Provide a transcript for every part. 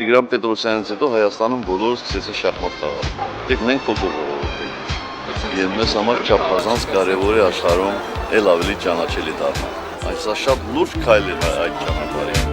Տիգրան Պետրոսյանից հետո Հայաստանում բոլորը սկսեցին շախմատ խաղալ։ Դեք մենք փոքր ժողովուրդ ենք։ Եվ մեզ համար չափազանց կարևոր է աշխարհում էլ ավելի ճանաչելի դառնալ։ Այս շատ լուրջ քայլ է այդ ճանապարհին։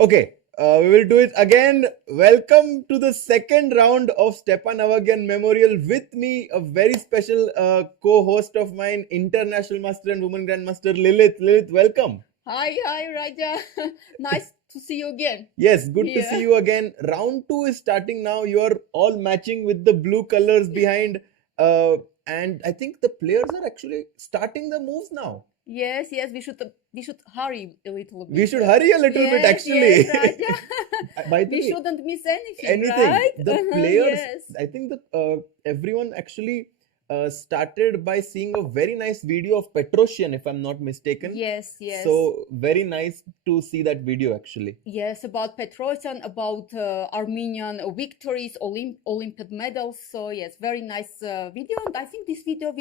Okay, We will do it again. Welcome to the second round of Stepan Avagyan Memorial. With me, a very special co-host of mine, International Master and Women Grandmaster Lilith. Lilith, welcome. Hi, Raja. Nice to see you again. Yes, good to see you again. Round 2 is starting now. You are all matching with the blue colors behind. And I think the players are actually starting the moves now. Yes, we should hurry a little bit. We should hurry a little bit, actually. Yes, Raja. By the we way, shouldn't miss anything, right? The players, yes. I think everyone actually started by seeing a very nice video of Petrosian, if I'm not mistaken. Yes. So very nice to see that video, actually. Yes, about Petrosian, about Armenian victories, Olympic medals. So yes, very nice video. And I think this video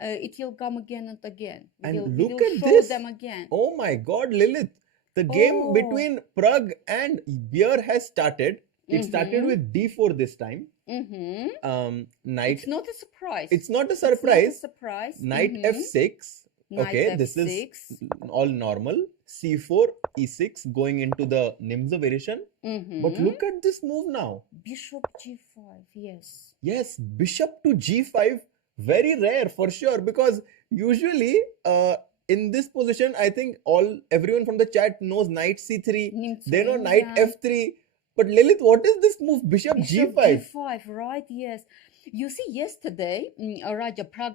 it will come again and again. We will show this. them again. Oh my God, Lilith! The game between Pragg and Bjerre has started. It started with d4 this time. Knight. It's not a surprise. It's not a surprise. Knight f6. Knight okay, f6. This is all normal. c4, e6, going into the Nimzo variation. But look at this move now. Bishop g5. Yes. Yes, bishop to g5. Very rare for sure, because usually in this position, I think everyone from the chat knows knight c3. They know knight f3. But Lilith, what is this move? Bishop g5. G5, right? Yes. You see, yesterday, Raja Pragg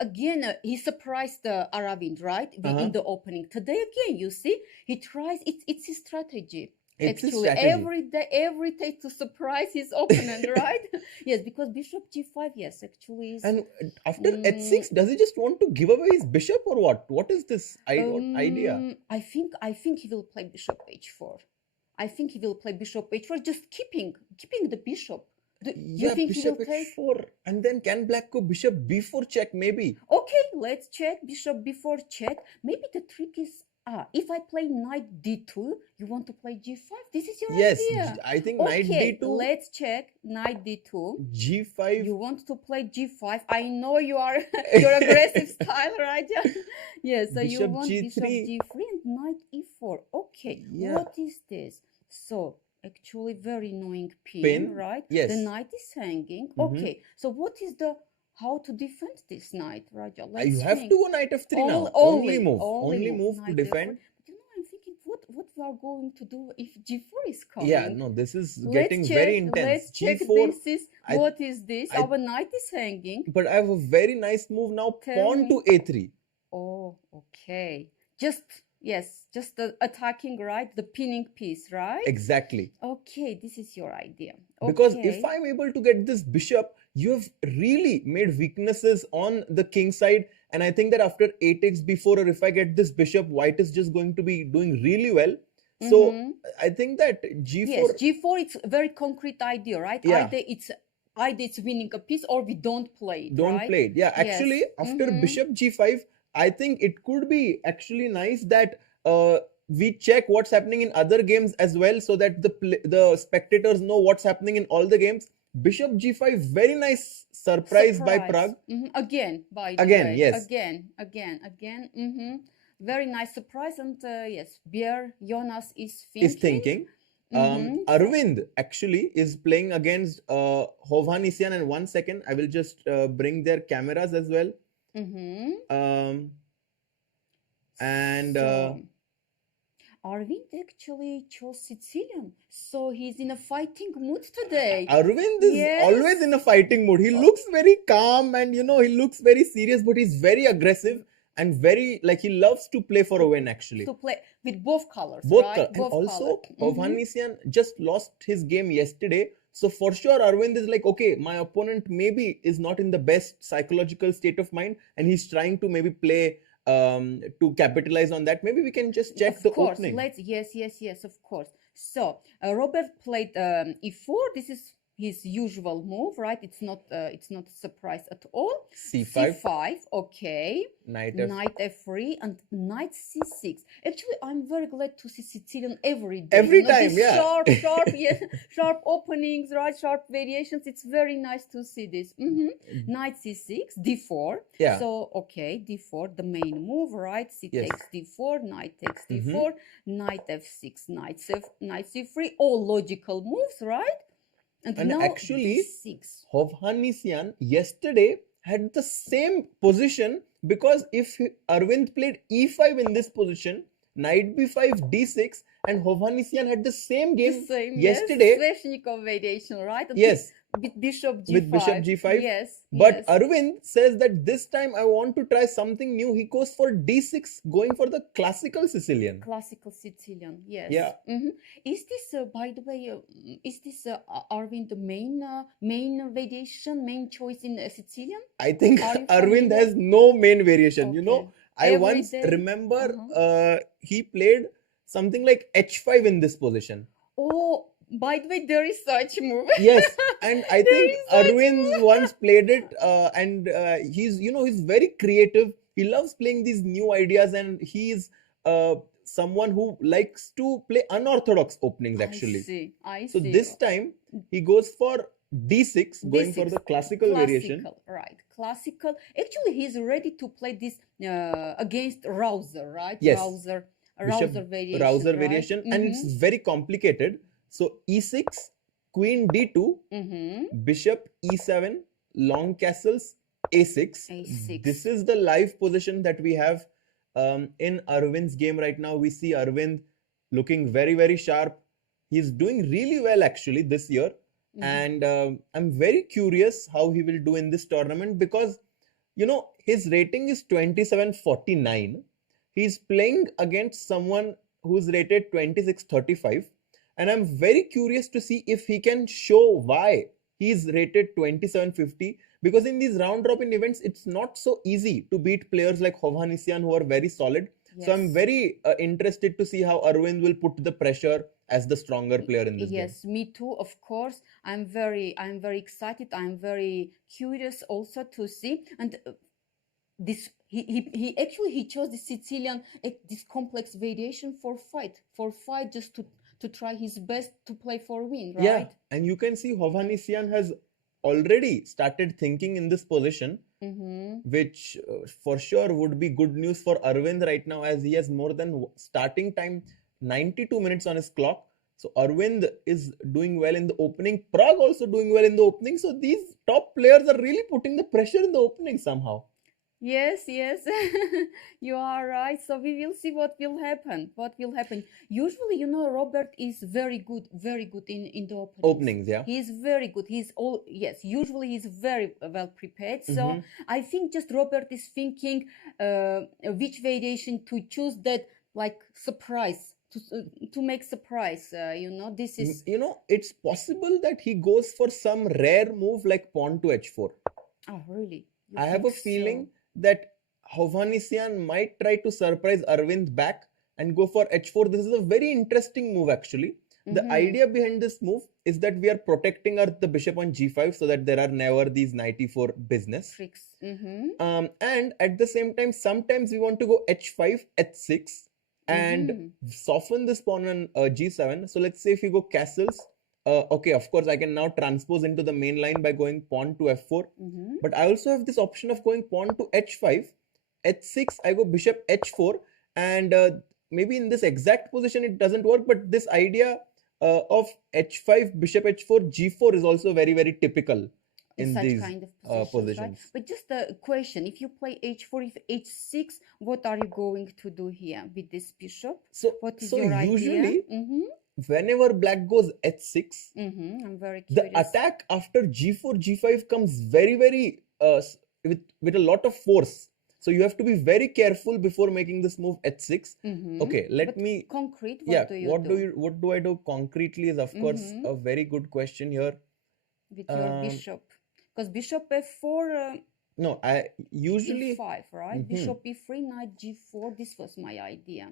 again, he surprised Aravindh, right? In the opening. Today again, you see, he tries. It's his strategy. Actually, every day to surprise his opponent, right? Yes, because bishop g5, yes, actually is. And after h6, does he just want to give away his bishop or what? What is this idea? I think he will play bishop h4. I think he will play bishop h4, just keeping the bishop. Do you think bishop he will take h4, and then can black go bishop b4 check maybe? Okay, let's check bishop b4 check. Maybe the trick is if I play knight d2, you want to play g5. This is your idea. Yes, I think knight d2. Let's check knight d2. g5. You want to play g5. I know you are your aggressive style, right? Yes, so you want g3. bishop g3 and knight e4. Okay, what is this? So actually very annoying pin, right? Yes. The knight is hanging. Okay, so what is how to defend this knight, Raja? You have to go knight f3 now. Only move to defend. But I'm thinking, what we are going to do if g4 is coming? Yeah, no, this is getting very intense. Let's check g4. What is this? Our knight is hanging. But I have a very nice move now. Pawn to a3. Oh, okay. Just attacking, right? The pinning piece, right? Exactly. Okay, this is your idea. Because if I'm able to get this bishop, you have really made weaknesses on the king side. And I think that after a takes b4, or if I get this bishop, white is just going to be doing really well. So I think that g4... Yes, g4, it's a very concrete idea, right? Yeah. Either it's winning a piece or we don't play it, Don't play it. Yeah, actually, after bishop g5, I think it could be actually nice that we check what's happening in other games as well, so that the spectators know what's happening in all the games. Bishop g5, very nice surprise. By Pragg. Again, yes. Again. Very nice surprise. And yes, Bjerre, Jonas is thinking. Aravindh actually is playing against Hovhannisyan. And 1 second, I will just bring their cameras as well. Aravindh actually chose Sicilian, so he's in a fighting mood today. Aravindh is always in a fighting mood. He looks very calm and he looks very serious, but he's very aggressive and very he loves to play for a win actually. To play with both colors, right? And also, Hovhannisyan just lost his game yesterday. So for sure, Aravindh is like, okay, my opponent maybe is not in the best psychological state of mind, and he's trying to maybe play to capitalize on that. Maybe we can just check the opening. Yes, of course. So Robert played e4. This is his usual move, right? It's not a surprise at all. C5, C5, okay. knight Knight F3 and Knight C6. Actually, I'm very glad to see Sicilian every day. Every time, these yeah. Sharp, yeah, sharp openings, right? Sharp variations. It's very nice to see this. Knight C6, D4. Yeah. So, okay, D4, the main move, right? C Yes. takes D4, Knight takes D4, Knight F6, Knight C3. All logical moves, right? And now actually, D6. Hovhannisyan yesterday had the same position, because if Aravindh played E5 in this position, knight B5, D6, and Hovhannisyan had the same game yesterday. Yes, Sveshnikov variation, right? And Yes. with bishop G5. With bishop G5. Yes. But yes. Aravindh says that this time I want to try something new. He goes for D6, going for the classical Sicilian. Classical Sicilian, yes. Yeah. Is this, by the way, is this Arvind main variation, main choice in Sicilian? I think Are you Arvind familiar? has no main variation. You Okay. know, I Every once day? remember he played something like H5 in this position. Oh, by the way, there is such move. Yes, and I There think is such Arvind once played it, and he's very creative. He loves playing these new ideas, and he's someone who likes to play unorthodox openings actually. I So see. this time he goes for D6, going for D6, the classical variation. Right? Classical. Actually, he's ready to play this against Rouser, right? Yes. Rouser Bishop variation. Rouser right? variation, and it's very complicated. So E6, Queen D2, Bishop E7, long castles, A6. A6. This is the live position that we have in Arvind's game right now. We see Arvind looking very, very sharp. He's doing really well actually this year. And I'm very curious how he will do in this tournament, because his rating is 2749. He's playing against someone who's rated 2635, and I'm very curious to see if he can show why he's rated 2750, because in these round robin events it's not so easy to beat players like Hovhannisyan who are very solid. Yes. So I'm very interested to see how Arvind will put the pressure as the stronger player in this game. Yes, me too, of course. I'm very excited. I'm very curious also to see. And this he actually chose the Sicilian, this complex variation for fight just to try his best to play for win, right? Yeah, and you can see Hovhannisyan has already started thinking in this position, which for sure would be good news for Arvind right now, as he has more than starting time 92 minutes on his clock. So Arvind is doing well in the opening. Pragg also doing well in the opening. So these top players are really putting the pressure in the opening somehow. Yes, you are right. So we will see what will happen. Usually, Robert is very good in the Openings, yeah. He is very good. Usually he's very well prepared. So I think just Robert is thinking which variation to choose, that like surprise, to make surprise. This is... it's possible that he goes for some rare move like pawn to h4. Oh, really? I have a feeling that Hovhannisyan might try to surprise Arvind back and go for h4. This is a very interesting move actually. The idea behind this move is that we are protecting the bishop on g5 so that there are never these knight e4 business. Tricks. And at the same time, sometimes we want to go h5, h6 and soften this pawn on g7. So let's say if you go castles, okay, of course, I can now transpose into the main line by going pawn to f4. But I also have this option of going pawn to h5, h6, I go bishop h4, and maybe in this exact position it doesn't work, but this idea of h5, bishop h4, g4 is also very, very typical in such these kind of positions. Right? But just a question, if you play h4, if h6, what are you going to do here with this bishop? What is your usually, idea? Whenever black goes h6, I'm very curious. The attack after g4, g5 comes very, very with a lot of force. So you have to be very careful before making this move h6. Okay, let me concrete. What do I do concretely is of course a very good question here. With your bishop, because bishop f4. No, I usually e5, right? Bishop e3, knight g4. This was my idea.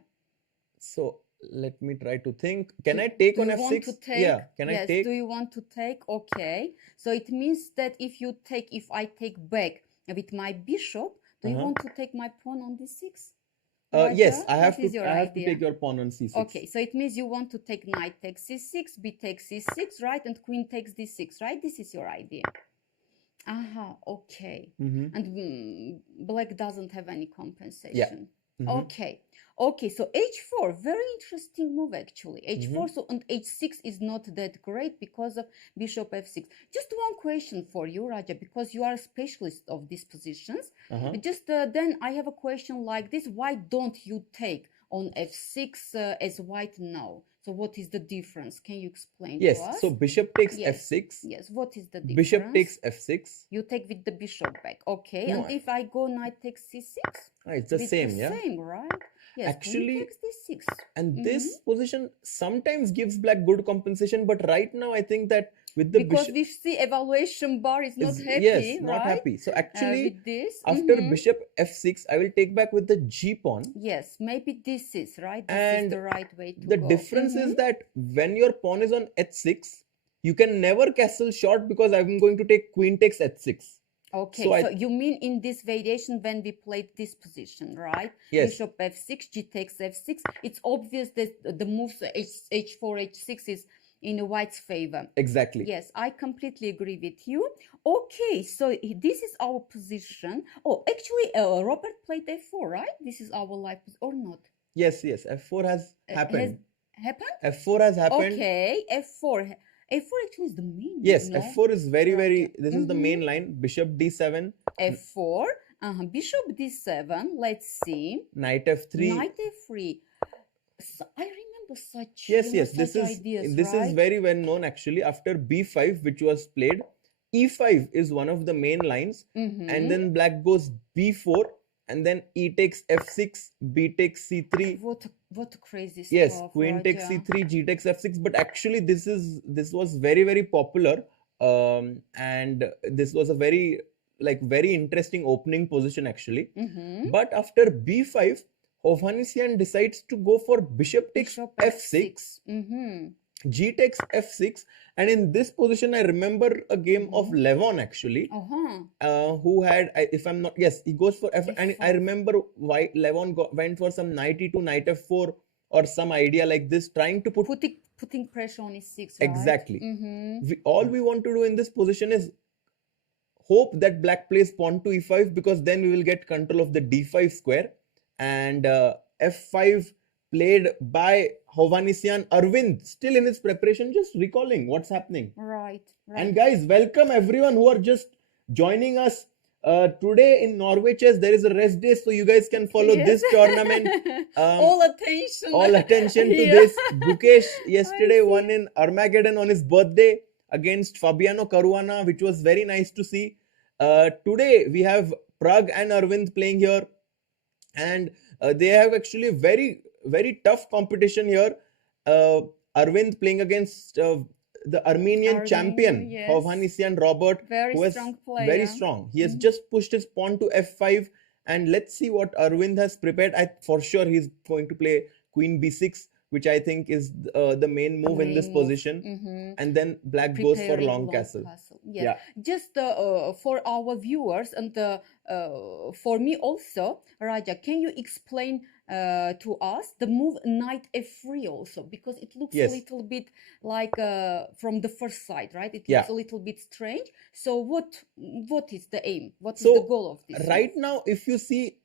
So let me try to think. Can I take Do on you want f6? to take? Yeah, can I Yes, take? do you want to take? Okay. So it means that if you take, if I take back with my bishop, do you want to take my pawn on d6? Yes, I What have is to. your I have to idea? take your pawn on c6. Okay, so it means you want to take knight takes c6, b takes c6, right? And queen takes d6, right? This is your idea. Okay. Mhm. And black doesn't have any compensation. Mhm. Okay. Okay, so h4, very interesting move actually. h4, so and h6 is not that great because of bishop f6. Just one question for you, Raja, because you are a specialist of these positions. Just then I have a question like this. Why don't you take on f6 as white now? So what is the difference? Can you explain Yes, to us? so bishop takes Yes. f6. Yes, what is the difference? Bishop takes f6. You take with the bishop back, okay? No, And if I go knight takes c6, it's the it's same, the yeah. same, right? Yes, Actually, queen takes d6. and this position sometimes gives black good compensation, but right now I think that with the Because bishop we see evaluation bar is not happy, yes, not right? happy. So actually, With this, after bishop f6, I will take back with the g pawn. yes, maybe this is right. This And is the right way to the go. difference is that when your pawn is on h6, you can never castle short because I'm going to take queen takes h6. Okay, So so you mean in this variation when we played this position, right? Yes. Bishop f6, g takes f6. It's obvious that the moves h4, h6 is in a white's favor. Exactly. Yes, I completely agree with you. Okay, so this is our position. Oh, actually, Robert played f4, right? This is our live or not? Yes, yes. f4 has happened. Happened? f4 has happened. Okay, f4. F4 actually is the main. Yes, no? f4 is very, very. Right. This is the main line. Bishop d7. F4. Bishop d7. Let's see. Knight f3. Knight f3. So I remember such. Yes, yes. Such ideas, this right? is very well known actually. After b5, which was played, e5 is one of the main lines, and then black goes b4, and then e takes f6, b takes c3. What crazy stuff. Yes, queen Raja. takes c3, g takes f6. But actually, this was very, very popular, and this was a very interesting opening position actually. But after b5, Hovhannisyan decides to go for bishop takes f6, g takes f6, and in this position I remember a game of Levon actually, who had, if I'm not, yes, he goes for f, and I remember why Levon went for some knight e2, knight f4, or some idea like this, trying to putting pressure on his 6, right? Exactly. All we want to do in this position is hope that black plays pawn to e5, because then we will get control of the d5 square, and f5 played by Hovhannisyan. Arvind still in his preparation, just recalling what's happening. Right. And guys, welcome everyone who are just joining us. Today in Norway Chess, there is a rest day, so you guys can follow this tournament. All attention. All attention to this. Bukesh yesterday won in Armageddon on his birthday against Fabiano Caruana, which was very nice to see. Today we have Pragg and Aravindh playing here, and they have actually very, very tough competition here. Aravindh playing against the Armenian champion, yes. Hovhannisyan Robert, Very who is strong player. very strong. He has just pushed his pawn to f5, and let's see what Aravindh has prepared. For sure he's going to play queen b6, which I think is the main move in this position. And then black goes for long castle. Yes. Yeah. Just for our viewers and for me also, Raja, can you explain to us the move knight f3 also, because it looks a little bit like from the first side, right? It looks a little bit strange. So what is the aim? What is the goal of this? Right now, if you see,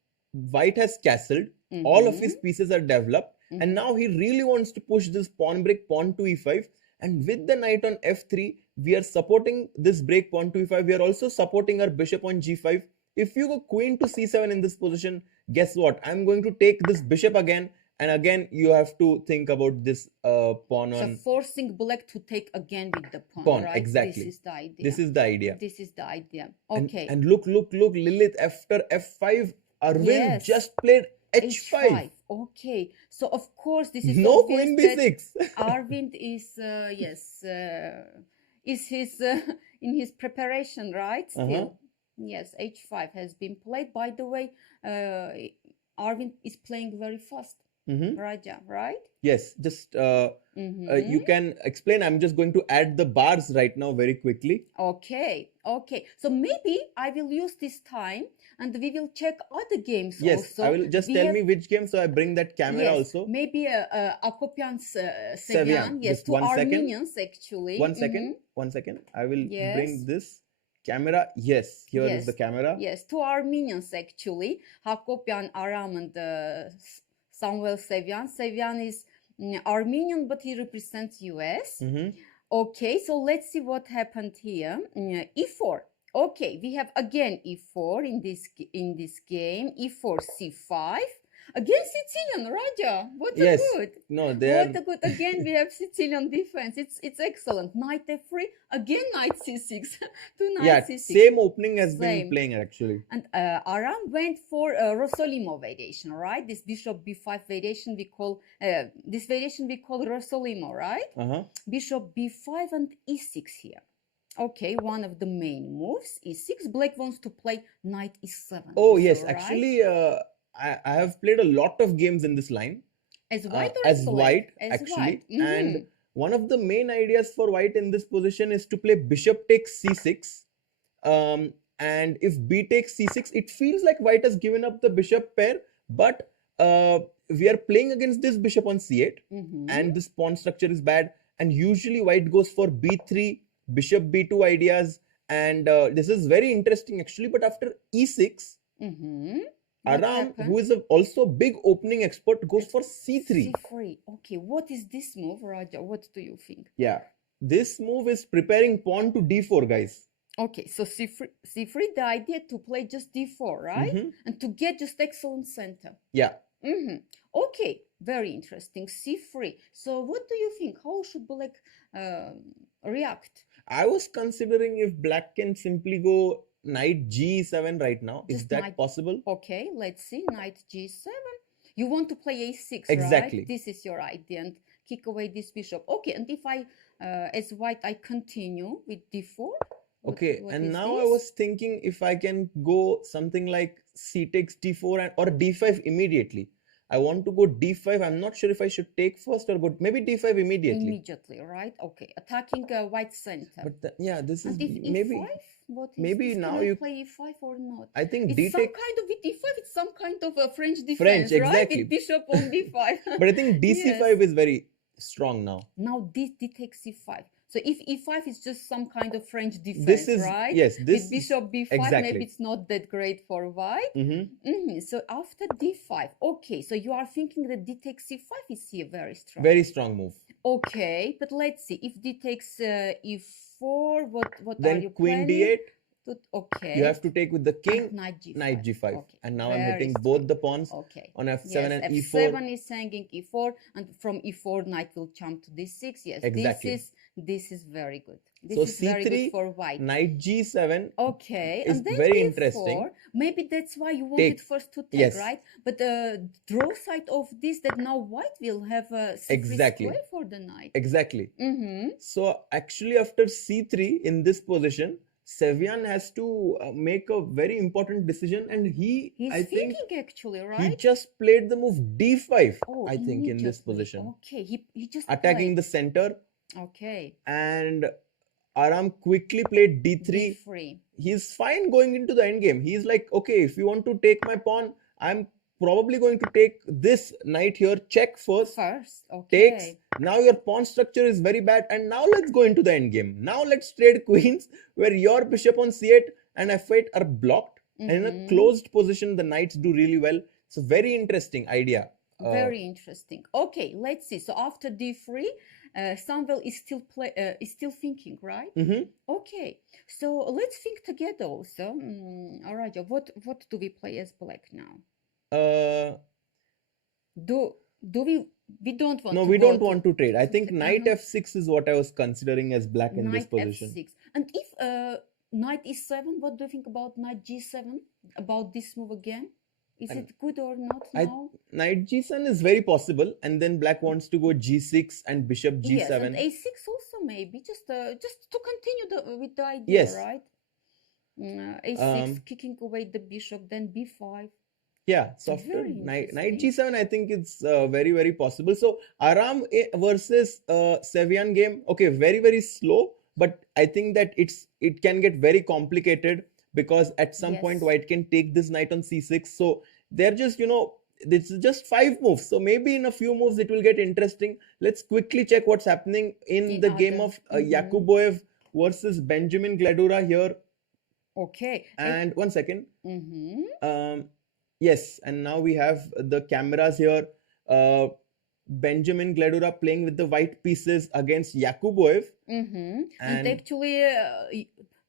white has castled, all of his pieces are developed, and now he really wants to push this pawn break, pawn to e5, and with the knight on f3, we are supporting this break pawn to e5. We are also supporting our bishop on g5. If you go queen to c7 in this position, guess what? I'm going to take this bishop again, and again you have to think about this pawn on. So forcing black to take again with the pawn, right? Exactly. This is the idea. This is the idea. This is the idea. Okay. And look, Lilith, after f5, Arvind just played h5. Okay. So of course this is no queen b6. Arvind is is his in his preparation, right? Still. Yes, h5 has been played. By the way, Arvind is playing very fast. Mm-hmm. Raja, right? Yes, just you Mm-hmm. can explain. I'm just going to add the bars right now very quickly. Okay, okay. So maybe I will use this time and we will check other games Yes, I also. will just We tell have, me which game, so I bring that camera yes, also. maybe Akopyan Sevian, Sevian, yes, just to 1 second. Armenians actually. 1 second. 1 second. I will Yes. bring this camera. Yes, here is Yes, the camera. yes, to Armenians actually. Hakobyan, Aram, and Samuel Sevian. Sevian is Armenian, but he represents US. Mm-hmm. Okay, so let's see what happened here. E4. Okay, we have again E4 in this game. E4, C5. Again Sicilian, Raja. What a Yes. good. No, they What are. a good. Again we have Sicilian defense. It's excellent. Knight F3. Again Knight C6. Two Knight Yeah, C6. same opening has been Same. playing actually. And Aram went for Rosolimo variation, right? This bishop b5 variation we call Rosolimo, right? Uh-huh. Bishop b5 and e6 here. Okay, one of the main moves, e6. Black wants to play knight e7. Oh, also, yes. right? Actually, I have played a lot of games in this line. As white or as black? white, As actually. white. And Mhm. one of the main ideas for white in this position is to play bishop takes c6. And if b takes c6, it feels like white has given up the bishop pair, but we are playing against this bishop on c8, Mhm. and this pawn structure is bad. And usually white goes for b3, bishop b2 ideas, and this is very interesting actually. But after e6, Mhm. Aram, What happened? who is also big opening expert, goes for c3. c3. Okay, what is this move, Raja? What do you think? Yeah, this move is preparing pawn to d4, guys. Okay, so c3, the idea to play just d4, right? Mhm. And to get just excellent center. Yeah. Okay, very interesting. c3. So what do you think? How should black react? I was considering if black can simply go knight g7 right now. Is Just that knight- possible? Okay, let's see. Knight g7. You want to play a6, Exactly. right? This is your idea, and kick away this bishop. Okay, and if I, as white, I continue with d4. Okay, what and is now I this? was thinking if I can go something like c takes d4 or d5 immediately. I want to go d5. I'm not sure if I should take first or go maybe d5 immediately. Immediately, right? Okay, attacking white center. But yeah, this is And if maybe e5, what is maybe this? now Can I you- play e5 or not? I think It's d some take. kind of with d5. It's some kind of a French defense, French, right? exactly. With bishop on d5. But I think dc5 is very strong now. Now this d takes c5. So if e5 is just some kind of French defense, This is right? yes. This With bishop b5, exactly. maybe it's not that great for white. Mhm. So after d5, okay. So you are thinking that d takes c5 is here very strong. Very strong move. Okay, but let's see. If d takes e4, what are Then you queen planning? d8. Okay. You have to take with the king. And knight g5. Knight g5. Okay, And now I'm very hitting strong. both the pawns Okay. on f7 Yes, and f7 e4. is hanging e4, and from e4 knight will jump to d6. Yes, Exactly. this is very good. This So is very c3, good for white. Knight g7 Okay, is and then very d4. interesting. Maybe that's why you wanted Take. first to take, Yes. right? But draw side of this, that now white will have a c3 Exactly. square for the knight. Exactly. Mm-hmm. So actually after c3 in this position, Sevian has to make a very important decision, and He's I think thinking actually, he right? just played the move d5. Oh, I think in this immediately. position, Okay, he just attacking played. the center, Okay, and Aram quickly played d3. d3. He's fine going into the endgame. He's like, okay, if you want to take my pawn, I'm probably going to take this knight here. Check first. First, Takes. okay. Now your pawn structure is very bad, and now let's go into the endgame. Now let's trade queens, where your bishop on c8 and f8 are blocked, and in a Mhm. closed position, the knights do really well. It's a very interesting idea. Very interesting. Okay, let's see. So after d3, Samuel is still thinking, right? Mhm. Okay, so let's think together also. All right, what do we play as black now? Do we don't want No, to we go don't want to trade. I think to- knight f6 is what I was considering as black in this knight position. f6. And if knight e7, what do you think about knight g7? About this move again? Is And it good or not I- now? Knight g7 is very possible, and then black wants to go g6 and bishop Yes, and g7. a6 also maybe just to continue with the idea, Yes. right? A6 Um, kicking away the bishop, then b5. Yeah, so after Very knight interesting. g7, I think it's very, very possible. So Aram versus Sevian game, okay, very, very slow, but I think that it can get very complicated because at some point Yes. white can take this knight on c6. So they're just, it's just 5 moves. So maybe in a few moves it will get interesting. Let's quickly check what's happening in In the game other. of Yakubboev versus Benjamin Gledura here. Okay. And one second. Mm-hmm. Yes, and now we have the cameras here. Benjamin Gledura playing with the white pieces against Yakubboev. Mm-hmm. And And actually,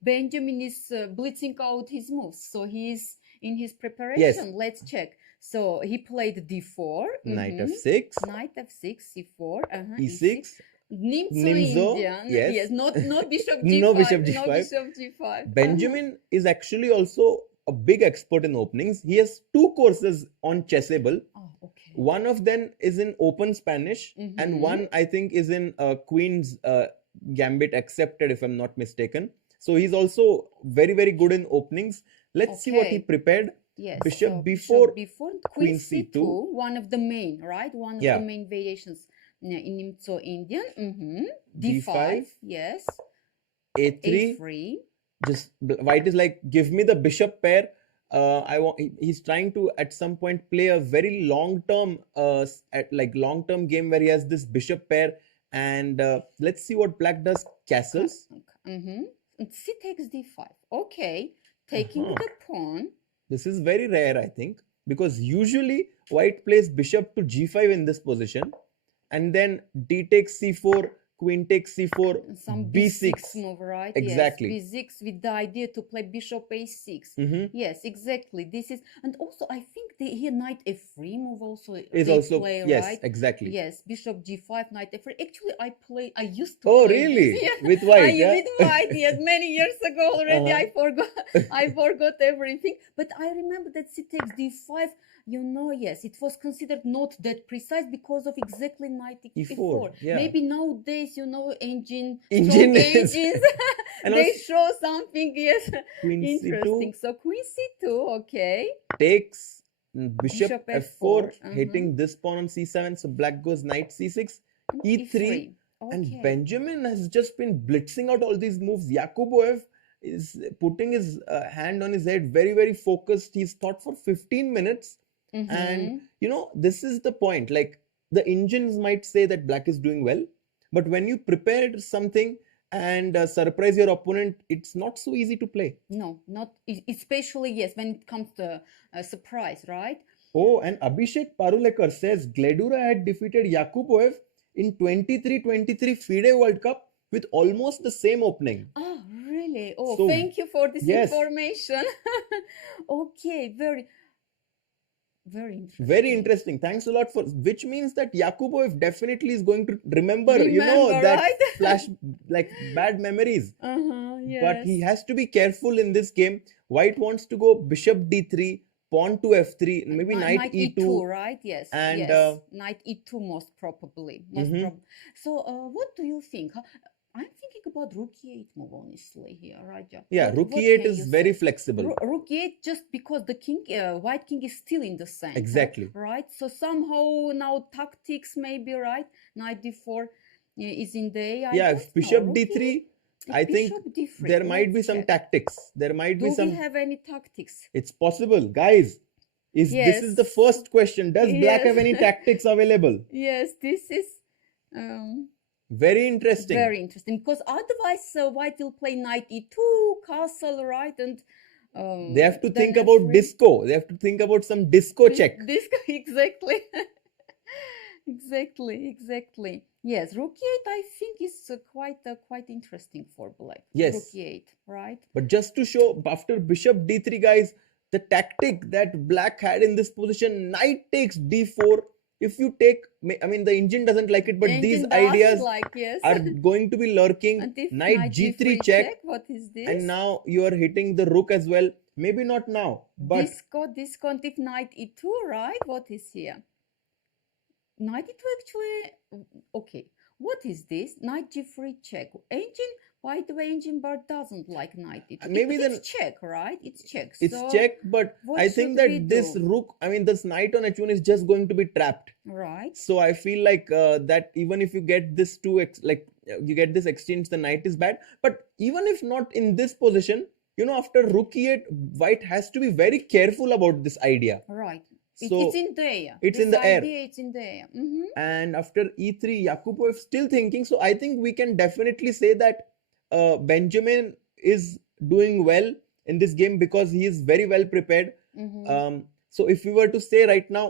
Benjamin is blitzing out his moves. So he's in his preparation. Yes. Let's check. So he played d4. knight Mhm. f6, Knight f6, c4, e6, Nimzo Nimzo, Indian. yes. Not bishop g5. No bishop No g5. bishop g5. Benjamin is actually also a big expert in openings. He has 2 courses on Chessable. Oh, okay. One of them is in Open Spanish, and Mhm. one I think is in Queen's Gambit Accepted, if I'm not mistaken. So he's also very, very good in openings. Let's see what he Okay. prepared. Yes. Bishop so b4, Queen Queen c2, c2. one of the main, right? One Yeah. of the main variations in Nimzo Indian. Mm-hmm. d5, d5, yes. a3. a3. Just white is like, give me the bishop pair. He's trying to at some point play a very long-term long-term game where he has this bishop pair. And let's see what black does. Castles. Mm-hmm. And c takes d5. Okay. Taking Uh-huh. the pawn. This is very rare, I think, because usually white plays bishop to g5 in this position, and then d takes c4, queen takes c4, Some b6 move, right? Exactly. Yes, b6 with the idea to play bishop a6. Mhm. Yes, exactly. This is, and also I think here knight f3 move also Is they also play, yes, right? exactly. Yes, bishop g5, knight f3. Actually, I used to Oh, play really? this. Yeah. With white, yeah? With white, yes, many years ago already. Uh-huh. I forgot everything. But I remember that c takes d5. Yes, it was considered not that precise because of exactly knight e4. yeah. Maybe nowadays, Engine strong is- engines, And they also show something, yes, queen interesting. c2 So queen c2, okay. takes bishop Bishop f4, f4, hitting this pawn on c7. So black goes knight c6, And e3. And Okay. Benjamin has just been blitzing out all these moves. Yakubboev is putting his hand on his head, very, very focused. He's thought for 15 minutes. And, this is the point. Like, the engines might say that black is doing well, but when you prepared something and surprise your opponent, it's not so easy to play. No, not especially, yes, when it comes to surprise, right? Oh, and Abhishek Parulekar says Gledura had defeated Yakubboev in 23-23 FIDE World Cup with almost the same opening. Oh, really? Oh, So, thank you for this yes. information. Okay, very interesting. Very interesting. Thanks a lot for, which means that Yakubboev definitely is going to remember, Remember, that right? flash, like bad memories. Yes. But he has to be careful in this game. White wants to go bishop d3, pawn to f3, maybe knight e2. Right? Yes. And, yes. Knight e2 most probably. Mhm. So, what do you think? I'm thinking about rook e8 move, honestly, here, Raja. Yeah, What rook can e8 you is say? very flexible. Rook e8 just because the king, white king is still in the center. Exactly. Right? So somehow now tactics maybe, right? Knight d4 is in the A. Yeah, if bishop Rook d3, e8, I think bishop d3. there might be Let's some check. tactics. There might be Do some. we have any tactics? It's possible, guys. This is the Yes. first question. Does black have any Yes. tactics available? Yes, this is Very interesting. very interesting because otherwise white will play knight e2, castle, right? And They have to then think about f3. disco. They have to think about some disco check. Disco, exactly. Exactly. Yes, rook e8 I think is quite interesting for black. Yes. Rook e8, right? But just to show, after bishop d3, guys, the tactic that black had in this position, knight takes d4. If you take, I mean, the engine doesn't like it, but The these engine doesn't ideas like, yes. are going to be lurking. And if Knight g3 check, what is this? and now you are hitting the rook as well. Maybe not now, but Disco, and if knight e2, right? What is here? Knight e2 actually, okay. What is this? Knight g3 check. Engine, By the way, engine bar doesn't like knight d2. Maybe then it's check, right? It's check. it's So check, but what I think should we that this do? rook, I mean, this knight on h1 is just going to be trapped. Right. So I feel like that even if you get this you get this exchange, the knight is bad. But even if not in this position, after rook e8, white has to be very careful about this idea. Right. So it's in the air. it's This in the air. idea, it's in the air. Mhm. And after e3, Yakubboev still thinking. So I think we can definitely say that Benjamin is doing well in this game because he is very well prepared. Mhm. So if we were to say right now,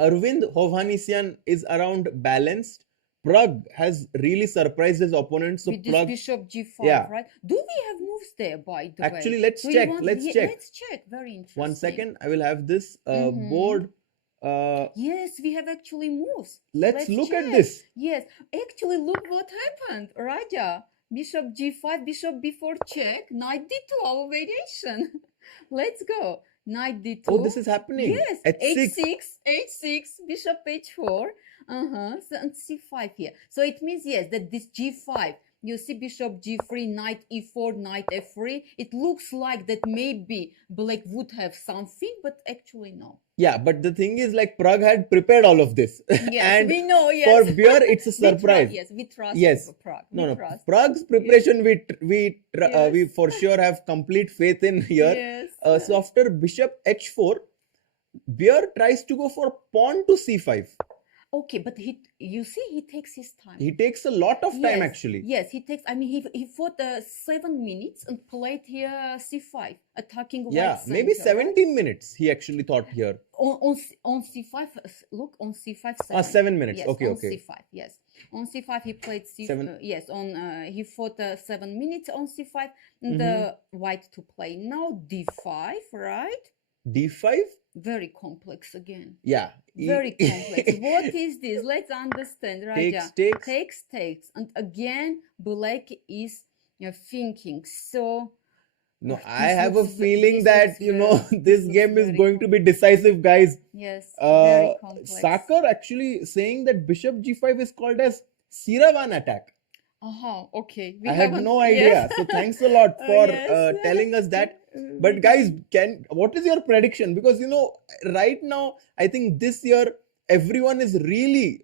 Aravindh Hovhannisyan is around balanced. Pragg has really surprised his opponent. So With this Pragg, bishop g5, yeah. right? Do we have moves there, by the way? Actually, let's Do you check. want- Let's yeah, check. Let's check. Very interesting. One second, I will have this Mhm. board. Yes, we have actually moves. Let's look at check. this. Yes, actually, look what happened, Raja. Bishop g5, bishop b4 check, knight d2, our variation. Let's go. Knight d2. Oh, this is happening. Yes, h6. h6, bishop h4. So, and c5 here. So it means, yes, that this g5, you see bishop g3, knight e4, knight f3. It looks like that maybe black would have something, but actually no. Yeah, but the thing is, like, Pragg had prepared all of this. Yes, And we know, yes. for Bjerre, it's a surprise. We trust Yes. Pragg. No, We no. trust. Prague's preparation, we Yes. for sure have complete faith in here. Yes. So after bishop h4, Bjerre tries to go for pawn to c5. Okay, but you see, he takes his time. He takes a lot of time, Yes, actually. Yes, he takes. I mean, he fought 7 minutes and played here c5, attacking white Yeah, maybe center, right? 17 minutes he actually thought here. On c5. Look, on c5. 7 minutes. Yes, Okay, on okay. c5. Yes, on c5 he played c. Seven. Yes, on he fought 7 minutes on c5, and Mm-hmm. white to play now d5, right? d5? Very complex again. Yeah. Very complex. What is this? Let's understand, Raja. Takes. And again, black is thinking. So, No, this I have a looks ve- feeling this that, looks, this looks game is very going to be decisive, guys. yes, very complex. Sakar actually saying that bishop g5 is called as Siravan attack. Okay. I had haven't- no idea. yes. So thanks a lot for Yes. telling us that. But guys, what is your prediction? Because right now, I think this year everyone is really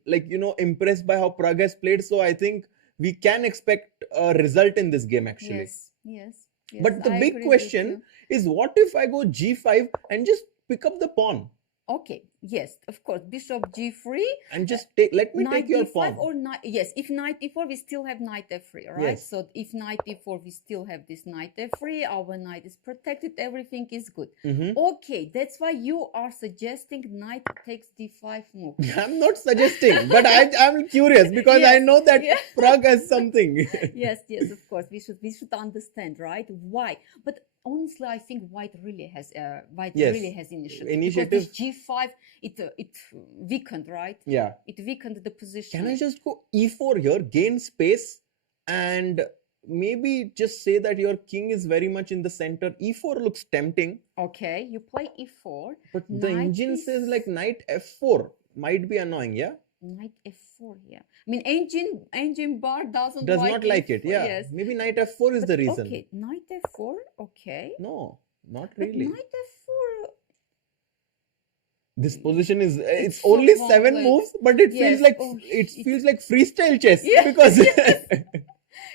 impressed by how Pragg has played. So I think we can expect a result in this game actually. Yes. But the I big agree with question you. is, what if I go g5 and just pick up the pawn Okay, yes, of course. Bishop g3. and just let me Knight take your d5 pawn. or knight, yes, if knight d4 we still have knight f3, right? Yes. So if knight d4 we still have this knight f3, our knight is protected, everything is good. Mhm. Okay, that's why you are suggesting knight takes d5 move. I'm not suggesting, but I'm curious because I Yes, know that yeah. Pragg has something. Yes, of course, we should understand, right? Why? But honestly, I think white really has Yes. initiative. Initiative. Because this g5 it weakened, right? Yeah. It weakened the position. Can I just go e4 here, gain space, and maybe just say that your king is very much in the center? E4 looks tempting, Okay, you play e4, but the Knight engine is- says like knight f4 might be annoying, yeah? knight f4 here. I mean, engine bar Does like not like it, e4, yeah. Yes. Maybe knight f4 is But the reason. Okay, knight f4, okay. No, not But really. knight f4, This position is it's so only 7 complex. moves, but it Yes, feels like oh, it it- feels like freestyle chess Yeah, because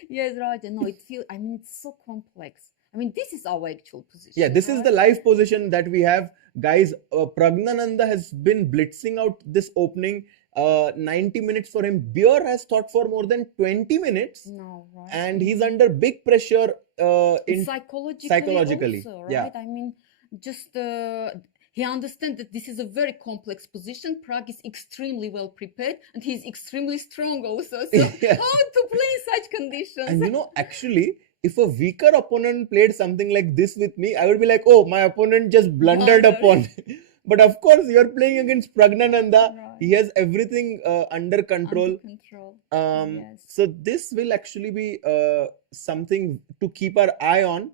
yes, Raja. No, I mean, it's so complex. I mean, this is our actual position. yeah, this is the right? live position that we have, guys. Praggnanandhaa has been blitzing out this opening. 90 minutes for him. Bjerre has thought for more than 20 minutes, No, right. and he's under big pressure in psychologically also, right? yeah. I mean, just he understands that this is a very complex position. Pragg is extremely well prepared, and he's extremely strong also. So Yeah. how to play in such conditions? And actually, if a weaker opponent played something like this with me, I would be like, oh, my opponent just blundered Blundered. upon. But of course, you're playing against Praggnanandhaa. Right. He has everything under control. Under control. Yes. So this will actually be something to keep our eye on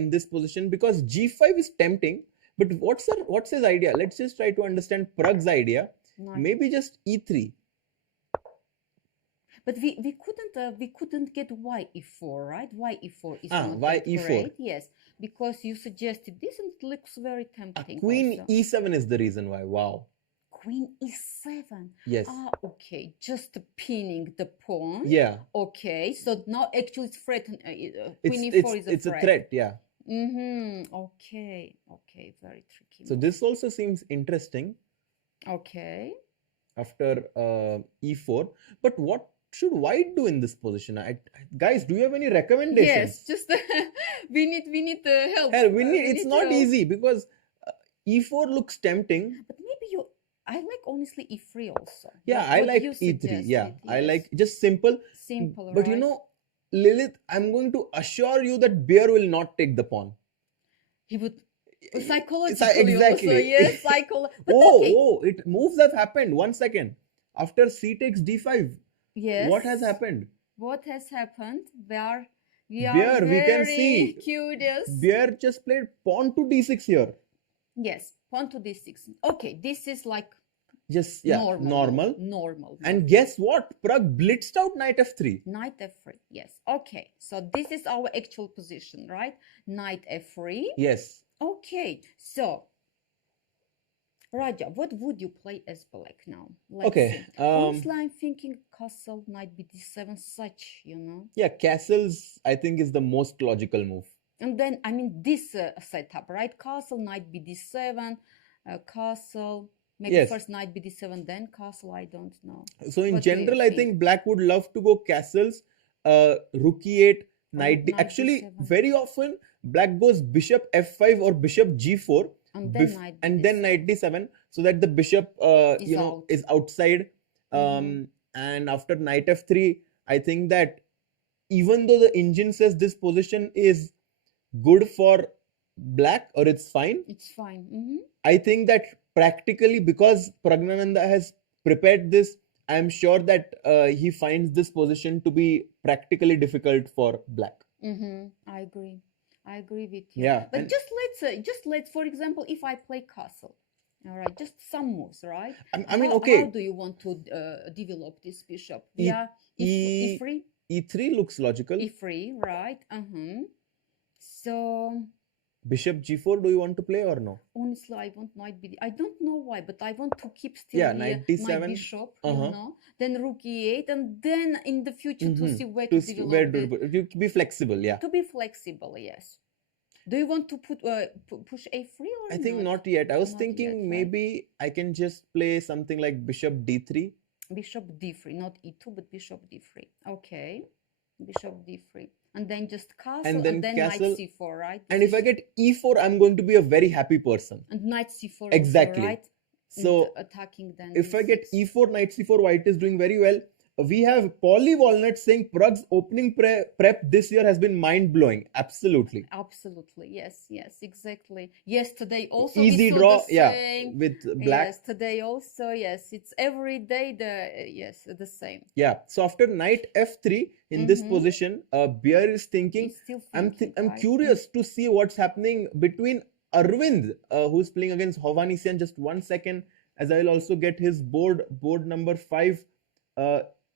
in this position, because g5 is tempting. But what's his idea? Let's just try to understand Pragg's idea. Nice. Maybe just e3. But we couldn't get y e4, right? Y e4 is not Y that e4. great. Yes, because you suggested this and it looks very tempting. Queen also. e7 is the reason why. Wow. Queen e7. Yes. Okay, just pinning the pawn. Yeah. Okay, so now actually it's threatened. Queen It's e4 is a it's threat. a threat. Yeah. Okay. Okay. Very tricky. So this also seems interesting Okay. after e4. But what should white do in this position? Guys, do you have any recommendations? Yes. Just we need help. Hell, it's not help. easy because e4 looks tempting. But maybe I like honestly e3 also. Yeah, I like e3. Yeah, I like just simple. Simple, But right? you know, Lilith, I'm going to assure you that Bjerre will not take the pawn. He would psychologically exactly. also. Yes, psychologically. It moves have happened. 1 second. After c takes d5. Yes. What has happened? What has happened? We are Bjerre, we can very see. curious. Bjerre just played pawn to d6 here. Yes, pawn to d6. Okay, this is like Just normal. And guess what? Pragg blitzed out knight f3. Knight f3. Yes. Okay. So this is our actual position, right? Knight f3. Yes. Okay. So Raja, what would you play as black now? Let's Okay. see. Honestly, I'm thinking castle, knight b7, such, Yeah, castles I think is the most logical move. And then, I mean, this setup, right? Castle, knight bd7, castle, maybe Yes. first knight bd7, then castle, I don't know. So in What do you general, I think black would love to go castles, rook e8, knight d. knight Actually, d7. very often black goes bishop f5 or bishop g4, And then knight and d7. then knight d7, so that the bishop, Is out. is outside. And after knight f3, I think that even though the engine says this position is good for black or it's fine, It's fine. I think that practically, because Praggnanandhaa has prepared this, I am sure that he finds this position to be practically difficult for black. I agree. I agree with you. Yeah, But and- just let's, for example, if I play castle, all right, just some moves, right? I mean, How okay, do you want to develop this bishop? E- Yeah, E- e3, e3 looks logical. e3, right? So Bishop g4, do you want to play or no? honestly, I want knight b. I don't know why, but I want to keep still Yeah, my knight d7. bishop, Uh-huh. Then rook e8, and then in the future to see where to develop Where it. you be flexible, yeah. To be flexible, yes. Do you want to push a3 or I think not yet. I was Not thinking yet, right? maybe I can just play something like bishop d3. Bishop d3, not e2, but bishop d3. Okay, bishop d3, and then just castle, And then castle. knight c4, right? And if I get e4, I'm going to be a very happy person. and knight c4, Exactly. also, right? So And attacking then. if I get d6. e4, knight c4, white is doing very well. We have Polly Walnut saying Pragg's opening prep this year has been mind-blowing. Absolutely. Absolutely, yes, exactly. Yesterday also Easy we saw draw, the yeah, same. with black. Yes, today also, yes, it's every day the same. Yeah. So after knight f3 in this position, Bjerre is thinking, He's still I'm thinking, right? curious to see what's happening between Aravindh, who's playing against Hovhannisyan. Just 1 second, as I will also get his board number 5.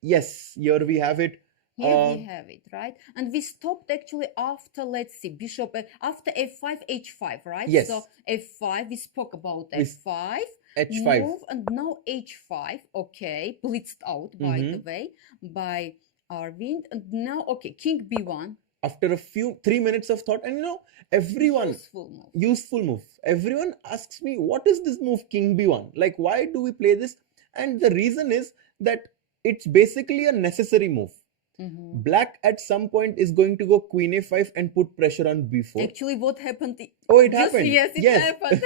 Yes, here we have it. Here we have it, right? And we stopped actually after, let's see, bishop, after f5, h5, right? Yes. So f5, we spoke about We- f5, h5. move, and now h5, okay, blitzed out, by the way, by Arvind. And now, okay, king b1. After a few 3 minutes of thought, and everyone, useful move. Everyone asks me, what is this move, king b1? Like, why do we play this? And the reason is that it's basically a necessary move. Black at some point is going to go queen a5 and put pressure on b4. Actually, what happened? Oh, it happened. Yes, it Yes. happened.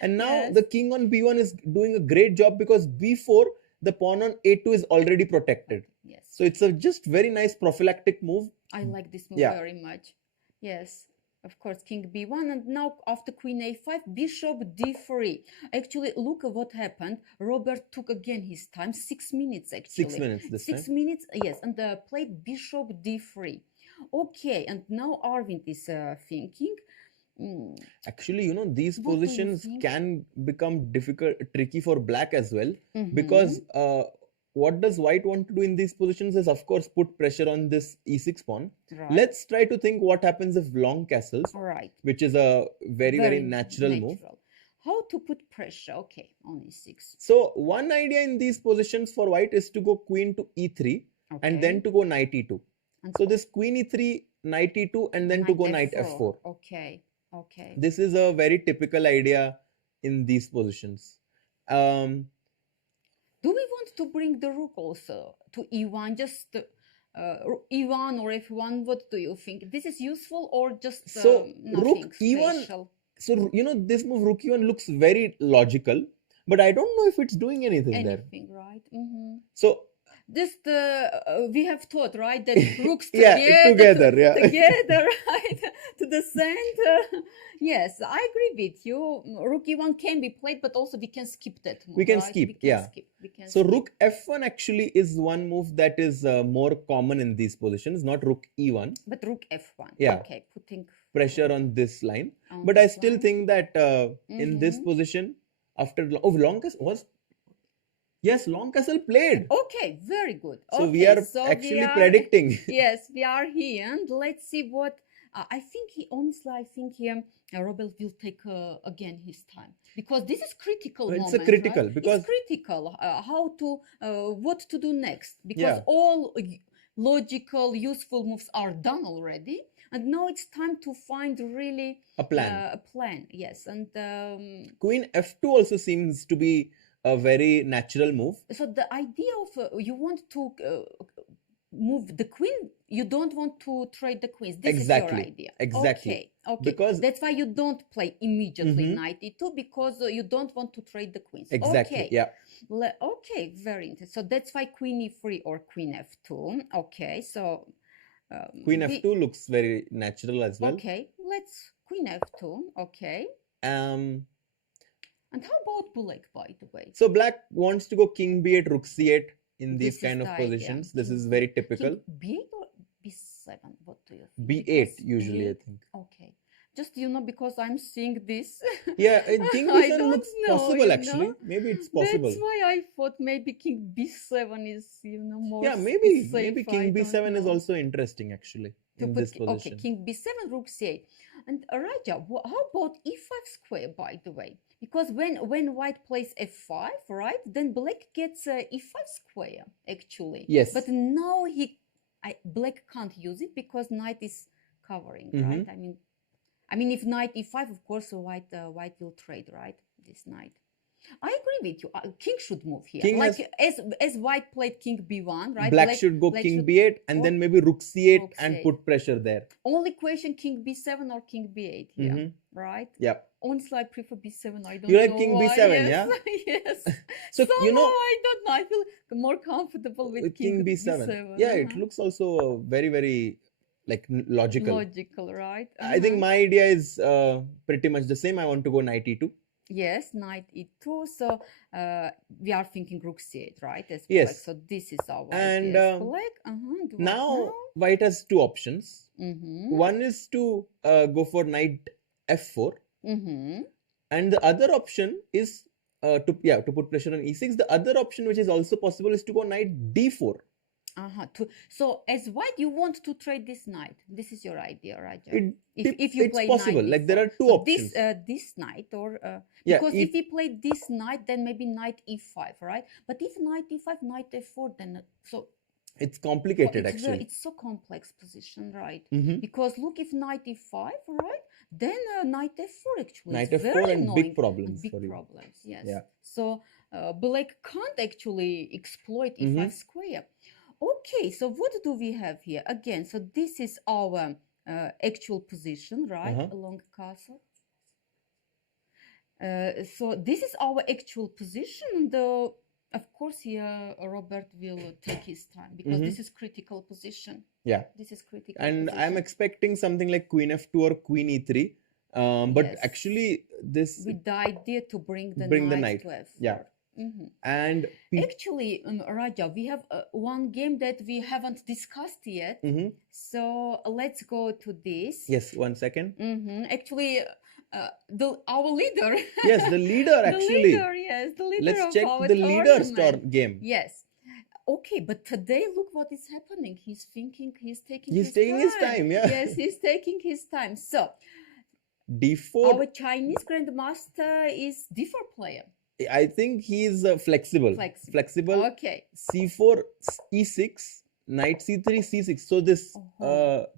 And now Yes. the king on b1 is doing a great job because b4, the pawn on a2 is already protected. Yes, So it's a just very nice prophylactic move. I like this move Yeah. very much. Yes, of course, king b1, and now after queen a5, bishop d3. Actually, look at what happened. Robert took again his time, 6 minutes actually. 6 minutes this Six time. minutes, yes, and played bishop d3. Okay, and now Arvind is thinking. Actually, these What do you positions think? can become tricky for black as well, Mhm. because what does white want to do in these positions is, of course, put pressure on this e6 pawn. Right. Let's try to think what happens if long castles, Right. which is a very natural move. How to put pressure? Okay, on e6. So one idea in these positions for white is to go queen to e3 and then to go knight e2. And So this queen e3, knight e2, and then to go knight f4. Okay. This is a very typical idea in these positions. Do we want to bring the rook also to e1? Just e1 or f1? What do you think? This is useful or just So nothing rook e1. special? So this move rook e1 looks very logical, but I don't know if it's doing anything there. Right? So This we have taught, right, that rooks together, together, right, to the center. Yes, I agree with you. Rook e1 can be played, but also we can skip that move. We can right? skip, we can yeah. Skip. We can So skip. rook f1 actually is one move that is more common in these positions, not rook e1. But rook f1. Yeah. Okay, putting pressure on this line. on But I this still line. think that in this position, after long castle was. Yes, long castle played. Okay, very good. So okay, we are so actually we are, predicting. Yes, we are here, and let's see what. I think Robert will take again his time, because this is critical It's moment. a critical, right? because it's critical. How to what to do next, because Yeah. all logical, useful moves are done already, and now it's time to find really a plan. a plan. Yes, and Queen f2 also seems to be a very natural move. so the idea of you want to move the queen, you don't want to trade the queens. This Exactly, is your idea. exactly. Okay. Because- that's why you don't play immediately Mhm. knight e2, because you don't want to trade the queens. Exactly. Okay. Yeah. Okay, very interesting. So that's why queen e3 or queen f2. Okay, so Queen f2 looks very natural as well. Okay, let's queen f2. Okay. And how about black, by the way? So black wants to go king b8, rook c8 in these This is kind of the idea. positions. This King is very typical. King b8 or b7? What do you think? b8 Because usually, I B8 think. Okay. Just, because I'm seeing this. Yeah, king I b7 don't looks know, possible you actually. know. Maybe it's possible. That's why I thought maybe king b7 is, more. Yeah, maybe safe, king I don't b7 is know. also interesting actually To in put this okay, position. king b7, rook c8. And Raja, how about e5 square, by the way? Because when white plays f5, right, then black gets e5 square, actually. Yes. But now black can't use it because knight is covering, right? I mean, if knight e5, of course, white will trade, right? This knight. I agree with you. King should move here. King like as white played king b1, right? Black should go king b8 and then maybe rook c8 and put pressure there. Only question, king b7 or king b8 here, right? Yeah. Honestly, I prefer b7. I don't You know like king why. b7, Yes. yeah? Yes. So, I don't know. I feel more comfortable with king b7. Yeah, it looks also very, very logical. Logical, right? I think my idea is pretty much the same. I want to go knight e2. Yes, knight e2. So we are thinking rook c8, right? As Yes. black. So this is our And idea as black. now white has two options. Mm-hmm. One is to go for knight f4, Mm-hmm. and the other option is to put pressure on e6. The other option, which is also possible, is to go knight d4. So as white, you want to trade this knight. This is your idea, right? If you it's play possible, knight like there are two so options. this knight or Yeah, because if we play this knight, then maybe knight e5, right? But if knight e5, knight f4, then so It's complicated actually. it's so complex position, right? Mhm. Because look, if knight e5, right, then knight f4 actually Knight is f4 very and annoying. big problems Big for you. problems, yes. Yeah. So black can't actually exploit e5 square. Okay, so what do we have here? Again, so this is our actual position, right, along castle. So this is our actual position, though. Of course, here Robert will take his time because this is critical position. Yeah. This is critical. And position. I'm expecting something like queen f2 or queen e3. But Yes. actually, this with the idea to bring the knight to f4. Yeah. And Actually, Raja, we have one game that we haven't discussed yet. So let's go to this. yes, 1 second. Actually, our leader. Yes, the leader actually. The leader, yes, the leader Let's of check our the leader's tournament. game. Yes. Okay, but today look what is happening. He's thinking, he's taking He's taking his time, yeah. Yes, he's taking his time. So D4. our Chinese grandmaster is D4 player. I think he's flexible. Flexible. Okay. C4, E6, knight C3, C6. So this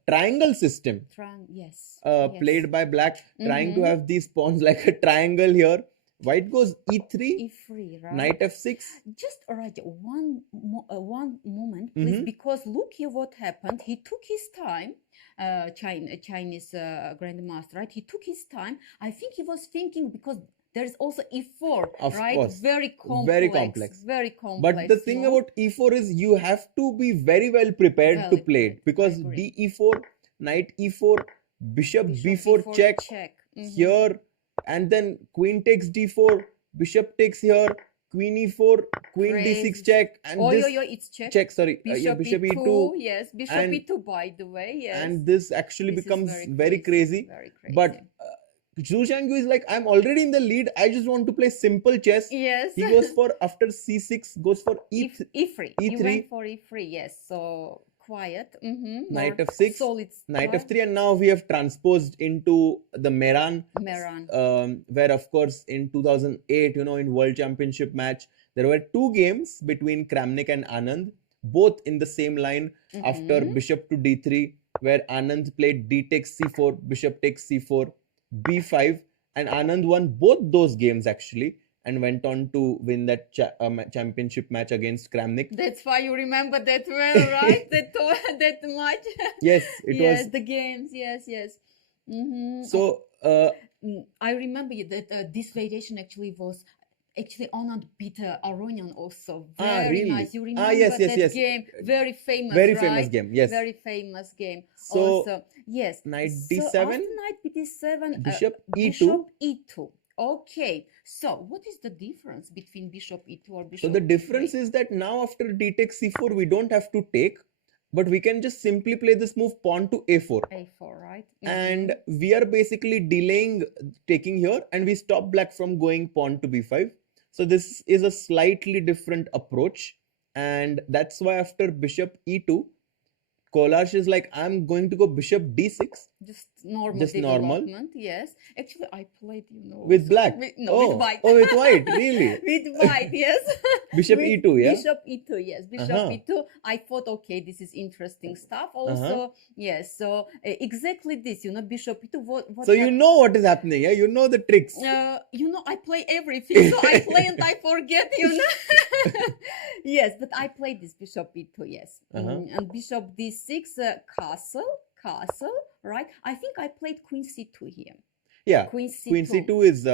triangle system Yes. played by black, trying to Mhm. have these pawns like a triangle here. White goes E3, E3, right? knight F6. Just alright, one moment, please, because look here what happened. He took his time, Chinese grandmaster, right? He took his time. I think he was thinking because there's also E4, Of right? course. Very complex. Very complex. Very complex. But the thing about E4 is you have to be very well prepared to play it, because DE4, knight E4, bishop B4 check. Here, and then queen takes D4, bishop takes here, queen E4, queen D6 check, and it's check. Sorry, Bishop, bishop E2, E2. yes, bishop and, E2, by the way, yes. And this actually This is becomes very crazy. Very crazy. But Xu Xinagyu is like, I'm already in the lead. I just want to play simple chess. Yes. He goes for, after C6, goes for E3. He went for E3, yes. So quiet. Knight F6, solid knight F3, and now we have transposed into the Mehran. Where of course in 2008, in World Championship match, there were 2 games between Kramnik and Anand, both in the same line after bishop to D3, where Anand played D takes C4, bishop takes C4, B5, and Anand won both those games actually, and went on to win that championship match against Kramnik. That's why you remember that well, right? that match. Yes, it was. The games. Yes. So I remember that this variation actually was. Actually, Anand beat Aronian also. Very really? nice. You remember yes. that game? Very famous, Very right? famous game, yes. Very famous game. So, also, yes. Knight So D7, after knight B7, bishop E2. Bishop E2. Okay. So, what is the difference between bishop E2 or bishop So the E3? difference is that now after D takes C4, we don't have to take, but we can just simply play this move pawn to A4. A4, right? And we are basically delaying taking here, and we stop black from going pawn to B5. So this is a slightly different approach, and that's why after bishop E2, Kollars is like, I'm going to go bishop D6. Just normal Just normal. development, yes. Actually, I played, With black? With white. Oh, with white, really? With white, yes. Bishop E2, yeah? Bishop E2, yes. Bishop E2. I thought, okay, this is interesting stuff. Also, yes. So exactly this, bishop E2. What so you know what is happening, yeah? You know the tricks. I play everything. So I play and I forget, Yes, but I played this bishop E2, yes. And bishop D6, castle, right? I think I played queen C2 here. Yeah, Queen C2, Queen C2 is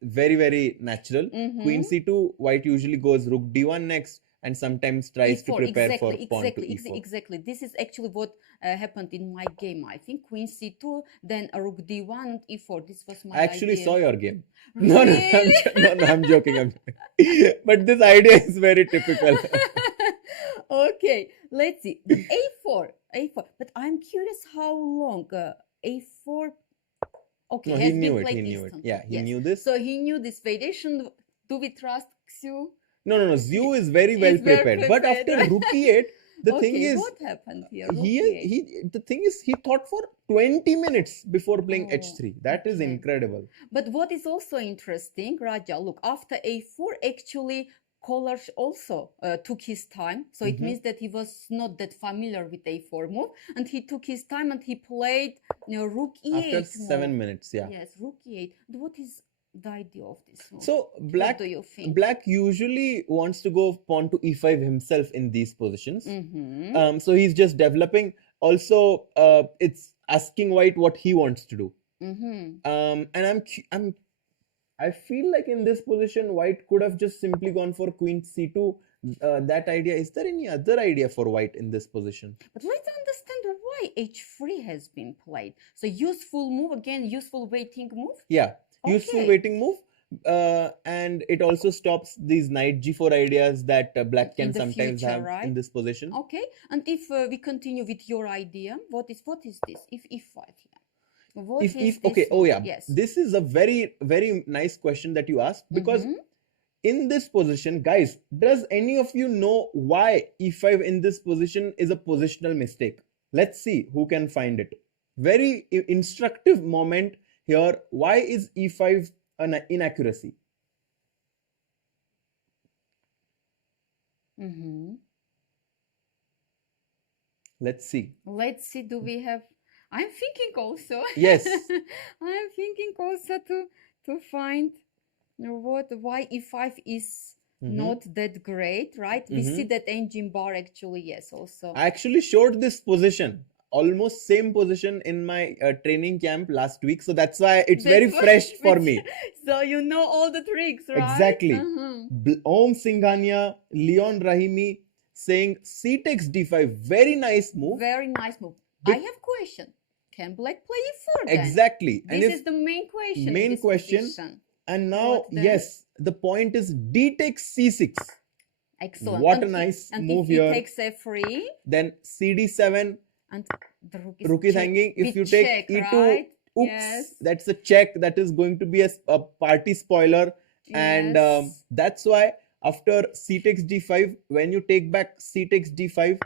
very, very natural. Queen C2, white usually goes rook D1 next, and sometimes tries to prepare for pawn to E4. Exactly. This is actually what happened in my game. I think Queen C2, then a rook D1 and E4. This was my I actually idea. saw your game. Really? No, I'm joking. But this idea is very typical. Okay, let's see. The A4. But I'm curious how long A4. Okay, No, he knew it. Yeah, he knew this. So he knew this variation. Do we trust Xu? No. Xu is very well prepared. But after rook E8, the thing is, what happened here? The thing is, he thought for 20 minutes before playing H3. That is incredible. But what is also interesting, Raja, look, after A4, actually, Kollars also took his time. So it means that he was not that familiar with A4 move. And he took his time and he played rook E8 After 7 minutes, yeah. Yes, rook E8. What is the idea of this move? So black, what do you think? Black usually wants to go pawn to E5 himself in these positions. So he's just developing. Also, it's asking white what he wants to do. And I feel like in this position, white could have just simply gone for queen C2. That idea. Is there any other idea for white in this position? But let's understand why H3 has been played. So useful move, again, useful waiting move? Yeah, useful waiting move. And it also stops these knight G4 ideas that black can sometimes have in this position. Okay, and if we continue with your idea, what is this? If E5 here. Yes. This is a very, very nice question that you asked, because in this position, guys, does any of you know why e5 in this position is a positional mistake? Let's see who can find it. Very instructive moment here. Why is e5 an inaccuracy? Let's see. Let's see, do we have... I'm thinking also. Yes. I'm thinking also to find why e5 is not that great, right? We see that engine bar actually, yes, also. I actually showed this position, almost same position in my training camp last week. So that's why it's very fresh for me. So you know all the tricks, right? Exactly. Om Singhania, Leon Rahimi saying c takes d5. Very nice move. Very nice move. I have question. Can black play e4 then? Exactly. This is the main question. Main question. Position. And now, yes, the point is d takes c6. Excellent. What a nice move here. And if he takes f3. Then cd7. And the rook is hanging. If you take e2, right? oops, yes. That's a check. That is going to be a party spoiler. Yes. And that's why after c takes d5, when you take back c takes d5,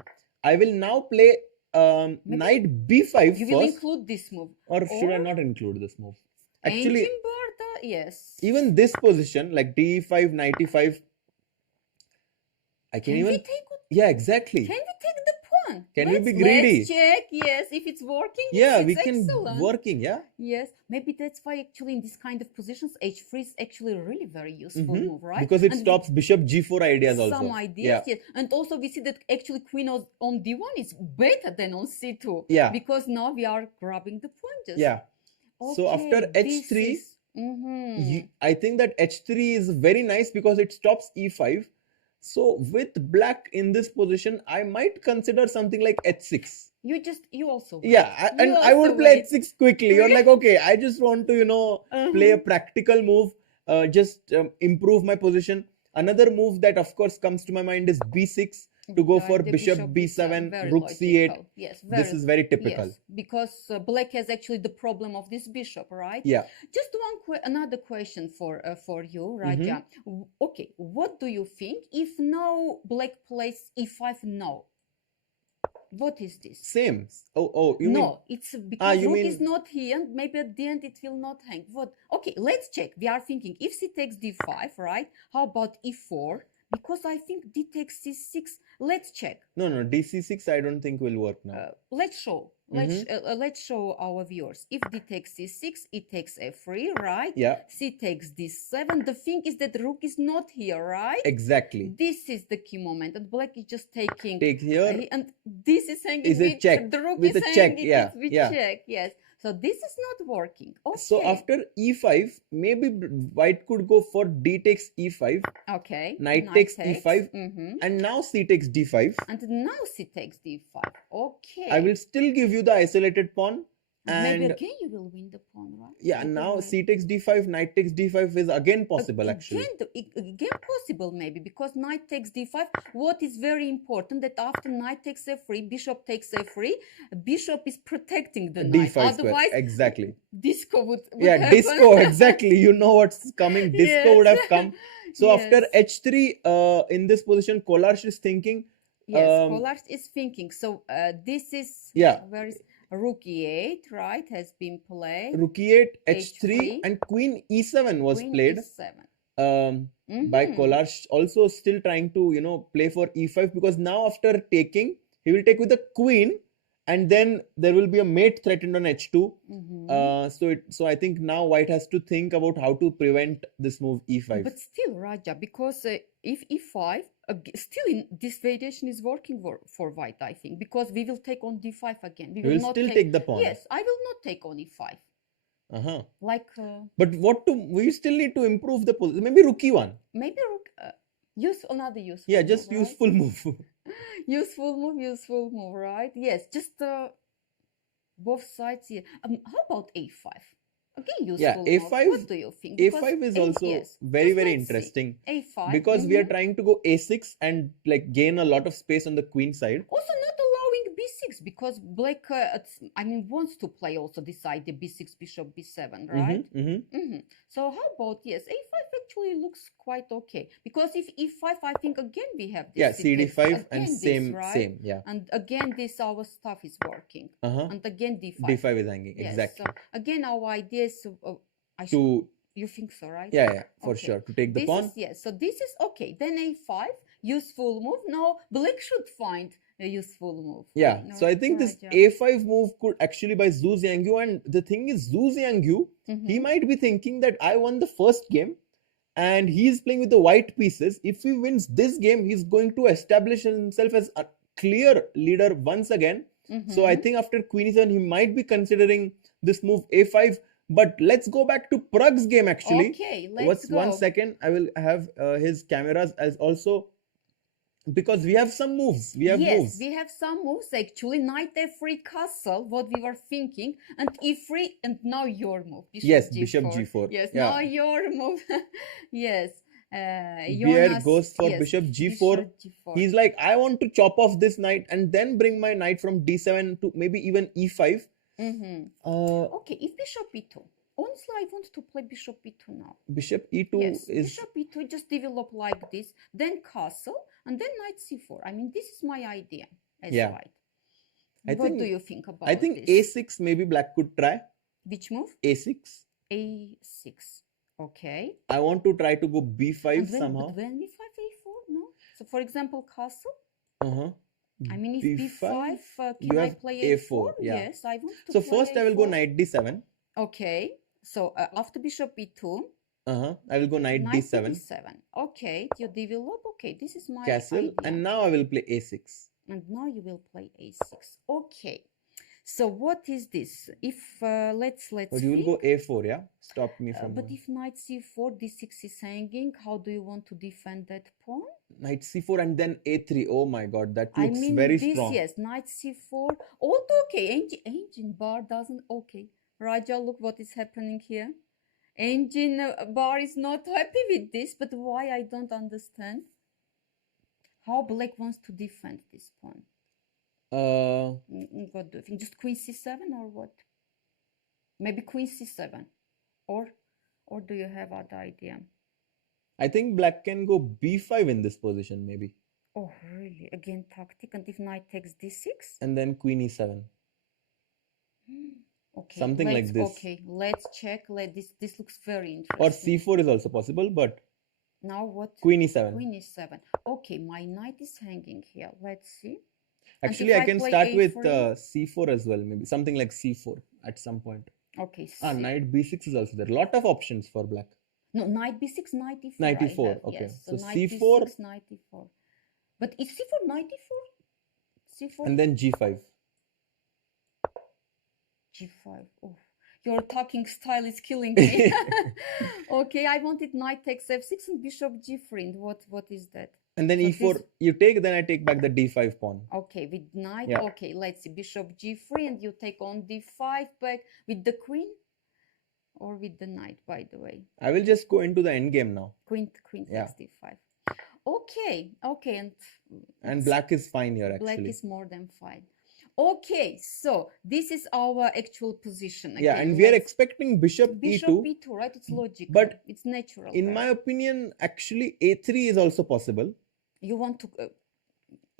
I will now play knight b5 you first. Will include this move. Or should I not include this move? Actually, yes. Even this position, like d5, knight e5, I can even... we take it? Yeah, exactly. Can we take the pawn? Can we be greedy? Let's check, yes, if it's working. Yeah, yes, we can excellent. Working, yeah. Yes, maybe that's why actually in this kind of positions, h3 is actually a really very useful move, right? Because it stops bishop g4 ideas also. Some ideas, yes. And also we see that actually queen on d1 is better than on c2. Yeah. Because now we are grabbing the pointers. Yeah. Okay, so after h3, I think that h3 is very nice because it stops e5. So with black in this position, I might consider something like h6. You also wait. Yeah, and I would play h6 quickly. You're like, okay, I just want to, play a practical move, just improve my position. Another move that of course comes to my mind is b6 to go for bishop b7, rook c8. Yes, this is very typical. Yes, because black has actually the problem of this bishop, right? Yeah. Just another question for you, Raja. Okay, what do you think if now black plays e5 now? What is this? Same. Oh, you mean? No, it's because rook is not here, and maybe at the end it will not hang. What? Okay, let's check. We are thinking if c takes d5, right? How about e4? Because I think d takes c6. Let's check. No, dc6 I don't think will work now. Let's show. Let's show our viewers. If d takes c6, it takes f3, right? Yeah. C takes d7. The thing is that rook is not here, right? Exactly. This is the key moment, and black is just taking. Take here. And this is hanging. Is a check. The rook with is a check. Yeah. With check. Yes. So this is not working. Okay. So after e5, maybe white could go for d takes e5. Okay. Knight takes e5. And now c takes d5. And now c takes d5. Okay. I will still give you the isolated pawn. And maybe again you will win the pawn, right? Yeah, now c takes d5, knight takes d5 is again possible actually. Again possible maybe, because knight takes d5. What is very important that after knight takes f3, bishop takes f3, bishop is protecting the knight. d5 Otherwise, square. Exactly. Disco would happen. Disco, exactly. You know what's coming. Disco would have come. So after h3, in this position, Kollars is thinking. Yes, Kollars is thinking. So this is where is rook e8, right, has been played. Rook e8, h3, and queen e7 was played by Kollars. Also still trying to, play for e5, because now after taking, he will take with the queen, and then there will be a mate threatened on h2. So I think now white has to think about how to prevent this move e5. But still, Raja, because if e5, still in this variation is working for white, I think, because we will take on d5 again. We will not still take the pawn. Yes, I will not take on e5. Like. But we still need to improve the position. Maybe rook e1. Maybe rook. Another useful. Yeah, just move, useful right? move. useful move, right? Yes, just both sides here. How about a5? Again, useful. Yeah, a5. Move. What do you think? Because a5 is also very interesting. A5 because we are trying to go a6 and like gain a lot of space on the queen side. Also not allowing b6, because black wants to play also this idea b6 bishop b7, right? So how about a5 actually looks quite okay. Because if e5, I think again we have this Yeah, situation. CD5 and Again this, same, right? same, yeah. And again this our stuff is working. And again d5. D5 is hanging, Yes. exactly. So again our idea is you think so, right? Yeah, for Okay. sure. To take the This pawn. is, yes. So this is okay. Then a5, useful move. Now black should find a useful move. Yeah, No, so I think this Raja. a5 move could actually by Xu Xinagyu, and the thing is Xu Xinagyu, he might be thinking that I won the first game and he's playing with the white pieces. If he wins this game, he's going to establish himself as a clear leader once again. So I think after Queen e7, he might be considering this move a5. But let's go back to Pragg's game actually. Okay, let's go. 1 second. I will have his cameras as also, because we have some moves. We have yes, moves. we have some moves actually. Knight f3 castle, what we were thinking, and e3, and now your move. Yes, G4. bishop g4. Yes, Yeah. now your move. Yes. Bjerre Jonas, goes for yes, bishop g4. bishop g4. He's like, I want to chop off this knight and then bring my knight from d7 to maybe even e5. Okay, if bishop e2. Honestly, I want to play bishop e2 now. Bishop e2 Yes, is bishop e2 just develop like this, then castle, and then knight c4. I mean, this is my idea as Yeah. white. I What think- do you think about I think this? a6 maybe black could try. Which move? A6. A6. Okay. I want to try to go b5 And when, somehow. But when b5, a4, no? So for example, castle. Uh-huh. I mean, if b5, b5, you can I have play a4, a4? yeah. Yes, I want to So play first I will go a4. knight d7. Okay. So after bishop e2, I will go knight knight to d7. d7. Okay, you develop. Okay, this is my Castle. idea. And now I will play a6. And now you will play a6. Okay. So what is this? If let's But you will go think. a4, yeah? Stop me from But if knight c4, d6 is hanging, how do you want to defend that pawn? knight c4 and then a3. Oh my god, that I looks mean, very this, strong. yes, knight c4. Although, okay, engine bar doesn't, okay. Raja, look what is happening here. Engine bar is not happy with this, but why I don't understand. How black wants to defend this pawn? What do you think? Just queen c7 or what? Maybe queen c7, or do you have other idea? I think black can go b5 in this position maybe. Oh, really? Again, tactic. And if knight takes d6? And then queen e7. Okay, Something like this. Okay, let's check. This looks very Or interesting. c4 is also possible, but Now what? queen e7. Queen e7. Okay, my knight is hanging here. Let's see. Actually, if I I can play start with a4? c4 as well, maybe something like c4 at some point. Okay, Knight b6 is also there. Lot of options for black. No, knight b6, knight e4. Knight I e4, have, okay. Yes. So So knight c4. b6, knight e4. But if c4, knight e4, c4, And then g5. g5. Oh, your talking style is killing me. Okay, I wanted knight takes f6 and bishop g3. And what is that? And then So e4 this- you take, then I take back the d5 pawn. Okay, with knight. Yeah. Okay, let's see. Bishop g3, and you take on d5 back with the queen, or with the knight. By the way, I will just go into the end game now. queen Yeah. takes d5. Okay, and And black is fine here black actually. is more than fine. Okay, so this is our actual position. Yeah, Again, and we are let's- expecting bishop bishop e2. e2, right? It's logical. But it's natural. In right? my opinion, actually a3 is also possible. you want to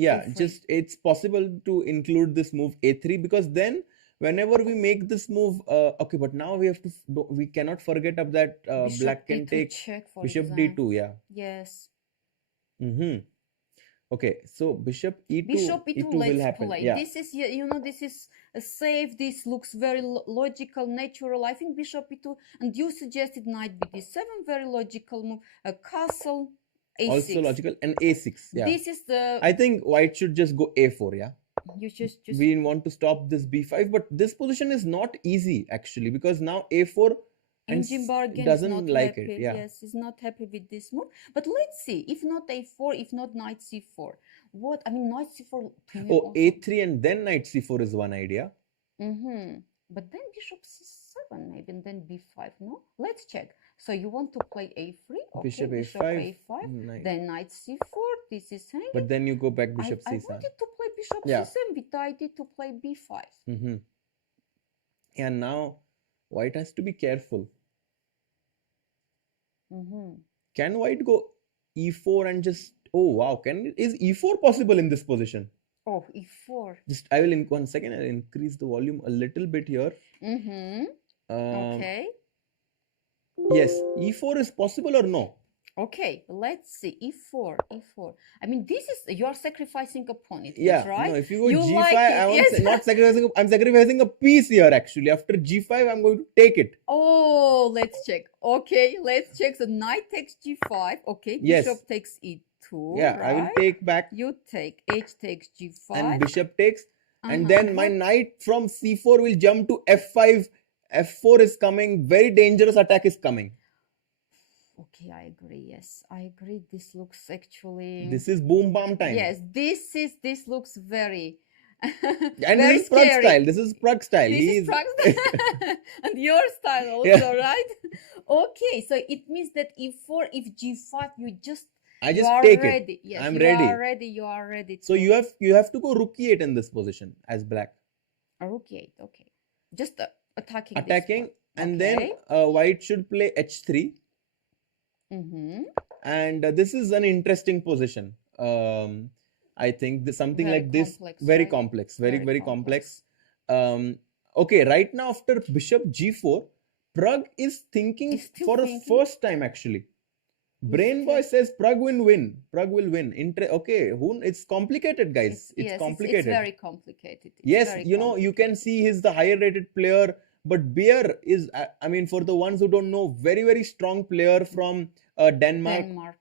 Yeah, A3. just it's possible to include this move a3, because then whenever we make this move, okay, but now we have to, we cannot forget of that bishop black can e2 take check, for bishop example. d2, yeah. Yes. Okay, so bishop e2, Bishop e2, will let's happen. play. Yeah, This is, this is safe. This looks very logical, natural. I think bishop e2, and you suggested knight bd7, very logical move. A castle, a6. also logical, and a6. Yeah, This is the, I think white should just go a4. Yeah, you just we want to stop this b5, but this position is not easy actually, because now a4 and engine bar again is doesn't not like happy. it. Yeah, Yes, is not happy with this move. But let's see. If not a4, if not knight c4, what? I mean, knight c4. to me oh, also- a3 and then knight c4 is one idea. But then bishop c7 maybe, and then b5. No, let's check. So you want to play a3? Okay, Bishop bishop a5, a5. knight. Then knight c4. This is hanging. But then you go back I bishop c7. wanted to play bishop Yeah. c7 with the idea to play b5. And now white has to be careful. Can white go e4 and just, oh wow, is e4 possible in this position? Oh, e4. Just, I will in 1 second, I'll increase the volume a little bit here. Okay. Yes, e4 is possible or no? Okay, let's see. E4, E4. I mean, this is, you're sacrificing a pawn, it Yeah, means, right? no, if you go You g5, like it, I yes. want not sacrificing, I'm sacrificing a piece here actually. After g5, I'm going to take it. Oh, let's check. Okay, let's check. The knight takes g5. Okay, Yes. bishop takes e2. Yeah, right? I will take back. You take h takes g5. And bishop takes. And then my knight from c4 will jump to f5. f4 is coming. Very dangerous attack is coming. Okay, I agree. Yes, I agree. This looks actually. This is boom bam time. Yes, this looks very. And very this is Pragg scary. style. This is Pragg style. This is Pragg style. And your style also, Yeah. right? Okay, so it means that e4, if g5, I you just are take ready. it. Yes, I'm you ready. are ready. You are ready. So you have to go rook e8 in this position as black. Rook e8. Okay, just attacking. this Attacking, part. and Okay. then white should play h3. And this is an interesting position. I think something Very like this, complex, very right? complex, very Very complex. Okay, right now after bishop g4, Pragg is thinking He's still for thinking. the first time actually. Brain boy says Pragg will win. Pragg will win. Okay, it's complicated, guys. It's yes, complicated. It's very complicated. It's Yes, very you know, you can see he's the higher rated player, but Bjerre is, I mean, for the ones who don't know, very strong player from Denmark. Denmark.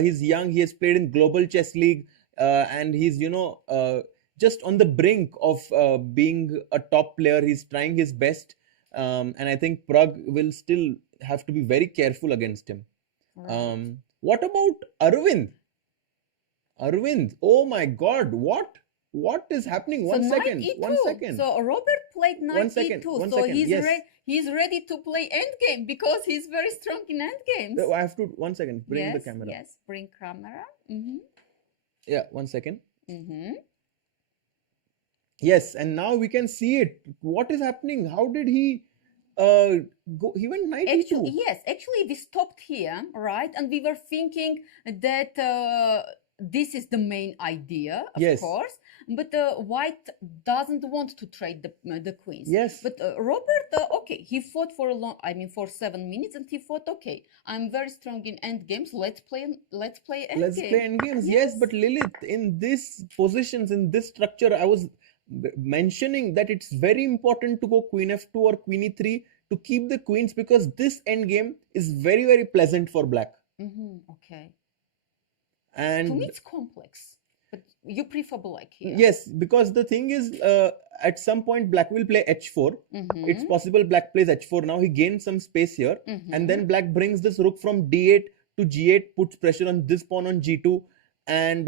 He's young, he has played in Global Chess League, and he's, just on the brink of being a top player. He's trying his best, and I think Pragg will still have to be very careful against him. Right. What about Aravindh? Oh my God, what is happening? So One knight second. e2. So Robert played knight 1 second, e2. 1 So second, yes. he's ready to play endgame because he's very strong in endgames. I have to, 1 second, bring the camera. Yes, bring camera. Yeah, 1 second. Yes, and now we can see it. What is happening? How did he go? He went knight e2. Yes, actually we stopped here, right? And we were thinking that this is the main idea, of course. But white doesn't want to trade the queens. Yes. But Robert, okay, he fought for for 7 minutes, and he thought, okay, I'm very strong in endgames. Let's play endgame. Let's play endgames. Yes, but Lilith, in these positions, in this structure, I was mentioning that it's very important to go queen f2 or queen e3 to keep the queens, because this endgame is very pleasant for black. Okay. And to me, it's complex, but you prefer black here. Yes, because the thing is, at some point black will play h4. It's possible black plays h4 now. He gains some space here, and then black brings this rook from d8 to g8, puts pressure on this pawn on g2, and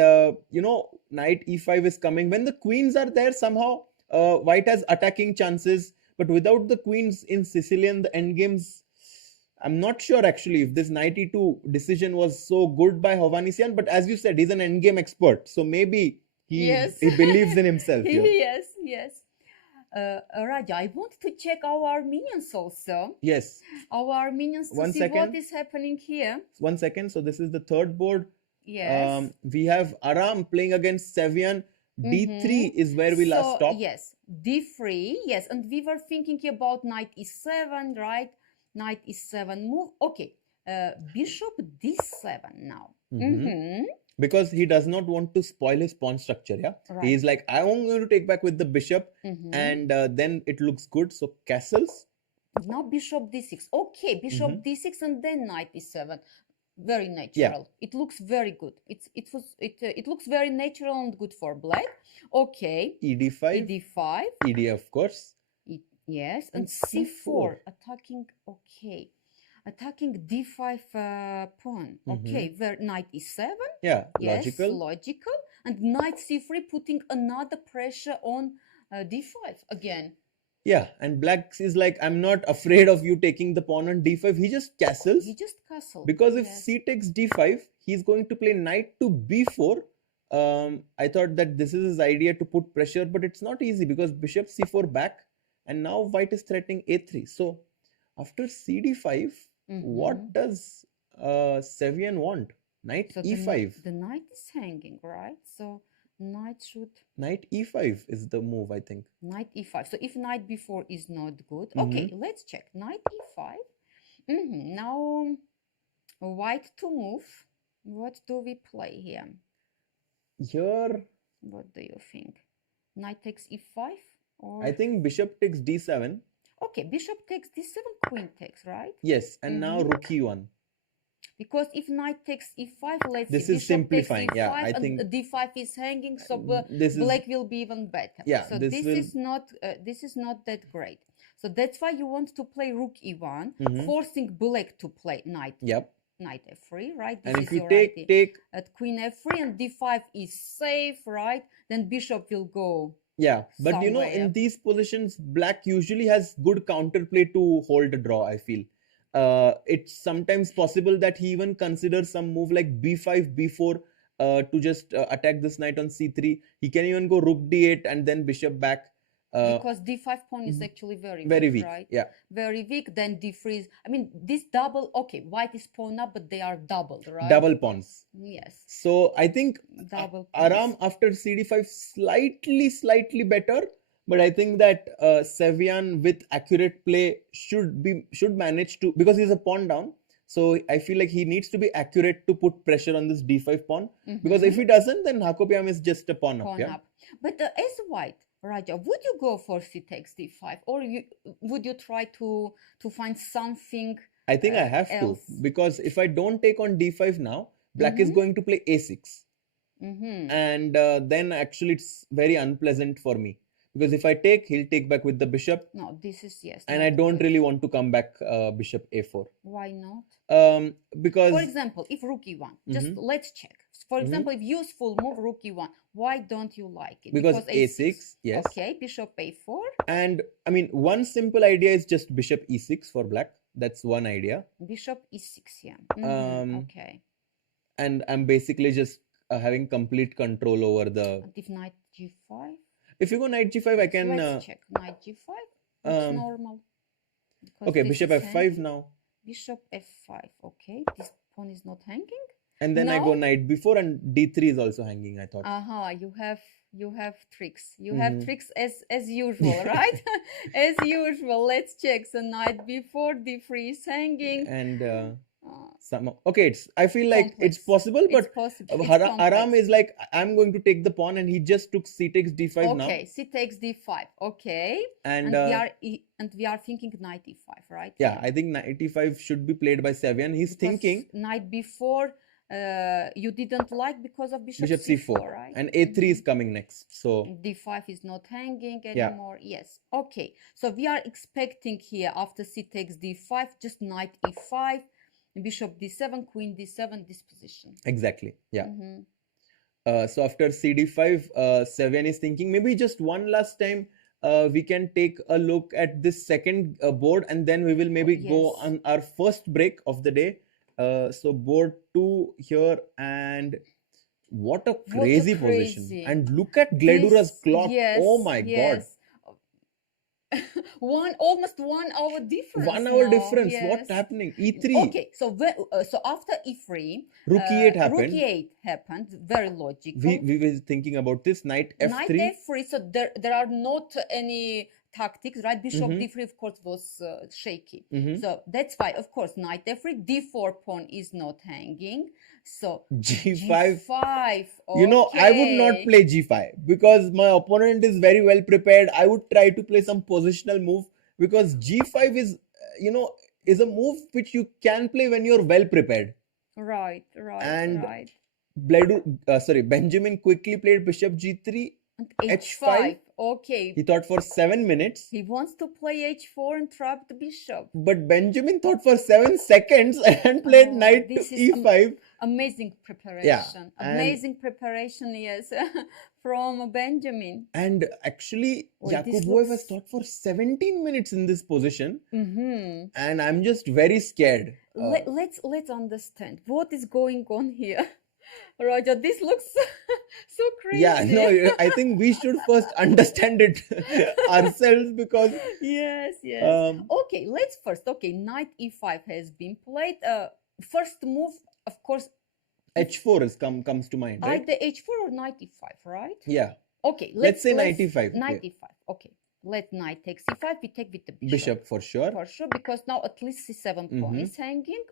knight e5 is coming. When the queens are there, somehow white has attacking chances, but without the queens in Sicilian, the endgames, I'm not sure actually if this knight e2 decision was so good by Hovhannisyan, but as you said, he's an endgame expert, so maybe he believes in himself here. Yes. Raja, I want to check our Armenians also. Yes. Our Armenians to see what is happening here. 1 second. So this is the third board. Yes. We have Aram playing against Sevian. D3 is where we last stopped. Yes. D3. Yes. And we were thinking about knight e7, right? Knight e7 move. Okay. Bishop d7 now. Because he does not want to spoil his pawn structure. Yeah. Right. He is like, I'm going to take back with the bishop, and then it looks good. So castles. Now bishop d6. Okay. Bishop d6 and then knight e7. Very natural. Yeah. It looks very good. It looks very natural and good for black. Okay. ED5. ED5. ED, of course. Yes, and c4 attacking. Okay, attacking d5 pawn. Okay, where knight e7. Yeah, yes, logical. And knight c3 putting another pressure on d5 again. Yeah, and black is like, I'm not afraid of you taking the pawn on d5. He just castles. Because if c takes d5, he's going to play knight to b4. I thought that this is his idea to put pressure, but it's not easy because bishop c4 back. And now white is threatening a3. So after cd5, what does Sevian want? Knight So e5. the knight is hanging, right? So knight should Knight e5 is the move, I think. knight e5. So if knight b4 is not good, Mhm. okay, let's check. Knight e5. Now white to move. What do we play here? Here, What do you think? Knight takes e5 or I think bishop takes d7. okay, bishop takes d7, queen takes, right? Yes, and now Mhm. rook e1. Because if knight takes e5, let's This see, is bishop simplifying. takes e5 Yeah, I and think d5 is hanging, so this is black will be even better. Yeah, So this will- this is not that great. So that's why you want to play rook e1, Mhm. forcing black to play knight Yep. f3, right? This And is if you your take idea. take At queen f3 and d5 is safe, right? Then bishop will go. yeah, but you know, somewhere. in these positions, black usually has good counterplay to hold a draw, I feel. It's sometimes possible that he even considers some move like b5, b4 to just attack this knight on c3. He can even go rook d8 and then bishop back. Because d5 pawn is actually Very weak. right? Yeah. Very weak. Then d3 is, I mean, this double, okay, white is pawn up, but they are doubled, right? Double pawns. Yes, So I think double Aram pawns. after cd5 slightly better, but I think that Sevian with accurate play should manage to, because he's a pawn down. So I feel like he needs to be accurate to put pressure on this d5 pawn, because if he doesn't, then Hakobyan is just a pawn up. Pawn Yeah. up. But as white, Raja, would you go for c takes d5, or would you try to find something? I think I have else? to, because if I don't take on d5 now, black is going to play a6. And then actually it's very unpleasant for me, because if I take, he'll take back with the bishop, No, this is yes. and not I don't good. really want to come back bishop a4. Why not? Because For example, if rook e1, just let's check. For example, if useful move rook e1, why don't you like it? Because a6, yes. Okay, bishop a4. And I mean, one simple idea is just bishop e6 for black. That's one idea. Bishop e6, yeah. Okay. And I'm basically just having complete control over the. And if knight g5? If you go knight g5, I can. Let's check. Knight g5. It's normal. Because Okay, this bishop is f5 hanging. now. Bishop f5. Okay, this pawn is not hanging. And then I Now- go knight b4, and d3 is also hanging, I thought. You have tricks. You have tricks as usual, right? As usual. Let's check. So knight b4, d3 is hanging. And okay, I feel like it's Complex. possible, but It's possible. It's Aram complex. is like, I'm going to take the pawn, and he just took c takes d5 now. Okay, c takes d5. Okay, And we are thinking knight e5, right? yeah, I think knight e5 should be played by Sevian. He's Because thinking knight b4 you didn't like because of bishop, bishop c4, right? and a3 is coming next. So d5 is not hanging Yeah. anymore. Yes. Okay. So we are expecting here after c takes d5, just knight e5, bishop d7, queen d7, this position. exactly, yeah. Mhm. So after cd5, Sevian is thinking maybe just one last time we can take a look at this second board, and then we will maybe go yes. on our first break of the day. So board 2 here, and what a crazy position. crazy. And look at Gledura's This- clock. yes, Oh my God. yes. Almost 1 hour difference. 1 hour now, difference. yes. What's happening? e3. Okay, so so after e3, Rook e8 happened. Rook e8 happened. Very logical. We were thinking about this. Knight f3. Knight f3. So there are not any tactics, right? Bishop d3, of course, was shaky. So that's why, of course, knight f3, d4 pawn is not hanging. So g5. g5. You know, I would not okay. play g5 because my opponent is very well prepared. I would try to play some positional move, because g5 is, is a move which you can play when you're well prepared. Right. And right. Benjamin quickly played bishop g3, And h5. Okay. He thought for 7 minutes, He wants to play h4 and trap the bishop. but Benjamin thought for 7 seconds and played Oh, knight to this is e5. Amazing preparation. and- Amazing preparation, yes, from Benjamin. And actually, Wait, this Yakubboev has looks- thought for 17 minutes in this position, Mm-hmm. and I'm just very scared. Let's understand what is going on here. Roger, this looks so crazy. Yeah, no, I think we should first understand it ourselves, because Yes. um, Okay, let's first. Okay, knight e5 has been played. first move, of course, h4 comes to mind, right? either h4 or knight e5, right? Yeah. Okay, Let's say knight e5. Knight Okay. e5. Okay, let knight takes e5. We take with the bishop. Bishop for sure. For sure, because now at least c7 pawn is hanging.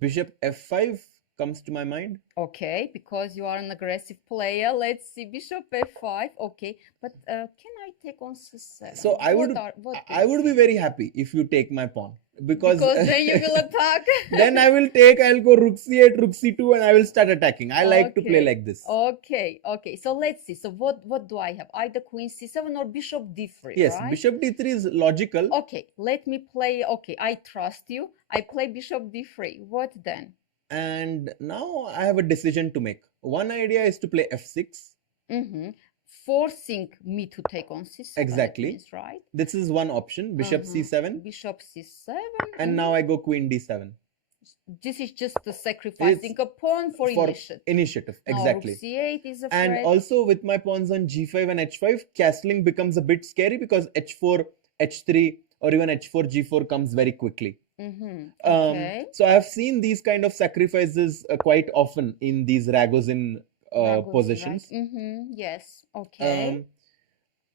Bishop f5 comes to my mind. Okay, because you are an aggressive player. Let's see, bishop f5. Okay, but can I take on c7? So I would be very happy if you take my pawn, because then you will attack. Then I'll go rook c8, rook c2, and I will start attacking. I like to play like this. Okay. So let's see. So what do I have? Either queen c7 or bishop d3. Yes, right? bishop d3 is logical. Okay, let me play. Okay, I trust you. I play bishop d3. What then? And now I have a decision to make. One idea is to play f6. Forcing me to take on c7. Exactly. Means, right? This is one option. Bishop c7. Bishop c7. And now I go queen d7. This is just the sacrificing a pawn for initiative. Initiative, exactly. Now, rook c8 is a and threat. also with my pawns on g5 and h5, castling becomes a bit scary because h4, h3, or even h4, g4 comes very quickly. Okay. So I have seen these kind of sacrifices quite often in these Ragozin positions. Right? Yes. Okay.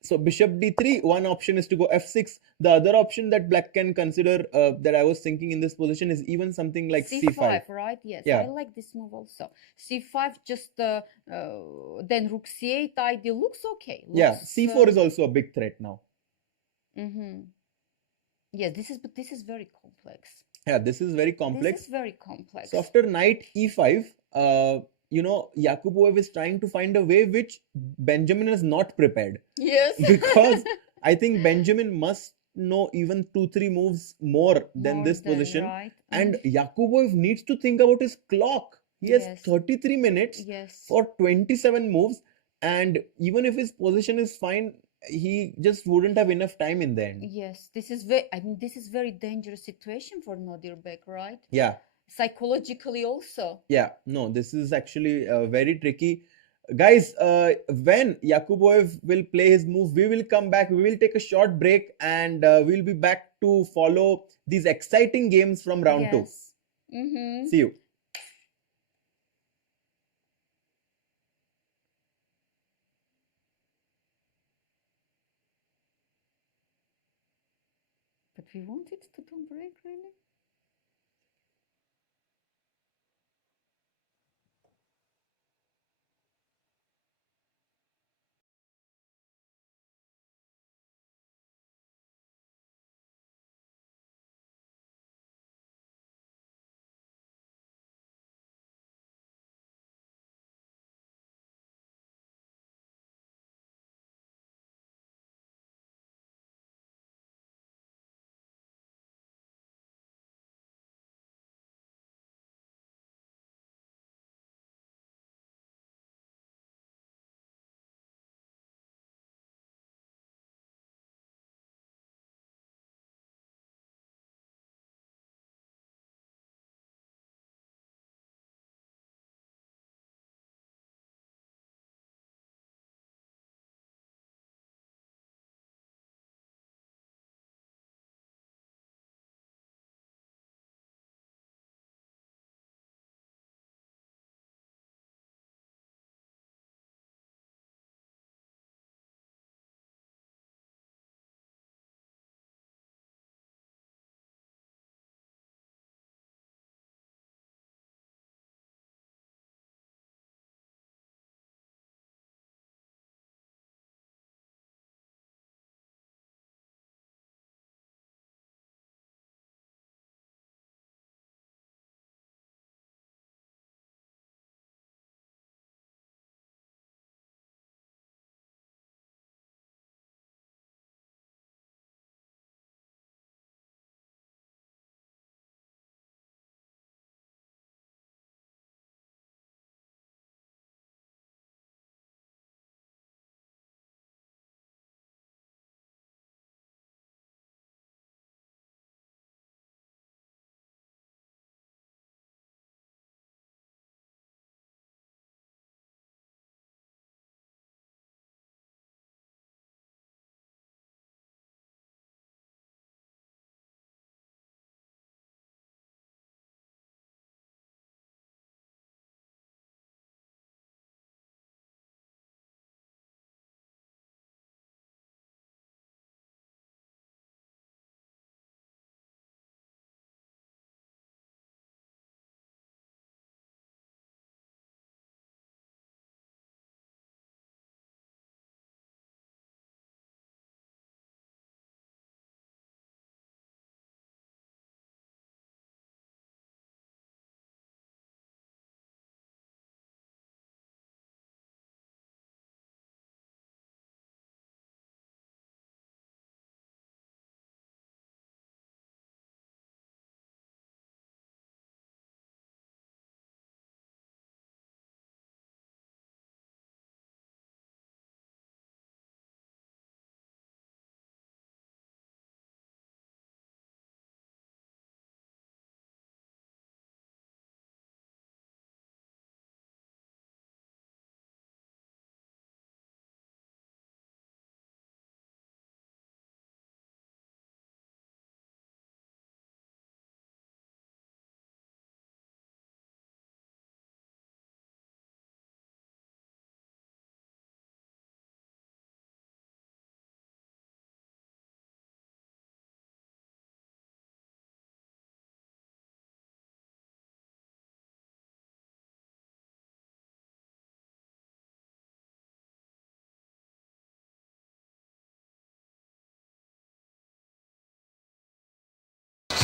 So bishop d3, one option is to go f6. The other option that black can consider, that I was thinking in this position, is even something like c5. Right? Yes. Yeah. I like this move also. c5, just then rook c8 idea looks okay. Yeah, c4 is also a big threat now. Yeah, this is very complex. Yeah, this is very complex. This is very complex. So after knight e5, Yakubboev is trying to find a way which Benjamin is not prepared. Yes. Because I think Benjamin must know even 2-3 moves more than this position. Right. And Yakubboev needs to think about his clock. He has 33 minutes for 27 moves. And even if his position is fine, he just wouldn't have enough time in the end. Yes, this is very dangerous situation for Nodirbek, right? Yeah. Psychologically also. Yeah, no, this is actually very tricky. Guys, when Yakubboev will play his move, we will come back. We will take a short break and we'll be back to follow these exciting games from round 2. See you. But we wanted to do break, really?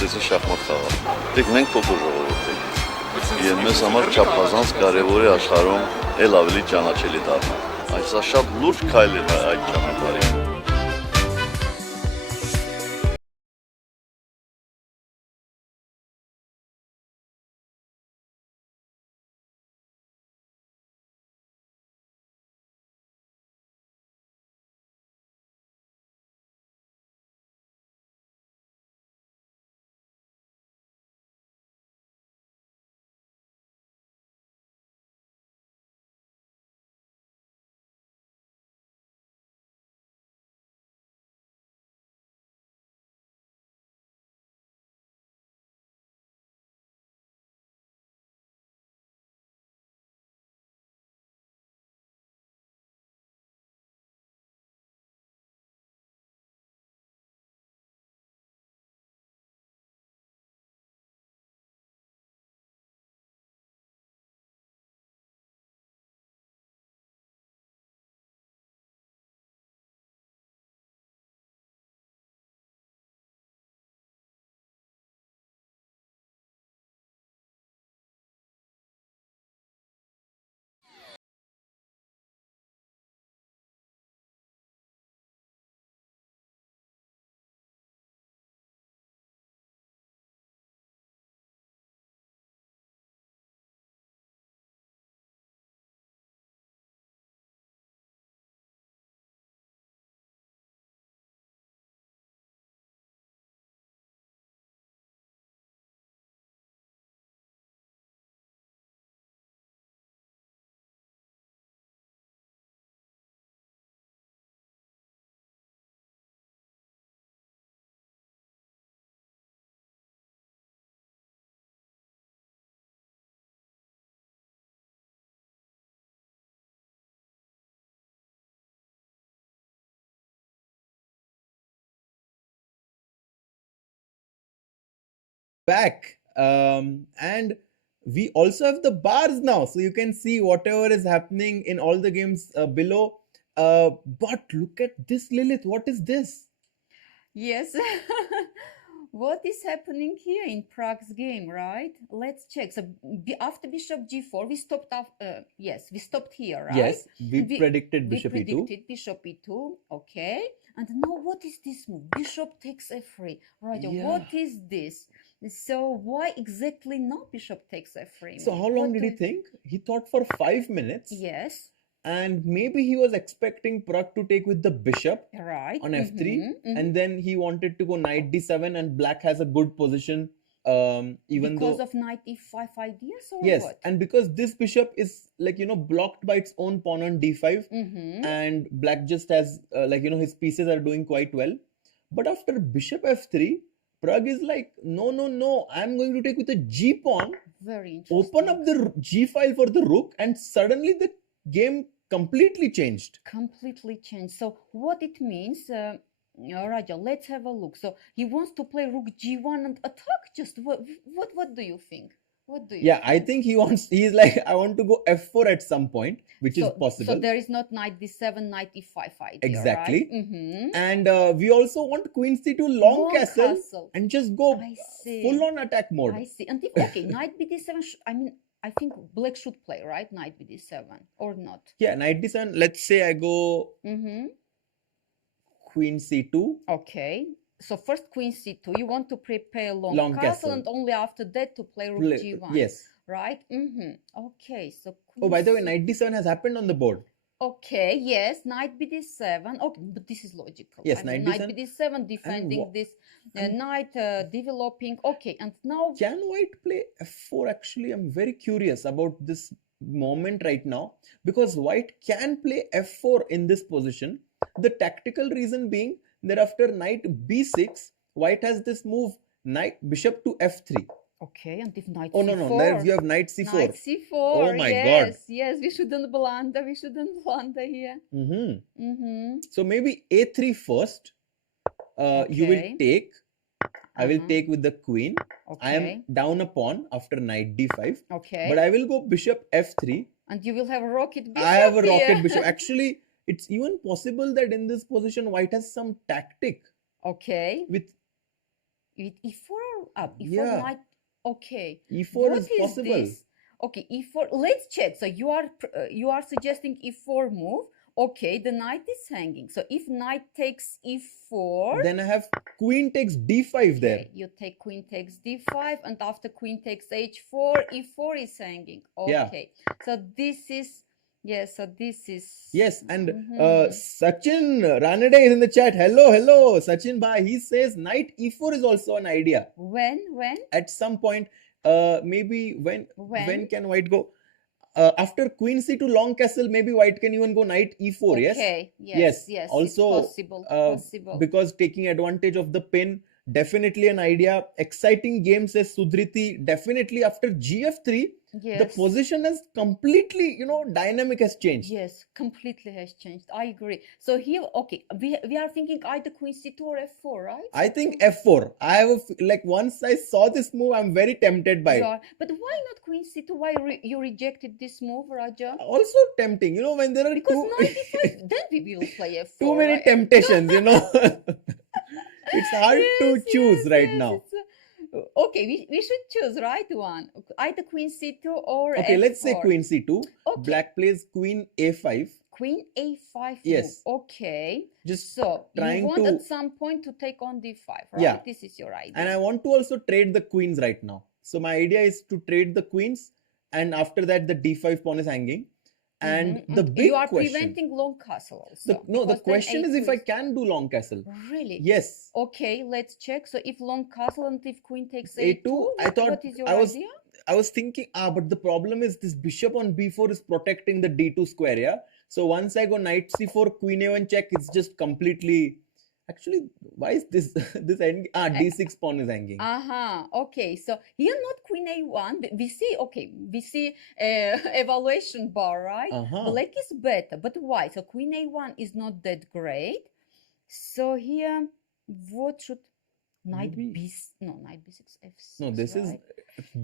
ցեցի շախմատ խաղալ։ Դեք մենք փոքր ժողովուրդ ենք։ Եվ մեզ համար չափազանց կարևոր է աշխարհում ել ավելի ճանաչելի դառնալ։ Այս շատ լուրջ քայլ է այդ ճանապարհին։ Back. And we also have the bars now, so you can see whatever is happening in all the games below. But look at this, Lilith. What is this? Yes. What is happening here in Pragg's game, right? Let's check. So after bishop g4, we stopped yes, we stopped here, right? Yes, we predicted bishop we e2. predicted bishop e2. Okay. And now what is this move? Bishop takes f3. Right. Yeah. What is this? So why exactly now bishop takes f3? So how long did he think? He thought for 5 minutes. Yes. And maybe he was expecting Pragg to take with the bishop Right. on f3, and then he wanted to go knight d7, and black has a good position. Even because though of knight e5 ideas, or yes, what? and because this bishop is blocked by its own pawn on d5, and black just has his pieces are doing quite well. But after bishop f3, Pragg is like, no, I'm going to take with a g pawn. Very interesting. Open up the g file for the rook, and suddenly the game completely changed. So what it means, Raja, let's have a look. So he wants to play rook g1 and attack. Just what do you think? What do you think? I think he's like, I want to go f4 at some point, which is possible. So there is not knight d7, knight e5 idea, exactly, right? And we also want queen c2 long castle and just go full on attack mode. I see. And if, okay, knight bd7, I think black should play, right? Knight bd7 or not? Yeah, knight d7. Let's say I go queen c2. Okay. So first queen c2. You want to prepare long castle, and only after that to play rook g1. Yes. Right? Okay. So queen by the way, knight d7 has happened on the board. Okay, yes, knight bd7. Okay, but this is logical. Yes, knight bd7 defending this knight, developing. Okay, and now can white play f4? Actually, I'm very curious about this moment right now, because white can play f4 in this position. The tactical reason being that after knight b6, white has this move bishop to f3. Okay, and if knight c4. No, there you have knight c4. Knight c4. Oh my god. Yes, we shouldn't blunder. Here. So maybe a3 first. You will take. I will take with the queen. Okay. I am down a pawn after knight d5. Okay. But I will go bishop f3. And you will have a rocket bishop. I have a rocket bishop. Actually, it's even possible that in this position, white has some tactic. Okay. With e4 or up. E4 Yeah. knight. Okay. E4 What is possible. this? Okay, E4. Let's check. So you are suggesting E4 move. Okay, the knight is hanging. So if knight takes E4, Then I have queen takes D5 there. okay, you take queen takes D5, and after queen takes H4, E4 is hanging. Yeah. Okay, so this is yes. So this is Yes, and Mhm. Sachin Ranade is in the chat. Hello, Sachin bhai. He says knight E4 is also an idea. when At some point, maybe when can white go? After queen c2 long castle, maybe white can even go knight e4. Yes. Okay. Yes. Also, it's possible. because taking advantage of the pin, definitely an idea. Exciting game, says Sudriti. Definitely after gf3, the Yes. position has completely, dynamic has changed. Yes, completely has changed. I agree. So here, okay, we are thinking either queen c2 or f4, right? I think f4. I have once I saw this move, I'm very tempted by it. But why not queen c2? Why you rejected this move, Raja? Also tempting, when there are Because knight e5, then we will play f4. too many right? temptations, It's hard to Yes, choose yes, right yes, now. Okay, we should choose right one. Either queen c2 or Okay, f4. let's say queen c2. Okay. Black plays queen a5. Queen a5 Yes. move. Okay. Just So trying you want to- at some point to take on d5, right? Yeah. This is your idea. And I want to also trade the queens right now. So my idea is to trade the queens, and after that the d5 pawn is hanging. And the big you are question. preventing long castle also. The because then question is if I A2 can do long castle. Really? Yes. Okay, let's check. So if long castle and if queen takes A2, A2, I thought what is your I was- idea? I was thinking, but the problem is this bishop on b4 is protecting the d2 square, yeah? So once I go knight c4, queen a1 check, it's just completely... Actually, why is this this end? D6 pawn is hanging. Okay, so here not queen a1. We see evaluation bar, right? Black is better, but why? So queen a1 is not that great. So here, what should knight Maybe- b? No, knight b6 f6. No, this is right?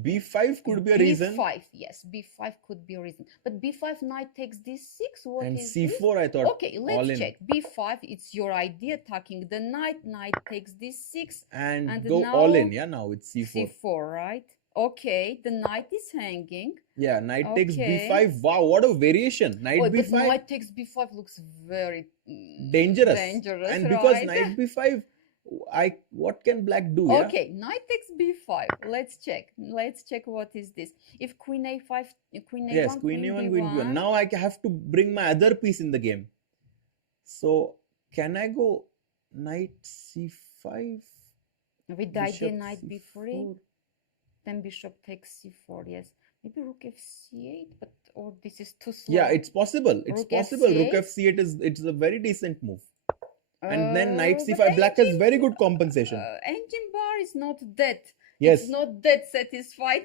b5 could be a reason. B5, yes, b5 could be a reason. But b5 knight takes d6. What And is this? c4 I thought Okay, all let's in. check. B5, it's your idea, attacking the knight. Knight takes d6. And And go all now in, yeah, now it's c4. C4, right? Okay, the knight is hanging. Yeah, knight takes Okay. b5. Wow, what a variation. Knight But b5, knight takes b5 looks very dangerous. dangerous, And because right? knight b5, what can black do, yeah? Okay, knight takes b5. Let's check. Let's check what is this. If queen a5, queen a1, Yes, queen a1, queen b1. Now I have to bring my other piece in the game. So, can I go knight c5? with the idea bishop knight b3, c4? then bishop takes c4. Yes, maybe rook f c8, but or this is too slow. Yeah, it's possible. It's Rook possible. Rook f8. f c8 it's a very decent move. And then knight But c5, black has engine- very good compensation. Engine bar is not that. Yes. It's not that satisfied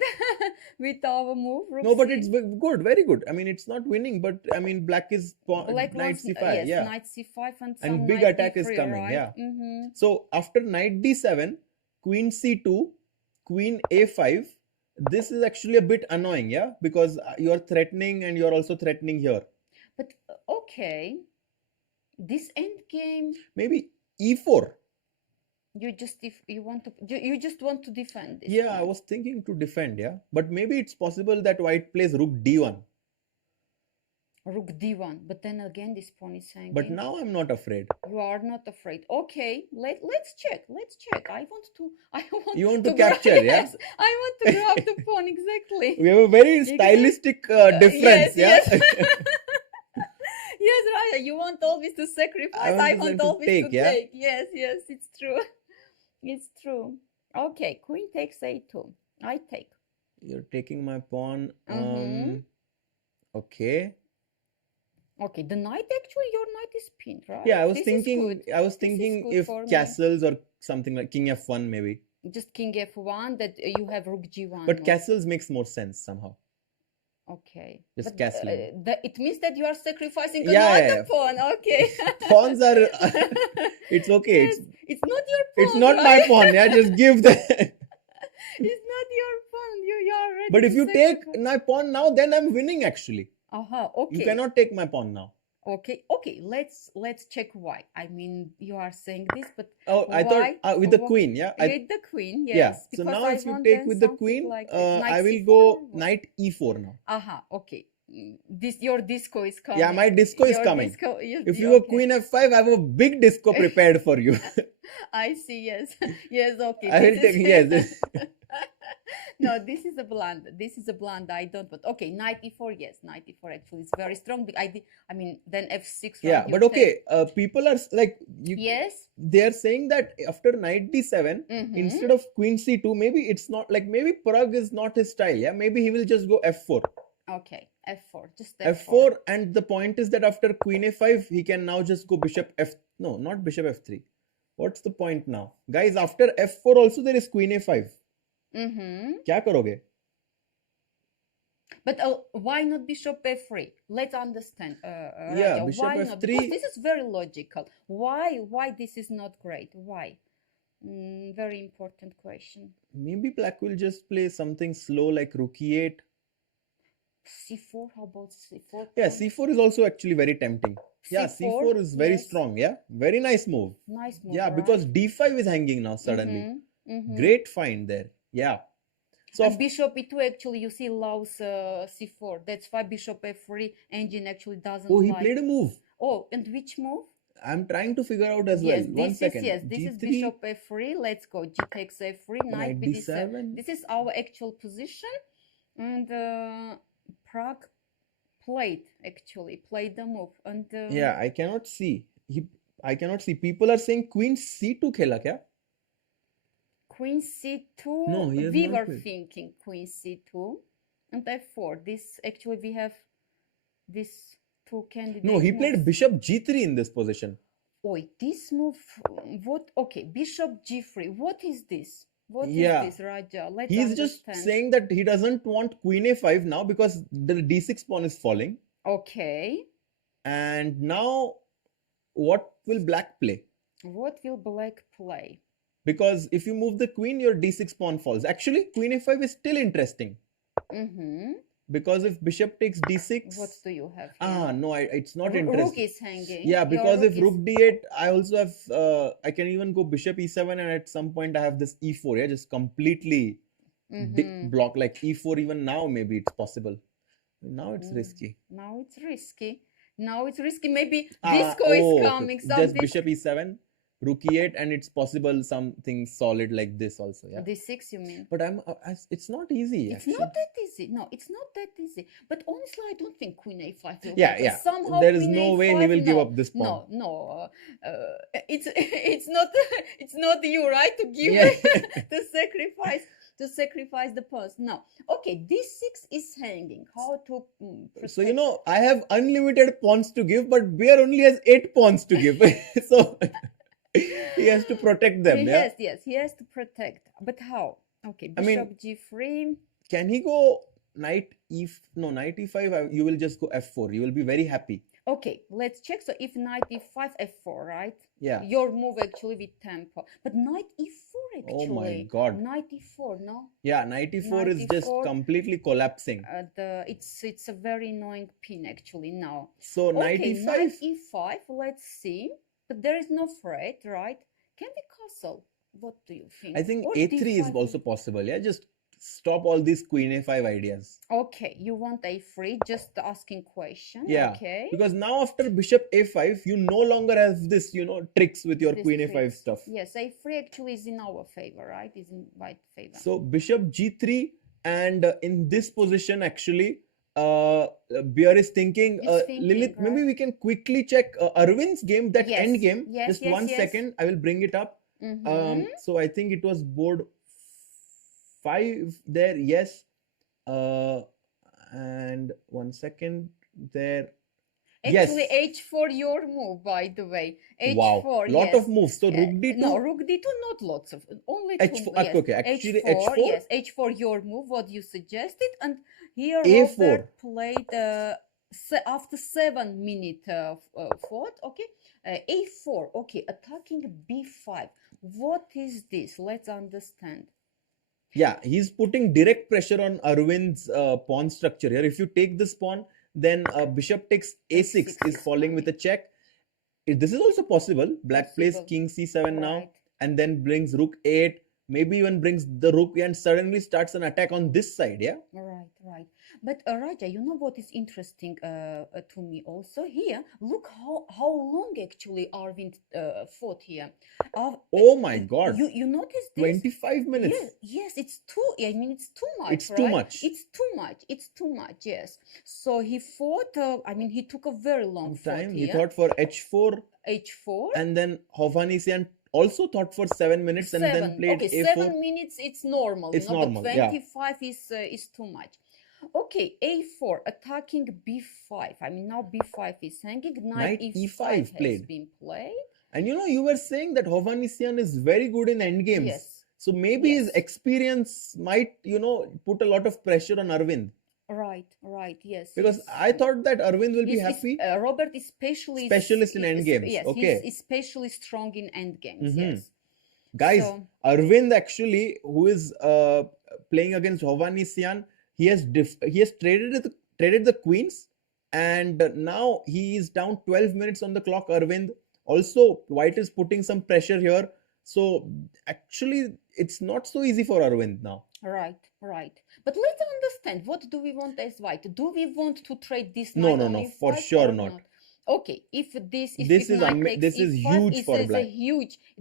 with our move. Rook No, but c- it's good, very good. I mean, it's not winning, but I mean, black is Black knight wants- c5. yes, Yeah. knight c5 and And some big knight attack is d3, coming, right? yeah. Mhm. So after knight d7, queen c2, queen a5, this is actually a bit annoying, yeah, because you're threatening and you're also threatening here. But okay, this end game, Maybe e4. you just you just want to defend this. Yeah, I point. was thinking to defend, yeah, but maybe it's possible that white plays rook d1. Rook d1, but then again this pawn is hanging. But now I'm not afraid. You are not afraid. Okay, let's check. Let's check. I want You want to grab- capture, yeah? Yes, I want to grab the pawn exactly. We have a very You can- stylistic difference, yes, yeah. Yes. Yes, Raya, you want always to sacrifice. I I want want to always take, to yeah? take. Yes, it's true. It's true. Okay, queen takes a2. I take. You're taking my pawn. Mhm. Okay. Okay, the knight actually, your knight is pinned, right? Yeah, I was This is thinking. good. I was This is thinking good if for me. castles or something like king f1 maybe. Just king f1, that you have rook g1. But no? castles makes more sense somehow. Okay. Just But, castling. it means that you are sacrificing Yeah, another yeah. pawn. Okay. Pawns are. It's okay. Yes, it's not your pawn. It's not my right? pawn. Yeah, just give the. It's not your pawn. You are ready. But if to you take sacrifice. my pawn now, then I'm winning actually. Okay. You cannot take my pawn now. Okay. Let's check why. I mean, you are saying this, but Oh, I why? thought with the queen, yeah. With the queen, Yeah. yes. So Because now I if you want take then with the something queen, like I knight will c4 go or what? knight e4 now. Aha, okay. Your disco is coming. Yeah, my disco is Your coming. disco, If you go queen f5, I have a big disco prepared for you. I see. Yes, yes. Okay. I will This take is yes. no. This is a blunder. This is a blunder. I don't. But okay, knight e4. Yes, knight e4 actually is very strong. I mean, then f6. Yeah, right, but you okay. People are like you. Yes. They are saying that after knight d7, instead of queen c2, maybe it's not like maybe Pragg is not his style. Yeah, maybe he will just go f4. Okay, f4. Just f4, and the point is that after queen a5, he can now just go bishop f. No, not bishop f3. What's the point now, guys? After f4 also there is queen a5. क्या करोगे? But why not bishop f3? Let's understand. Yeah, Raja, bishop why f3. not? Because this is very logical. Why this is not great? Why? Very important question. Maybe black will just play something slow like rook e8. C4. How about c4? Yeah, c4 is also actually very tempting. Yeah, c4 is very yes. strong. Yeah, very nice move. Nice move. Yeah, right? because d5 is hanging now suddenly. Great find there. Yeah. So and bishop e2 actually you see allows c4. That's why bishop f3 engine actually doesn't. Oh, he like. played a move. Oh, and which move? I'm trying to figure out as well. One second. This G3, is bishop f3. Let's go. G takes f3. Knight b7. This is our actual position, and Pragg played the move. And yeah, I cannot see. I cannot see. People are saying queen c2 khela kya? Queen c2. No, he has we not were played. thinking queen c2 and f4. This actually we have this two candidates. No, he played bishop g3 in this position. Oh, this move. What? Okay, bishop g3. What is this? What is this, Raja? Let's He's understand. just saying that he doesn't want queen a5 now because the d6 pawn is falling. Okay. And now, what will black play? What will black play? Because if you move the queen, your d6 pawn falls. Actually, queen a5 is still interesting. Because if bishop takes d6... What do you have here? No, it's not interesting. Rook is hanging. Yeah, because if rook d8, I also have... I can even go bishop e7 and at some point I have this e4. Yeah, just completely block. Like e4 even now maybe it's possible. Now it's risky. Now it's risky. Maybe disco is coming. Just bishop e7. Rook e8, and it's possible something solid like this also. Yeah. D6, you mean? But it's not easy. It's not that easy. No, it's not that easy. But honestly, I don't think queen a5 will yeah. Somehow there is no way he will give up this pawn. No. It's not you, right? To give to sacrifice the pawns. No. Okay, d6 is hanging. How to protect? So I have unlimited pawns to give, but Bjerre only has 8 pawns to give. So he has to protect them. Yes, he has to protect. But how? Okay, bishop g3. Can he go knight e5? You will just go f4. You will be very happy. Okay, let's check. So if knight e5, f4, right? Yeah. Your move actually with tempo. But knight e4 actually. Oh my God. Knight e4, no? Yeah, knight e4 is just completely collapsing. It's a very annoying pin actually now. So knight e5. Knight e5, let's see. But there is no threat, right? Can we castle? What do you think? I think or a3 d5? is also possible. Yeah, just stop all these queen a5 ideas. Okay, you want a3, just asking question. Yeah, okay. Because now after bishop a5, you no longer have this, tricks with your queen a5 stuff. Yes, a3 actually is in our favor, right? Is in white favor. So bishop g3, and in this position actually, Bjerre is thinking, Lilith, right? maybe we can quickly check Arvind's game, that end game. Yes, Just one second, I will bring it up. So I think it was board 5 there, yes. And 1 second there. Actually, yes. h4 your move, by the way. H4, wow, lot of moves. So rook d2. No, rook d2, not lots of. Only h4. two. Yes. Okay, actually h4. h4. Yes, h4 your move. What you suggested, and here A4. Robert played after 7 minute fought. Okay, a4. Okay, attacking b5. What is this? Let's understand. Yeah, he's putting direct pressure on Arvind's pawn structure here. If you take this pawn, then bishop takes a6 is falling with a check. This is also possible. Black plays Possible. king c7 now, Right. and then brings rook 8, maybe even brings the rook, and suddenly starts an attack on this side. Yeah, Right, right. But Raja, you know what is interesting to me also here? Look how long actually Arvind fought here. oh my god, You notice this? 25 minutes. Yes, it's too. I mean, it's too much. It's too right? much. It's too much. It's too much. Yes. So he fought. I mean, he took a very long Time fight he here. thought for h4, H4. and then Hovhannisyan also thought for 7 minutes and then played okay, a4. 7 minutes. It's normal. It's you know, normal, but yeah. 25 is too much. Okay, a4 attacking b5. I mean, now b5 is hanging. Knight e5 has played. been played. And you were saying that Hovhannisyan is very good in endgames. Yes. So maybe his Yes. experience might, put a lot of pressure on Arvind. Right, yes. Because he's- I thought that Arvind will be he's- happy. Robert is Specialist in endgames, Yes, okay. he's especially strong in endgames. Mhm. Yes. Guys, So- Arvind actually, who is playing against Hovhannisyan, he has traded the queens, and now he is down 12 minutes on the clock. Arvind also, White is putting some pressure here. So actually, it's not so easy for Arvind now. Right. But let's understand, what do we want as White? Do we want to trade this No, knight no, on no, e5 for sure or not. Okay, if This if is knight takes this is e5, huge for black.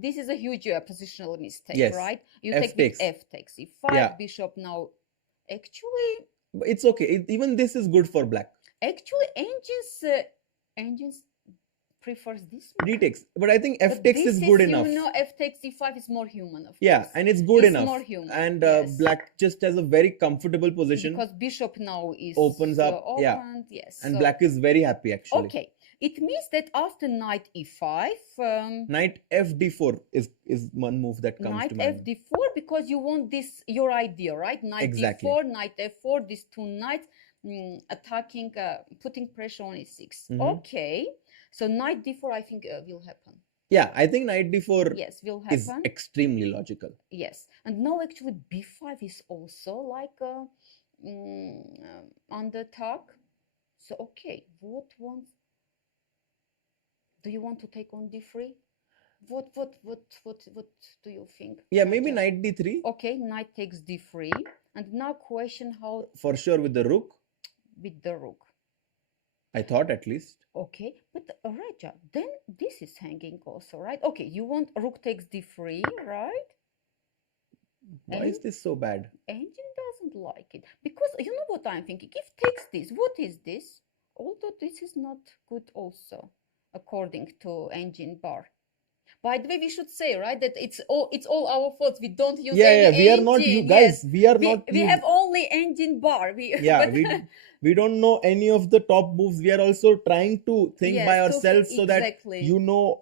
This is a huge positional mistake, Yes. right? You F take takes. with f takes e5, Yeah. bishop now. Actually, But it's okay. Even this is good for black. engines prefers this one. Retakes. But I think F But takes this is good enough. F takes e5 is more human, of Yeah, course. and it's good It's enough. more human, And yes. black just has a very comfortable position. Because bishop now is Opens up, yeah. opened, yes. And so- black is very happy actually. Okay, it means that after knight e5, Knight fd4 is one move that comes knight to mind. fd4, because you want this, your idea, right? Knight Exactly. d4, knight f4, these two knights attacking, putting pressure on e6. Mhm. Okay, so knight d4 I think will happen. Yeah, I think knight d4 Yes, will is happen. extremely logical. Yes, and now actually b5 is also like under attack. So okay, do you want to take on d3? What do you think? Yeah, maybe Raja? knight d3 Okay, knight takes d3, and now question how for sure with the rook. with the rook. I thought at least. Okay, but Raja, then this is hanging also, right? Okay, you want rook takes d3, right? Why is this so bad? Engine doesn't like it, because you know what I'm thinking. If takes this, what is this? Although this is not good also, according to engine bar. By the way, we should say, right, that it's all our faults. We don't use Yeah, any we are not engine, you guys. yes. We are We, not. we have only engine bar. Yeah, but- we don't know any of the top moves. We are also trying to think Yes, by to- ourselves so that exactly. you know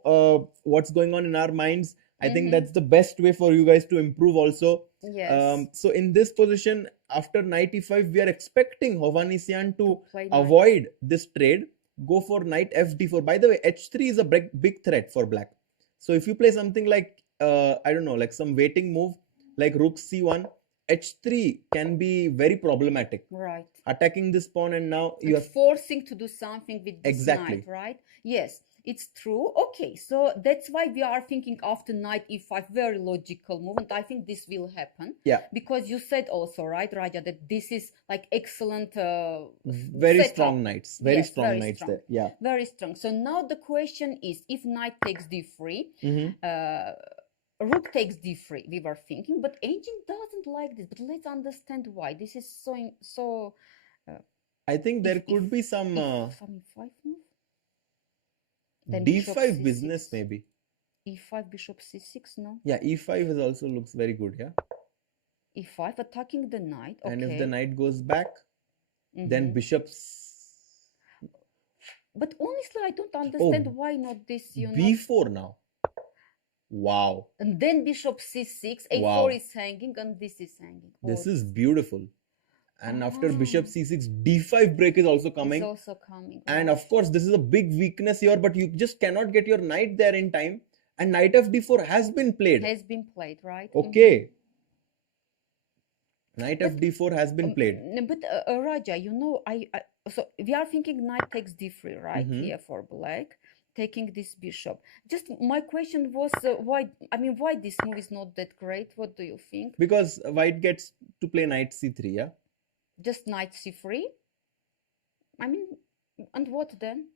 what's going on in our minds. I think Mhm. that's the best way for you guys to improve also. Yes. So in this position, after knight e5, we are expecting Hovhannisyan to play knight. avoid this trade, go for knight fd4. By the way, h3 is a big threat for black. So if you play something like, I don't know, like some waiting move, like rook c1, h3 can be very problematic. Right. Attacking this pawn, and now you And have forcing to do something with this Exactly. knight, right? Yes, it's true. Okay, so that's why we are thinking after knight e5, very logical movement. I think this will happen. Yeah. Because you said also, right, Raja, that this is like excellent. very setup. strong knights. Very Yes, strong very knights strong. there. Yeah. Very strong. So now the question is, if knight takes d3, Mhm. rook takes d3, we were thinking, but engine doesn't like this. But let's understand why. This is so. I think there If- could be some Some e5 move. Then bishop d5 c6. business maybe. e5 bishop c6, no? Yeah, e5 is also looks very good. Yeah. e5 attacking the knight. Okay. And if the knight goes back, then Mhm. bishops But honestly, I don't understand Oh, why not this. You know. b4 now. Wow, And then bishop c6, a4 Wow. is hanging, and this is hanging. this Oh, is beautiful. And after bishop Ah. c6, d5 break is also it's coming. also coming. And right. of course, this is a big weakness here, but you just cannot get your knight there in time. And knight fd4 has been played. Has been played, right? Okay. Knight fd4 has been played. But Raja, you know, so we are thinking knight takes d3, right? Mhm. Here for black, taking this bishop. Just my question was why? I mean, why this move is not that great? What do you think? Because white gets to play knight c3, yeah? Just knight c3. I mean, and what then?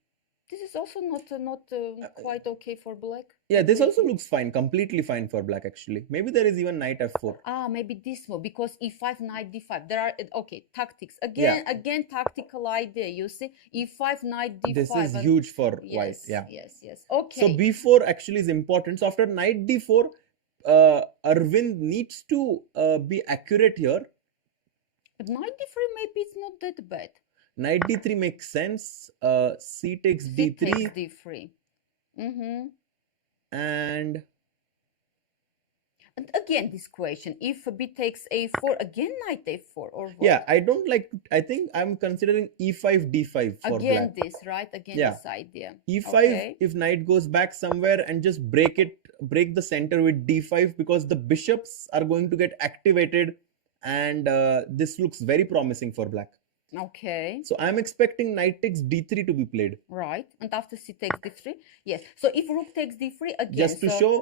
This is also not quite okay for black. Yeah, this Do you also think? looks fine, completely fine for black actually. Maybe there is even knight f4. Maybe this move because e5, knight d5. There are okay tactics Yeah. again tactical idea. You see, e5, knight d5. This is and- huge for white. Yes, Yeah. yes. Okay. So b4 actually is important. So after knight d4, Arvind needs to be accurate here. But knight d3 maybe it's not that bad. Knight d3 makes sense. C takes C d3 takes d3. and And again, this question: if b takes a4, again knight a4 or what? yeah, I don't like. I think I'm considering e5 d5 for Again black. this, right? Again Yeah. this idea. E5 Okay. if knight goes back somewhere and just break the center with d5 because the bishops are going to get activated and this looks very promising for black. Okay. So I'm expecting knight takes d3 to be played. Right. And after c takes d3, yes. So if rook takes d3 again, Just to so, show.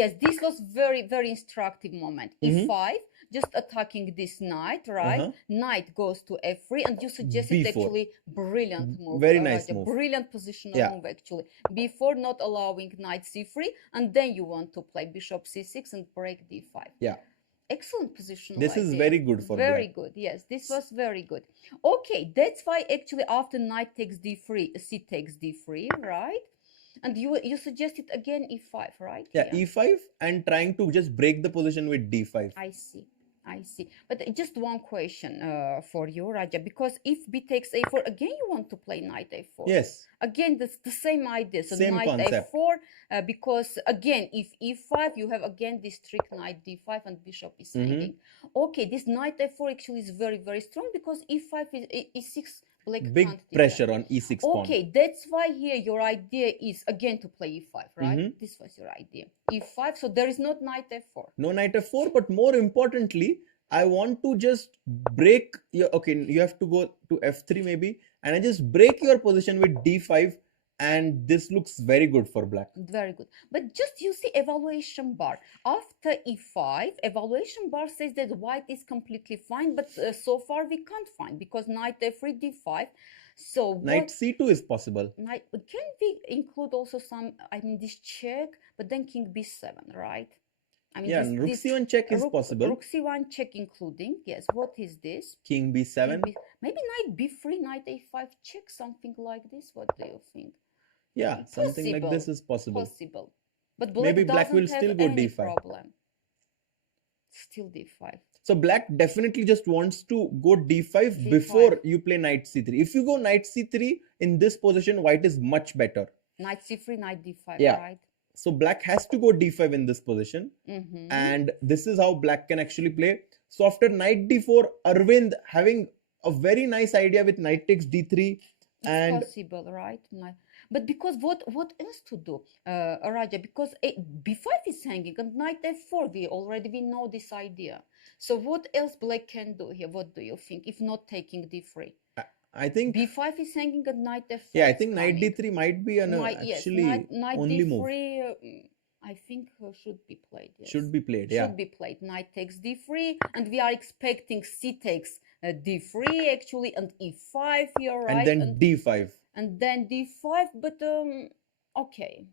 yes, this was very instructive moment. Mhm. e5, just attacking this knight, right? Uh-huh. Knight goes to f3, and you suggested B4. actually brilliant move. Very nice Raja, move. brilliant positional Yeah. move actually. Before not allowing knight c3, and then you want to play bishop c6 and break d5. Yeah. Excellent positional This is idea. very good for very black. good. Yes, this was very good. Okay, that's why actually after knight takes d3, c takes d3, right? And you suggested again e5, right? Yeah, e5 and trying to just break the position with d5. I see. But just one question for you, Raja, because if b takes a4, again you want to play knight a4. Yes. Again, that's the same idea. So Same knight concept. a4, because again, if e5, you have again this trick knight d5 and bishop is hanging. Okay, this knight a4 actually is very strong because e5 is e6. Black Big can't pressure defend. on e6 pawn. Okay, that's why here your idea is again to play e5, right? Mhm. This was your idea. e5, so there is not knight f4. No knight f4, but more importantly, I want to just break your, okay, you have to go to f3 maybe, and I just break your position with d5, and this looks very good for black. Very good. But just you see evaluation bar. After e5, evaluation bar says that white is completely fine, but so far we can't find because knight f3, d5. So Knight c2 is possible. can we include also some, I mean, this check, but then king b7, right? I mean, Yeah, rook c1 check is possible. Rook c1 check including, yes. What is this? King b7. Maybe knight b3, knight a5 check, something like this. What do you think? Yeah, something like this is possible. Possible. But black Maybe black will doesn't still have go any d5. problem. Still d5. So black definitely just wants to go d5 D5. before you play knight c3. If you go knight c3 in this position, white is much better. Knight c3, knight d5, Yeah. right? So black has to go d5 in this position. Mm-hmm. And this is how black can actually play. So after knight d4, Arvind having a very nice idea with knight takes d3. It's And possible, right? But because what else to do, Raja? Because b5 is hanging and knight f4. We know this idea. So what else black can do here? What do you think? If not taking d3, I think b5 is hanging and knight f4. yeah, I is think knight coming. d3 might be an actually Knight only d3, move. I think should be played. Yes. Should be played. Yeah. Should be played. Knight takes d3, and we are expecting c takes d3 actually, and e5 here, right? And then d5. And then d5, but okay.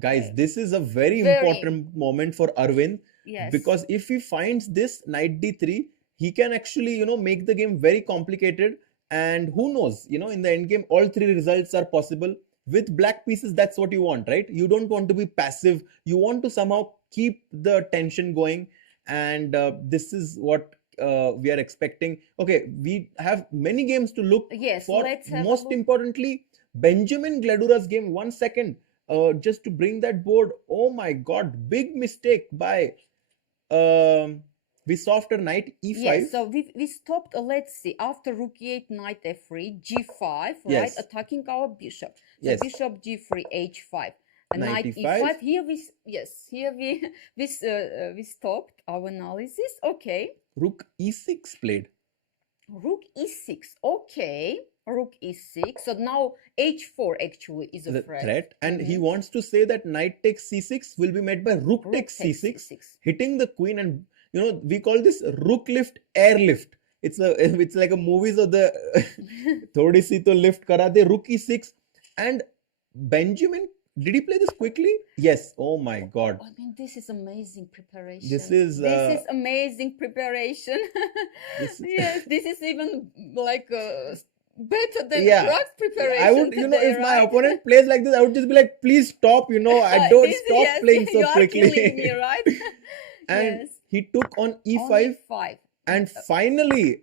Guys, this is a very Very. important moment for Arvind. Yes. Because if he finds this knight d3, he can actually, make the game very complicated. And who knows, in the end game, all three results are possible. With black pieces, that's what you want, right? You don't want to be passive. You want to somehow keep the tension going. And this is what we are expecting. Okay, we have many games to look Yes, for. let's have a Most look. importantly, Benjamin Gledura's game. 1 second. Just to bring that board. Oh my God, big mistake by we saw after knight e5. Yes, so we stopped, let's see, after rook e8, knight f3, g5, right? Yes. Attacking our bishop. So Yes. bishop g3, h5, Knight knight e5. e5. Here we stopped our analysis. Okay. Rook e6 played. Rook e6. Okay. Rook e6. So now h4 actually is a The threat. threat, and he Mhm. wants to say that knight takes c6 will be met by rook Rook takes takes c6, c6. hitting the queen, and we call this rook lift airlift. It's like a movies of the thodi si to lift kara de, rook e6. And Benjamin, did he play this quickly? Yes. Oh my god, I mean, this is amazing preparation. this is amazing preparation. this is- Yes, this is even like better than Yeah. Prague's preparation. I would, today, if my right? opponent plays like this, I would just be like, please stop, I don't stop yes, playing so you are quickly. killing me, right? And yes. he took on On e5, e5. and finally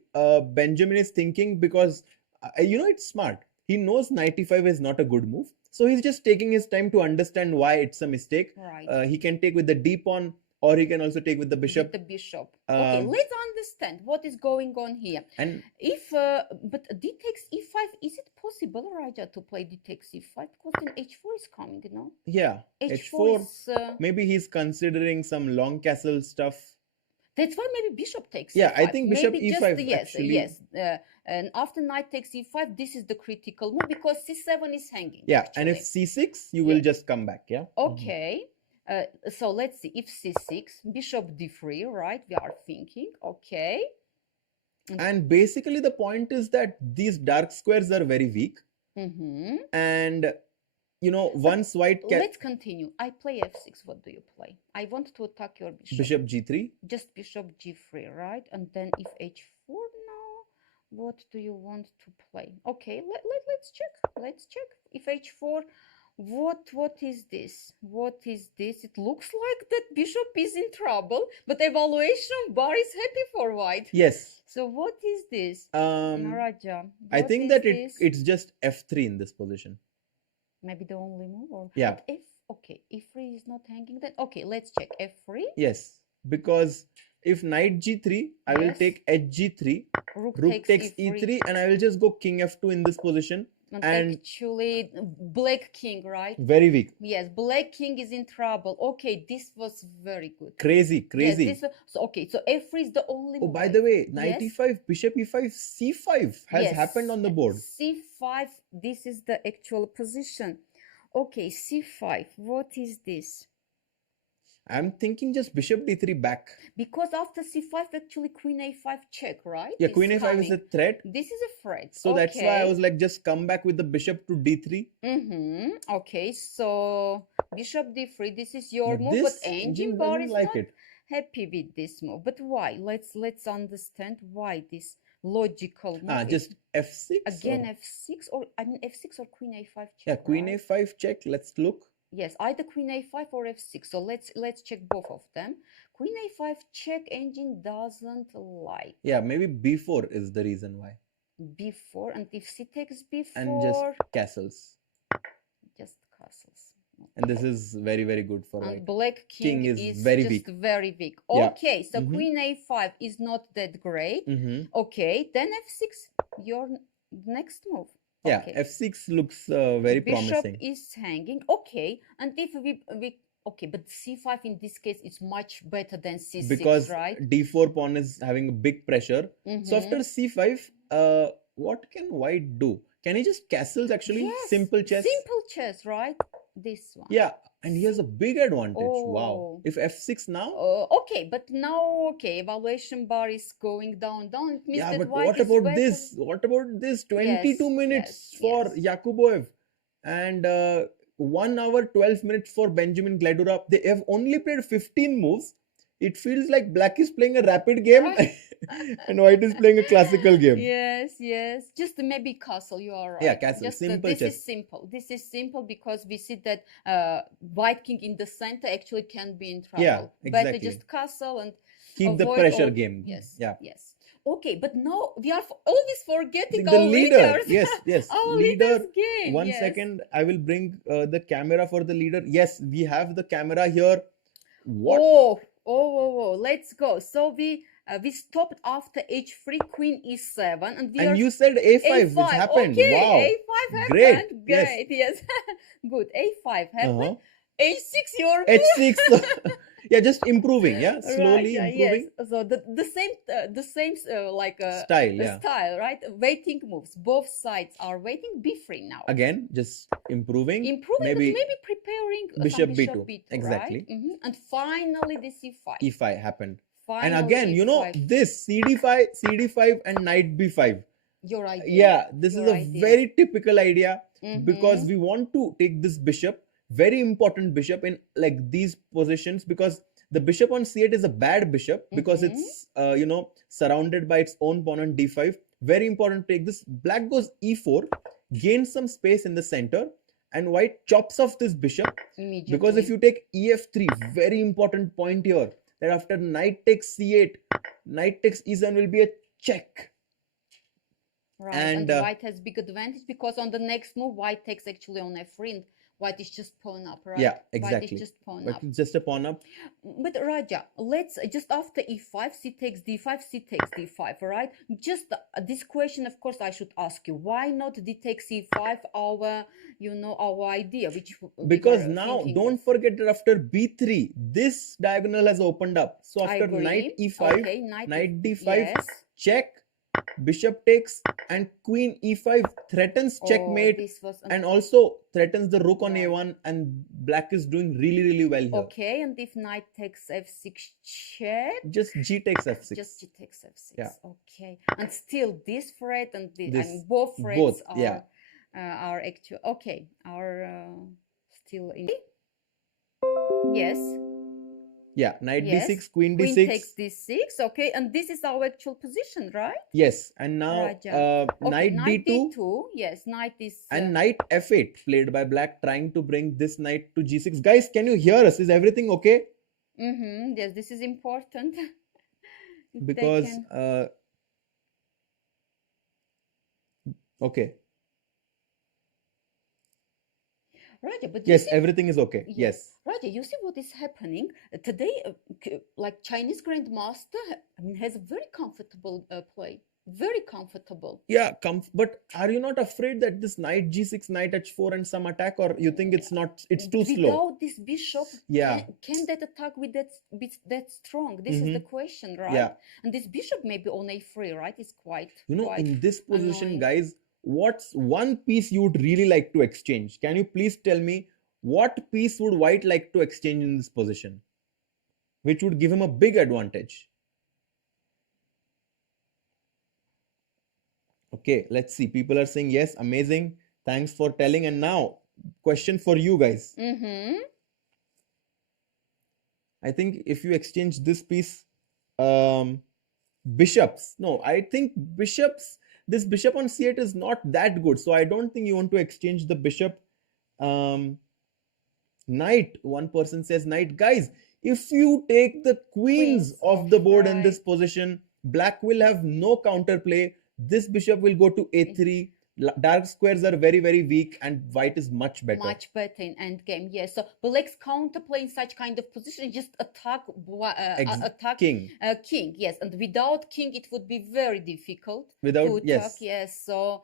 Benjamin is thinking, because it's smart. He knows knight e5 is not a good move, so he's just taking his time to understand why it's a mistake. Right. He can take with the d pawn, or he can also take with the bishop. With the bishop. Okay, Um, let's understand what is going on here. And If but d takes e5, is it possible, Raja, to play d takes e5? Because then h4 is coming, yeah, h4 is maybe he's considering some long castle stuff. that's why maybe bishop takes Yeah, e5. I think bishop maybe e5 just, yes, actually. yes. And after knight takes e5, this is the critical move because c7 is hanging. Yeah, and if actually. c6, you will just come back. Yeah. Okay. So let's see. If c6, bishop d3, right? We are thinking. Okay. And basically, the point is that these dark squares are very weak, Mm-hmm. and once white Let's continue. I play f6. What do you play? I want to attack your bishop. bishop g3. Just bishop g3, right? And then if h4 now, what do you want to play? Okay, let's check. Let's check. If h4, what is this? What is this? It looks like that bishop is in trouble, but evaluation bar is happy for white. Yes. So what is this? Um, Raja, I what think is that this? it's just f3 in this position. Maybe the only move, or Yeah. but okay, f3 is not hanging. Then okay, let's check f3. Yes, because if knight g3, I will Yes. take hg3, rook takes e3, and I will just go king f2 in this position. And actually, black king, right? Very weak. Yes, black king is in trouble. Okay, this was very good. Crazy. Yes, so okay, so f3 is the only Oh, move. by the way, knight Yes. e5, bishop e5, c5 has Yes, happened on the board. c5, this is the actual position. Okay, c5, what is this? I'm thinking just bishop d3 back. Because after c5, actually queen a5 check, right? Yeah, Is queen a5 is a coming. threat. This is a threat. So that's why I Okay. was like, just come back with the bishop to d3. Okay, so bishop d3, this is your But move, but this engine engine bar doesn't is like not it. happy with this move. But why? Let's understand why this logical move is Just f6. again or- f6, or I mean f6 or queen a5 check. Yeah, queen right? a5 check. Let's look. Yes, either queen a5 or f6. So let's check both of them. Queen a5 check, engine doesn't like Yeah, maybe b4 is the reason why. b4, and if c takes b4, And just castles. just castles. And this is very, very good for And white. black king, King is is very just weak. very weak. Yeah. Okay, so Mhm. queen a5 is not that great. Mm-hmm. Okay, then f6, your next move. Yeah, Okay. f6 looks very Bishop promising. is hanging. Okay, and if we okay, but c5 in this case is much better than c6, Because right? d4 pawn is having a big pressure. So after Mhm. c5, what can white do? Can he just castles actually? Yes, Simple chess? Simple chess, right? This one. Yeah, and he has a big advantage. Wow. Oh. If f6 now? Okay, but now evaluation bar is going down. It means Yeah, that but white what is about better. this? What about this? 22 Yes, minutes yes, for yes. Yakubboev and 1 hour 12 minutes for Benjamin Gledura. They have only played 15 moves. It feels like black is playing a rapid game Right. and white is playing a classical game. Yes. Just maybe castle. You are right. Yeah, castle, Just, simple this chess. is simple. This is simple because we see that white king in the center actually can be in trouble. Yeah, Better exactly. just castle and Keep the avoid pressure all- game. Yes. Yeah. Yes. Okay, but now we are always forgetting The our leader. leaders. Yes. Our Leader. leaders game. One yes. second. I will bring the camera for the leader. Yes, we have the camera here. What? Oh, let's go. So we stopped after h3, queen e7, and we are And you said a5, which happened. Okay, Wow. a5 happened. Great, yes. Great, yes. Good. A5 happened. Uh-huh. A6, your h6. Yeah, just improving. Yeah, Right, slowly yeah, improving. yes. So the same Style, yeah. style, right? Waiting moves. Both sides are waiting. B3 now. Again, just improving. Improving, but Maybe maybe preparing some bishop bishop b2. b2, Exactly. right? And finally the c5. E5 happened. And Finally again, you know, e5. this CD5 and knight b5. Your idea. Yeah, this Your is a idea. very typical idea because Mhm. we want to take this bishop, very important bishop in like these positions, because the bishop on c8 is a bad bishop because it's you know, surrounded by its own pawn on d5. Very important to take this. Black goes e4, gains some space in the center, and white chops off this bishop. Immediately. Because if you take ef3, very important point here, that after knight takes c8, knight takes e7 will be a check. Right, and, and white has big advantage because on the next move, white takes actually on f3, and white is just pawn up, right? Yeah, exactly. White is just pawn But up. it's just a pawn up. But Raja, let's just after e5, c takes d5, c takes d5, right? Just this question, of course, I should ask you: why not d takes c5? Our, you know, our idea, which because now don't forget that after b3, this diagonal has opened up. So after knight e5, okay, knight d5, yes. check, bishop takes, and queen e5 threatens checkmate, and also threatens the rook on a1, and black is doing really well here. Okay, and if knight takes f6 check, just g takes f6. Just g takes f6. Yeah. Okay, and still this threat and this, I mean, both threats are actual. Okay, are still in. Yes. Yeah, knight yes. d6, queen d6. Queen takes d6. Okay, and this is our actual position, right? Yes, and now knight d2. Yes, knight is. And knight f8 played by black, trying to bring this knight to g6. Guys, can you hear us? Is everything okay? Yes, this is important. Because okay. Raja, but yes, everything is okay. Yes. Raja, you see what is happening today? Like Chinese grandmaster, I mean, has a very comfortable play. Very comfortable. Yeah, but are you not afraid that this knight g6, knight h4, and some attack, or you think it's not? It's too slow. Without this bishop, can that attack be that strong? This is the question, right? Yeah. And this bishop maybe on a3, right? Is quite. You know, quite in this position, annoying. guys. What's one piece you would really like to exchange? Can you please tell me what piece would white like to exchange in this position, which would give him a big advantage? Okay, let's see. People are saying yes, amazing. Thanks for telling. And now, question for you guys. I think if you exchange this piece, bishops. No, I think bishops. This bishop on c8 is not that good, so I don't think you want to exchange the bishop. Knight, one person says knight. Guys, if you take the queens off the board in this position, black will have no counterplay. This bishop will go to a3. Dark squares are very weak, and white is much better. Much better in endgame, yes. So black's counterplay in such kind of position, just attack king. King, yes. And without king, it would be very difficult to attack. Yes. So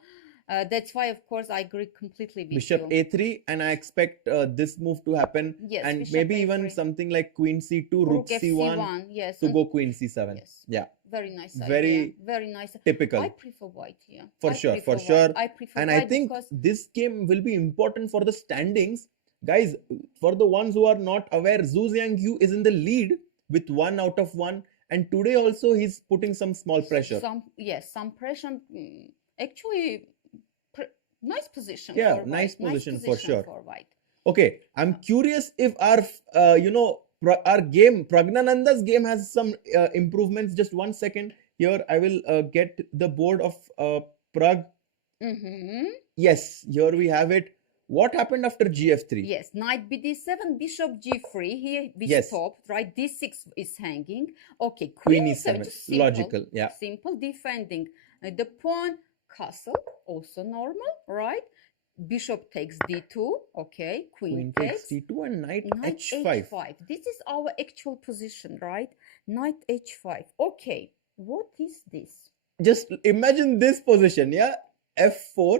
that's why, of course, I agree completely with bishop you. a3, and I expect this move to happen. Yes, and bishop maybe a3. even something like queen c2, rook c1, yes, to go queen c7. Yes. Yeah. Very nice Very idea. Very nice. Typical. I prefer white here. For sure. I prefer And white I think this game will be important for the standings. Guys, for the ones who are not aware, Xu Xinagyu is in the lead with 1 out of 1. And today also he's putting some small pressure. Some pressure. Actually, nice position. Yeah, for nice white. position nice for sure. For white. Okay, I'm curious if our game, Praggnanandha's game, has some improvements. Just 1 second. Here I will get the board of Pragg. Yes, here we have it. What happened after gf3? Yes, knight bd7, bishop g3. Here we stopped, right? d6 is hanging. Okay, queen e7. Simple, logical, yeah. Simple, defending the pawn, castle, also normal, right? Bishop takes d2, okay, queen takes d2, and knight h5. This is our actual position, right? Knight h5. Okay, what is this? Just imagine this position, yeah? f4,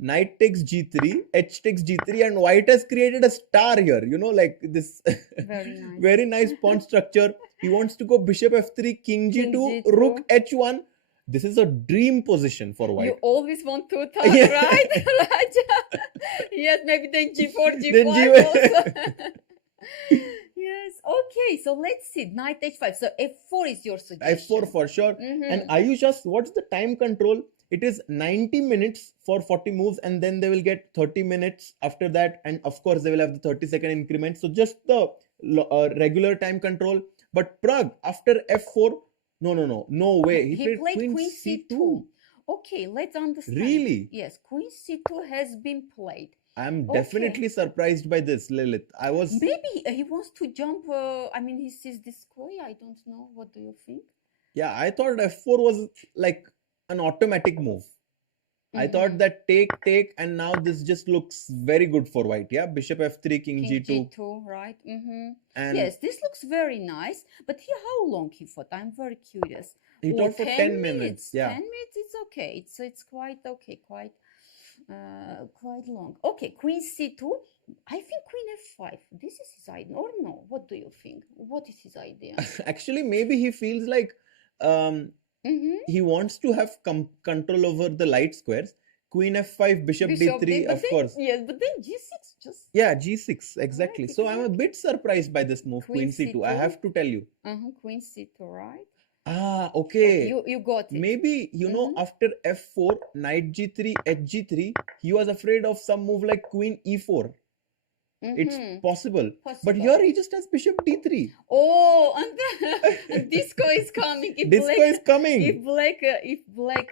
knight takes g3, h takes g3, and white has created a star here. You know, like this Very nice. very nice pawn structure. He wants to go bishop f3, king King g2, G2. rook h1. This is a dream position for You white. always want to attack, Yeah. right? Raja? Yes, maybe then g4, Then g5 also. Yes, okay, so let's see. Knight h5. So f4 is your suggestion. f4 for sure. Mhm. And Ayushas, what's the time control? It is 90 minutes for 40 moves, and then they will get 30 minutes after that. And of course, they will have the 30-second increment. So just the regular time control. But Pragg, after f4, no way. He played queen queen c2. Okay, let's understand. Really? Yes, queen c2 has been played. I'm Okay. definitely surprised by this, Lilith. I was. Maybe he wants to jump. He sees this square. I don't know. What do you think? Yeah, I thought f4 was like an automatic move. I thought that take, and now this just looks very good for white. Yeah, bishop f3, king King g2. g2, right? And Yes, this looks very nice. But here, how long he fought? I'm very curious. he Oh, taught for 10 minutes. Yeah. 10 minutes, it's okay. It's quite okay, quite long. Okay, queen c2. I think queen f5. This is his idea, or no? What do you think? What is his idea? Actually, maybe he feels like he wants to have control over the light squares. Queen f5, bishop d3, but of then, course. Yes, but then g6 just. Yeah, g6, exactly. Right, So I'm a bit surprised by this move, Queen queen c2. I c2. have to tell you. Queen c2, right? Ah, okay. You got it. Maybe, after f4, knight g3, h3, he was afraid of some move like queen e4. It's possible. But here he just has bishop d3. Oh, and disco is coming. Disco is coming. If black,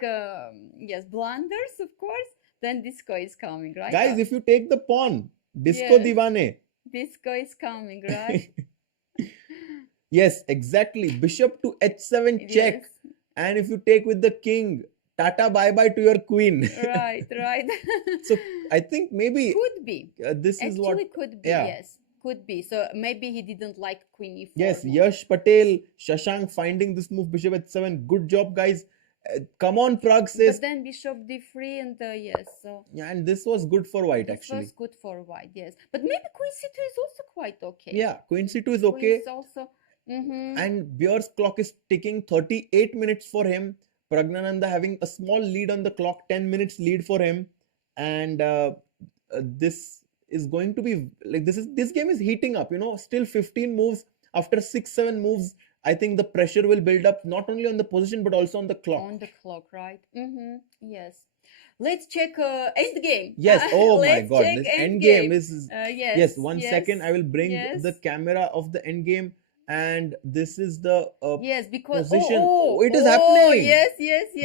yes, blunders, of course, then disco is coming, right? Guys, if you take the pawn, disco Yes. divane. Disco is coming, right? Yes, exactly. Bishop to h7 check. Yes. And if you take with the king, tata bye-bye to your queen. Right. So I think maybe Could be. this is what. Actually, could be. yeah. Yes, could be. So maybe he didn't like queen e4. Yes, move. Yash Patel, Shashank finding this move, bishop h7. Good job, guys. Come on, Pragg says. But then bishop d3 and yes, so Yeah, and this was good for white, this actually. was good for white. Yes, but maybe queen c2 is also quite okay. Yeah, queen c2 is Queen okay. is also. And Bjerre's clock is ticking, 38 minutes for him. Praggnanandhaa having a small lead on the clock, 10 minutes lead for him. And this is going to be like this game is heating up, still 15 moves. After 6-7 moves, I think the pressure will build up not only on the position but also on the clock. On the clock, right? Yes. Let's check end game. Yes, oh my Let's god, check this end end game. game is Yes. One second, I will bring yes. the camera of the end game, and this is the Yes, because position. It is oh, happening. Yes.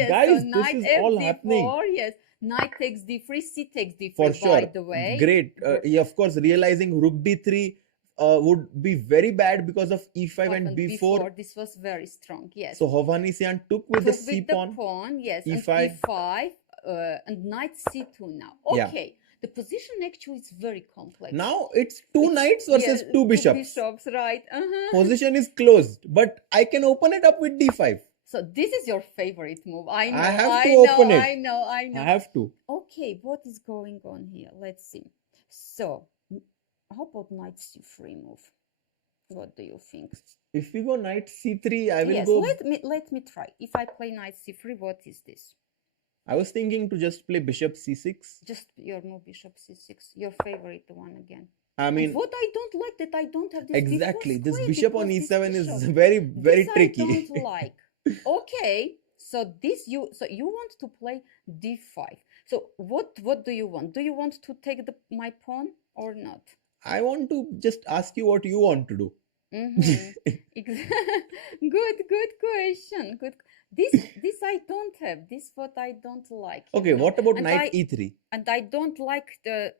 Guys, so this knight is f all d4, happening. Yes, knight takes d3, c takes d3. For sure. By the way, Great. Yeah, of course, realizing rook d3 would be very bad because of e5 and b4. This was very strong. Yes. So Hovhannisyan took with the c pawn. Yes, e5. and e5 and knight c2 now. Yeah. Okay. The position actually is very complex. Now it's two knights versus Yeah, two bishops. bishops, right? Position is closed, but I can open it up with d5. So this is your favorite move. I know. I have to know, open it. I know. I have to. Okay, what is going on here? Let's see. So, how about knight c3 move? What do you think? If we go knight c3, I will yes, go. let me try. If I play knight c3, what is this? I was thinking to just play bishop c6. Just your move, bishop c6. Your favorite one again. I mean, and what I don't like that I don't have this exactly. D4 This square bishop on because e7 this is bishop. very, very This tricky. I don't like. Okay, so you want to play d5. So what do you want? Do you want to take my pawn or not? I want to just ask you what you want to do. Good question. Good. This I don't have. This what I don't like. Okay, what about and knight e3? And I don't like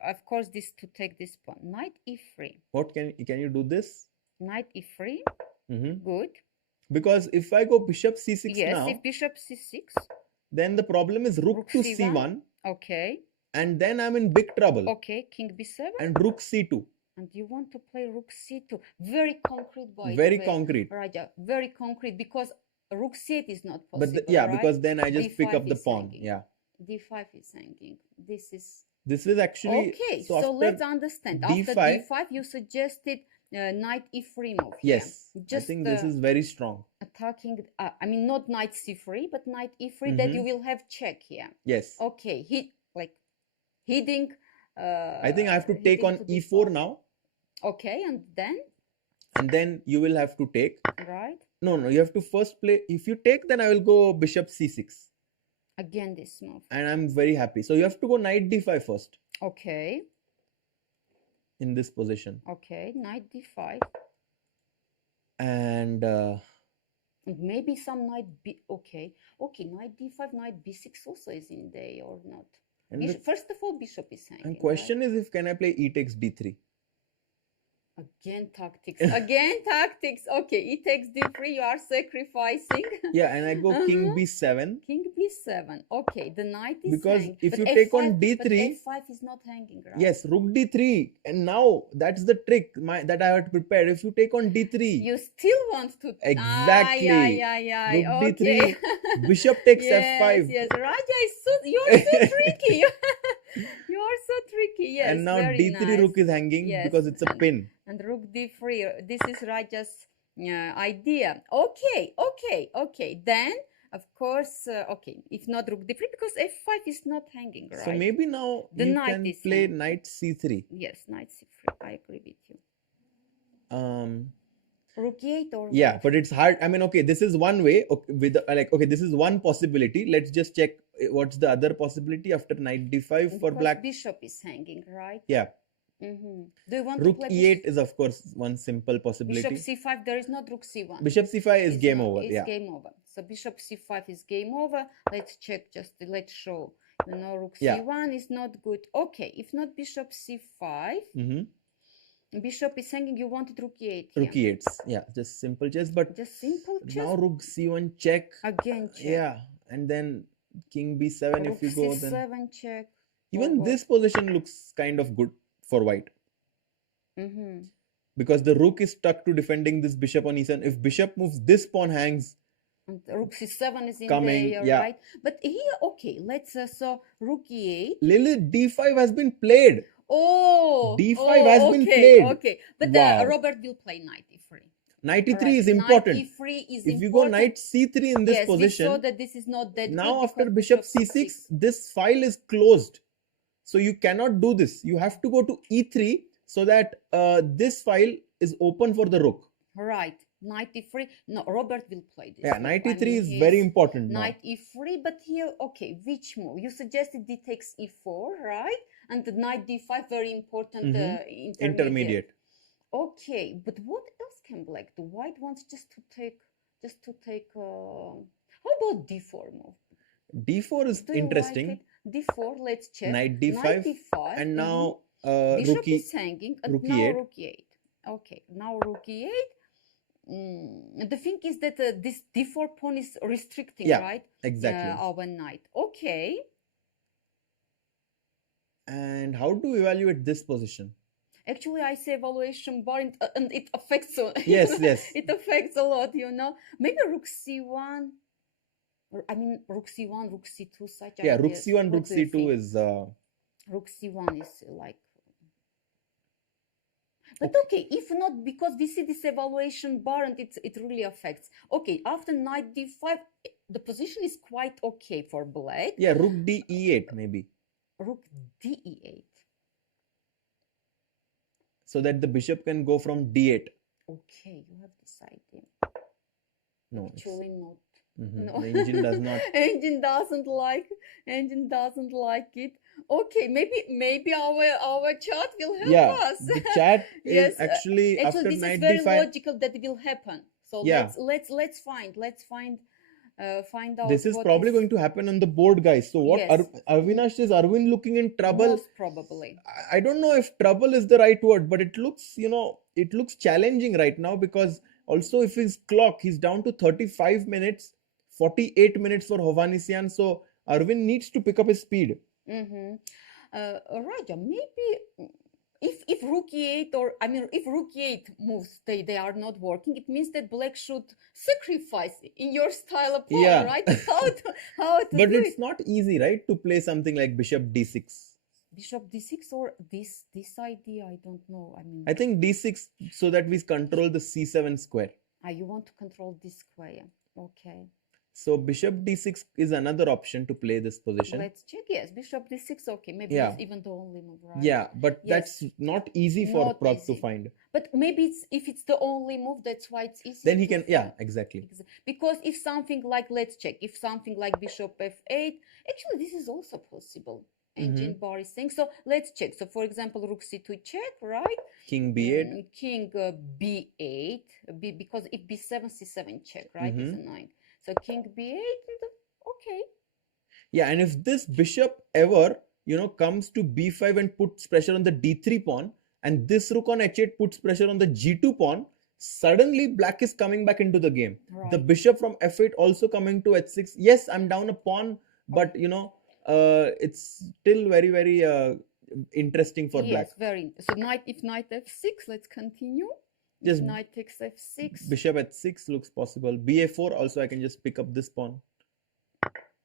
of course, this to take this pawn. Knight e3. What can you do this? Knight e3. Good. Because if I go bishop c6 yes, now, if bishop c6, then the problem is rook to c1. Okay. And then I'm in big trouble. Okay, king b7. And rook c2. And you want to play rook c2. Very concrete, by very the way. concrete. Raja, very concrete, because rook c8 is not possible. But yeah, right? because then I just pick B5 up the is pawn. hanging. Yeah. D5 is hanging. This is actually okay. so So after let's understand. After D5, D5, you suggested knight E3 move here. yes, I Just think this is very strong. attacking. I mean, not knight C3, but knight E3. That Mhm. you will have check here. Yes, Okay, hitting. I think I have to take hitting on to E4 D5. now, Okay, and then you will have to take. right No, you have to first play. If you take, then I will go bishop C6, again this move. and I'm very happy. So you have to go knight D5 first Okay, in this position, okay, knight D5, and and maybe some knight B. Okay, knight D5, knight B6 also is in there or not? and First of all, bishop is hanging. and question is, if can I play E takes D3? Again tactics. Again tactics. Okay, e takes D3. You are sacrificing. Yeah, and I go king Uh-huh. B7 King B7. Okay, the knight is because hanging. if But you take on F5 but D3, F5 is not hanging, right? yes, rook D3, and now that's the trick that I had prepared. If you take on D3, You still want to exactly, rook Okay. D3, bishop takes Yes, F5, yes. Raja is you're so tricky. You are so tricky. Yes. and now very D3 nice. rook is hanging Yes, because it's a pin. And rook D3. This is Raja's idea. Okay. Then, of course, okay. If not rook D3, because F5 is not hanging, right? So maybe now The you knight can is play hanging. knight C3. Yes, knight C3. I agree with you. Rook E8 or Yeah, but it's hard. I mean, okay, this is one way. Okay, this is one possibility. Let's just check what's the other possibility after knight D5 for because black. bishop is hanging, right? Yeah, Do you want rook to play E8 is of course one simple possibility. bishop C5? There is not rook C1. Bishop C5 is It's game not- over. It's Yeah, game over. So bishop C5 is game over. Let's check. Let's show. Rook Yeah. C1 is not good. Okay, if not bishop C5, bishop is hanging. You wanted rook E8 here. rook E8. Yeah, just simple chess. But Just simple chess. now rook C1 check. Again check. Yeah, and then king B7 Rook if you go, then C7 check. even Oh, this position looks kind of good for white Mm-hmm. because the rook is stuck to defending this bishop on E7. If bishop moves, this pawn hangs. And rook C7 is in Coming, there, yeah. right? But here, okay, let's so rook E8. Lily, D5 has been played. Oh, D5 has been okay, played. Okay, but Wow. Robert will play knight E3. Knight E3 Alright, is important. Knight E3 is If you go important. knight C3 in this Yes, we position, saw that this is not that now good after because bishop C6, this file is closed. So you cannot do this. You have to go to E3 so that this file is open for the rook. Right, knight E3. No, Robert will play this. Yeah, move. knight I E3 mean, is he's very important now. Knight E3, but here, okay, which move? You suggested D takes E4, right? And the knight D5, very important Intermediate. Okay, but what else can black do? White wants just to take. How about D4 move? D4 is Do you interesting. like it? D4, let's check. Knight D5, D5, and now bishop rook is hanging, and rook now E8. rook E8. Okay, now rook E8. The thing is that this D4 pawn is restricting, Yeah, right? exactly. Our knight. Okay. And how to evaluate this position? Actually, I say evaluation bar, and it affects. Yes, yes. It affects a lot, Maybe rook C1. I mean, rook C1, rook C2, such Yeah, rook ideas. C1, What rook do you C2 think? is Rook C1 is like. But okay, if not, because we see this evaluation bar and it really affects. Okay, after knight D5, the position is quite okay for black. yeah, rook D E8 maybe, Rook DE8. so that the bishop can go from D8. Okay, you have this idea. No, it's, Actually not. the engine does not. Engine doesn't like it. Okay, maybe our chat will help Yeah, us. the chat Yes, is actually after Actually, this knight is very D5. logical that it will happen. So Yeah. let's find out. This is what probably going to happen on the board, guys. So what? Yes. Avinash, is Arvind looking in trouble? Most probably. I don't know if trouble is the right word, but it looks, it looks challenging right now because also if his clock, he's down to 35 minutes, 48 minutes for Hovhannisyan. So Arvind needs to pick up his speed. Raja, maybe if rook e8 or I mean if rook e8 moves they are not working, it means that black should sacrifice in your style of pawn, Yeah. right? How to But do it's it. not easy, right, to play something like bishop d6. Bishop d6 or this idea, I don't know. I mean, I think d6 so that we control the c7 square. you want to control this square. Okay. So bishop d6 is another option to play this position. Let's check. Yes, bishop d6. Okay, maybe Yeah. it's even the only move, right? Yeah, but Yes. that's not easy for Not Pragg to easy. find. But maybe if it's the only move, that's why it's easy. Then he to can, find. yeah, exactly. Because if something like, let's check, if something like bishop f8, actually this is also possible. Engine bar is saying. So let's check. So for example, rook c2 check, right? King b8. King b8, because if b7, c7 check, right? Is a 9. So king b8, okay. Yeah, and if this bishop ever, comes to b5 and puts pressure on the d3 pawn, and this rook on h8 puts pressure on the g2 pawn, suddenly black is coming back into the game. Right. The bishop from f8 also coming to h6. Yes, I'm down a pawn, but it's still very, very interesting for black. Yes, very. So if knight f6, let's continue. Just knight takes f6. Bishop h6 looks possible. ba4 also, I can just pick up this pawn.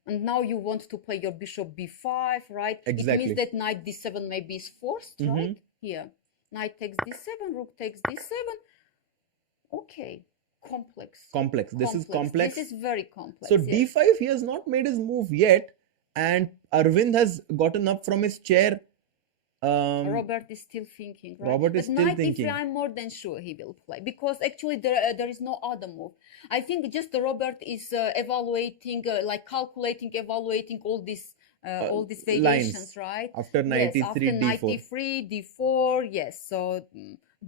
And now you want to play your bishop b5, right? Exactly. It means that knight d7 maybe is forced, right? Here. Knight takes d7, rook takes d7. Okay. Complex. This is complex. This is very complex. So yes. d5, he has not made his move yet. And Arvind has gotten up from his chair. Robert is still thinking, right? Robert is but still knight thinking. d3, I'm more than sure he will play, because actually there is no other move. I think just Robert is evaluating, evaluating all these variations, lines, right? After knight yes, e3, after d4. knight d3, d4, yes. So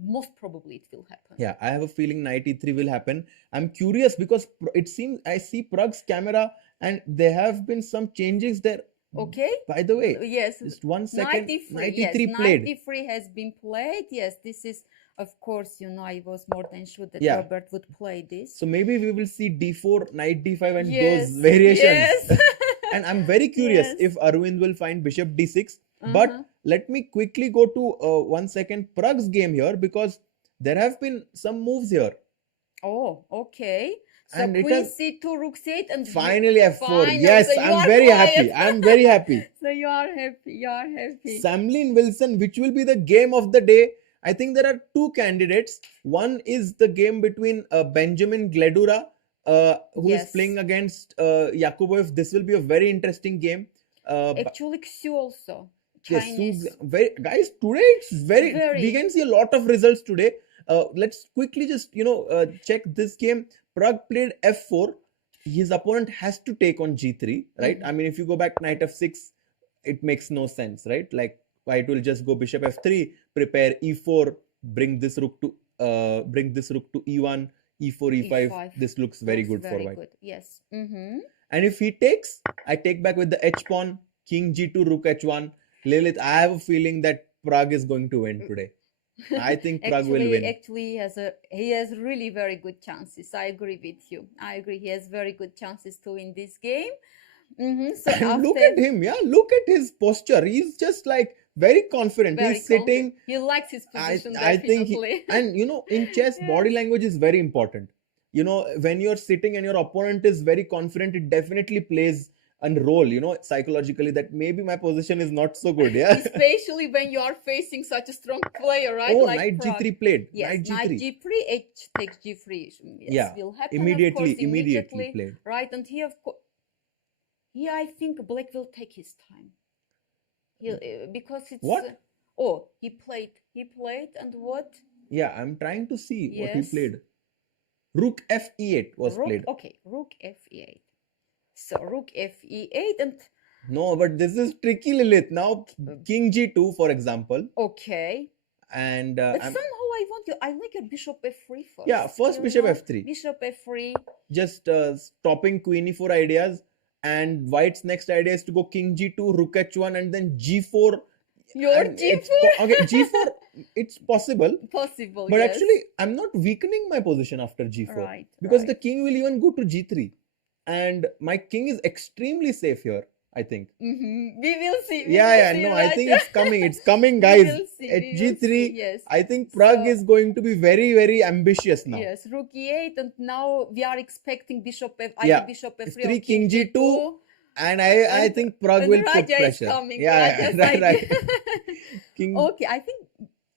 most probably it will happen. Yeah, I have a feeling knight e3 will happen. I'm curious because it seems I see Pragg's camera and there have been some changes there. Okay. By the way, yes. Just 1 second. Knight e3 yes, played. Knight e3 has been played. Yes, this is, of course, I was more than sure that Yeah. Robert would play this. So maybe we will see d4, knight d5 and Yes, those variations. yes. And I'm very curious Yes. if Arvind will find bishop d6. But let me quickly go to 1 second Pragg's game here, because there have been some moves here. Oh, okay. So And it queen has- c2, rook c8, and Finally f4. Finally, Yes, so you I'm are very quiet. happy. I'm very happy. So you are happy. You are happy. Samlin Wilson, which will be the game of the day? I think there are two candidates. One is the game between Benjamin Gledura, who is Yes. playing against Yakubboev. This will be a very interesting game. Actually, Xu also. Yes, Chinese. guys, today it's very, Very. we can see a lot of results today. Let's quickly just check this game. Pragg played f4. His opponent has to take on g3, right? I mean, if you go back knight f6, it makes no sense, right? Like, white will just go bishop f3, prepare e4, bring this rook to e1, e4, e5. This looks very good for white. Good. Yes. Mm-hmm. And if he takes, I take back with the h pawn, king g2, rook h1. Lilith, I have a feeling that Pragg is going to win today. I think Pragg will win. Actually, he has really very good chances. I agree with you. I agree. He has very good chances to win this game. So And look at him, yeah. Look at his posture. He's just like very confident. very He's sitting. confident. He likes his position. I think, definitely. and in chess, Yeah. body language is very important. When you're sitting and your opponent is very confident, it definitely plays a role, psychologically, that maybe my position is not so good. Yeah. Especially when you are facing such a strong player, right? Oh, like knight Pragg. g3 played. Yes, knight g3. h takes g3. Yes, Yeah, will happen. Immediately of course, played. Right, and here, here I think Black will take his time. Because it's What? He played, and what? Yeah, I'm trying to see what he Yes. played. Rook f8 was Rook, played. okay, rook f8. So rook f8 and No, but this is tricky, Lilith. Now, king g2, for example, okay. and But somehow I like a bishop f3 first. Yeah, first bishop f3. Bishop f3. just stopping queen e4 ideas, and white's next idea is to go king g2, rook h1, and then g4. Your And it's okay, g4, it's possible, Possible, but yes. actually, I'm not weakening my position after g4 Right, because right. the king will even go to g3, and my king is extremely safe here. I think. We will see. We Yeah, will yeah, see, no, I Raja. think it's coming. It's coming, We guys. will see, At we will G3, see, yes. I think Pragg So- is going to be very, very ambitious now. Yes, rook e8, and now we are expecting bishop f, Yeah, either bishop f3 It's 3 or king G2, and I And- think Pragg and will Raja put is pressure. coming. Yeah, Raja's yeah, right, idea. right. King. Okay, I think.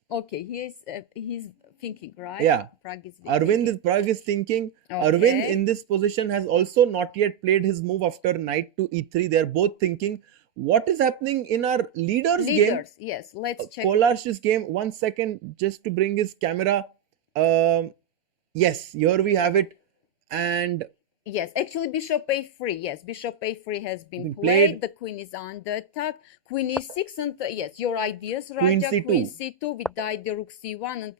Okay, he's thinking, right? Yeah. Pragg is Pragg is thinking. Okay. Arvind in this position has also not yet played his move after knight to e3. They are both thinking. What is happening in our leaders game? Leaders, yes. Let's check. Kollars' game. 1 second, just to bring his camera. Yes, here we have it. And Yes, actually bishop a3. Yes, bishop a3 has been Been played. played. The queen is under attack. Queen e6, and yes, your ideas, Queen Raja. C2. Queen c2 with the rook c1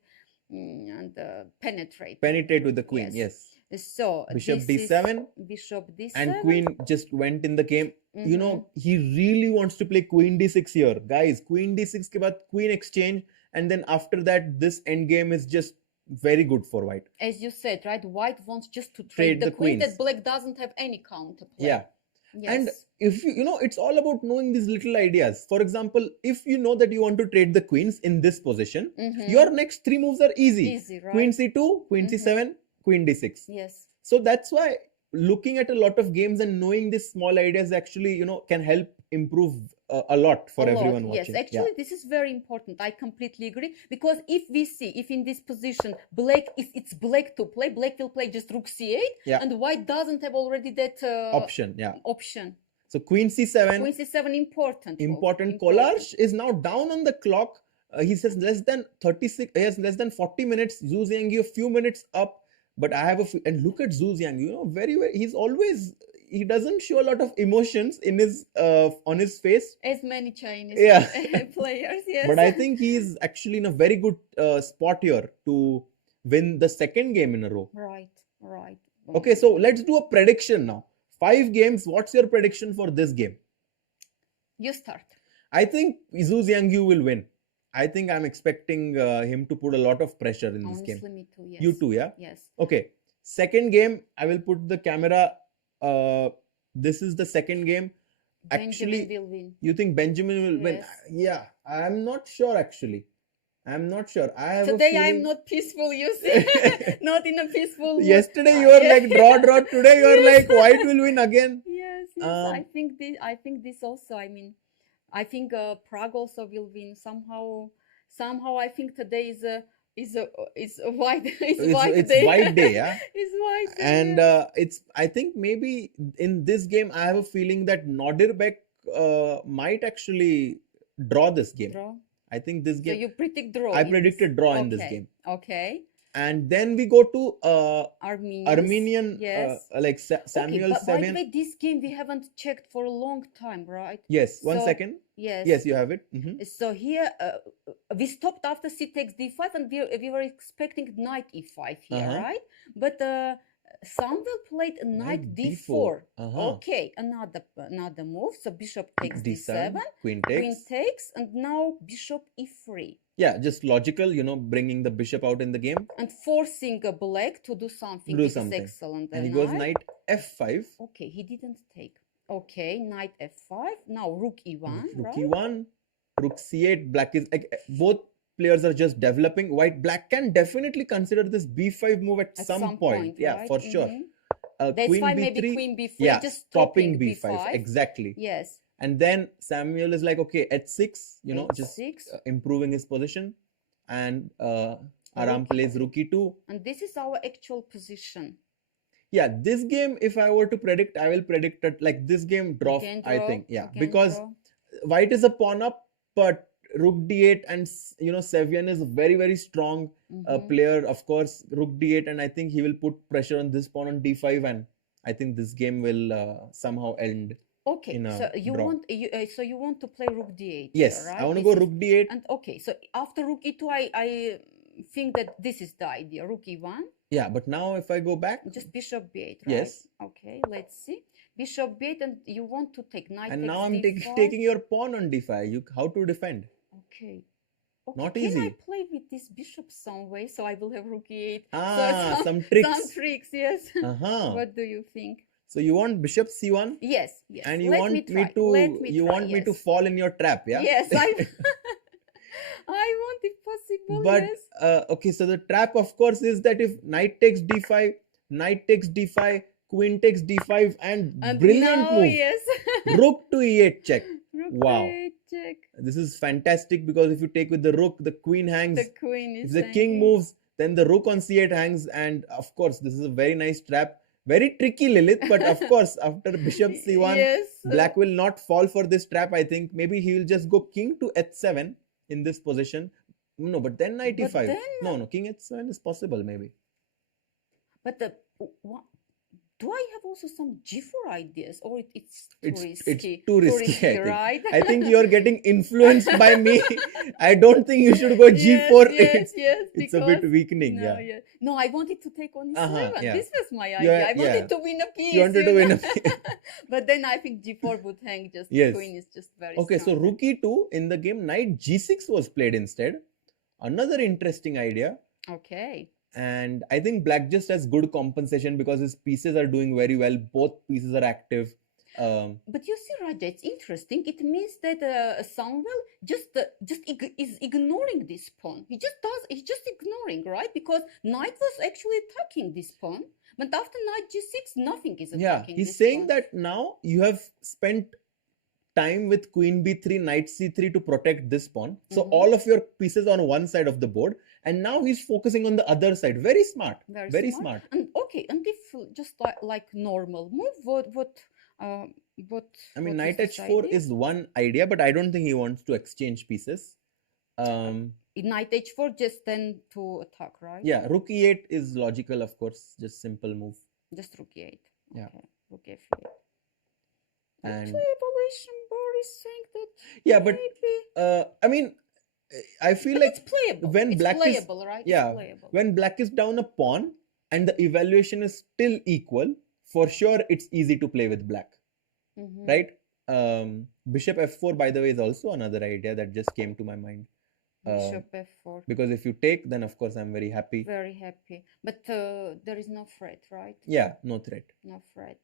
and penetrate. penetrate with the queen. Yes. So Bishop this is d7. bishop d7. And queen just went in the game. You Mhm. know, he really wants to play queen d6 here. Guys, queen d6 ke baad queen exchange. And then after that, this endgame is just very good for white. As you said, right? White wants just to Trade trade the the queen. queens. That black doesn't have any counterplay. Yeah. Yes. And if you know, it's all about knowing these little ideas. For example, if you know that you want to trade the queens in this position, Mhm. your next 3 moves are easy. Easy, right? Queen c2, queen Mhm. c7, queen d6. Yes. So that's why looking at a lot of games and knowing these small ideas actually, you know, can help improve a lot for A lot, everyone yes, watching. actually this is very important. I completely agree, because if we see, if in this position black, if it's black to play, black will play just rook c8, Yeah. and white doesn't have already that Option, yeah. option. So queen c7, Queen c7 important. move, important. Kollars is now down on the clock. He says less than 36, he has less than 40 minutes. Xu Xinagyu a few minutes up, but I have and look at Xu Xinagyu, you know, he's always, he doesn't show a lot of emotions in his on his face. As many Chinese Yeah. players, yes. But I think he's actually in a very good spot here to win the second game in a row. Right, right. Okay, so let's do a prediction now. 5 games. What's your prediction for this game? You start. I think Xu Xinagyu will win. I think I'm expecting him to put a lot of pressure in this Honestly, game. me too, yes. You too, yeah? Yes. Okay. Second game, I will put the camera. This is the second game. Benjamin Actually, will win. you think Benjamin will win? Yes. Yeah, I'm not sure actually. I'm not sure. I have Today a I'm feeling. not peaceful, you see. Not in a peaceful mood. Yesterday you were Yeah. like draw, draw. Today you are Yes. like white will win again. Yes, yes. Um, I think this also. I mean, I think Pragg also will win somehow. Somehow, I think today is a white It's day. white day, yeah. It's white day. And yes. it's, I think maybe in this game I have a feeling that Nodirbek might actually draw this game. Draw. I think this So game you predict draw. I in predicted this. draw in this Okay, game. Okay. And then we go to Armenian Yes. like Samuel Okay, but by the Sevian. way, this game we haven't checked for a long time, right? Yes, one So- second. Yes. Yes, you have it. Mhm. So here we stopped after c takes d5, and we were expecting knight e5 here, Uh-huh. right? But Samuel played knight d4. Uh-huh. Okay, another move. So bishop takes D7, d7, queen queen takes. takes, and now bishop e3, Yeah, just logical, you know, bringing the bishop out in the game. and forcing a black to do something. Do This something. is excellent. And he goes knight f5. Okay, he didn't take. Okay, knight f5. Now rook e1, Rook right? e1, rook c8. Black is like both players are just developing. Black can definitely consider this b5 move at some point. Yeah, right? for sure. Mhm. That's Queen why b3. maybe queen b4, Yeah, just stopping stopping b5. Exactly. Yes. And then Samuel is like, okay, h6, you know, just h6. improving his position. And Aram Rook plays e3. rook e2. And this is our actual position. Yeah, this game, if I were to predict, I will predict that like this game draw, Again I draw, think. Yeah, again because draw. white is a pawn up, but rook d8 and you know Sevian is a very, very strong Mhm. player. Of course, rook d8, and I think he will put pressure on this pawn on d5, and I think this game will somehow end. Okay, in a so you draw. want to play rook d8 Yes, here, right? I want to This go is- rook d8. And okay, so after rook e2, I think that this is the idea. Rook e1, Yeah, but now if I go back, just bishop b8, right? Yes. Okay, let's see. Bishop b8, and you want to take knight and takes now I'm d5. taking your pawn on d5. How to defend? Okay. Not Can I easy. play with this bishop some way so I will have rook e8? Ah, So some tricks. Some tricks, yes. Uh-huh. What do you think? So you want bishop c1, Yes, yes. and you Let want me me try. to Let me you try, want me to yes. fall in your trap, yeah? Yes, I want if possible, But yes. okay, so the trap, of course, is that if knight takes d5, knight takes d5, queen takes d5, and And brilliant now, move, yes. rook to e8 check. Rook Wow. to check. This is fantastic, because if you take with the rook, the queen hangs. The queen If is the king hanging. moves, then the rook on c8 hangs, and of course, this is a very nice trap. Very tricky, Lilith, but of course, after bishop c1, Yes. black will not fall for this trap, I think. Maybe he will just go king to h7 in this position. No, but then knight But e5. then, No, king h7 is possible, maybe. But do I have also some g4 ideas, or it's too It's risky? too risky, I think. Right? I think you're getting influenced by me. I don't think you should go g4. Yes, yes. It's a bit because- weakening, No, yeah. yeah. No, I wanted to take on e7. yeah. This was my Yeah, idea. I wanted yeah. to win a piece. You wanted to you win know. a piece. But then I think g4 would hang. Just Yes. queen is just very Okay, so strong. rook e2 in the game, knight g6 was played instead. Another interesting idea. Okay. And I think black just has good compensation because his pieces are doing very well. Both pieces are active. But you see, Raja, it's interesting. It means that Samuel is ignoring this pawn. He's just ignoring, right? Because knight was actually attacking this pawn, but after knight g6, nothing is Yeah, attacking. he's this saying pawn. that now you have spent time with queen b3, knight c3 to protect this pawn. So Mhm. all of your pieces on one side of the board, and now he's focusing on the other side. Very smart. Very smart. And okay, and if just like normal move, what? I mean, what knight is this h4 idea? is one idea, but I don't think he wants to exchange pieces. Knight h4 just then to attack, right? Yeah, rook e8 is logical, of course, just simple move. Just rook e8. Yeah. Okay. Rook f8. And Actually, evaluation bar is saying that yeah, but maybe I mean, I feel but like it's playable. when It's black is- playable, right? yeah, It's playable. when black is down a pawn and the evaluation is still equal, for sure it's easy to play with black, Mhm. right? Bishop f4, by the way, is also another idea that just came to my mind. Bishop f4. Because if you take, then of course I'm very happy. Very happy. But there is no threat, right? Yeah, no threat. No threat.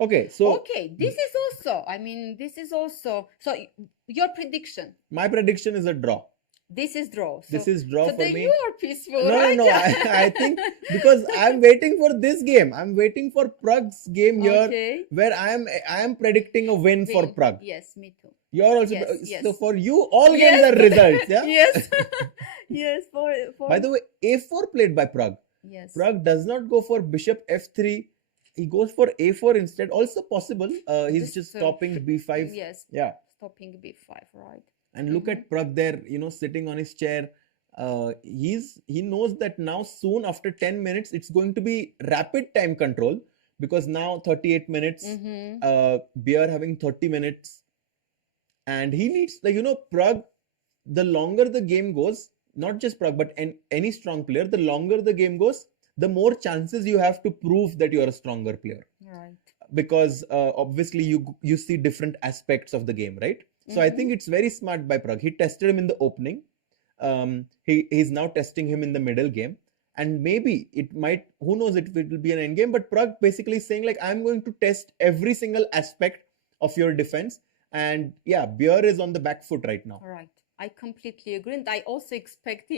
Okay, so Okay, this is also, I mean, this is also, so your prediction, my prediction is a draw. this is draw. So, This is draw so for then me. you are peaceful, No, right? no, I think because I'm waiting for this game. I'm waiting for Pragg's game here, Okay. where I am predicting a win for Win. Pragg. Yes, me too. You're also Yes, so yes. for you all games Yes. are results. Yeah. Yes. Yes, for By the way, a4 played by Pragg. yes. Pragg does not go for bishop f3. He goes for a4 instead. Also possible. He's just stopping b5. Yes, Yeah. stopping b5, right? And look at Pragg there, sitting on his chair. He knows that now soon after 10 minutes it's going to be rapid time control, because now 38 minutes, Mm-hmm. Bjerre having 30 minutes, and he needs, Pragg, the longer the game goes, not just Pragg but any strong player, the longer the game goes, the more chances you have to prove that you're a stronger player, Right. because obviously you see different aspects of the game, right? So I think it's very smart by Pragg. He tested him in the opening. He's now testing him in the middle game, and maybe it might, who knows, it will be an end game. But Pragg basically saying like, I'm going to test every single aspect of your defense, and yeah, Bjerre is on the back foot right now. Right. I completely agree, and I also expect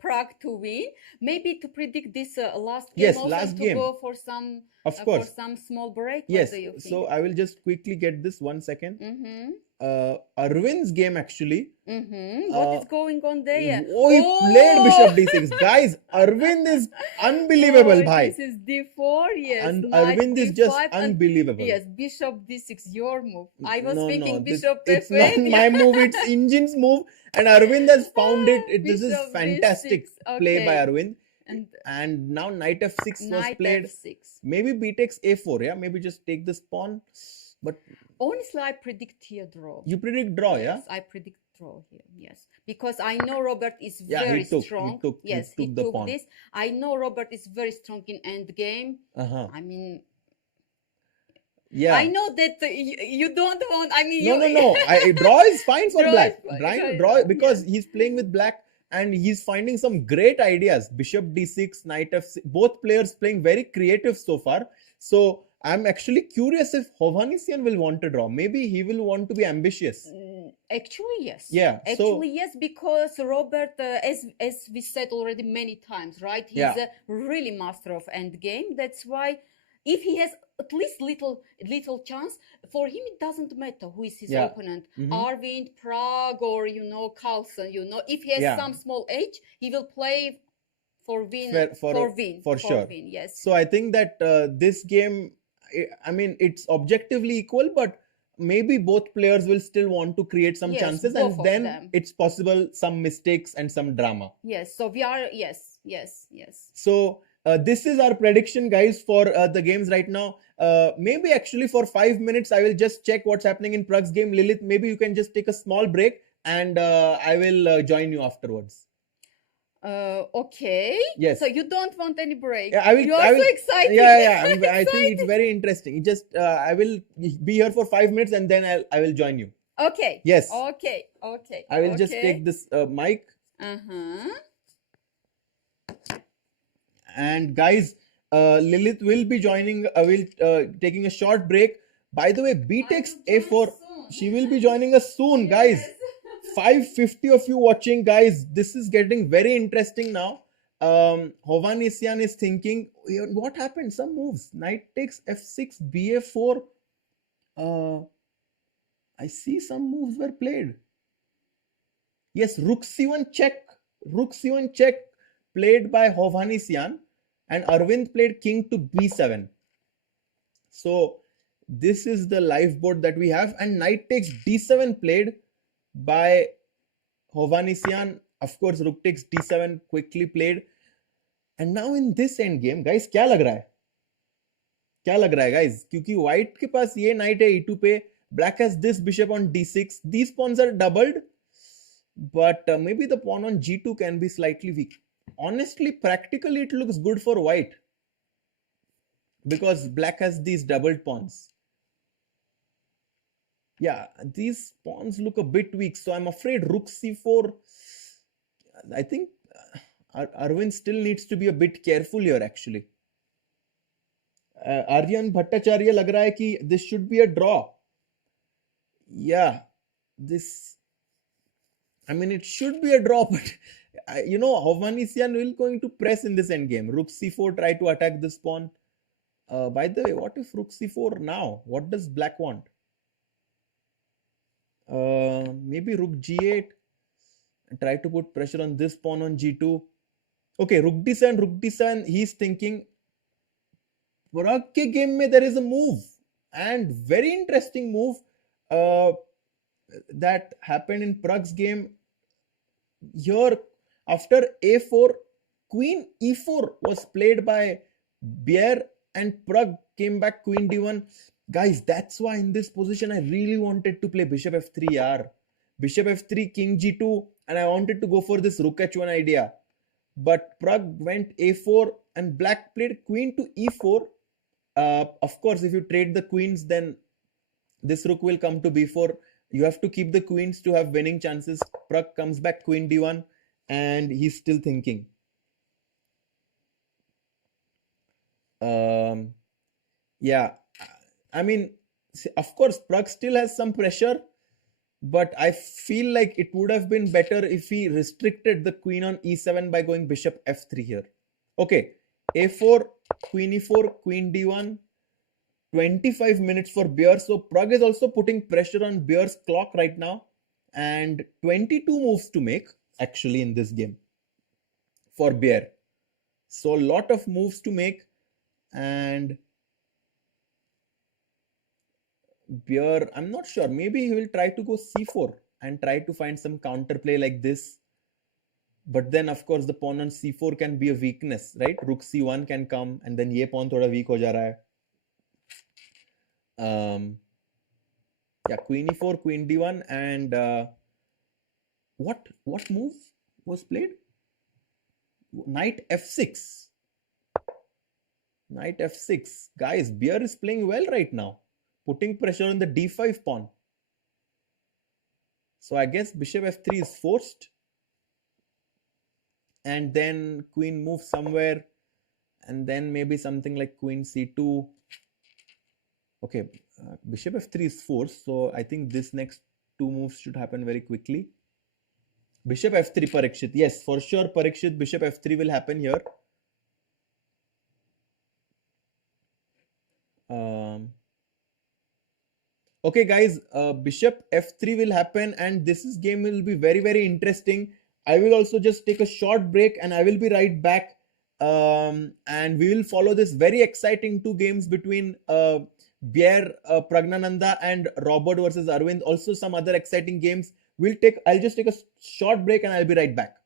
Pragg to win. Maybe to predict this last game, Yes, also, last and to game. go for some Of for course, some small break. yes. What do you think? So I will just quickly get this 1 second. Mm-hmm. Arvind's game actually. Mm-hmm. What is going on there? Oh, he played bishop d6. Guys, Arvind is unbelievable, Oh, bhai. This is d4, yes. And knight Arvind is just d5, and unbelievable. yes, bishop d6, your move. I was No, thinking this- bishop it's f8. not my move, it's Engine's move, and Arvind has found it. This is Bishop fantastic b6, play by okay. Arvind. And Now knight f6 was knight played. f6. Maybe b takes a4, yeah? Maybe just take this pawn. But Honestly, I predict here draw. you predict draw, yeah? Yes, I predict draw here. Yes, because I know Robert is Yeah, he very took- he strong. took- he yes, took the pawn. this. I know Robert is very strong in end game. Uh-huh. I mean, Yeah. I know that you don't want. I mean, No. Draw is fine for Draw black. is fine, Draw right, because he's playing with black and he's finding some great ideas. Bishop d6, knight f6. Both players playing very creative so far. So I'm actually curious if Hovhannisyan will want to draw. Maybe he will want to be ambitious. Actually, yes. Yeah, so- Actually, yes, because Robert, as we said already many times, right? He's Yeah. a really master of endgame. That's why, if he has at least little chance, for him it doesn't matter who is his Yeah. opponent, Mhm. Arvind, Pragg, or Carlsen. If he has Yeah. some small edge, he will play for win, For sure. win. Yes. So I think that this game, I mean, it's objectively equal, but maybe both players will still want to create some Yes, chances, both and of then them. it's possible some mistakes and some drama. Yes. So we are yes. So this is our prediction, guys, for the games right now. Maybe actually for 5 minutes, I will just check what's happening in Prague's game. Lilith, maybe you can just take a small break, and I will join you afterwards. Okay. Yes. So you don't want any break. Yeah, I will. You are I will, so excited. Yeah. I think it's very interesting. It just I will be here for 5 minutes, and then I will join you. Okay. Yes. Okay. I will just take this mic. And guys, Lilith will be joining. Taking a short break. By the way, BTEX A4. She will be joining us soon, guys. 550 of you watching, guys. This is getting very interesting now. Hovhannisyan is thinking, what happened? Some moves. Knight takes f6, ba4. I see some moves were played. Yes, rook c1 check. Rook c1 check played by Hovhannisyan, and Aravindh played king to b7. So this is the live board that we have, and knight takes d7 played by Hovhannisyan. Of course, rook takes d7 quickly played. And now in this end game, guys, क्या लग रहा है? क्या लग रहा है, guys? क्योंकि white के पास ये knight है e2 पे, black has this bishop on d6. These pawns are doubled, but maybe the pawn on g2 can be slightly weak. Honestly, practically, it looks good for white because black has these doubled pawns. Yeah, these pawns look a bit weak, so I'm afraid rook c4. I think Arvind still needs to be a bit careful here, actually. Aryan Bhattacharya lag raha hai ki this should be a draw. Yeah, this, I mean, it should be a draw, but Hovhannisyan will going to press in this endgame. Rook c4, try to attack this pawn. By the way, what if rook c4 now? What does black want? Maybe rook g8 and try to put pressure on this pawn on g2. Okay, rook d7, he's thinking. Pragg ke game mein there is a move, and very interesting move that happened in Pragg's game. Here, after a4, queen e4 was played by Bjerre, and Pragg came back queen d1. Guys, that's why in this position I really wanted to play bishop f3, yaar. Bishop f3, king g2, and I wanted to go for this rook h1 idea. But Pragg went a4, and black played queen to e4. Of course, if you trade the queens, then this rook will come to b4. You have to keep the queens to have winning chances. Pragg comes back queen d1, and he's still thinking. Yeah, I mean, of course, Pragg still has some pressure, but I feel like it would have been better if he restricted the queen on e7 by going bishop f3 here. Okay, a4, queen e4, queen d1. 25 minutes for Bjerre. So Pragg is also putting pressure on Bjerre's clock right now, and 22 moves to make actually in this game for Bjerre. So a lot of moves to make, and Bjerre, I'm not sure, maybe he will try to go c4 and try to find some counterplay like this. But then of course the pawn on c4 can be a weakness, right? Rook c1 can come, and then ye pawn thoda weak ho ja raha hai. Yeah, queen e4, queen d1, and what move was played? Knight f6. Knight f6. Guys, Bjerre is playing well right now, putting pressure on the d5 pawn. So I guess bishop f3 is forced, and then queen moves somewhere, and then maybe something like queen c2. Okay, bishop f3 is forced, so I think this next two moves should happen very quickly. Bishop f3, Parikshit. Yes, for sure, Parikshit, bishop f3 will happen here. Okay, guys, bishop f3 will happen, and this is game will be very, very interesting. I will also just take a short break, and I will be right back. And we will follow this very exciting two games between Bjerre, Praggnanandhaa, and Robert versus Arvind. Also, some other exciting games. I'll just take a short break, and I'll be right back.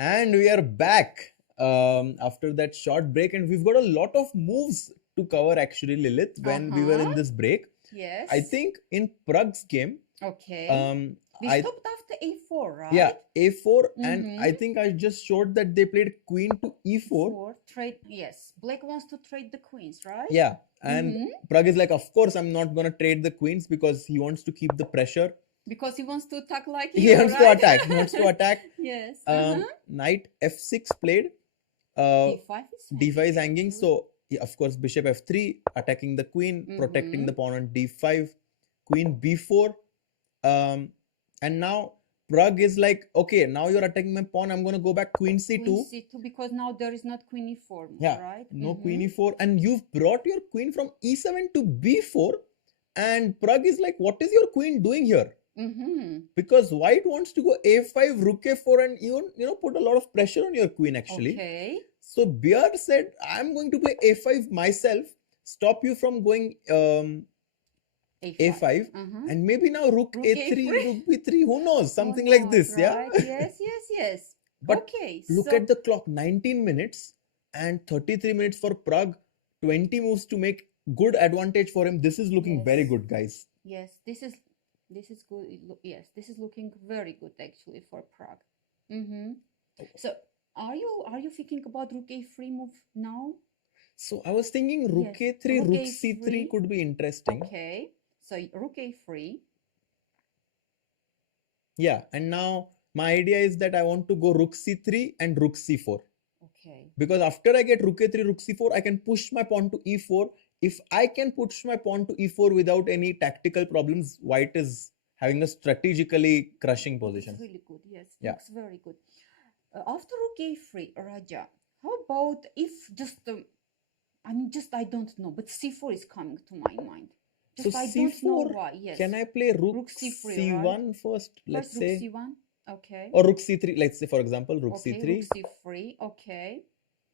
And we are back after that short break, and we've got a lot of moves to cover actually, Lilith, when we were in this break. Yes. I think in Pragg's game, Okay. We I stopped after a4, right? yeah, a4, and I think I just showed that they played queen to e4. Trade, yes. Black wants to trade the queens, right? Yeah, and Pragg is like, of course, I'm not gonna trade the queens because he wants to keep the pressure. Because he wants to attack like He you, wants right? to attack. He wants to attack. Yes. Knight f6 played. D5 is hanging. So yeah, of course, bishop f3, attacking the queen, protecting the pawn on d5, queen b4. And now Pragg is like, okay, now you're attacking my pawn. I'm gonna go back queen c2. Queen c2 because now there is not queen e4, yeah, right? no queen e4, and you've brought your queen from e7 to b4. And Pragg is like, what is your queen doing here? Because white wants to go a5, rook a4, and even put a lot of pressure on your queen actually. Okay. So Bjerre said, I'm going to play a5 myself, stop you from going a5, and maybe now rook a3, rook b3, who knows, something like this. Right? Yeah. Yes. But okay, look at the clock, 19 minutes and 33 minutes for Pragg, 20 moves to make good advantage for him. This is looking very good, guys. Yes, this is good. Yes, this is looking very good actually for Pragg. So are you thinking about rook a3 move now? So I was thinking rook a3, rook c3 could be interesting. Okay, so rook a3. Yeah, and now my idea is that I want to go rook c3 and rook c4. Okay. Because after I get rook a3, rook c4, I can push my pawn to e4. If I can push my pawn to e4 without any tactical problems, white is having a strategically crushing position. It's really good. Yes, yeah. Looks very good. After rook a3, Raja, how about if I don't know, but c4 is coming to my mind. So I c4, don't know why. Yes. Can I play rook c3, c1 right? first? Let's rook say c1. Okay. Or rook c3. Let's say, for example, rook c3. Rook c3. Okay.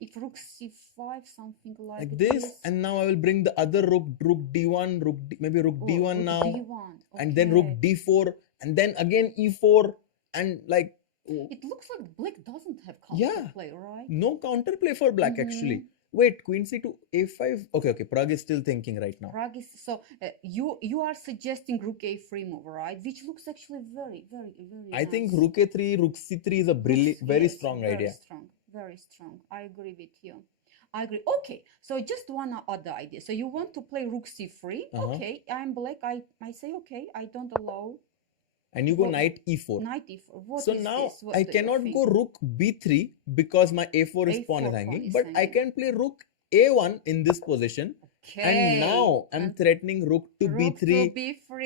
If rook c5, something like this, and now I will bring the other rook d1, maybe rook d1 now, d1. Okay. And then rook d4, and then again e4, and like. It looks like black doesn't have counterplay, right? No counterplay for black actually. Wait, queen c2, a5. Okay. Pragg is still thinking right now. Pragg is so you are suggesting rook a3 move, right? Which looks actually very I think rook a3, rook c3 is a very strong idea. Very strong. I agree with you. I agree. Okay, so just one other idea. So you want to play rook c3. Okay, I'm black. I say okay. I don't allow. And you go knight e4. Knight e4. So now I cannot go rook b3 because my a4 is pawn is hanging. But I can play rook a1 in this position. Okay. And now I'm threatening rook to b3.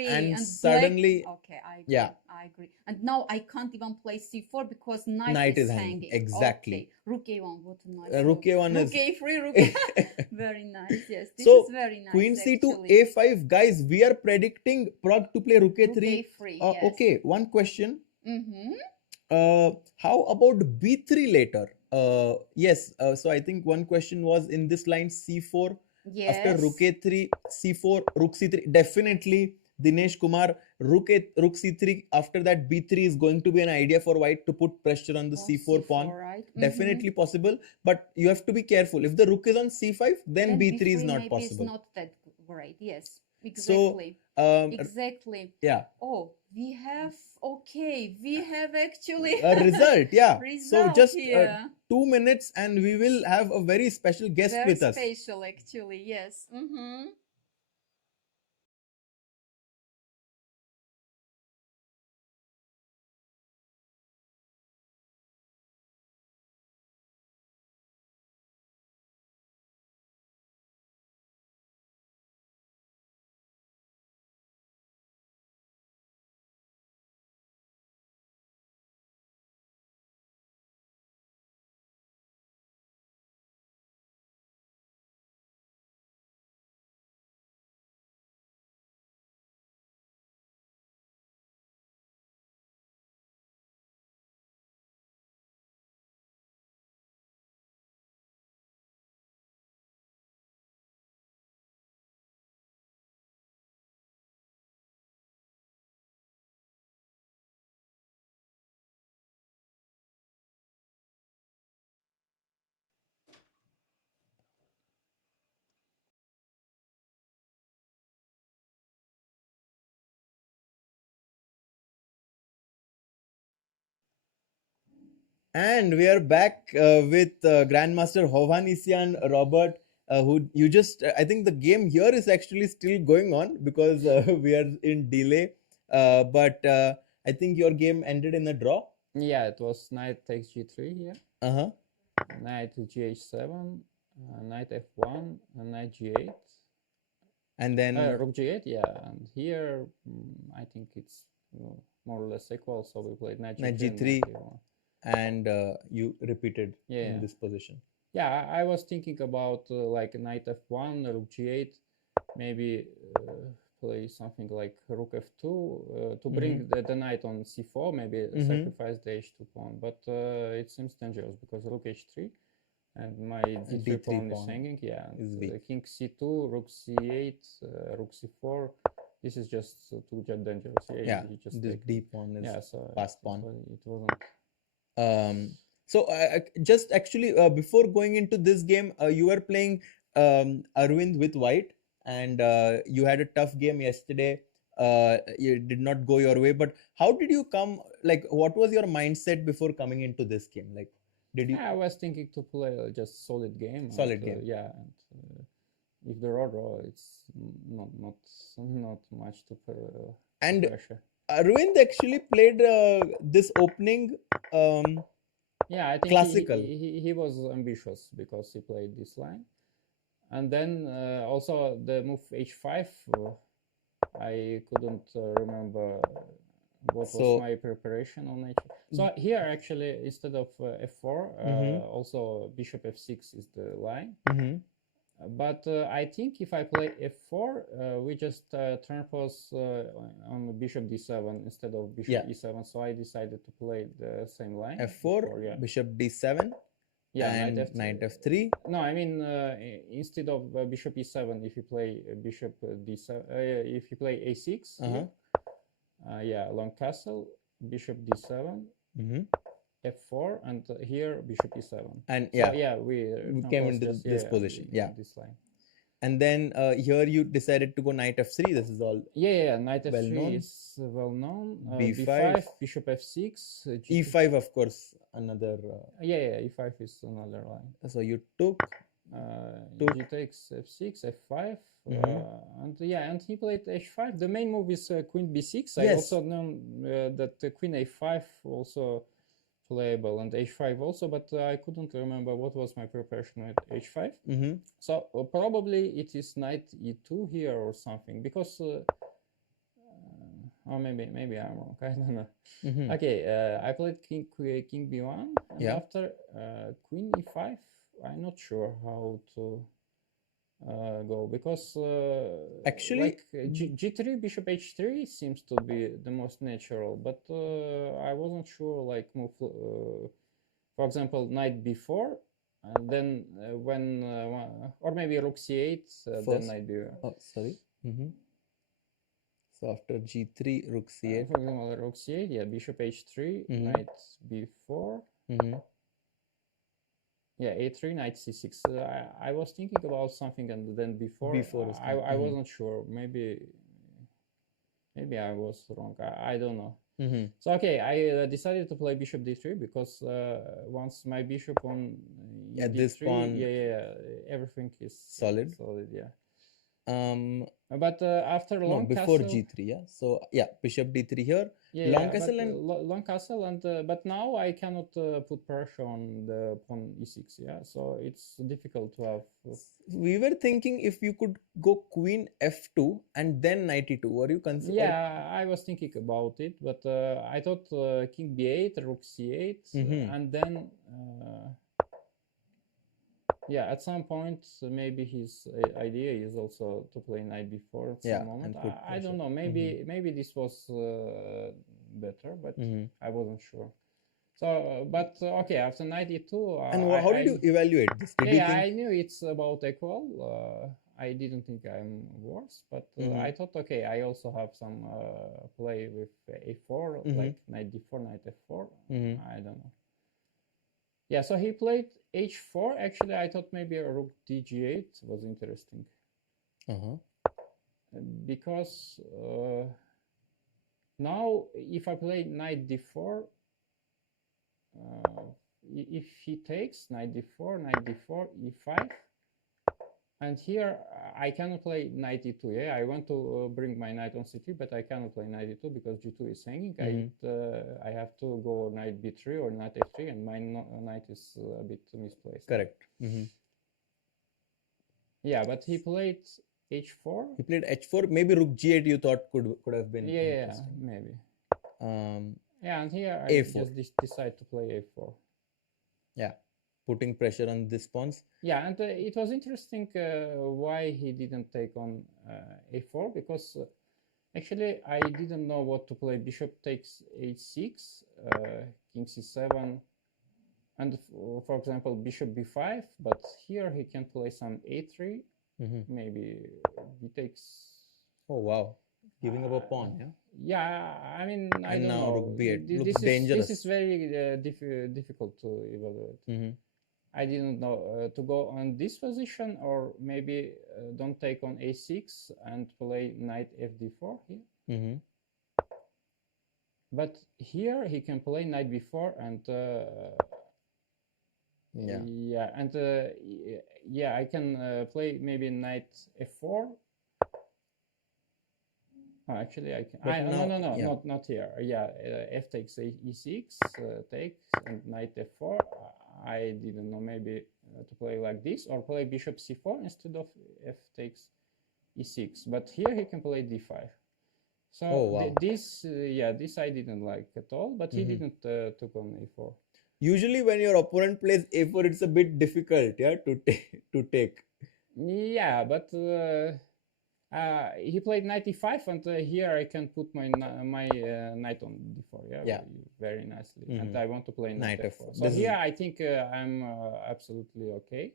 And suddenly. Okay, I agree. Yeah. I agree. And now I can't even play c4 because knight is hanging. Exactly. Okay. Rook a1. What a nice rook a1 rook is. a3, rook a... Very nice. Yes. This is very nice. Queen c2, a5. Guys, we are predicting Pragg to play rook a3. Rook a3, yes. Okay, one question. How about b3 later? Yes. So I think one question was in this line c4. Yes. After rook a3, c4, rook c3. Definitely, Dinesh Kumar, rook c3. After that, b3 is going to be an idea for white to put pressure on the c4 pawn. Right? Definitely possible, but you have to be careful. If the rook is on c5, then b3 is not possible. It's not that great. Yes, exactly. So, exactly. Yeah. Oh, we have actually a result. Yeah. So just 2 minutes, and we will have a very special guest with us. Very special, actually. Yes. And we are back with Grandmaster Hovhannisyan, Robert, who you just, I think the game here is actually still going on because we are in delay. But I think your game ended in a draw. Yeah, it was knight takes g3 here. Uh-huh. Knight to gh7, knight f1, and knight g8. And then Rook g8, yeah. And here, I think it's more or less equal. So we played knight knight g3. g3, and you repeated in this position. Yeah, I was thinking about like knight f1, rook g8, maybe play something like rook f2 to bring the knight on c4, maybe sacrifice the h2 pawn. But it seems dangerous because rook h3 and my d3 pawn is hanging. Yeah, and, king c2, rook c8, rook c4. This is just too dangerous. Yeah, just this d pawn is fast pawn. It wasn't. So just actually before going into this game, you were playing Arvind with white, and you had a tough game yesterday. You did not go your way, but how did you come? Like, what was your mindset before coming into this game? Like, did you? I was thinking to play just solid game. Solid game. Yeah. And, if there are draw, it's not much to and pressure. Arvind actually played this opening. Yeah, I think classical. He was ambitious because he played this line, and then also the move h5. I couldn't remember what was my preparation on h5. So here actually instead of f4, also bishop f6 is the line. But I think if I play f4, we just turn pause on bishop d7 instead of bishop e7. So I decided to play the same line. f4, bishop d7, and knight f3. No, I mean instead of bishop e7, if you play bishop d7, if you play a6, long castle, bishop d7. f4 and here bishop e7, and we came into this position, this line. And then here you decided to go knight f3. This is all knight f3 is well known. b5, bishop f6, e5, of course, another e5 is another line. So you took g takes f6, f5, and he played h5. The main move is queen b6. I also know that queen a5 also playable and h5 also, but I couldn't remember what was my preparation at h5. So probably it is knight e2 here or something, because or maybe I'm wrong. I don't know. Okay, I played king b1, and after queen e5, I'm not sure how to go, because actually like g3 bishop h3 seems to be the most natural, but I wasn't sure like move for example knight b4 and then when or maybe rook c8 then knight b1. So after g3 rook c8, for example rook c8, bishop h3, knight b4, a3, knight c6. I was thinking about something, and then before I wasn't sure. Maybe I was wrong. I don't know. So okay, I decided to play bishop d3 because once my bishop on d3, this pawn, everything is solid. But after long before castle, g3, so bishop d3 here, long castle and long castle, and but now I cannot put pressure on the pawn e6. So it's difficult to have. We were thinking if you could go queen f2 and then knight e2. Were you considering? Yeah, I was thinking about it, but I thought king b8, rook c8, and then. At some point, maybe his idea is also to play knight b4 at some moment. I don't know. Maybe this was better, but I wasn't sure. So, but okay, after knight e2, and how did you evaluate this? I knew it's about equal. I didn't think I'm worse, but I thought, okay, I also have some play with a4, like knight d4, knight f4. I don't know. So he played h4. Actually, I thought maybe a rook dg8 was interesting. Because now if I play knight d4, if he takes knight d4, knight d4, e5, and here I cannot play knight e2. Yeah, I want to bring my knight on c3, but I cannot play knight e2 because g2 is hanging. I have to go knight b3 or knight f3, and my knight is a bit misplaced. Correct. Yeah, but he played h4. He played h4. Maybe rook g8 you thought could have been Yeah, maybe. Yeah, and here I a4. just decide to play a4. Yeah, putting pressure on this pawns. Yeah, and it was interesting why he didn't take on a4, because actually I didn't know what to play. Bishop takes h6, king c7, and for example bishop b5, but here he can play some a3. Maybe he takes... Oh wow, giving up a pawn. Yeah, I mean, I And don't now know. rook b8 looks This dangerous. is very difficult to evaluate. I didn't know to go on this position, or maybe don't take on a6 and play knight fd4 here. But here he can play knight b4 and I can play maybe knight f4. Oh, actually, I can. No, not here. Yeah, f takes e6, takes, and knight f4. I didn't know, maybe to play like this, or play bishop c4 instead of f takes e6. But here he can play d5. So this I didn't like at all. But he didn't took on a4. Usually, when your opponent plays a4, it's a bit difficult, to take. Yeah, but he played knight e5, and here I can put my knight on d4. Yeah, very nicely. And I want to play knight f4. So here I think I'm absolutely okay.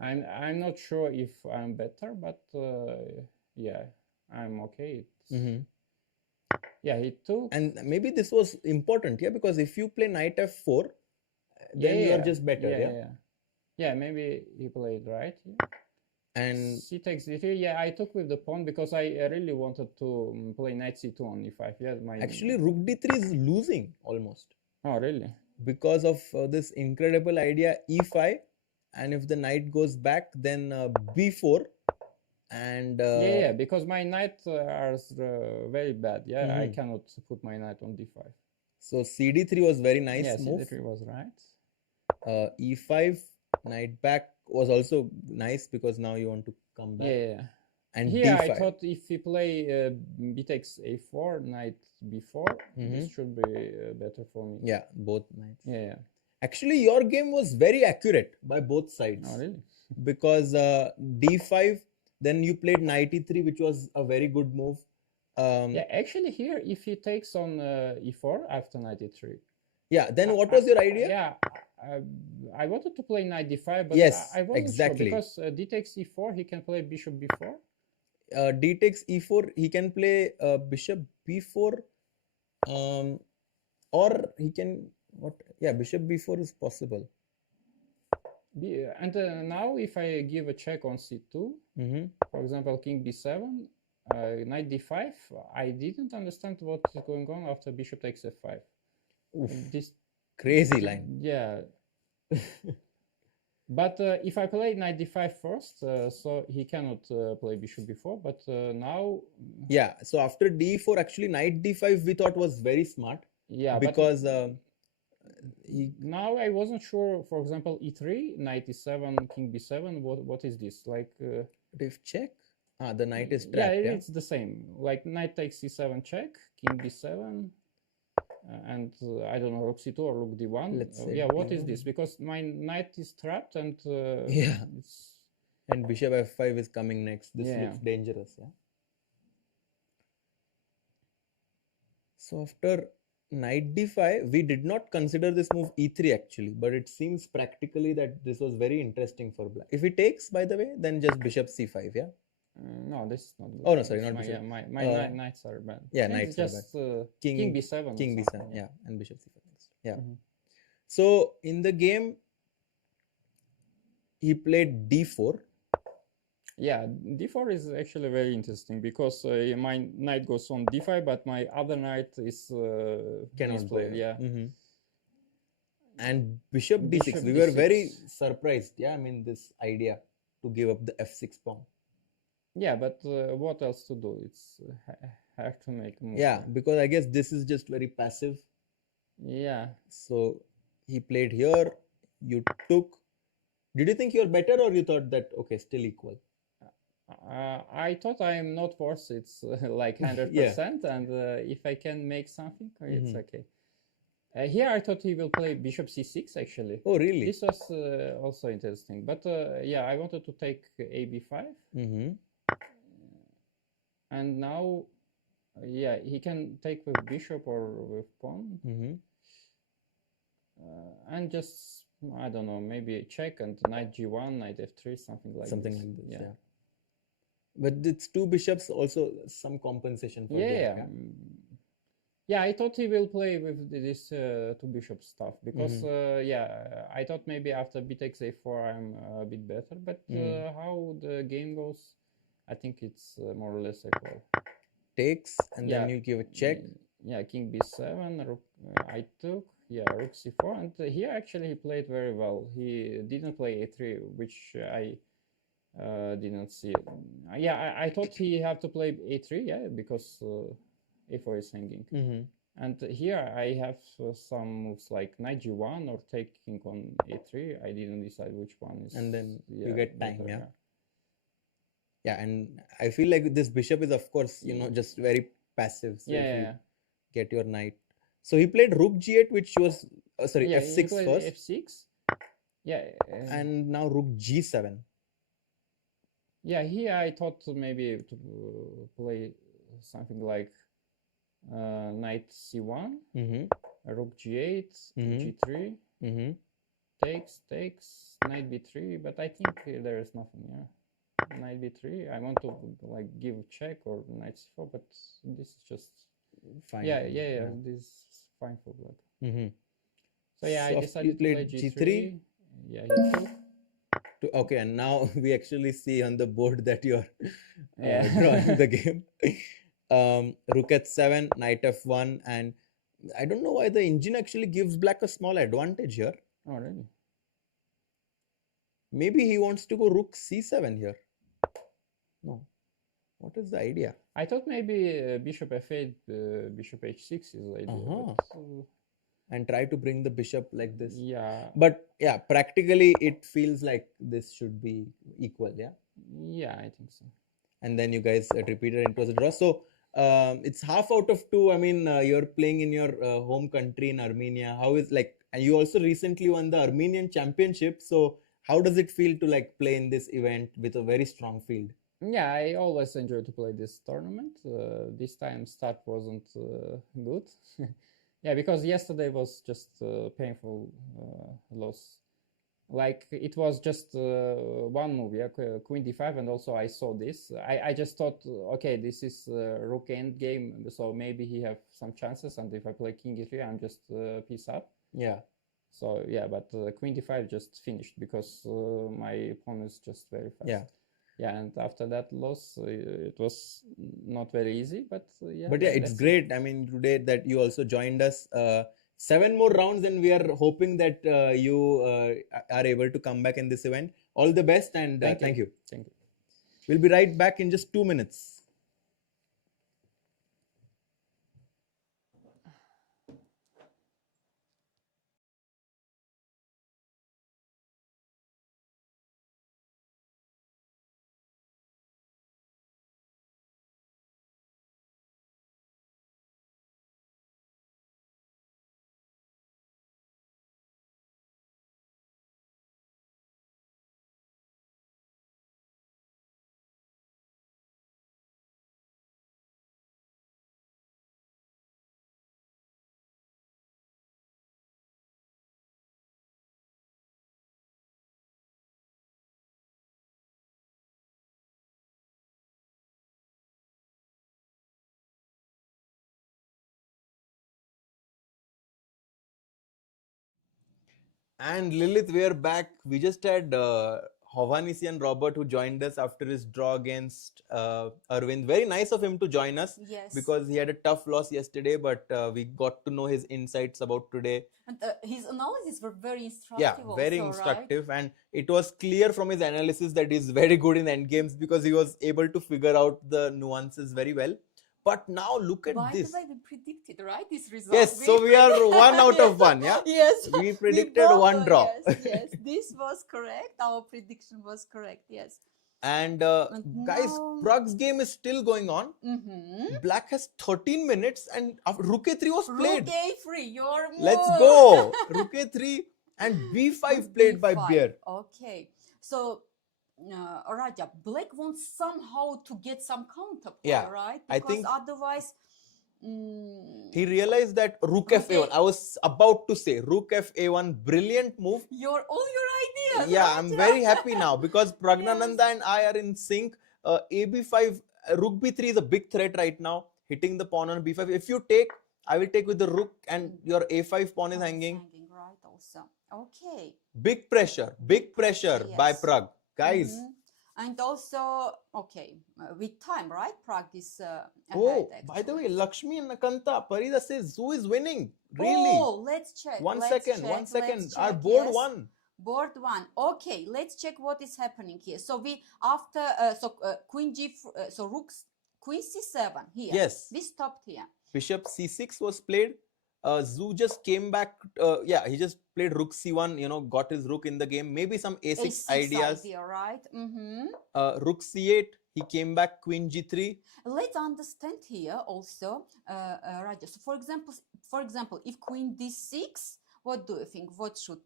I'm not sure if I'm better, but I'm okay. Yeah, he took. And maybe this was important, because if you play knight f4, then you are just better. Yeah, maybe he played right. And c takes d3. Yeah, I took with the pawn because I really wanted to play knight c2 on e5. Yeah, actually rook d3 is losing almost. Oh, really? Because of this incredible idea e5, and if the knight goes back, then b4. And because my knight are very bad. Yeah, I cannot put my knight on d5. So cd3 was very nice move. cd3 was right. e5, knight back was also nice, because now you want to come back. And here d5. I thought if we play b takes a4, knight b4, this should be better for me. Yeah, both knights. Yeah. Actually, your game was very accurate by both sides. Oh, really? Because d5, then you played knight e3, which was a very good move. Actually here, if he takes on e4 after knight e3. Yeah, then what was your idea? Yeah, I wanted to play knight d5, but I wasn't exactly. sure, because d takes e4, he can play bishop b4. D takes e4, he can play bishop b4, or he can bishop b4 is possible. And now if I give a check on c2, for example, king b7, knight d5, I didn't understand what is going on after bishop takes f5. This crazy line. Yeah. But if I play knight d5 first, so he cannot play bishop b4, but now... Yeah, so after d4, actually knight d5 we thought was very smart. Yeah, because... now I wasn't sure, for example, e3, knight e7, king b7, what is this? Like... if check? The knight is trapped. Yeah, it's the same. Like knight takes c7 check, king b7, and I don't know, rook c2 or rook d1. Let's say what is this? Because my knight is trapped, and and bishop f5 is coming next. This looks dangerous. So after knight d5, we did not consider this move e3 actually, but it seems practically that this was very interesting for black. If he takes, by the way, then just bishop c5. No, this is not good. Oh no, sorry, not bishop. My knights are bad. Yeah, knights are just bad. King b7. King b7, and bishop c5. So in the game, he played d4. Yeah, d4 is actually very interesting, because my knight goes on d5, but my other knight is cannot play. And bishop d6. Bishop We were very d6. surprised. Yeah, I mean, this idea to give up the f6 pawn. Yeah, but what else to do? It's have to make a move. Yeah, because I guess this is just very passive. Yeah. So he played here. You took. Did you think you're better, or you thought that okay, still equal? I thought I'm not worse. It's like 100%, and if I can make something, it's okay. Here I thought he will play bishop c6 actually. Oh, really? This was also interesting, but yeah, I wanted to take a b5. And now, yeah, he can take with bishop or with pawn. And just, I don't know, maybe check and knight g1, knight f3, something like this. Yeah. But it's two bishops, also some compensation for that. Yeah, I thought he will play with this two bishop stuff because, yeah, I thought maybe after b takes a4 I'm a bit better, but how the game goes, I think it's more or less equal. Takes, and then you give a check. Yeah, king b7, rook, I took, yeah, rook c4, and here actually he played very well. He didn't play a3, which I didn't see. Yeah, I thought he had to play a3, yeah, because a4 is hanging. And here I have some moves like knight g1 or taking on a3. I didn't decide which one is. And then you get time, better, yeah, and I feel like this bishop is, of course, you know, just very passive. So if you get your knight. So he played rook g8, which was, sorry, f6 first. f6. Yeah. And now rook g7. Yeah, here I thought maybe to play something like knight c1, rook g8, g3, takes, knight b3, but I think there is nothing, knight b3. I want to like give check or knight c4, but this is just fine. Yeah, this is fine for black. So yeah, I decided to play g3. Yeah, he took. Okay, and now we actually see on the board that you're drawing the game. Rook h7, knight f1, and I don't know why the engine actually gives black a small advantage here. Oh, really? Maybe he wants to go rook c7 here. No. What is the idea? I thought maybe bishop f8, bishop h6 is the idea. And try to bring the bishop like this. Yeah. But yeah, practically it feels like this should be equal, yeah? Yeah, I think so. And then you guys repeated and it was a draw. So it's half out of 2. I mean, you're playing in your home country in Armenia. How is like, and you also recently won the Armenian championship. So how does it feel to like play in this event with a very strong field? Yeah, I always enjoy to play this tournament. This time start wasn't good. Yeah, because yesterday was just painful loss. Like it was just one move, yeah, queen d5, and also I saw this. I just thought, okay, this is rook end game, so maybe he have some chances, and if I play king e3, I'm just piece up. Yeah. So yeah, but queen d5 just finished because my pawn is just very fast. Yeah. Yeah, and after that loss, it was not very easy, but yeah. But yeah, it's great. I mean, today that you also joined us. 7 more rounds, and we are hoping that you are able to come back in this event. All the best, and thank you. Thank you. We'll be right back in just 2 minutes. And Lilith, we are back. We just had Hovhannisyan Robert, who joined us after his draw against Arvind. Very nice of him to join us Yes. because he had a tough loss yesterday, but we got to know his insights about today. And his analysis were very instructive. Yeah, very also, instructive, and it was clear from his analysis that he's very good in endgames because he was able to figure out the nuances very well. But now look at By this. the way, we predicted, right, this result. Yes, so we are 1 out of 1, yeah? Yes. We predicted one draw. Yes, this was correct. Our prediction was correct, yes. And And guys, now- Pragg's game is still going on. Mm-hmm. Black has 13 minutes and Rook A3 was played. Rook A3, your move. Let's go. Rook A3 and B5 played by B5. Bjerre. Okay, so Raja, Black wants somehow to get some counterplay, Yeah, right? I Because think- otherwise, He realized that Rook F-A1. I was about to say Rook F-A1, brilliant move. all your ideas. Yeah, Raja. I'm very happy now because Praggnanandhaa and I are in sync. AB5, Rook B3 is a big threat right now, hitting the pawn on B5. If you take, I will take with the Rook and your A5 pawn is hanging. Right, also. Okay. Big pressure by Yes. Pragg. Guys, Mhm. And also, okay, with time, right? Pragg is oh, ahead, by the actually. way, Lakshmi and Nakanta, Parida says Xu is winning. Really? Oh, let's check. One let's second. let's Our check, board yes. won. Board one. Okay, let's check what is happening here. So we after Queen G, so Rook's Queen C7 here. Yes. We stopped here. Bishop C6 was played. Xu just came back. He just played Rook C1. Got his Rook in the game. Maybe some A6 ideas. idea, right? Mm-hmm. Rook C8. He came back. Queen G3. Let's understand here also, Raja. So for example, if Queen D6, what do you think? What should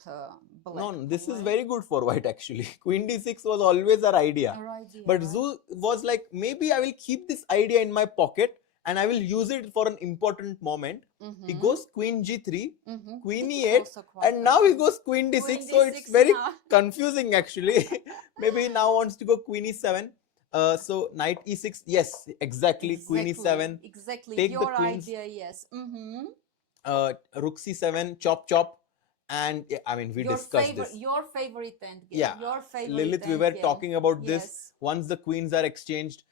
Black No, this is play? very good for white actually. Queen D6 was always our idea. Right, But right? Xu was like, maybe I will keep this idea in my pocket and I will use it for an important moment. He Mhm, goes Queen G3, mhm. Queen This is E8, also quite and now he good. goes Queen D6. Queen So it's D6 very now. confusing actually. Maybe he now wants to go Queen E7. So Knight E6. Yes, exactly. Queen E7. Exactly. Take the Your queens. idea, yes. Mm-hmm. Rook C7. Chop chop. And I mean, we discussed this. Your favorite end game. Yeah, Your favorite Lilith, we end were game. talking about this. Yes. Once the queens are exchanged,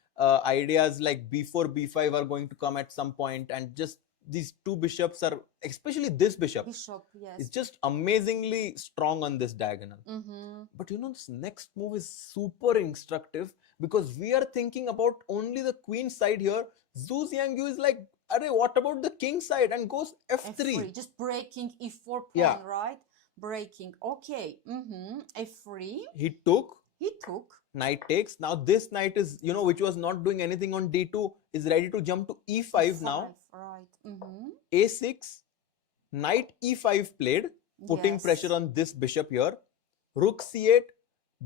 ideas like B4, B5 are going to come at some point, and just these two bishops are, especially this bishop, Bishop, yes. is just amazingly strong on this diagonal. Mm-hmm. But this next move is super instructive because we are thinking about only the queen side here. Xu Xinagyu is like, what about the king side? And goes F3. Just breaking E4 pawn, Yeah. right? Breaking. Okay. Mm-hmm. F3. He took. He took. Knight takes. Now this knight is, which was not doing anything on D2, is ready to jump to E5 now. Right. Mm-hmm. A6, Knight E5 played, putting Yes. pressure on this bishop here. Rook C8,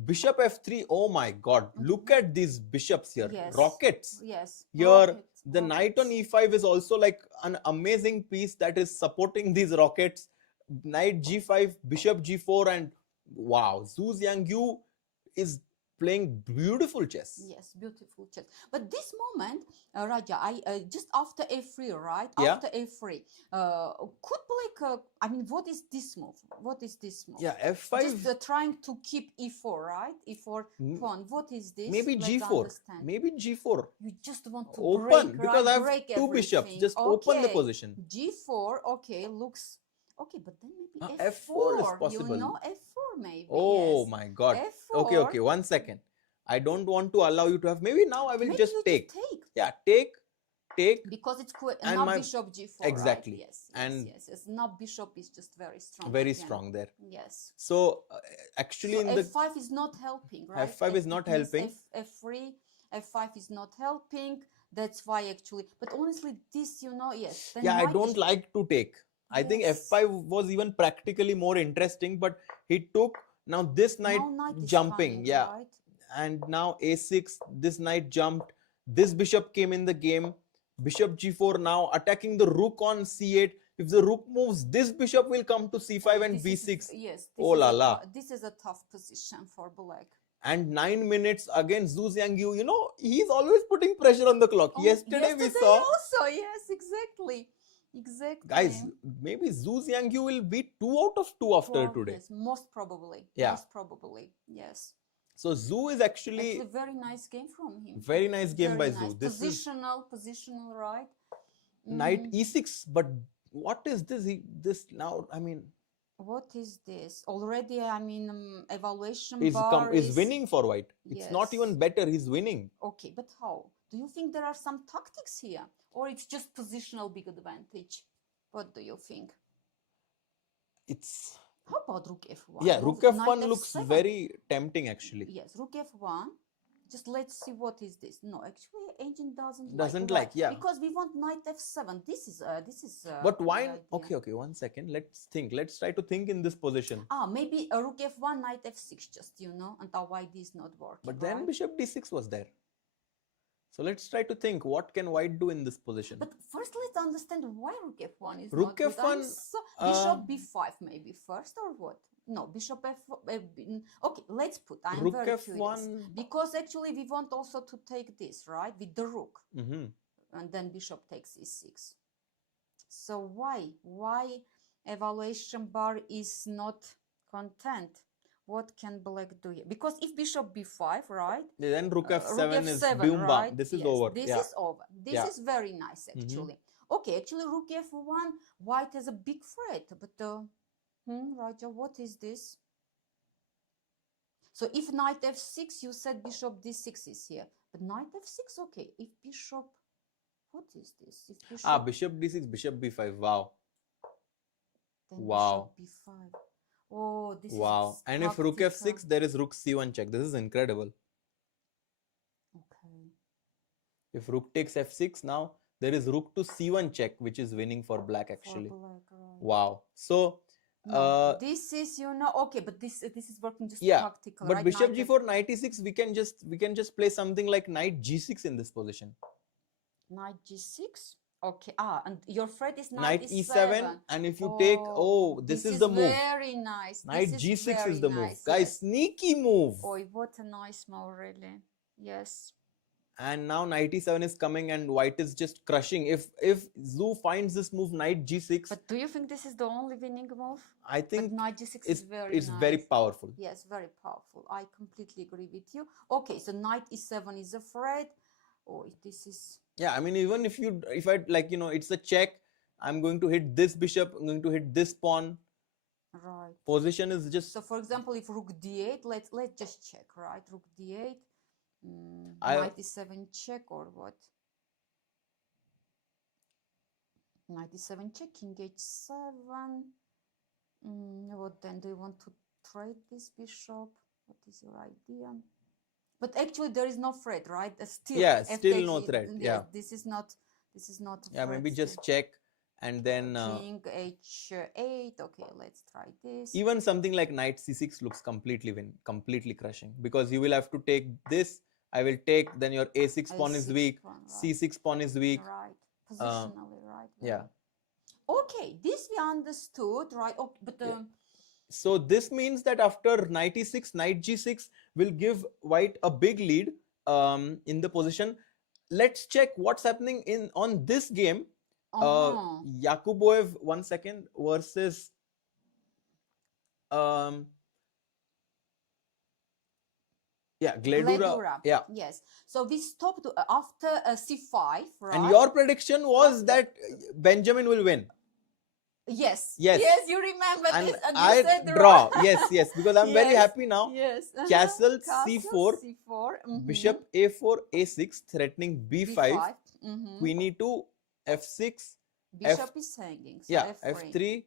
Bishop F3. Oh my God, look at these bishops here. Yes. Rockets. Yes. Here, Rockets, the knight on rockets. E5 is also like an amazing piece that is supporting these rockets. Knight G5, Bishop G4, and wow, Xu Xinagyu is playing beautiful chess. Yes, beautiful chess. But this moment, Raja, I just after A3, right? Yeah. After A3, could Black? I mean, what is this move? What is this move? Yeah, F5. Just trying to keep E4, right? E4 Mm. pawn. What is this? Maybe Let's G4. understand. Maybe G4. You just want to Open break, because right? I have Break two bishops. everything. Just open the Okay. position. G4. Okay, looks okay, but then maybe F4 is F4. possible. F4 maybe. Oh yes. my God. F4. Okay, 1 second. I don't want to allow you to have. Maybe now I will Maybe just you take. take. Yeah, take. Because it's And now my- bishop G4. Exactly. Right? Yes. And- yes. Now bishop is just very strong. Very again. strong there. Yes. So actually So in the F5 is not helping, right? F5 is not it means helping. F3, F5 is not helping. That's why actually. But honestly, this, yes. then yeah, I knight don't is- like to take. I think Yes. F5 was even practically more interesting, but he took. Now this knight now knight is jumping, coming, yeah. Right? And now A6, this knight jumped. This bishop came in the game. Bishop G4 now attacking the rook on C8. If the rook moves, this bishop will come to C5 and This is- B6. yes. Oh la la. This is a tough position for Black. And 9 minutes again, Xu Xinagyu. He's always putting pressure on the clock. Oh, Yesterday we saw, also, yes, exactly. guys, maybe Xu Xinagyu will be 2 out of 2 after Wow, today. yes, most probably. Yeah. Most probably, yes. So Xu is actually very nice game from him. very nice game by Very Xu. nice. This is Positional, right? knight e6, but what is this? This now, I mean, What is this? Already, I mean, evaluation is bar is winning for white. It's not Yes. even better. He's winning. Okay, but how? Do you think there are some tactics here? Or it's just positional big advantage? What do you think? It's How about rook f1? yeah, Move rook knight f1 looks f7. very tempting actually. Yes, rook f1. Just let's see what is this. No, actually, agent doesn't Doesn't Why? like, yeah. Because we want knight f7. This is But the why? idea. Okay, 1 second. Let's think. Let's try to think in this position. Maybe a rook f1, knight f6, just and white is not working. But then right? bishop d6 was there. So let's try to think. What can white do in this position? But first, let's understand why rook f1 is Rook not good. f1, Bishop b5 maybe first or what? No, bishop f. Okay, let's put. I'm Rook very f1. curious because actually we want also to take this right with the rook, Mhm. and then bishop takes e6. So why evaluation bar is not content? What can black do here? Because if bishop b5, right? Then rook f7 rook is f7, boom right? bam. This is Yes, over. This Yeah. is over. This Yeah. is very nice actually. Okay, actually rook f1, white has a big threat, but Raja, what is this? So if knight f6, you said bishop d6 is here, but knight f6, okay. If bishop, what is this? If bishop, Bishop d6, bishop b5. Wow. then Wow. bishop b5. Oh, this Wow. is And if rook tactical. f6, there is rook c1 check. This is incredible. Okay. If rook takes f6, now there is rook to c1 check, which is winning for black actually. For black, right. Wow. So No, this is okay, but this is working just yeah, tactical, but right? bishop Knight g4, knight e6, we can just play something like knight g6 in this position. Knight g6. Okay. And your threat is Knight knight e7, and if you take, this is the move. Very nice. Knight This g6 very is the move. nice, Guys, yes. sneaky move. Oh, what a nice move, really. Yes. And now knight e7 is coming and white is just crushing. If Xu finds this move knight g6, But do you think this is the only winning move? I think But knight g6 it's is very it's nice. very powerful. Yes, very powerful. I completely agree with you. Okay, so knight e7 is a threat. Oh, this is... Yeah, I mean, even if I like, it's a check, I'm going to hit this bishop, I'm going to hit this pawn. Right. Position is just... So, for example, if rook d8, let's just check, right? Rook d8, knight e7 check or what? Knight e7 check, king h7. What then? Do you want to trade this bishop? What is your idea? But actually, there is no threat, right? Still, Yeah, still FH, no threat. yes, Yeah. This is not a Yeah, threat maybe just still. check and then King h8. Okay, let's try this. even something like knight c6 looks completely crushing, because you will have to take this. I will take, then your a6 pawn is A6 weak, pawn, right. c6 pawn is weak. Right, positionally, right? Yeah. Okay, this we understood, right? Oh, but Yeah. So this means that after knight e6, knight g6 will give white a big lead in the position. Let's check what's happening on this game. Yakubboev, 1 second, versus Gledura. Yeah. Yes. So we stopped after c5, right? And your prediction was that Benjamin will win. Yes. Yes. Yes, you remember And this. And you I said draw. right. Yes, because I'm very Yes. happy now. Yes. Castle Castle c4, c4. bishop a4, a6, threatening b5, queen e2, f6, Bishop is hanging. So yeah, f3. f3,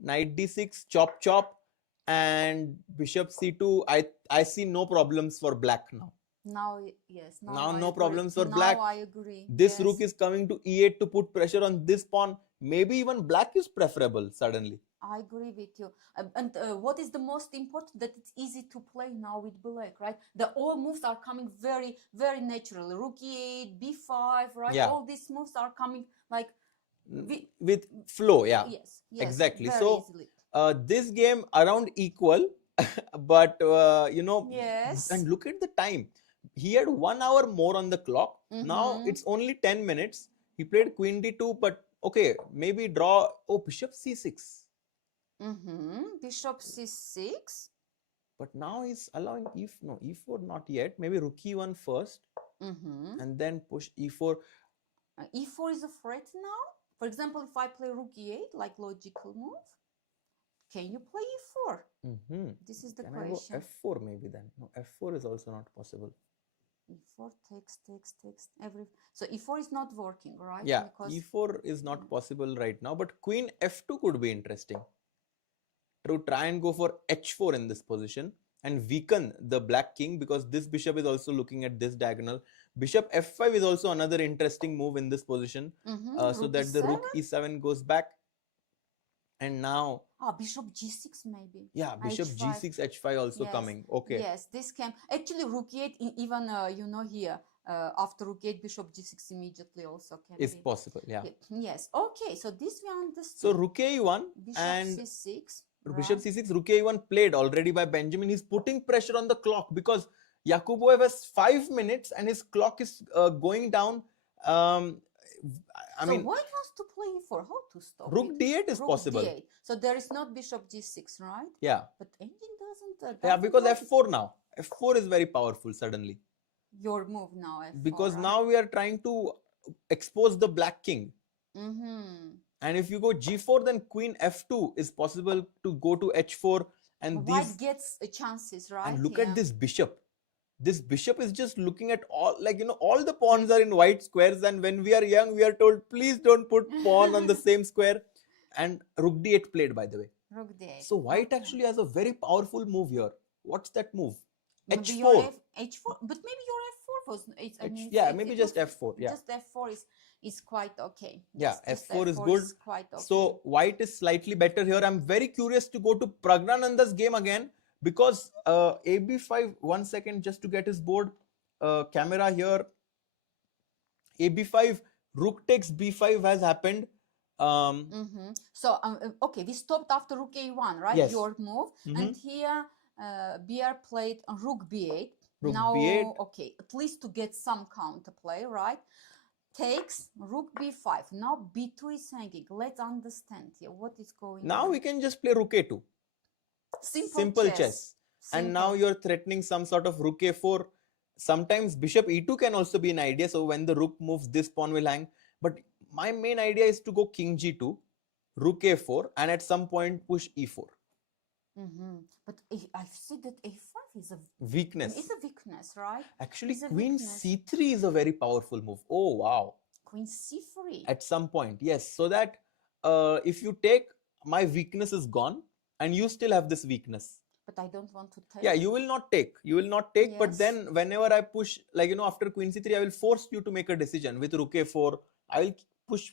knight d6, chop, and bishop c2. I see no problems for black now. Now, yes. Now I no agree. problems for Now black. I agree. This Yes. rook is coming to e8 to put pressure on this pawn. Maybe even black is preferable suddenly. I agree with you. And what is the most important? That it's easy to play now with black, right? All moves are coming very, very naturally. Rook e8, b5, right? Yeah. All these moves are coming like with flow. Yeah, yes, exactly. very So easily. this game around equal, but Yes. and look at the time. He had 1 hour more on the clock. Now it's only 10 minutes. He played queen d2, but okay, maybe draw. Oh, bishop c6. Bishop c6. But now he's allowing e4 not yet. Maybe rook e1 first and then push e4. E4 is a threat now. For example, if I play rook e8, like logical move, can you play e4? This is the Can question. I go f4 maybe then? No, f4 is also not possible. E4 takes so e4 is not working, right? Yeah, because e4 is not possible right now, but queen f2 could be interesting. To try and go for h4 in this position and weaken the black king, because this bishop is also looking at this diagonal. Bishop f5 is also another interesting move in this position, so Rook that the e7? rook e7 goes back. And now bishop g6 maybe. yeah, bishop H5. g6 h5 also Yes. coming. Okay. Yes, this can actually rook e8 even here after rook 8 bishop g6 immediately also can Is be possible. Yeah. Yes. Okay, so this we understand. So rook a1 bishop and c6. bishop right? c6, rook a1 played already by Benjamin. He's putting pressure on the clock because Yakubboev has 5 minutes and his clock is going down. I mean, white wants to play e4. How to stop rook it? d8 is Rook possible. d8. So there is not bishop g6, right? Yeah. But engine doesn't. Yeah, because like f4 now. F4 is very powerful suddenly. your move now. F4, Because right? now we are trying to expose the black king. And if you go g4, then queen f2 is possible to go to h4. And white gets chances, right? And look at this bishop. This bishop is just looking at all, all the pawns are in white squares. And when we are young, we are told, please don't put pawn on the same square. And rook d8 played, by the way. Rook d8. So white actually has a very powerful move here. What's that move? Maybe h4. your h4, but maybe your f4 was. Maybe just f4. Yeah. Just f4 is quite okay. Yeah, Just f4 is good. Quite okay. So white is slightly better here. I'm very curious to go to Praggnanandha's game again, because ab5, 1 second just to get his board camera here. ab5, rook takes b5 has happened. So okay, we stopped after rook a1, right? Yes. Your move. And here Bjerre played rook b8. Rook now b8. Okay, at least to get some counterplay, right? Takes rook b5. Now b2 is hanging. Let's understand here what is going on. Now we can just play rook a2. Simple chess. And now you're threatening some sort of rook a4. Sometimes bishop e2 can also be an idea. So when the rook moves, this pawn will hang. But my main idea is to go king g2, rook a4, and at some point push e4. But I see that a5 is a weakness. It's a weakness, right? Actually, queen c3 is a very powerful move. Oh, wow. Queen c3. At some point, yes. So that if you take, my weakness is gone and you still have this weakness. But I don't want to take. Yeah, you will not take. You will not take. Yes. But then whenever I push, after queen c3, I will force you to make a decision. With rook a4, I will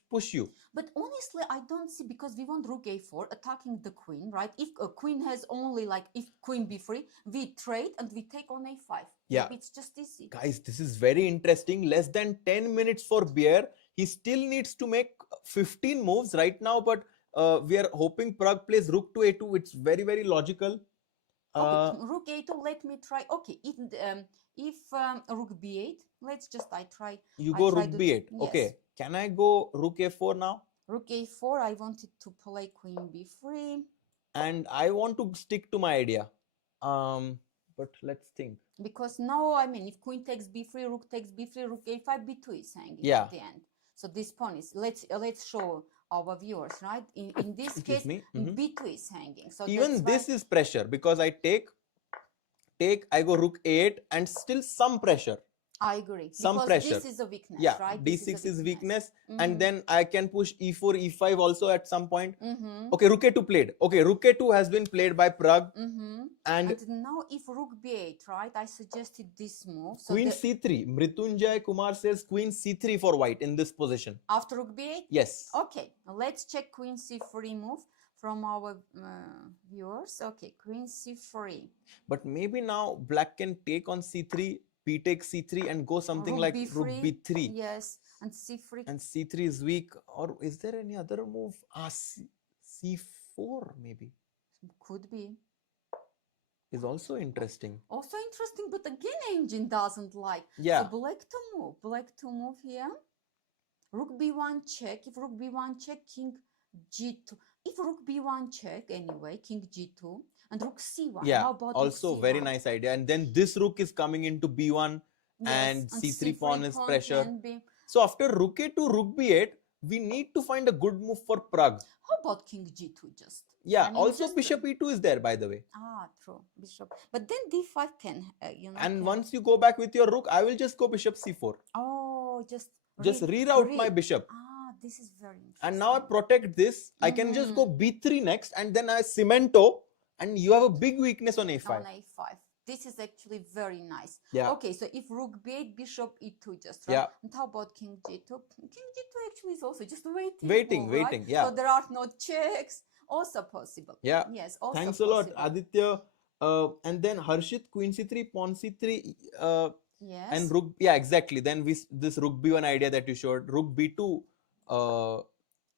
push you. But honestly, I don't see, because we want rook a4 attacking the queen, right? If a queen has only if queen b3, we trade and we take on a5. Yeah. Maybe it's just easy. Guys, this is very interesting. Less than 10 minutes for Bjerre. He still needs to make 15 moves right now, but we are hoping Pragg plays rook to a2. It's very, very logical. Okay, rook a2, let me try. Okay, if rook b8, I try. You go rook b8. Yes. Okay, can I go rook a4 now? Rook a4, I wanted to play queen b3. And I want to stick to my idea. But let's think. Because now, if queen takes b3, rook takes b3, rook a5, b2 is hanging at the end. So this pawn is, let's show our viewers, right? In this case, b2 is hanging. So even this is pressure, because I take, I go rook a8 and still some pressure. I agree. Some because pressure. This is a weakness, yeah, right? d6 is weakness. And then I can push e4, e5 also at some point. Okay, rook a2 played. Okay, rook a2 has been played by Pragg. And now if rook b8, right? I suggested this move. So queen c3. Mrityunjay Kumar says queen c3 for white in this position. After rook b8? Yes. Okay, let's check queen c3 move from our viewers. Okay, queen c3. But maybe now black can take on c3, b takes c3 and go something rook like b3. rook b3. Yes, and c3. And c3 is weak. Or is there any other move? c4 maybe. Could be. Is also interesting. Also interesting, but again, engine doesn't like. Yeah. So black to move here. Rook b1 check. If rook b1 check, king g2. If rook b1 check, anyway, king g2. And rook c1. Yeah, How about also rook very c1? nice idea. And then this rook is coming into b1 Yes, and c3 pawn is pawn pressure. can be. So after rook a2, rook b8, we need to find a good move for Pragg. How about king g2 just? Yeah, I mean, also just- bishop e2 is there, by the way. True, bishop. But then d5 can, And can- once you go back with your rook, I will just go bishop c4. Oh, just Reroute my bishop. This is very interesting. And now I protect this. I can just go b3 next, and then I cemento, and you have a big weakness on a5. On a5. This is actually very nice. Yeah. Okay, so if rook b8, bishop e2 just, right? Yeah. And how about king g2? King g2 actually is also just waiting. Waiting, right? yeah. So there are no checks. Also possible. Yeah. Yes, also Thanks a lot, possible. Aditya. And then Harshit, queen c3, pawn c3, Yes. and rook. Yeah, exactly. Then this rook b1 idea that you showed, rook b2.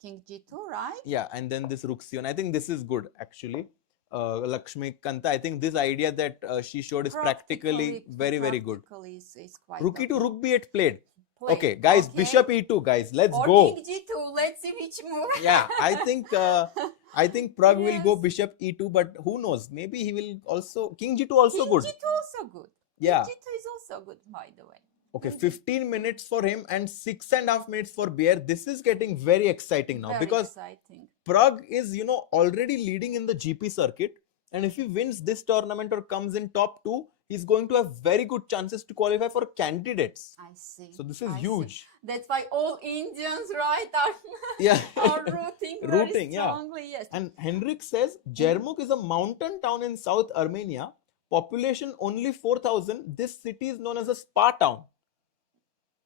King g2, right? Yeah, and then this rook c1. I think this is good actually. Lakshmi Kanta, I think this idea that she showed is practically very, very good. Is quite Rook okay. e2, rook b8 played. Played. Okay, guys, Okay. bishop e2, guys. Let's Or go. king g2. Let's see which move. Yeah, I think Pragg will go Yes. bishop e2, but who knows? Maybe he will also king g2 also King good. g2 also good. Yeah. King g2 is also good, by the way. Okay, King 15 minutes for him and 6.5 minutes for Bjerre. This is getting very exciting now, Very because exciting. Pragg is, already leading in the GP circuit. And if he wins this tournament or comes in top 2, he's going to have very good chances to qualify for candidates. I see. So this is I see. huge. That's why all Indians, right, Yeah. are rooting very Rooting, yeah. strongly. Yes. And Henrik says, Jermuk is a mountain town in South Armenia. Population only 4,000. This city is known as a spa town.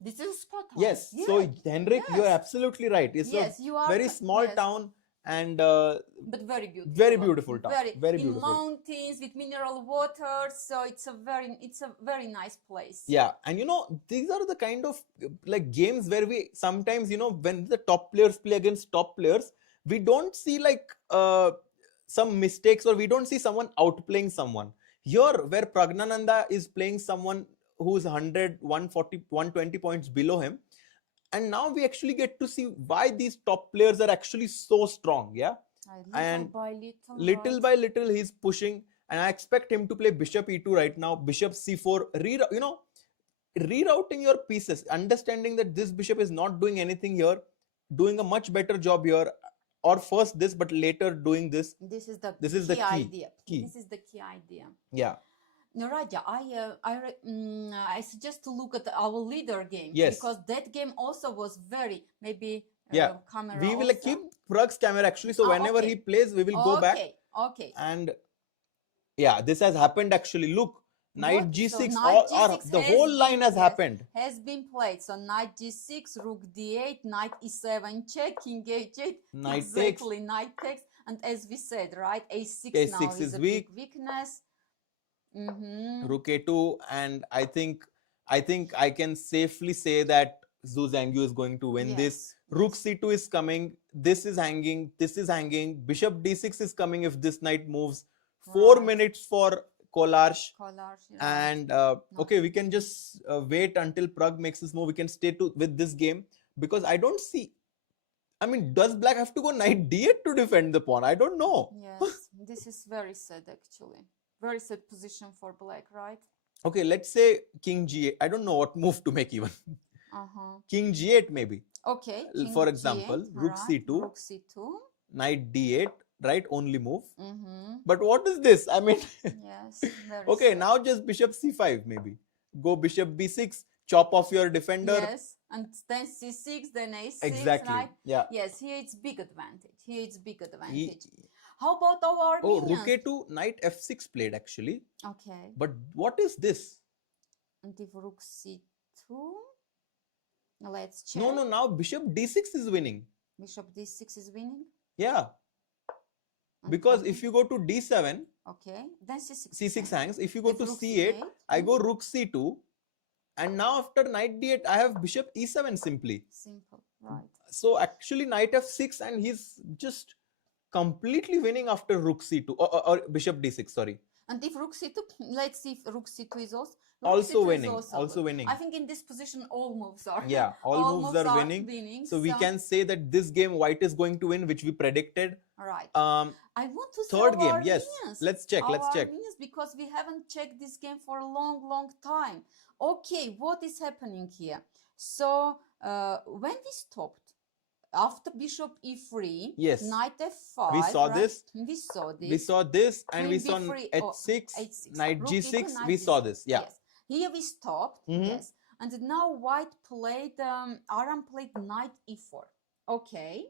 This is spot on. Yes. So Henrik, Yes. you are absolutely right. It's Yes, a you are very small yes. town and But very beautiful. very beautiful town. Very in beautiful. mountains with mineral water. So it's a very nice place. Yeah, and these are the kind of like games where we sometimes, when the top players play against top players, we don't see like some mistakes, or we don't see someone outplaying someone. Here, where Praggnanandhaa is playing someone who's 100, 140, 120 points below him, and now we actually get to see why these top players are actually so strong. Yeah, and little by little he's pushing, and I expect him to play bishop e2 right now, bishop c4, rerouting your pieces, understanding that this bishop is not doing anything here, doing a much better job here, or first this but later doing this. This is the key idea. Key. This is the key idea. Yeah. Naraja, I suggest to look at our leader game. Yes. Because that game also was very, maybe camera We will also. keep Pragg's camera actually, so whenever okay. he plays, we will go back. Okay. And yeah, this has happened actually. Look, knight What? g6, So knight G6 the has whole been- line has yes. happened. Has been played. So knight g6, rook d8, knight e7 check, king h8. Knight exactly, knight takes. And as we said, right, a6, A6 now is is a weak. big weakness. Rook a2, and I think I can safely say that Xu Xinagyu is going to win this. Rook c2 is coming. This is hanging. This is hanging. Bishop d6 is coming if this knight moves. 4 Right. minutes for Kollars. Kollars, And okay, we can just wait until Pragg makes this move. We can stay with this game, because I don't see. I mean, does black have to go knight d8 to defend the pawn? I don't know. Yes, this is very sad actually. Very sad position for black, right? Okay, let's say king g8. I don't know what move to make even. King g8 maybe. Okay. For example, G8, rook right. c2. Rook c2. Knight d8, right? Only move. But what is this? I mean, Yes. Very okay, sad. now just bishop c5 maybe. Go bishop b6, chop off your defender. Yes, and then c6, then a6. Exactly. Right? Yeah. Yes, here it's big advantage. How about our Oh, Armenians? rook a2, knight f6 played actually. Okay. But what is this? And if rook c2, let's check. No, now bishop d6 is winning. Bishop d6 is winning. Yeah. And Because okay. if you go to d7, Okay, then c6. c6 hangs. If you go If to rook c8, c8, I go rook c2. And now after knight d8, I have bishop e7 simply. Simple, right. So actually knight f6, and he's just completely winning after rook c2 or bishop d6, sorry. And if rook c2, let's see if rook c2 is also Also c2 is winning, also also good. winning. I think in this position all moves are Yeah, all moves are winning. So we can say that this game white is going to win, which we predicted. Right. Um, I want to see third game, our yes. minions. Let's check. Let's Our check. minions, because we haven't checked this game for a long time. Okay, what is happening here? So when we stopped after bishop e3, Yes. knight f5, We saw right? this. We saw this. We saw this, and Queen we saw b3, h6, h6, knight rook g6. e2, knight We saw g6. this. Yeah. Yes. Here we stopped. Mhm. Yes. And now white played, Aram played knight e4. Okay.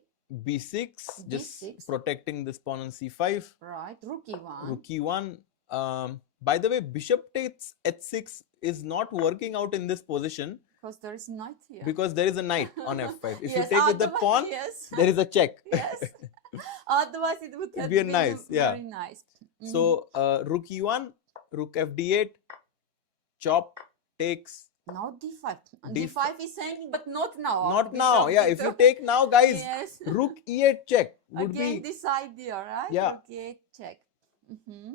b6, just B6. protecting this pawn on c5. Right. Rook e1. Rook e1. By the way, bishop takes h6 is not working out in this position Because there is knight here. because there is a knight on f5. If Yes, you take with the otherwise- pawn, yes. there is a check. Yes. Otherwise, it would have Be a been nice, yeah. very nice. Mhm. So rook e1, rook fd8, chop takes. Now d5. D5. D5 is saying, but not now. Not after now. bishop Yeah, if you d2. take now, guys, Yes. rook e8 check would Again, be. this idea, right? Yeah. Rook e8 check. Mhm.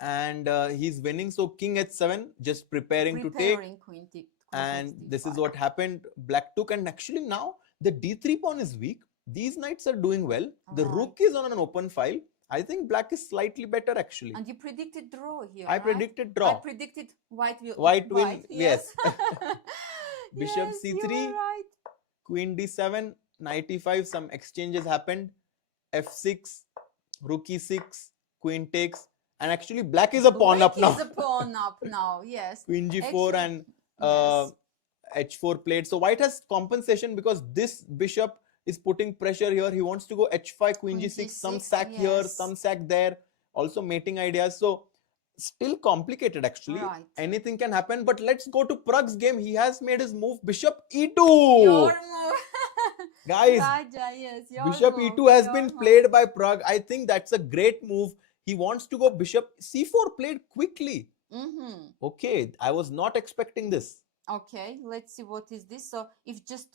And he's winning. So king h7, just preparing to take. Preparing queen queen And takes this is d5. what happened. Black took, and actually now the d3 pawn is weak. These knights are doing well. The Right. rook is on an open file. I think black is slightly better actually. And you predicted draw here. I right? predicted I draw. predicted white will White win, Yes. Bishop Yes, you c3, were right. Queen d7, knight e5. Some exchanges happened. f6, rook e6, queen takes. And actually black is a pawn Black up now. is a pawn up now. Yes. Queen g4 and Yes. h4 played. So white has compensation because this bishop is putting pressure here. He wants to go h5, queen Queen g6, some g6, sack here, yes. some sack there. Also mating ideas. So still complicated actually. Right. Anything can happen. But let's go to Pragg's game. He has made his move bishop e2. Your move. Guys, Raja, yes, your bishop move, e2 has your been move. played by Pragg. I think that's a great move. He wants to go bishop c4 played quickly. Mm-hmm. Okay, I was not expecting this. Okay, let's see what is this. So if just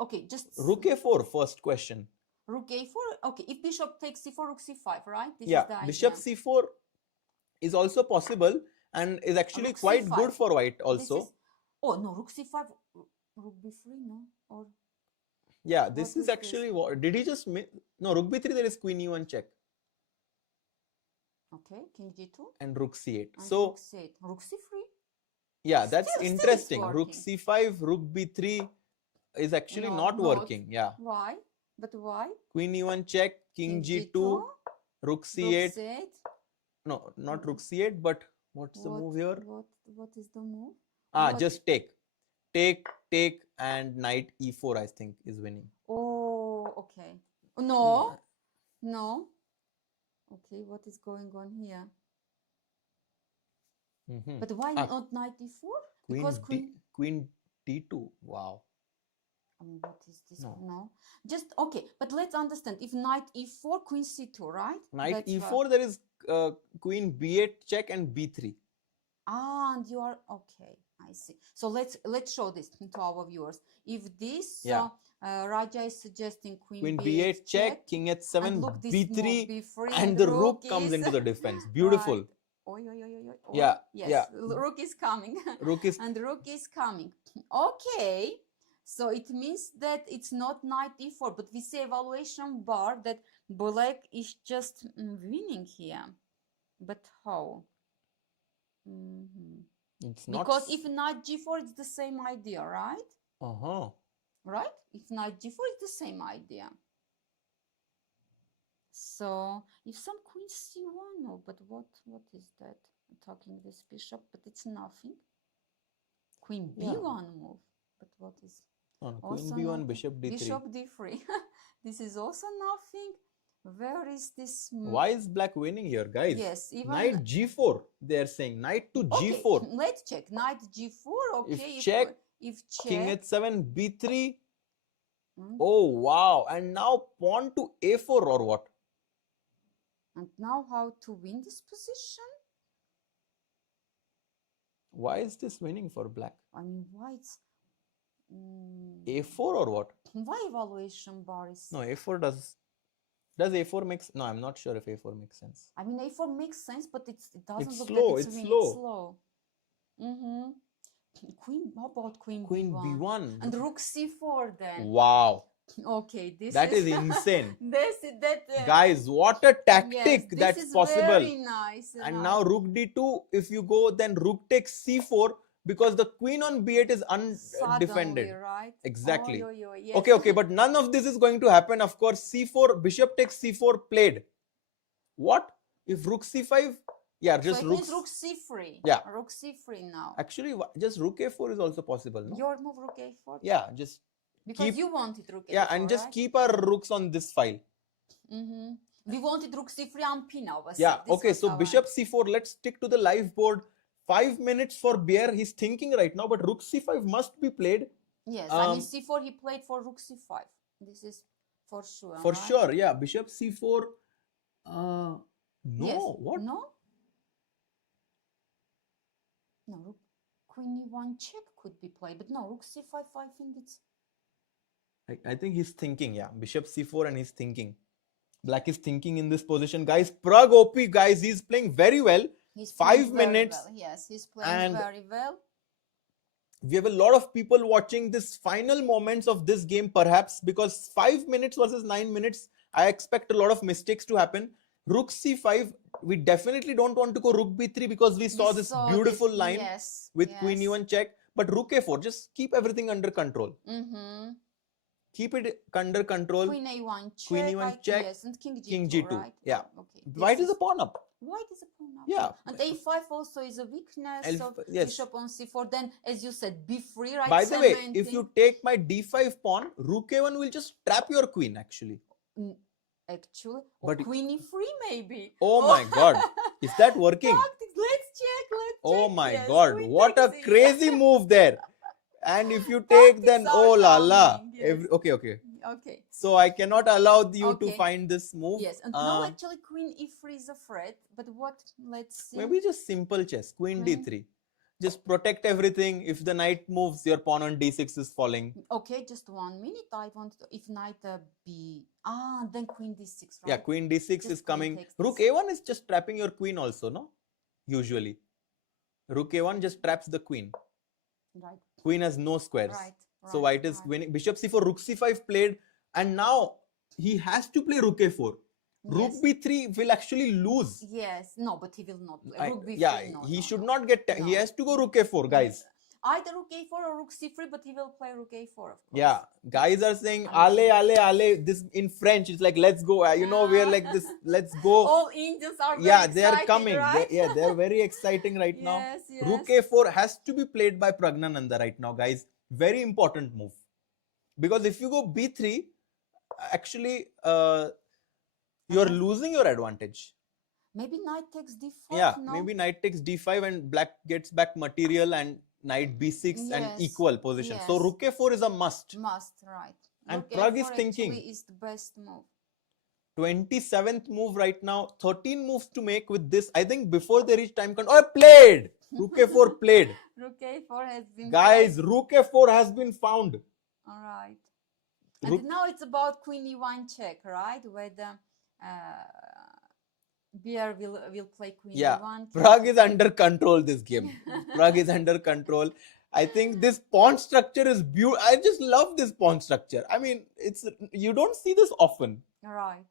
okay, just Rook a4, first question. rook a4. Okay, if bishop takes c4, rook c5, right? This Yeah, is the bishop idea. c4 is also possible and is actually Rook quite c5. good for white This also. is- oh no, rook c5, rook b3, no, or Yeah, this what is is actually what did he just no, rook b3 there is queen e1 check okay, king g2 and rook c8. and So rook c8, rook c3. yeah, that's Still it's interesting. Rook working. c5, rook b3 is actually No, not not. working. Yeah, Why? But why? queen e1 check, king g2, rook c8. rook c8. No, not rook c8, but what's the move here? What is the move? Ah, What- just take, and knight e4 I think is winning. Oh, okay. No, no. Okay, what is going on here? Mhm. But why Ah, not knight e4? Queen Because queen d2. Wow. what is this? No. No. Just okay, but let's understand. If knight e4, queen c2, right? Knight That's e4 there is queen b8 check and b3. and you are okay. I see. So let's show this to our viewers. If this Yeah. Raja is suggesting Queen b8 check, king h7, and look, this b3 move, b3, and the rook is- comes into the defense. Beautiful. Right. Oi, oi, oi, oi, oi. Yeah, Yes, yeah. rook is coming. Rook is And rook is coming. Okay, so it means that it's not knight e4, but we say evaluation bar that black is just winning here. But how? Mhm. it's not Because if knight g4, it's the same idea, right? uh-huh. Right? If knight g4, it's the same idea. So if some queen c1, no, but what is that? Attacking this bishop, but it's nothing. Queen Yeah. b1 move, but what is No, queen also b1 nothing. bishop d3. Bishop d3. This is also nothing. Where is this? Why is black winning here, guys? Yes, even Knight g4 they are saying. Knight to okay, g4. let's check. Knight g4. Okay, check, if check. King h7 b3. Mm. Oh wow, and now pawn to a4 or what? And now how to win this position? Why is this winning for black? I mean, why it's a4 or what? why evaluation bar is No, a4 does Does a4 makes? No, I'm not sure if a4 makes sense. I mean, a4 makes sense, but it doesn't It's look slow, that it's it's winning. slow. It's slow. Mm-hmm. Queen. How about queen Queen b1? b1. And rook c4 then. Wow. Okay, this That is is insane. this is that. Guys, what a tactic Yes, this that's is possible. very nice. And now rook d2, if you go, then rook takes c4 because the queen on b8 is undefended. Suddenly, right? Exactly. Yes. Okay, but none of this is going to happen. Of course, c4, bishop takes c4 played. What? If rook c5? Yeah, just so it means rook c3. Yeah. Rook c3 now. Actually, just rook a4 is also possible, no? Your move rook a4? Yeah, just because you wanted rook a4, yeah, and just right? keep our rooks on this file. Mm-hmm. We wanted rook c3 on p now. Yeah, okay, so bishop c4, let's stick to the live board. 5 minutes for Bjerre, he's thinking right now, but rook c5 must be played. Yes, I mean c4 he played for rook c5. This is for sure. For right? sure, yeah, bishop c4. No, yes. what? No, rook queen e1 check could be played, but no, rook c5, I think it's... I think he's thinking, yeah, bishop c4 and he's thinking. Black is thinking in this position. Guys, Pragg OP, guys, he's playing very well. He's 5 minutes. Well. Yes, he's playing very well. We have a lot of people watching this final moments of this game, perhaps, because 5 minutes versus 9 minutes, I expect a lot of mistakes to happen. Rook c5, we definitely don't want to go rook b3 because we saw this beautiful line with queen e1 check. But rook a4, just keep everything under control. Mm-hmm. Keep it under control. Queen a1 check. Queen e1 check. Yes, and king g2. King g2. Right? Yeah. Okay. White is a pawn up. White is a pawn up. Yeah. And a5 also is a weakness of yes. bishop on c4. Then, as you said, b3, right? By the way, if you take my d5 pawn, rook a1 will just trap your queen, actually. Actually, or but queen e3 maybe. Oh my god, is that working? Let's check. Oh my yes, god, what a crazy move there. And if you take, then oh la la. Yes. Okay. Okay. So I cannot allow you to find this move. Yes, and now actually queen e3 is a threat. But what? Let's see. Maybe just simple chess. Queen d3. Just protect everything. If the knight moves, your pawn on d6 is falling. Okay, just 1 minute. I want to, if knight then queen d6, right? Yeah, queen d6 is coming. Rook a1 is just trapping your queen also, no? Usually. Rook a1 just traps the queen. Right. Queen has no squares. Right. So white is winning. Bishop c4, rook c5 played. And now he has to play rook a4. Rook b3 will actually lose. Yes, no, but he will not play. Rook b3, yeah, he should not get. He has to go rook a4, guys. Either rook a4 or rook c3, but he will play rook a4, of course. Yeah, guys are saying ale. This in French, it's like let's go. You know, we're like this. Let's go. All Indians are very they are coming. Right? They're very exciting right now. Yes. Rook a4 has to be played by Praggnanandhaa right now, guys. Very important move, because if you go b3, actually, you're losing your advantage. Maybe knight takes d5. Yeah, maybe knight takes d5 and black gets back material and knight b6 and equal position. So rook a4 is a must. Must, right. And rook Pragg is thinking. Is the best move. 27th move right now. 13 moves to make with this. I think before they reach time count. Oh, played. Rook a4 played. Rook a4 has been. Guys, played. rook a4 has been found. All right. And now it's about queen e1 check, right? Whether Bjerre will play queen e1. Pragg is under control this game. Pragg is under control. I think this pawn structure is beautiful. I just love this pawn structure. I mean, you don't see this often. Right.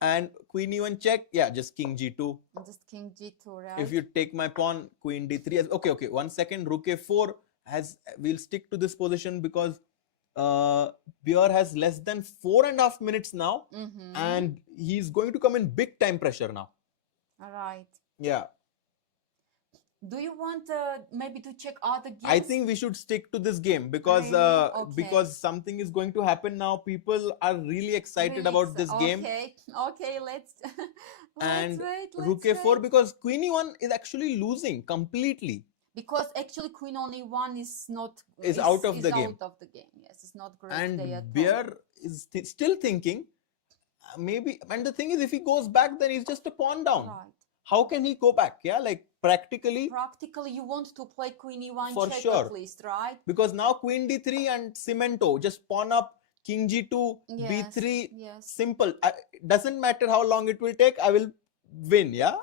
And queen e1 check. Yeah, just king g2. Just king g2, right? If you take my pawn, queen d3. Okay. 1 second. Rook a4 we'll stick to this position because Bjerre has less than 4.5 minutes now, and he's going to come in big time pressure now. All right. Yeah. Do you want maybe to check other games? I think we should stick to this game because because something is going to happen now. People are really excited about this game. Okay, let's and wait. Rook a4 because queen e1 is actually losing completely. Because actually queen on e1 is out of the game. Yes, it's not great. And Bjerre is still thinking maybe. And the thing is, if he goes back, then he's just a pawn down. Right. How can he go back? Yeah, like practically. Practically, you want to play queen e1 for check sure. at least, right? Because now queen d3 and cemento, just pawn up, king g2, Yes, b3, yes. simple. Doesn't matter how long it will take, I will win, yeah?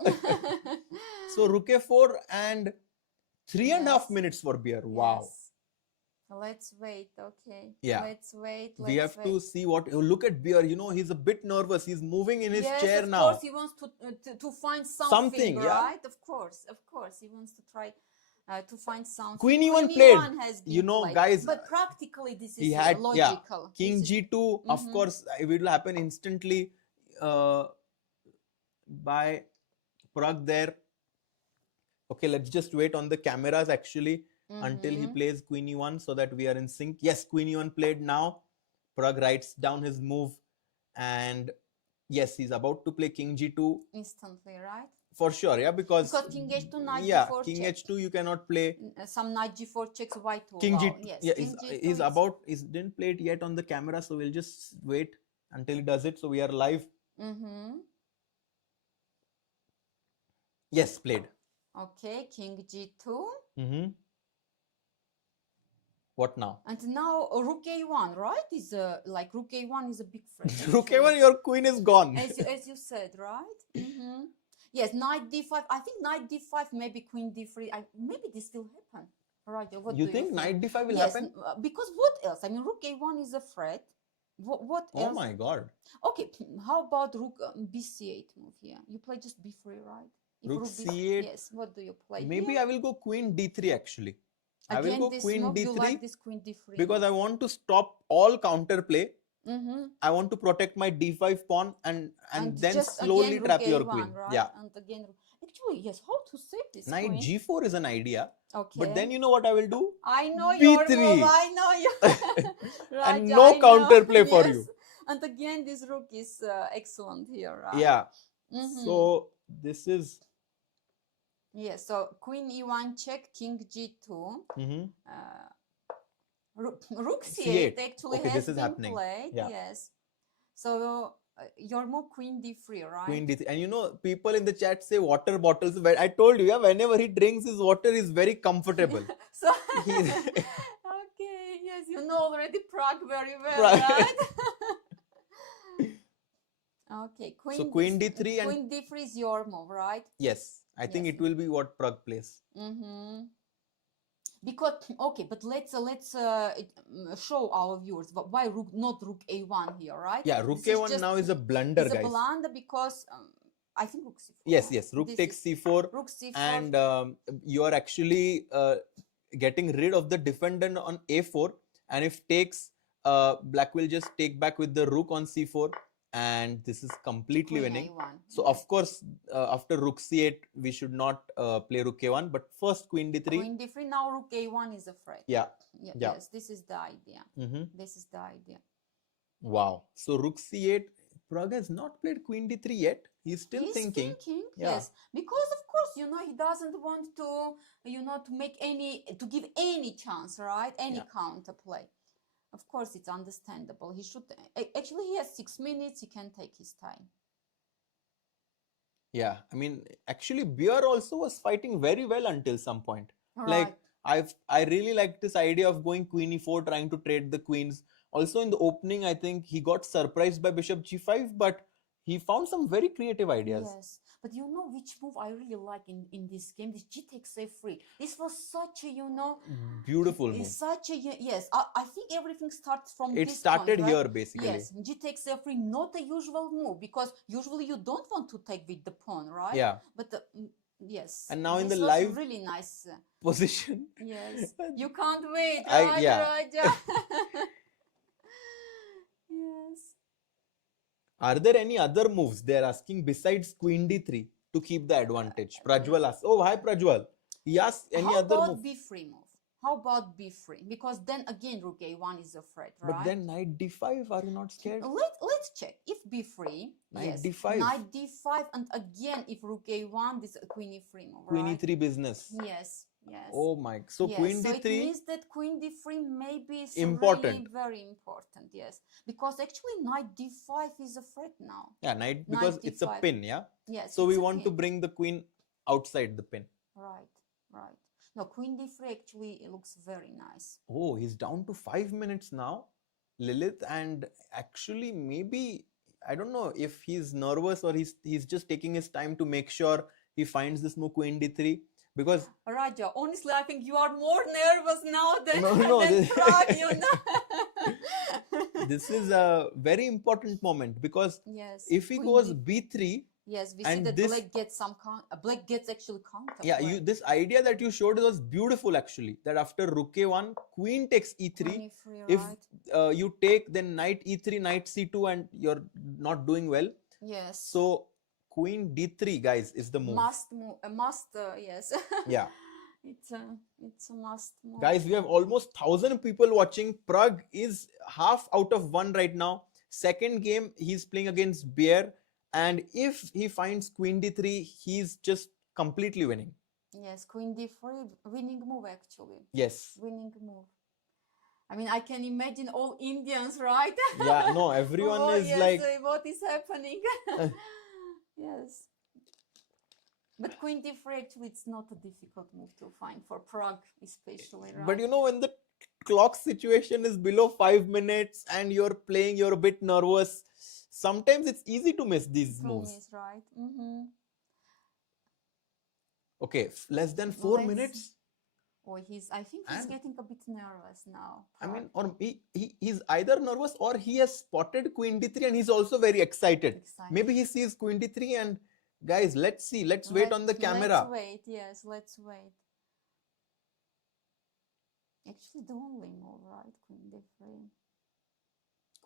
So rook a4 and 3.5 Yes. minutes for Bjerre. Wow. Yes. Let's wait, okay. Yeah. Let's wait. We have to see what. Look at Bjerre, you know, he's a bit nervous. He's moving in his yes, chair of now. course, he wants to find something, yeah. right? Of course, he wants to try to find something. Queen e1 Queen played. E1 has been You know, played. guys, But practically, this he is had logical. King This is- g2, of course, it will happen instantly by Pragg there. Okay, let's just wait on the cameras actually until he plays Queen e1 so that we are in sync. Yes, Queen e1 played now. Pragg writes down his move, and yes, he's about to play King g2 instantly, right? for sure. Yeah, because King h2, knight yeah, g4 King check. h2 you cannot play. Some knight g4 checks, white to King allow. g2, Yes, yeah, King g2 he's about. He didn't play it yet on the camera, so we'll just wait until he does it. So we are live. Yes, played. Okay, King g2. What now? And now rook a1, right? Is like rook a1 is a big threat. Rook a1, your queen is gone. As you said, right? Yes, knight d5. I think knight d5, maybe queen d3. Maybe this will happen. Right? What You do think knight d5 will yes, happen? Because what else? I mean, rook a1 is a threat. What else? Oh my god. Okay, how about rook bc8 move here? You play just b3, right? If Rook c8. Yes, what do you play? Maybe here? I will go queen d3 actually. Again, I will go this queen move, d3 you like this queen d3 because move. I want to stop all counterplay. I want to protect my d5 pawn and then just slowly again, trap rook your A1, queen. Right? Yeah. And again, actually, yes. How to save this Knight queen? g4 is an idea. Okay. But then you know what I will do? I know b3. your move. I know you. Right, and no counterplay for you. And again, this rook is excellent here, right? Yeah. So this is. Yes. So queen e1 check, king g2. Rook c8 actually okay, has this is been happening. played. Yeah. Yes. So your move queen d3, right? Queen d3. And you know, people in the chat say water bottles. I told you, yeah, whenever he drinks his water, is very comfortable. So He's okay, yes, you know already Pragg very well, Pragg. right? Okay, queen. So queen d3 and queen d3 is your move, right? yes, I think it will be what Pragg plays. Because okay, but let's show our viewers why not rook a1 here, right? Yeah, rook This a1 just- now is a blunder, It's guys. a blunder because I think rook c4. Yes, rook This takes is- c4, Rook c4. and you are actually getting rid of the defender on a4, and if takes, black will just take back with the rook on c4, and this is completely queen winning. a1. So of course, after rook c8, we should not play rook a1, but first queen d3. Queen d3. Now rook a1 is a threat. Yeah. Yes, this is the idea. This is the idea. Wow. So rook c8. Pragg has not played queen d3 yet. He's still thinking. Yeah. Yes, because of course, you know, he doesn't want to, you know, to give any chance, right? Any counterplay. Of course, it's understandable. He should actually, he has 6 minutes. He can take his time. Yeah, I mean, actually, Bjerre also was fighting very well until some point. Right. Like I really like this idea of going queen e4, trying to trade the queens. Also in the opening, I think he got surprised by bishop g5, but he found some very creative ideas. Yes, but you know which move I really like in this game? This g takes a3. This was such a, you know, beautiful move. It's such a, yes. I think everything starts from It this started point, here right? basically. Yes, g takes a3, not a usual move because usually you don't want to take with the pawn, right? Yeah. But yes. And now in this the was live really nice position. Yes, you can't wait, I- right? yeah. Right, yeah. Yes. Are there any other moves they're asking besides queen d3 to keep the advantage? Prajwal asks. Oh, hi Prajwal. He asked any How other about move. b3 move? How about b3? Because then again, rook a1 is a threat, right? But then knight d5, are you not scared? Let's check. If b3, Knight yes, d5. knight d5, and again, if rook a1, this queen e3 move, Queen right? e3 business. Yes, yes. Oh my. So yes, queen so d3. it means that queen d3 maybe is Important. really very important, yes. Because actually knight d5 is a threat now. Yeah, knight, because Knight it's a d5. pin, yeah? Yes. So we it's a want to pin. bring the queen outside the pin. Right, right. No, queen d3 actually it looks very nice. Oh, he's down to 5 minutes now. Lilith, and actually maybe I don't know if he's nervous or he's just taking his time to make sure he finds this move queen d3, because Raja, honestly, I think you are more nervous now than, No, than this- Pragg, you know. this is a very important moment, because Yes. if he queen goes d3. b3, Yes, we see and that this- black gets some black gets actually counter. yeah, play. you this idea that you showed was beautiful actually, that after rook a1, queen takes e3. Queen e3, If right? you take, then knight e3, knight c2, and you're not doing well. Yes. So queen d3, guys, is the move. Must move, must, yes. Yeah. It's a must move. Guys, we have almost 1,000 people watching. Pragg is half out of 1 right now. Second game, he's playing against Bjerre. And if he finds queen d3, he's just completely winning. Yes, queen d3, winning move actually. Yes. Winning move. I mean, I can imagine all Indians, right? Yeah, no, everyone Oh, is yes, like... what is happening? Yes. But queen d3 actually, it's not a difficult move to find for Pragg, especially, right? But you know, when the clock situation is below 5 minutes and you're playing, you're a bit nervous, sometimes it's easy to miss these moves. Is right. Mm-hmm. Okay, less than 4 Let's- minutes. Oh, I think he's And- getting a bit nervous now. I mean, Pragg. or he's either nervous or he has spotted queen d3 and he's also very excited. Excited. Maybe he sees queen d3 and guys, let's see. Let's wait on the camera. Let's wait, yes, let's wait. Actually, the only move, right? Queen d3.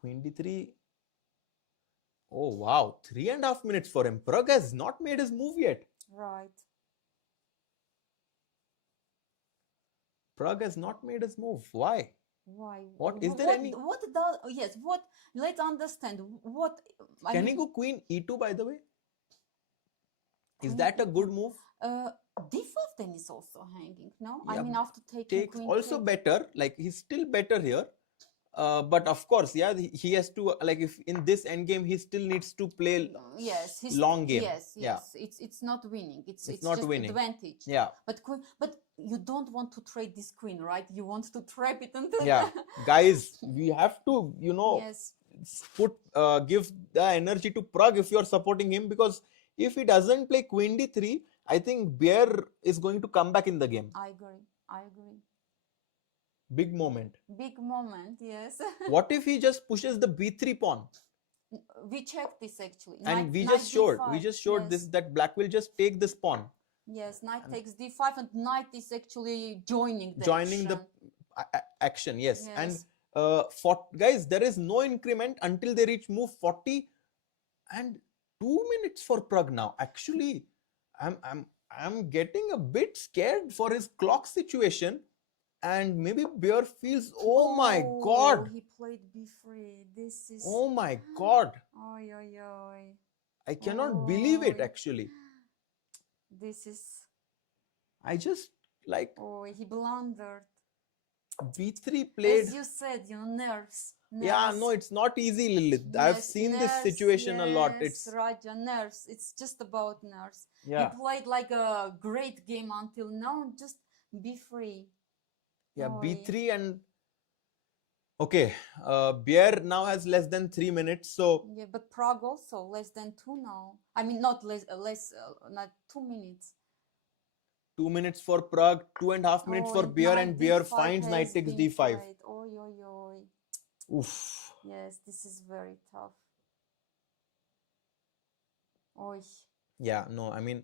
Queen d3. Oh, wow. 3.5 minutes for him. Pragg has not made his move yet. Right. Pragg has not made his move. Why? Why? What- is there what, any- What does? Yes. What? Let's understand. What? I Can he mean, go queen e2, by the way? Is Queen that a good move? d5 then is also hanging. No, I Yeah, mean after taking Takes queen also takes- better. Like, he's still better here. But of course, yeah, he has to, like, if in this endgame, he still needs to play Yes, long game. Yes, Yeah. yes. It's not winning. It's not just winning. advantage. Yeah. But you don't want to trade this queen, right? You want to trap it until Yeah. Guys, we have to, Yes. give the energy to Pragg if you're supporting him, because if he doesn't play queen d3, I think Bjerre is going to come back in the game. I agree. Big moment. Big moment, yes. What if he just pushes the b3 pawn? We checked this actually. And we Knight just showed, d5. this, that black will just take this pawn, Yes, knight takes d5 and knight is actually joining the joining the action. action. Yes. And Yes. guys, there is no increment until they reach move 40, and 2 minutes for Pragg now. Actually, I'm getting a bit scared for his clock situation, and maybe Bjerre feels, oh my god, He played b3. This is oh my god, Oy, oy, oy. I cannot believe it. Oy. Actually, This is I just like he blundered. b3 played. As you said, nerves. Yeah, no, it's not easy, Lilith. I've Yes, seen this nerves, situation a lot. yes, It's Raja, nerves. It's just about nerves. yeah, He played like a great game until now. Just be free. yeah, Oy. b3 and okay. Bjerre now has less than 3 minutes, so Yeah, but Pragg also less than 2 now. I mean, not not 2 minutes. 2 minutes for Pragg, 2.5 minutes for Bjerre, and Bjerre d5 finds has knight takes been d5. played. Oy, oy, oy. Oof. Yes, this is very tough. Oy. Yeah, no, I mean,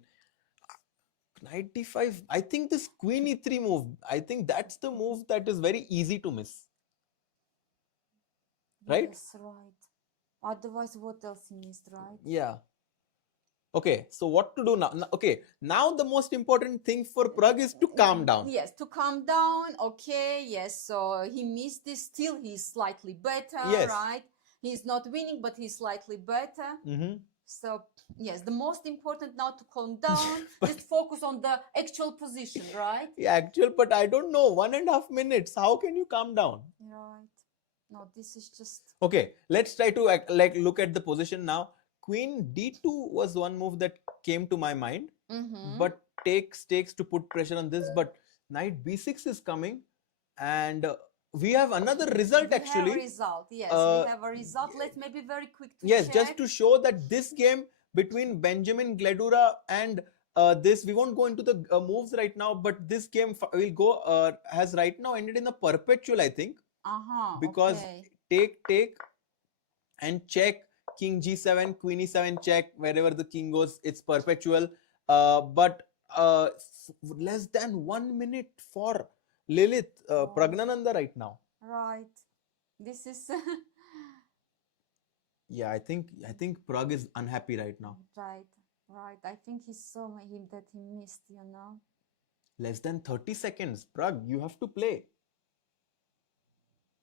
knight d5. I think this queen e3 move, I think that's the move that is very easy to miss. Right? Yes, right. Otherwise, what else he missed, right? Yeah. Okay, so what to do now? Okay, now the most important thing for Pragg is to calm down. Yes, to calm down. Okay, yes. So he missed this. Still, he's slightly better, Yes. right? He's not winning, but he's slightly better. Mhm. So yes, the most important now to calm down. Just focus on the actual position, right? Yeah, actual, but I don't know. 1.5 minutes. How can you calm down? Right. No, this is just Okay, let's try to look at the position now. Queen d2 was one move that came to my mind, but takes to put pressure on this. But knight b6 is coming, and we have another result We actually. have a result. Yes, Uh, we have a result. Let's maybe very quick to Yes, check. just to show that this game between Benjamin Gledura and this, we won't go into the moves right now, but this game will go has right now ended in a perpetual, I think, because Okay. take and check, king g7, queen e7 check, wherever the king goes, it's perpetual. But less than 1 minute for Lilith Praggnanandhaa right now. Right. This is Yeah, I think Pragg is unhappy right now. right. Right. I think he saw him that he missed, Less than 30 seconds. Pragg, you have to play.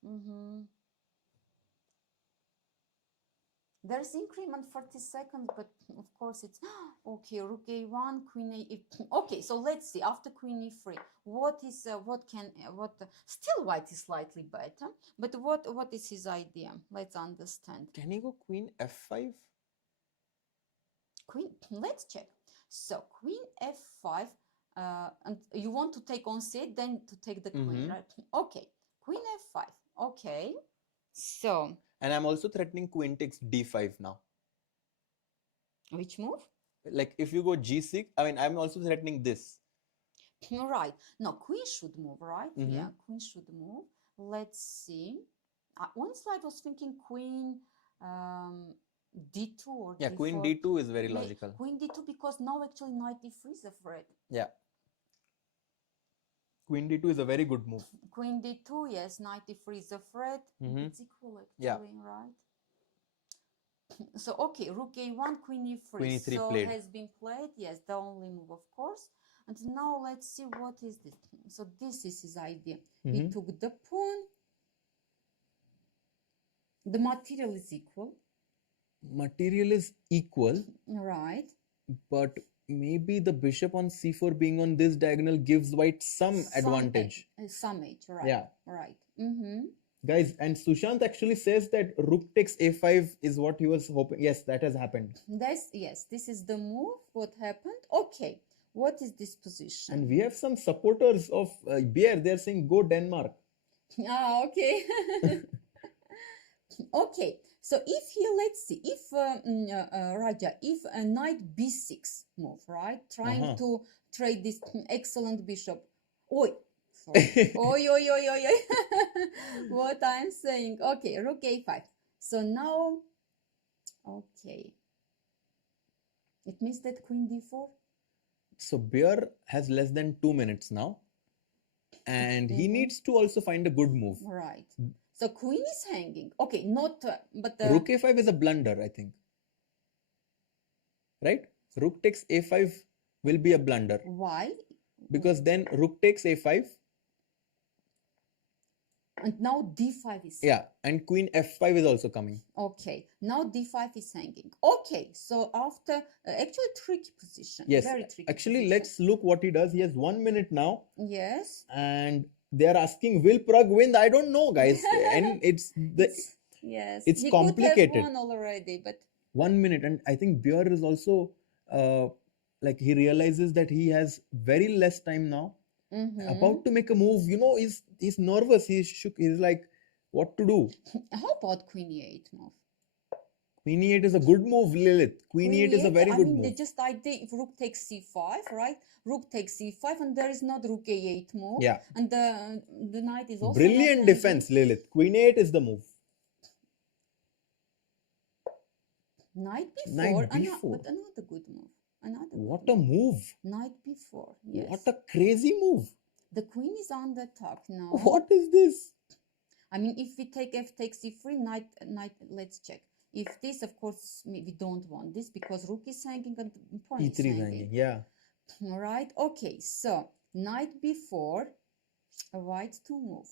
Mm-hmm. There's increment 40 seconds, but of course it's okay. Rook a1, queen a. Okay, so let's see. After queen e3, still white is slightly better, but what is his idea? Let's understand. Can he go queen f5? Queen. Let's check. So queen f5, and you want to take on c8, then to take the queen, right? Okay, queen f5. Okay, so. And I'm also threatening queen takes d5 now. Which move? Like if you go g6, I mean, I'm also threatening this. Right. No, queen should move, right? Yeah, queen should move. Let's see. Once I was thinking queen d2 or yeah, d4. queen d2 is very logical. Queen d2 because now actually knight d3 is a threat. Yeah. Queen d2 is a very good move. Queen d2, yes, knight d3 is a threat. It's equal actually, right? So, okay, rook a1, queen e3. Queen e3 so played. has been played, yes, the only move, of course. And now let's see what is this. So this is his idea. He took the pawn. The material is equal. Material is equal. Right. But maybe the bishop on c4 being on this diagonal gives white some advantage. Some edge, right. Yeah. Right. Guys, and Sushant actually says that rook takes a5 is what he was hoping. Yes, that has happened. Yes, this is the move. What happened? Okay. What is this position? And we have some supporters of Bjerre. They're saying go Denmark. Okay. Okay. So if here, let's see, if Raja, if a knight b6 move, right, trying to trade this excellent bishop. Oi, sorry. Oi. What I'm saying. Okay, rook a5. So now, okay. It means that queen d4. So Bjerre has less than 2 minutes now, and he needs to also find a good move. Right. So queen is hanging. Okay, not but rook a5 is a blunder, I think. Right? Rook takes a5 will be a blunder. Why? Because then rook takes a5. And now d5 is. Yeah, and queen f5 is also coming. Okay, now d5 is hanging. Okay, so after actually tricky position. Yes, very tricky. Actually, position. let's look what he does. He has 1 minute now. Yes. And they are asking, will Pragg win? I don't know, guys. And it's yes. It's he complicated. Could have won already, but 1 minute, and I think Bjerre is also like he realizes that he has very less time now. About to make a move, he's nervous. He's like, what to do? How about queen e8 move? Queen e8 is a good move, Lilith. Queen e8 is a very good move. Just idea if rook takes c5, right? Rook takes c5, and there is not rook a8 move. Yeah. And the knight is also brilliant defense, Lilith. Queen a8 is the move. Knight b4. Knight b4. But another good move. What a move. Knight b4. Yes. What a crazy move. The queen is on the top now. What is this? I mean, if we take f takes c3, knight, let's check. If this, of course, we don't want this because rook is hanging and pawn is hanging. Yeah. Right. Okay. So knight b4, white to move.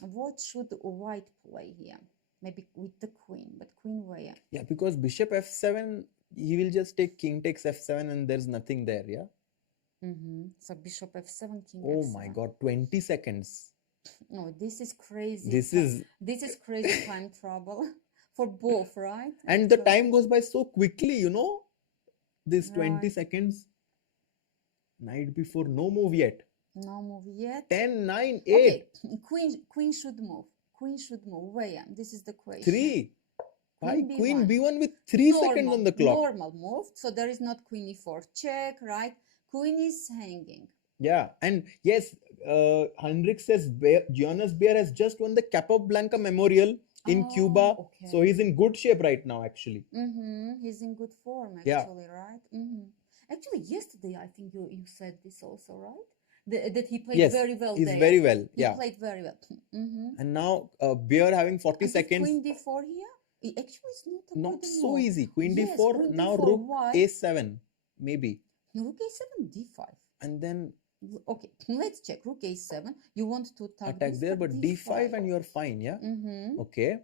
What should white play here? Maybe with the queen, but queen where? Yeah, because bishop f7, he will just take king takes f7 and there's nothing there. Yeah. So bishop f7, king oh f7. My God, 20 seconds. No, this is crazy. This is crazy time trouble for both, right? And the time goes by so quickly, This 20 Right. seconds. Knight before, no move yet. No move yet. 10, 9, 8. Okay, queen should move. Queen should move. Where? This is the question. 3. Why? Queen Queen B1. B1 with 3 seconds on the clock. Normal move. So there is not queen E4 check, right? Queen is hanging. Yeah, and yes, Henrik says Jonas Bjerre has just won the Capablanca Memorial in Oh, Cuba. okay. So he's in good shape right now, actually. He's in good form, Yeah. actually, right? Actually, yesterday, I think you said this also, right? That he played Yes, very well he's there. very well. He Yeah. played very well. And now Bjerre having 40 And this seconds. Queen D4 here? It actually is not a Not good so move. easy. Queen Yes, D4. Queen Now D4. Rook Why? A7. Maybe. Rook A7, D5. And then Okay, let's check. Rook A7. You want to attack this, there, but D5 and you're fine. Yeah. Okay.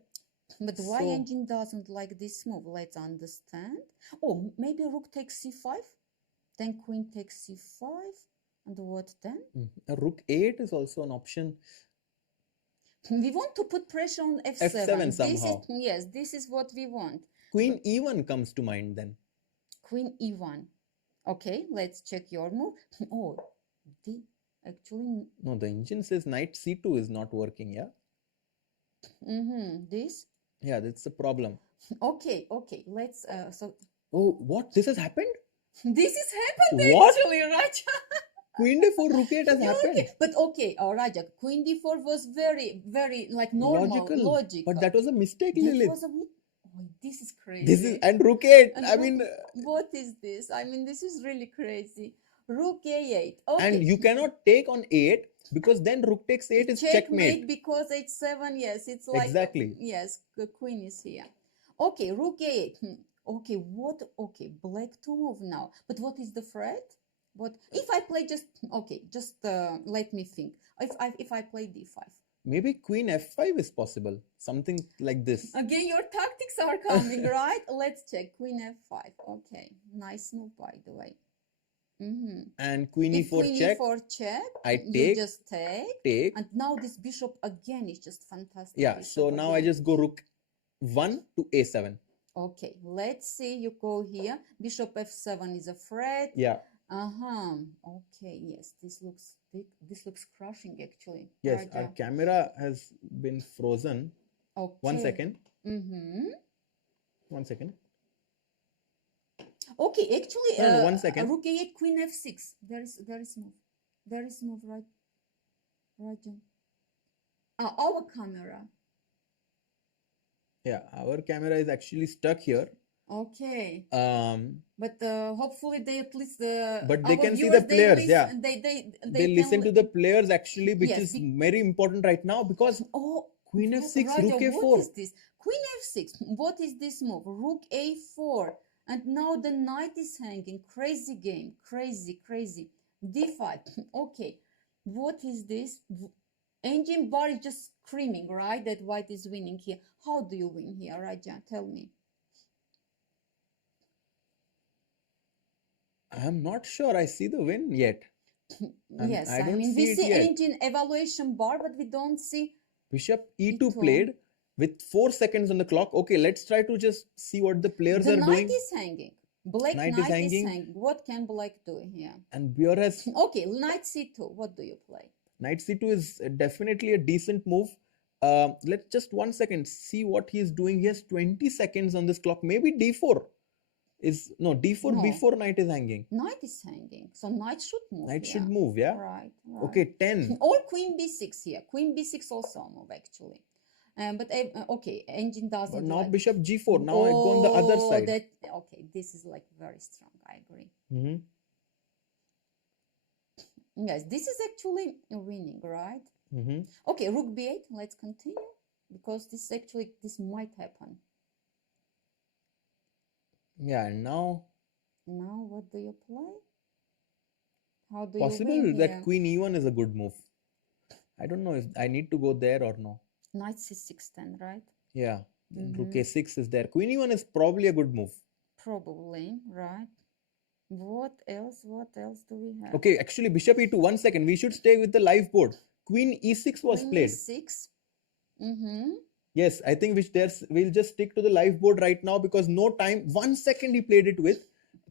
But why So- engine doesn't like this move? Let's understand. Oh, maybe rook takes C5, then queen takes C5, and what then? Rook 8 is also an option. We want to put pressure on F7. F7 This somehow. Yes, this is what we want. Queen E1 comes to mind then. Queen E1. Okay, let's check your move. Oh, actually, No, the engine says knight C2 is not working. Yeah. this. Yeah, that's the problem. Okay, let's, so Oh, what? This has happened? this has happened What? actually, right? Queen D4, Rook 8 has Yeah, happened. okay. But okay, Raja, Queen D4 was very, very like normal, logical. But that was a mistake, That Lilith. was a oh, this is crazy. This is and Rook 8. And I Rook- mean, what is this? I mean, this is really crazy. Rook A8. Okay. and you cannot take on 8 because then Rook takes 8 is checkmate. because H7. Yes, it's like Exactly. Yes, the queen is here. Okay, Rook A8. Okay, what? Okay, black to move now. But what is the threat? What if I play just let me think. If I play D5. Maybe Queen F5 is possible. Something like this. Again, your tactics are coming, right? Let's check. Queen F5. Okay, nice move, by the way. And Queen If E4 Queen check. E4 check, I you take. just take. Take. And now this bishop again is just fantastic. Yeah. bishop So now I again. just go Rook 1 to A7. Okay, let's see. You go here. Bishop F7 is a threat. Yeah. Okay. Yes, this looks crushing actually. Yes. Raja. Our camera has been frozen. Okay. 1 second. 1 second. Okay, actually, No, 1 second. Rook A8, Queen F6. There is move. There is move, right? Raja. Our camera. Yeah. Our camera is actually stuck here. Okay. But But hopefully they at least they our can see viewers, the players, yeah. They listen can to the players actually, which Yes, is very important right now because Oh, Queen what- F6, Raja, Rook What A4. is this? Queen F6. What is this move? Rook A4. And now the knight is hanging. Crazy game. Crazy. D5. Okay. What is this? Engine bar is just screaming, right? That white is winning here. How do you win here, Raja? Tell me. I'm not sure I see the win yet. Yes, I I don't mean, see we it see yet. engine evaluation bar, but we don't see. Bishop E2 E2. played with 4 seconds on the clock. Okay, let's try to just see what the players The are knight doing. is hanging. Black Knight knight is is hanging. hanging. What can black do here? And Bjerre has Okay, knight C2. What do you play? Knight C2 is definitely a decent move. Let's just 1 second see what he is doing. He has 20 seconds on this clock. Maybe D4 is no D4 No. before knight is hanging. Knight is hanging. So knight should move. Knight here. should move, yeah. Right. Okay, 10. Or queen b6 here. Queen b6 also a move actually. Okay, engine doesn't. But now like- Bishop G4. Now I go on the other Oh, side. Okay, this is like very strong. I agree. Mhm. Yes, this is actually winning, right? Mhm. Okay, rook b8. Let's continue because this might happen. Yeah, and now Now, what do you play? How do possible you win that here? Queen E1 is a good move. I don't know if I need to go there or no. Knight c6 then, right? Yeah, then Rook Mhm. A6 is there. Queen E1 is probably a good move. Probably, right? What else? What else do we have? Okay, actually Bishop E2. 1 second. We should stay with the live board. Queen E6 was Queen played. e6. Mm-hmm. Yes, I think we'll just stick to the live board right now because no time. 1 second he played it with.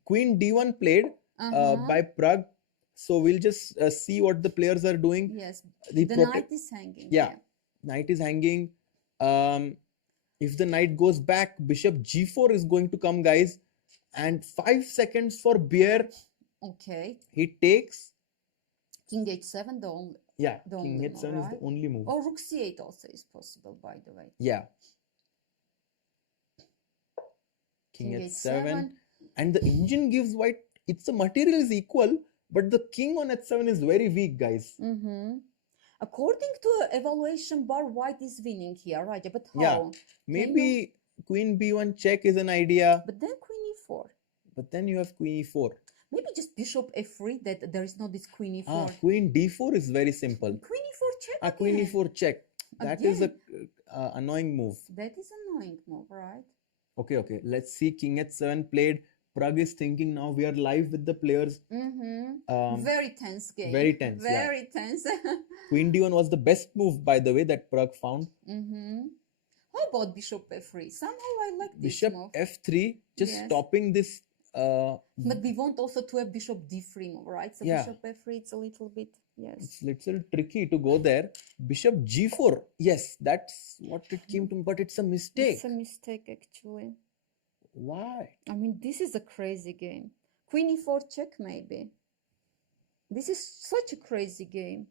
Queen D1 played Uh-huh. by Pragg. So we'll just see what the players are doing. Yes, The the prote- knight is hanging. Yeah, knight is hanging. If the knight goes back, bishop g4 is going to come, guys. And 5 seconds for Bjerre. Okay. He takes. King h7, the only. Yeah, The king only h7 move, is the right? only move. Or rook c8 also is possible, by the way. Yeah. King h7. And the engine gives white. It's the material is equal, but the king on h7 is very weak, guys. Mm-hmm. According to evaluation bar, white is winning here, right? But how? Yeah. Maybe queen b1 check is an idea. But then queen e4. But then you have queen e4. Maybe just bishop f3, that there is no this queen e4. Queen d4 is very simple. Queen e4 check. Queen again. e4 check. That is a annoying move. That is annoying move, right? Okay. Let's see. King h7 played. Pragg is thinking now. We are live with the players. Mm-hmm. Very tense game. Very tense. Very tense. Queen d1 was the best move, by the way, that Pragg found. Mm-hmm. How about bishop f3? Somehow I like this Bishop move. f3, just stopping this. But we want also to have bishop d3 move, right? So bishop f3, it's a little bit, It's a little tricky to go there. Bishop g4, yes, that's what it came to, but it's a mistake. It's a mistake, actually. Why? I mean, this is a crazy game. Queen e4 check, maybe. This is such a crazy game.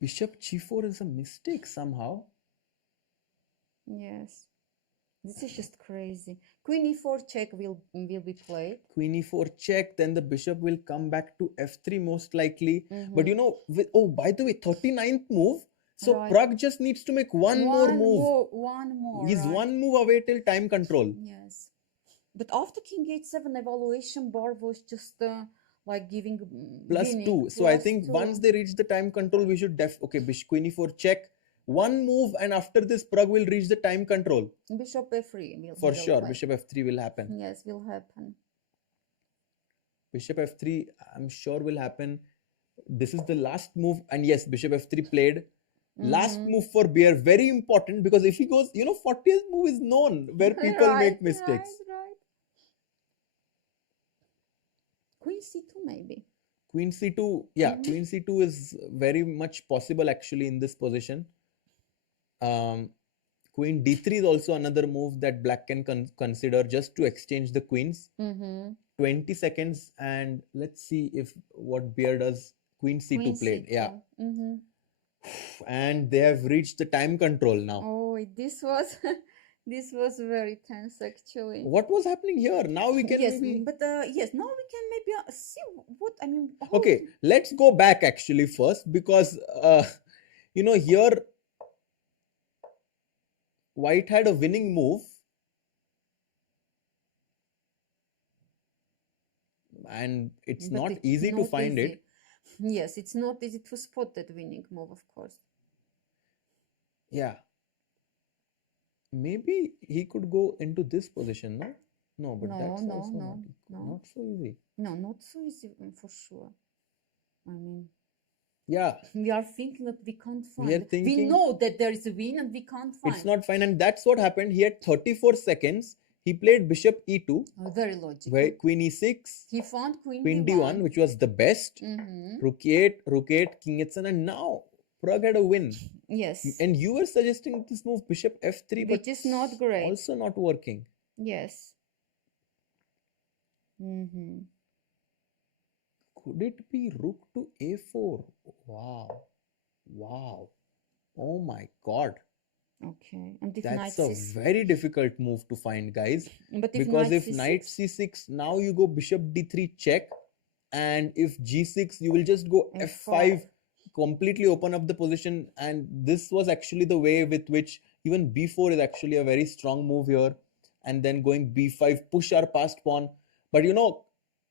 Bishop g4 is a mistake somehow. Yes. This is just crazy. Queen e4 check will be played. Queen e4 check, then the bishop will come back to f3 most likely. Mm-hmm. But you know, by the way, 39th move. So Right. Pragg just needs to make one more move. One more. He's right? one move away till time control. Yes. But after King h7, evaluation bar was just like giving +2. So I think once they reach the time control, we should Queen e4 check. One move, and after this, Pragg will reach the time control. Bishop f3 will For sure, play. bishop f3 will happen. Yes, will happen. Bishop f3, I'm sure will happen. This is the last move, and yes, bishop f3 played. Last move for Bjerre, very important, because if he goes, 40th move is known where people make mistakes. Right. Queen c2 maybe. Queen c2, Queen c2 is very much possible actually in this position. Queen d3 is also another move that black can consider just to exchange the queens. 20 seconds, and let's see if what Bjerre does. Queen c2 played. C2. Yeah. And they have reached the time control now. Oh, this was this was very tense actually. What was happening here? Now we can Yes, maybe... but yes, now we can maybe see what I mean. Okay, let's go back actually first, because here white had a winning move, and it's not easy to find it. Yes, it's not easy to spot that winning move, of course. Yeah. Maybe he could go into this position, no? No, but that's also not so easy. No, not so easy for sure. I mean, yeah, we are thinking that we can't find. We know that there is a win and we can't find. It's not fine, and that's what happened. He had 34 seconds. He played bishop e2. Oh, very logical. Where queen e6. He found queen d1, which was the best. Rook 8, king h7, and now Pragg had a win. Yes. And you were suggesting this move, bishop f3, which is not great. Also not working. Yes. Could it be rook to a4? Wow. Oh my God. Okay. And if that's knight a very difficult move to find, guys. But because if knight c6, now you go bishop d3 check, and if g6, you will just go f5, completely open up the position. And this was actually the way with which even b4 is actually a very strong move here. And then going b5, push our passed pawn. But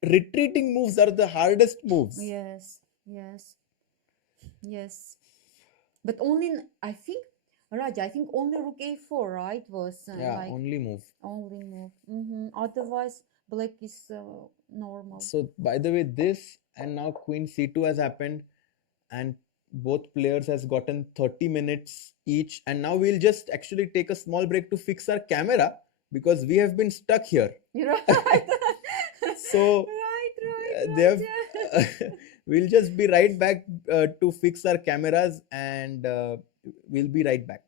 retreating moves are the hardest moves. Yes. But only, I think, Raja, I think only rook a4, right, was only move. Otherwise, black is normal. So, by the way, this and now queen c2 has happened, and both players has gotten 30 minutes each. And now we'll just actually take a small break to fix our camera, because we have been stuck here. Right. So, they have. We'll just be right back to fix our cameras, and we'll be right back.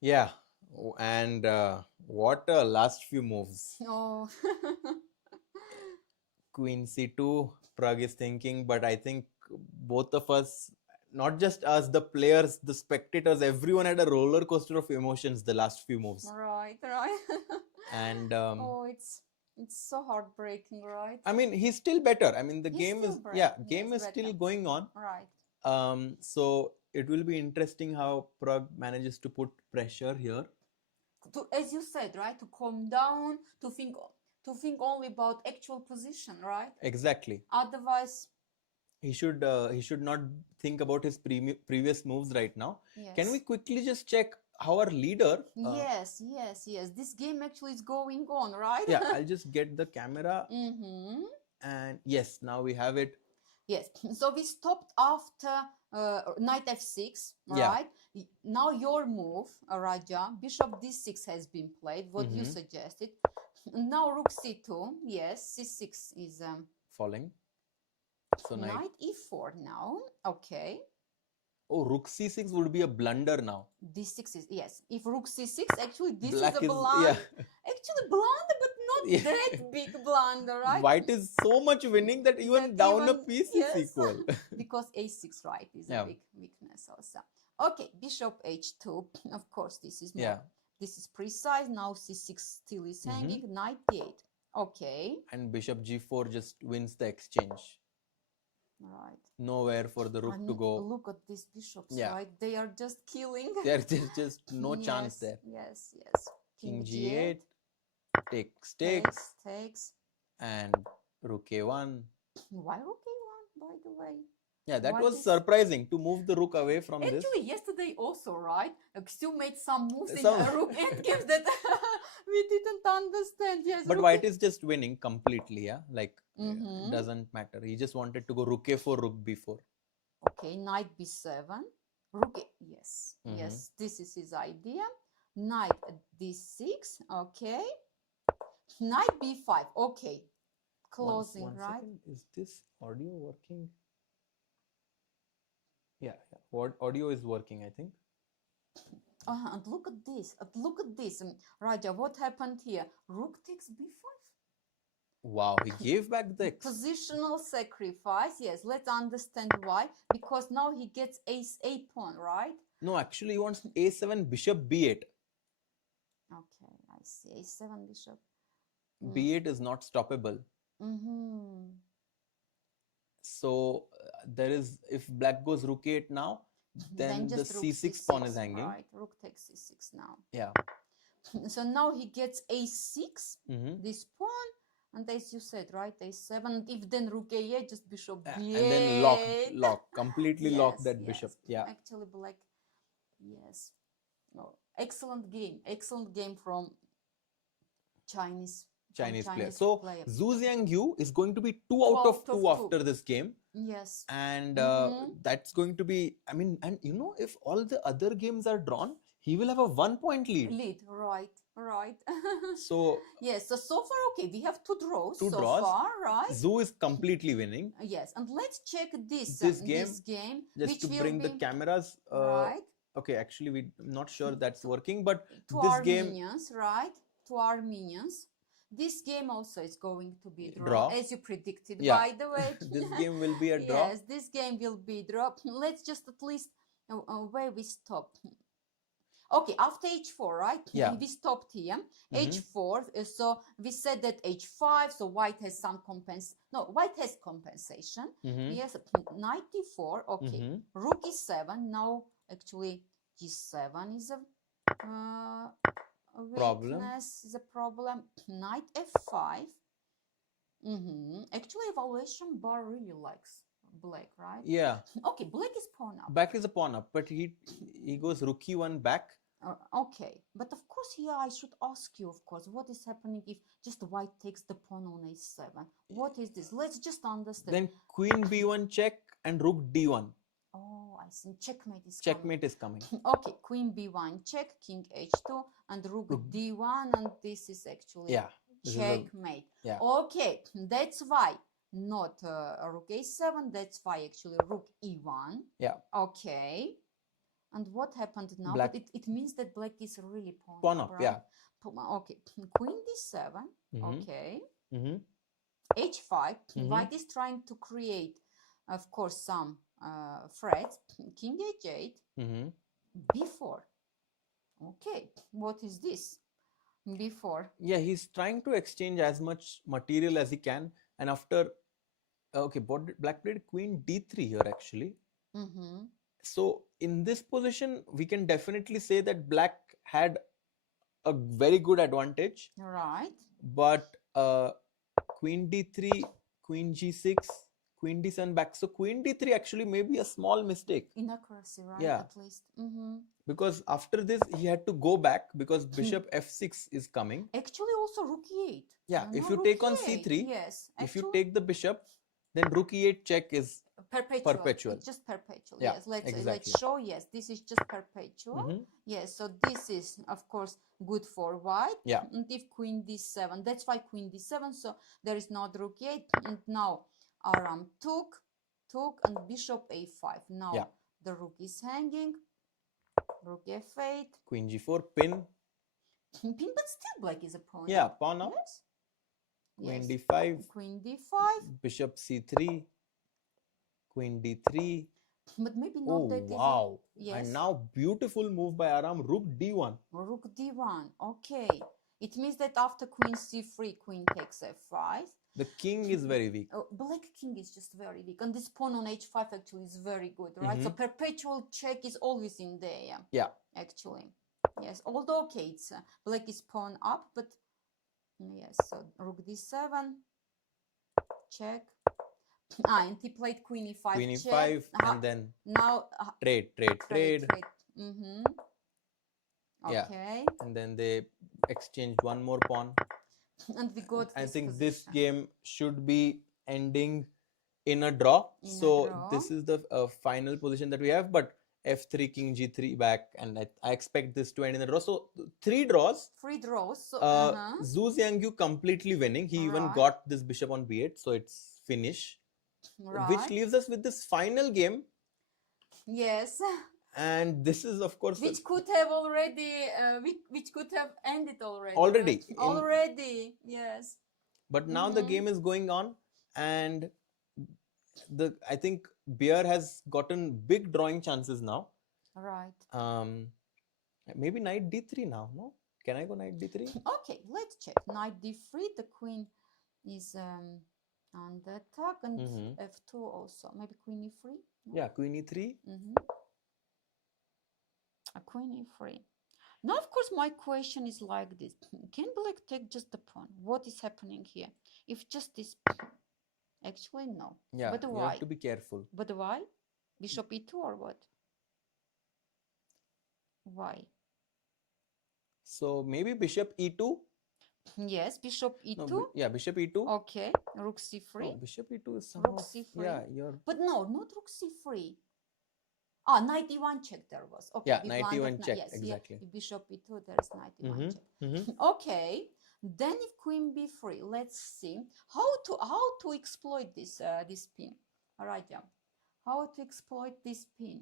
Yeah, and what a last few moves. Oh. Queen C2, Pragg is thinking, but I think both of us, not just us, the players, the spectators, everyone had a roller coaster of emotions the last few moves. Right. And Oh, it's so heartbreaking, right? I mean, he's still better. I mean, the He's game is, still yeah, better. game Yes, is still better. going on. Right. So it will be interesting how Pragg manages to put pressure here. As you said, right, to calm down, to think only about actual position, right? Exactly. Otherwise, he should not think about his previous moves right now. Yes. Can we quickly just check how our leader? Yes. This game actually is going on, right? Yeah, I'll just get the camera. Mm-hmm. And yes, now we have it. Yes. So we stopped after knight f6, Yeah. right? Now your move, Raja. Bishop d6 has been played. What you suggested. Now rook c2. Yes, c6 is Falling. So knight e4 now. Okay. Oh, rook c6 would be a blunder now. D6 is, yes. If rook c6, actually this Black is a is- blunder. yeah. Actually blunder, but not Yeah. that big blunder, right? White is so much winning that even That down a even- piece yes. is equal. Because a6, right, is Yeah. a big weakness also. Okay, bishop h2. Of course, this is more. Yeah. This is precise. Now c6 still is hanging. Knight d8. Okay. And bishop g4 just wins the exchange. Right. Nowhere for the rook And to go. look at these bishops, Yeah. right? They are just killing. There's just no chance Yes, there. Yes. King g8, takes, Takes. and rook a1. Why rook a1, by the way? Yeah, that What was is- surprising to move the rook away from this. Actually, yesterday also, right? Still made some moves in Some- rook endgames that we didn't understand. Yes, But rook white is just winning completely, yeah? Like, Mhm. doesn't matter. He just wanted to go rook a4, rook b4. Okay, knight b7. Rook a, yes, Mhm. yes, this is his idea. Knight at d6, okay. Knight b5, okay. Closing, One right? second. Is this audio working? Yeah. What audio is working, I think. And look at this. Look at this. Raja, what happened here? Rook takes b5. Wow, he gave back the Positional sacrifice. Yes, let's understand why. Because now he gets ace a pawn, right? No, actually he wants a7, bishop b8. Okay, I see. A7 bishop. b8 is not stoppable. Mm-hmm. So there is, if black goes rook 8 now, then the just rook c6 pawn is hanging. Right, rook takes c6 now. Yeah. So now he gets a6, Mhm. this pawn, and as you said, right, a7. If then rook a8, just bishop Yeah, b8. and then completely lock Yes, that bishop. yes. Yeah. Actually, black. Yes. No, excellent game from Chinese Player. So player. Xu Xinagyu is going to be 2 out of 2 after this game. Yes. And Mhm. that's going to be, I mean, and you know, if all the other games are drawn, he will have a 1-point lead. Right. So yes, so far, okay, we have two draws Two so draws. far, right? Xu is completely winning. Yes, and let's check this Just game, which to will bring be the cameras. right Okay, actually, I'm not sure that's working, but to this our game. minions, right? To our minions. This game also is going to be Draw. as you predicted, Yeah. by the way. This game will be a draw. Yes, this game will be draw. Let's just at least where we stop. Okay, after h4, right? Yeah. We stopped here. Mhm. H4. So we said that h5. So white has some white has compensation. Mhm. Yes, knight d4. Okay, Mhm. rook e7. Now actually g7 is a Problem. weakness. Is a problem. Knight f5. Actually, evaluation bar really likes black, right? Yeah, Okay, black is pawn up. back is a pawn up, but he goes rook e1 back. Okay, but of course here I should ask you, of course, what is happening if just white takes the pawn on a7? What is this? Let's just understand. Then queen b1 check and rook d1. Oh, I see. Checkmate is Checkmate is coming. coming. Okay, queen b1 check, king h2, and rook d1, and this is actually Yeah. This is a- checkmate. yeah. Okay, that's why not rook a7. That's why actually rook e1. Yeah. Okay. And what happened now? Black- But it means that black is really Pawn up, right? yeah. Okay. Queen d7. Mhm. Okay. Mhm. H5. Mhm. White is trying to create, of course, some threats. King h8. Mhm. B4. Okay. What is this? B4. Yeah, he's trying to exchange as much material as he can, and after okay, black played queen d3 here actually. Mm-hmm. So in this position, we can definitely say that black had a very good advantage, Right. but queen d3, queen g6, queen d7 back. So queen d3 actually may be a small mistake. Inaccuracy, right? Yeah. At least. Mm-hmm. Because after this, he had to go back because bishop f6 is coming. Actually, also rook e8. Yeah, You if know, you rook take on e8, c3, yes. if you Actually, take the bishop, then rook e8 check is perpetual. perpetual. It's just perpetual. Yeah, Yes. Let's exactly. show. Yes, this is just perpetual. Mhm. Yes. So this is of course good for white. Yeah. And if queen d7, that's why queen d7. So there is not rook e8. And now Aram took, and bishop a5. Now Yeah. the rook is hanging. Rook f8. Queen g4, pin. Pin, but still black is a pawn. Yeah, pawn up. Yes. Queen Yes. d5, Queen d5. bishop c3, queen d3. But maybe not Oh, that easy. wow. Yes. And now beautiful move by Aram, rook d1. Rook d1. Okay. It means that after queen c3, queen takes f5. The king is very weak. Oh, black king is just very weak. And this pawn on h5 actually is very good, right? So perpetual check is always in there. Yeah. Actually. Yes. Although, okay, it's black is pawn up, but yes. So rook d7. Check. And he played queen e5. Queen check. e5 and then Now trade. Mm-hmm. Yeah. Okay. And then they exchanged one more pawn. And we got I this think this position. game should be ending in a draw. In a draw. This is the final position that we have. But f3, king g3 back, and I expect this to end in a draw. So 3 draws. 3 draws. So, Xu Xinagyu completely winning. He even Right. got this bishop on b8, so it's finish. right. Which leaves us with this final game, Yes. and this is of course Which could have already, which could have ended already. Already. right? Already. Yes. but now the game is going on, and I think Bjerre has gotten big drawing chances now. Right. Maybe knight d3 now. No, can I go knight d3? Okay, let's check. Knight d3. The queen is under attack, and f2 also. Maybe queen e3. No? Yeah, queen e3. A queen e3. Now, of course, my question is like this: can black take just the pawn? What is happening here? If just this, actually no. Yeah, but you why? have to be careful. But why? Bishop e2 or what? Why? So maybe bishop e2. Yes, bishop e2. No, yeah, bishop e2. Okay, rook c3. No, bishop e2 is somehow. Rook c3. Yeah, you're. But no, not rook c3. Ah, knight e1 check there was. Okay, Yeah, we knight blundered e1 check, yes, exactly. If bishop e2, there is knight e1 check. Okay, then if queen b3, let's see how to exploit this this pin. All right, yeah. How to exploit this pin?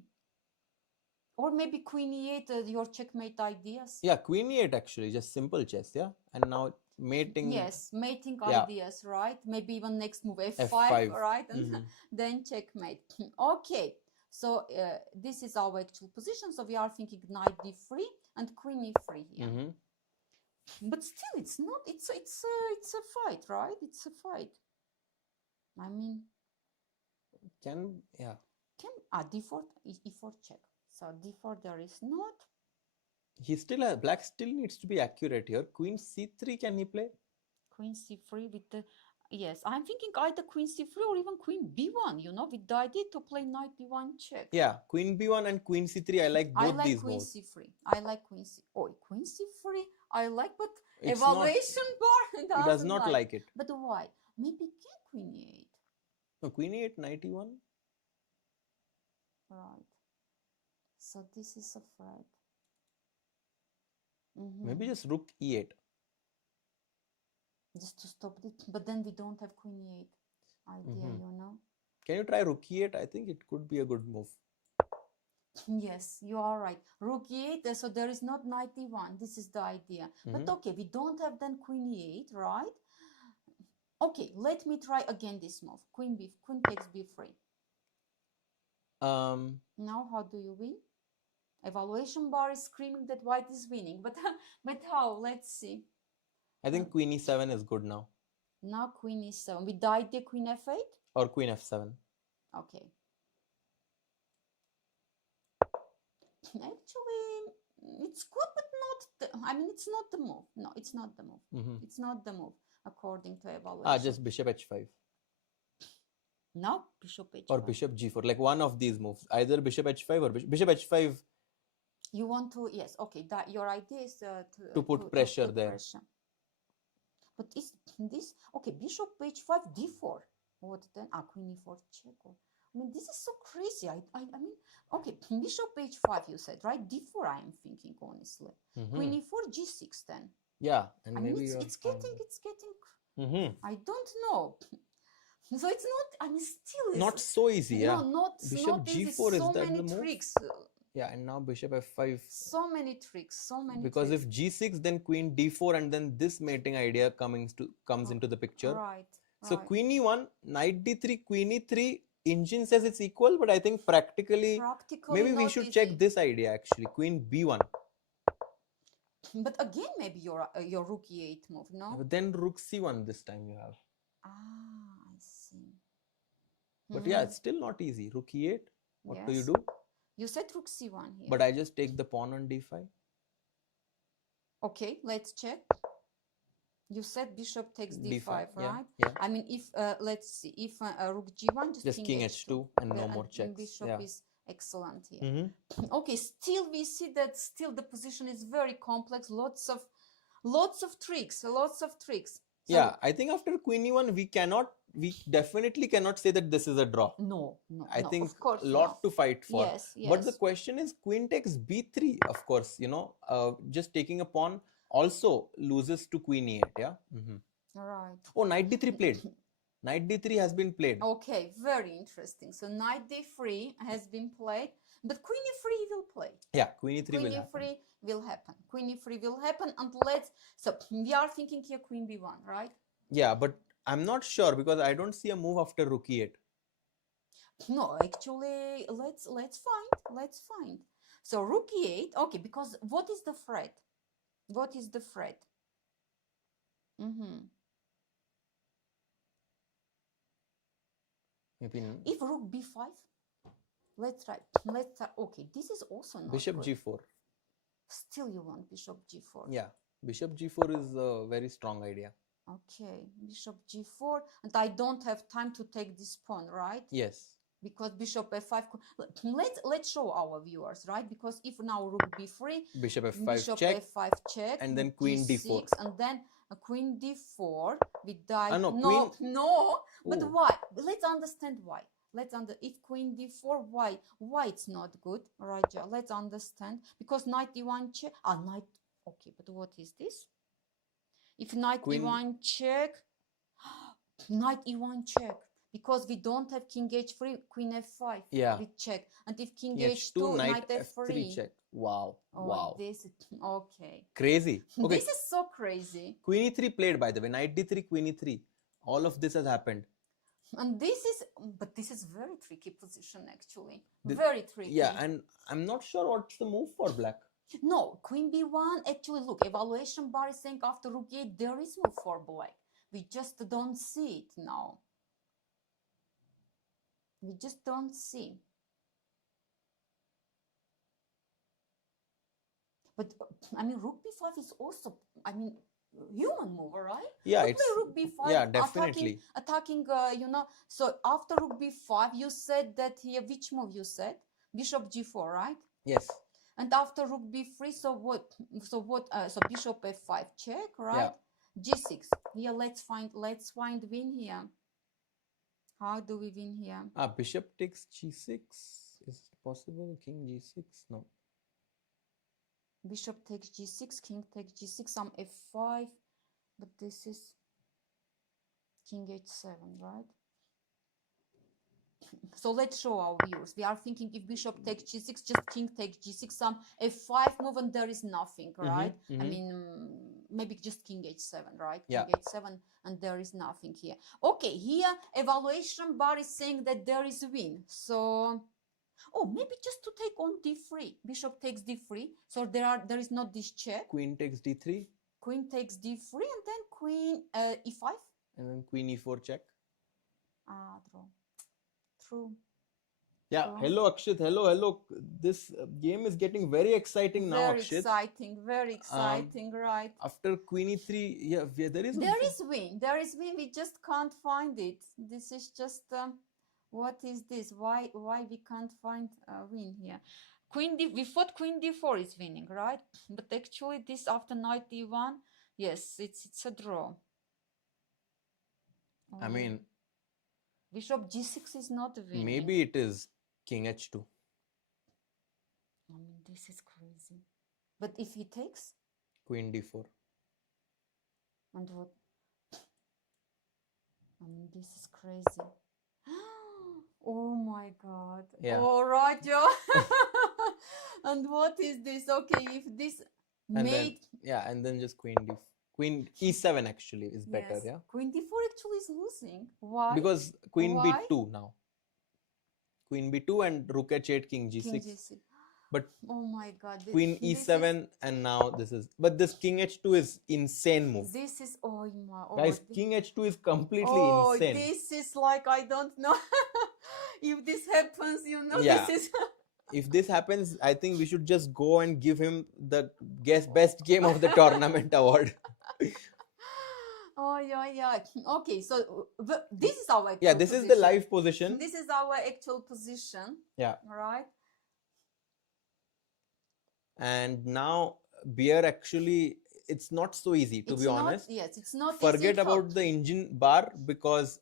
Or maybe queen e8, your checkmate ideas. Yeah, queen e8 actually, just simple chess, yeah. And now mating. Yes, mating ideas, right? Maybe even next move f5, F5. right? And then checkmate. Okay, so this is our actual position. So we are thinking knight d3 and queen e3 here. But still, it's not. It's a fight, right? It's a fight. I mean, Can d4 e4 check. So d4 there is not. he still has, black still needs to be accurate here. Queen c3 can he play? Queen c3 with the, yes, I'm thinking either queen c3 or even queen b1, you know, with the idea to play knight b1 check. Yeah, queen b1 and queen c3, I like both these moves. Queen c3. I like queen c. Oh, queen c3. I like, but It's evaluation bar He does not like it. But why? Maybe can queen e8. No, queen e8, knight e1. Right. So this is a threat. Maybe just rook e8. Just to stop it. But then we don't have queen e8 idea, you know. Can you try rook e8? I think it could be a good move. Yes, you are right. Rook e8, so there is not knight e1. This is the idea. But okay, we don't have then queen e8, right? Okay, let me try again this move. Queen takes b3. Now how do you win? Evaluation bar is screaming that white is winning, but how? Let's see. I think queen e7 is good now. Now queen e7 with the idea queen f8 or queen f7. Okay. Actually, it's good, but not. I mean, it's not the move. No, it's not the move. It's not the move according to evaluation. Just bishop h5. Now bishop h5. Or bishop g4, like one of these moves, either bishop h5 or bishop h5 You want to, yes, okay, that your idea is to put pressure put there. pressure. But is this, okay, bishop h5, d4. What then? Ah, queen e4 check. I mean, this is so crazy. I mean, okay, bishop h5 you said, right? d4 I am thinking, honestly. Queen e4, g6 then. Yeah, and I mean, maybe it's getting, Mhm. I don't know. So it's not, I mean, still Not so easy, yeah. No, not Bishop easy. g4 is So that many the move? tricks. Yeah, and now bishop f5. So many tricks, so many Because tricks. if g6, then queen d4, and then this mating idea comes into the picture. Right. So right. queen e1, knight d3, queen e3. Engine says it's equal, but I think practically maybe we not should easy. check this idea actually. Queen b1. But again, maybe your rook e8 move, no? But then rook c1 this time you have. Ah, I see. But yeah, it's still not easy. Rook e8. What do you Yes. do? You said rook c1 here. But I just take the pawn on d5. Okay, let's check. You said bishop takes d5, d5, yeah, right? yeah. I mean, if let's see, if rook g1, Just king h2 and no more checks. Bishop Yeah. is excellent here. Mhm. Okay, still we see that still the position is very complex. Lots of tricks. So, Yeah, I think after queen e1 we definitely cannot say that this is a draw. No, I think of course a lot to fight for. Yes, yes. But the question is queen takes b3, of course, just taking a pawn also loses to queen e8, yeah? Right. Oh, knight d3 played. Knight d3 has been played. Okay, very interesting. So knight d3 has been played, but queen e3 will play. Yeah, queen e3 Queen will e3 happen. will happen. Queen e3 will happen, and so we are thinking here queen b1, right? Yeah, but I'm not sure because I don't see a move after rook e8. No, actually, let's find. So rook e8, okay, because what is the threat? What is the threat? Maybe If rook b5, let's try. Okay, this is also not bishop good. g4. Still you want bishop g4. Yeah, bishop g4 is a very strong idea. Okay, bishop g4, and I don't have time to take this pawn, right? Yes. Because bishop f5, let's show our viewers, right? Because if now rook b3, Bishop f5 bishop check, f5 check, and then queen g6, d4. and then a queen d4 with die. No, no, but Ooh. why? Let's understand why. If queen d4, why it's not good, Raja? Let's understand. Because knight e1 check. Knight. Okay, but what is this? If knight e1 check, knight e1 check. Because we don't have king h3, queen f5. Yeah. We check. And if king h2, knight f3 check. Wow. Oh, wow. This is okay. Crazy. Okay. This is so crazy. Queen e3 played, by the way. Knight d3, queen e3. All of this has happened. And this is very tricky position actually. Very tricky. Yeah, and I'm not sure what's the move for black. No, queen b1. Actually, look, evaluation bar is saying after rook e8 there is move for black. We just don't see it now. We just don't see. But I mean, rook b5 is also, I mean, human move, right? Yeah, it's rook b5. Yeah, definitely. Attacking, So after rook b5, you said that here. Which move you said? Bishop g4, right? Yes. And after rook b3, so what? So bishop f5 check, right? Yeah. G6. Here, let's find win here. How do we win here? Bishop takes g6. Is it possible? King g6? No. Bishop takes g6, king takes g6, some f5, but this is king h7, right? So let's show our viewers. We are thinking if bishop takes g6, just king takes g6, some f5 move, and there is nothing, right? I mean, maybe just king h7, right? Yeah. King h7, and there is nothing here. Okay, here evaluation bar is saying that there is a win. So, maybe just to take on d3. Bishop takes d3. So there is not this check. Queen takes d3. Queen takes d3, and then queen e5. And then queen e4 check. Draw. True. Yeah. True. Hello, Akshit. Hello. This game is getting very exciting now, Akshit. Very exciting, right? After queen e3, yeah, there is win. There is win. We just can't find it. This is just What is this? Why we can't find a win here? We thought queen d4 is winning, right? But actually this after knight d1, yes, it's a draw. I mean, bishop g6 is not winning. maybe it is king h2. I mean, this is crazy. But if he takes? Queen d4. And what? I mean, this is crazy. Oh my God. Yeah. Oh, Raja. And what is this? Okay, if this And made... and then just queen e7 actually is better, Yes. yeah? Queen d4 actually is losing. Why? Because queen Why? b2 now. Queen b2 and rook h8, king g6. King g6. But Oh my God. queen e7 and now this is... But this king h2 is insane move. This is... Oh my... Oh, Guys, king h2 is completely oh, insane. this is like, I don't know. If this happens, you know, Yeah. this is... If this happens, I think we should just go and give him the best game of the tournament award. Oh, yeah. Okay, so this is our actual Yeah, this is the live position. This is our actual position. Yeah. Right? And now Bjerre actually, it's not so easy, to be honest. Yes, it's not Forget easy about the engine bar, because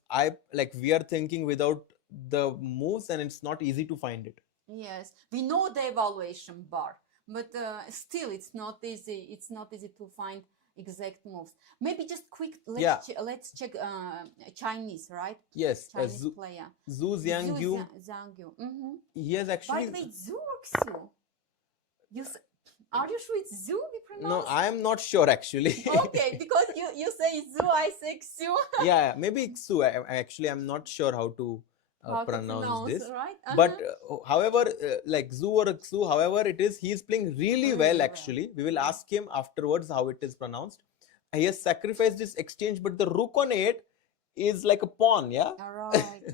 we are thinking without the moves and it's not easy to find it. Yes, we know the evaluation bar, but still it's not easy. It's not easy to find exact moves. Maybe just quick, let's check Chinese, right? Yes, Chinese player. Xu Xinagyu. Mm-hmm. He has By actually... the way, Xu or Xu? Are you sure it's Xu we pronounce? No, I am not sure actually. Okay, because you say Xu, I say Xu. Yeah, maybe Xu. I'm not sure how to pronounce this. Right? But however, like Xu or Xu, however it is, he is playing really well actually. We will ask him afterwards how it is pronounced. He has sacrificed this exchange, but the rook on 8 is like a pawn, yeah? Right.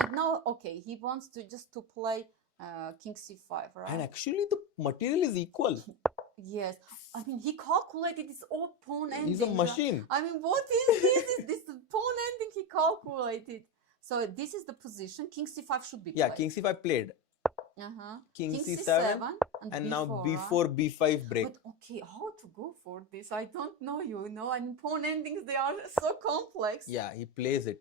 And now, okay, he wants to play king c5, right? And actually the material is equal. Yes. I mean, he calculated his own pawn ending. He's a machine. I mean, what is this? This pawn ending he calculated. So this is the position. King c5 should be played. Yeah, king c5 played. King c7 and now b4, b5 break. But okay, how to go for this? I don't know, I mean, pawn endings, they are so complex. Yeah, he plays it.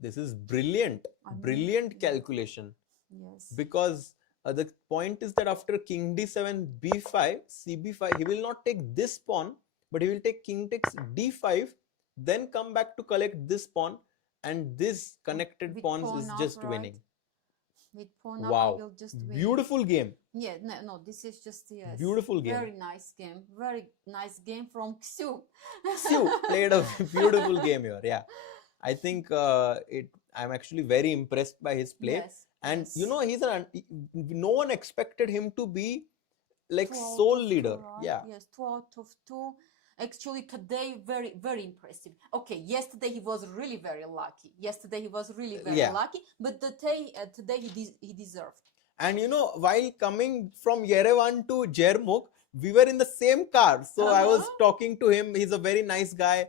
This is brilliant. Brilliant calculation. Yes. Because the point is that after king d7, b5, cb5, he will not take this pawn, but he will take king takes d5, then come back to collect this pawn, and this connected pawns is just winning. With pawn wow, up, will just win. Beautiful game. Yeah, no, this is just, yes. Beautiful game. Very nice game. Very nice game from Xu. Xu played a beautiful game here. Yeah, I think I'm actually very impressed by his play. Yes. And yes. No one expected him to be like sole leader. Right? Yeah. Yes, 2 out of 2. Actually, today, very, very impressive. Okay, yesterday he was really very lucky. Lucky, but today he deserved. And while coming from Yerevan to Jermuk, we were in the same car. So I was talking to him. He's a very nice guy.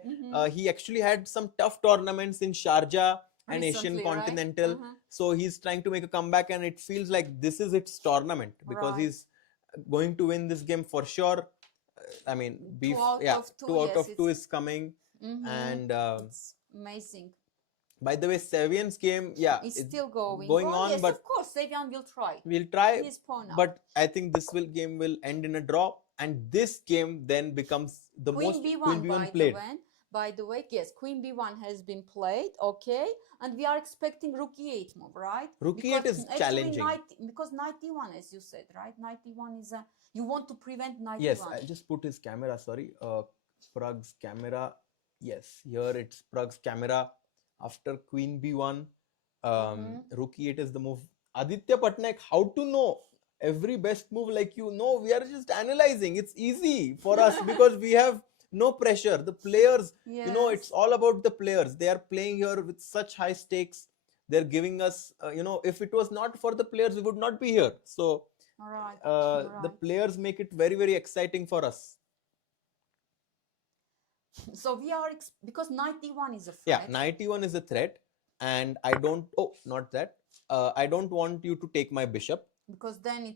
He actually had some tough tournaments in Sharjah and Recently, Asian Continental. Right? So he's trying to make a comeback, and it feels like this is its tournament because he's going to win this game for sure. I mean, 2 out of 2 is coming, and it's amazing. By the way, Sevian's game, it's still going on. Yes, but of course, Sevian will try. We'll try, his pawn up. But I think this game will end in a draw, and this game then becomes the Queen most B1, Queen B1 played. By the way, yes, Queen B1 has been played, okay, and we are expecting Rook E8 move, right? Rook E8 is challenging. Because Knight D1, as you said, right? Knight D1 is you want to prevent Knight yes, D1. Yes, I just put his camera, sorry, Pragg's camera. Yes, here it's Pragg's camera. After Queen B1, Rook E8 is the move. Aditya Patnaik, how to know every best move like we are just analyzing. It's easy for us because we have no pressure. The players, it's all about the players. They are playing here with such high stakes. They're giving us, if it was not for the players, we would not be here. So, the players make it very, very exciting for us. So we are, because Knight D1 is a threat. Yeah, Knight D1 is a threat. And I don't, not that. I don't want you to take my bishop. Because then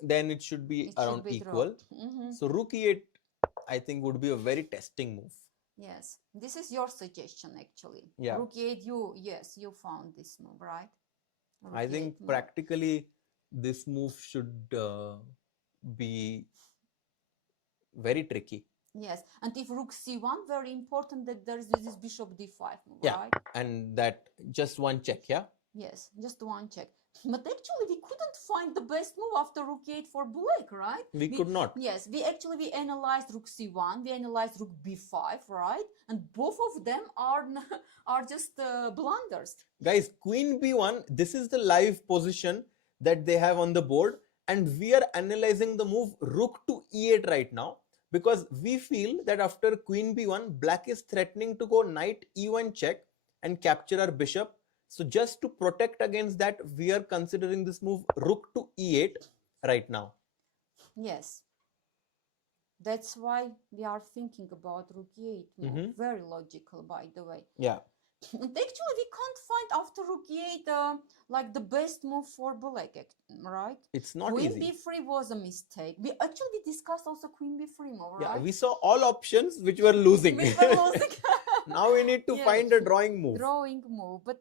Then it should be it should around be equal. draw. So rook e8, I think, would be a very testing move. Yes, this is your suggestion actually. Yeah. Rook e8, you found this move, right? Rook I think e8 move. practically this move should be very tricky. Yes, and if rook c1, very important that there is this bishop d5 move, Yeah, right? and that just one check, yeah? Yes, just one check. But actually, we couldn't find the best move after rook e8 for black, right? We could not. Yes, we analyzed rook c1, we analyzed rook b5, right? And both of them are just blunders. Guys, queen b1, this is the live position that they have on the board, and we are analyzing the move rook to e8 right now, because we feel that after queen b1, black is threatening to go knight e1 check and capture our bishop. So just to protect against that, we are considering this move rook to e8 right now. Yes. That's why we are thinking about rook e8 move. Very logical, by the way. Yeah. And actually, we can't find after rook e8 like the best move for black, right? It's not Queen easy. b3 was a mistake. We discussed also queen b3 move, right? Yeah, we saw all options which were losing. We were losing. Now we need to Yeah. find a drawing move. Drawing move, but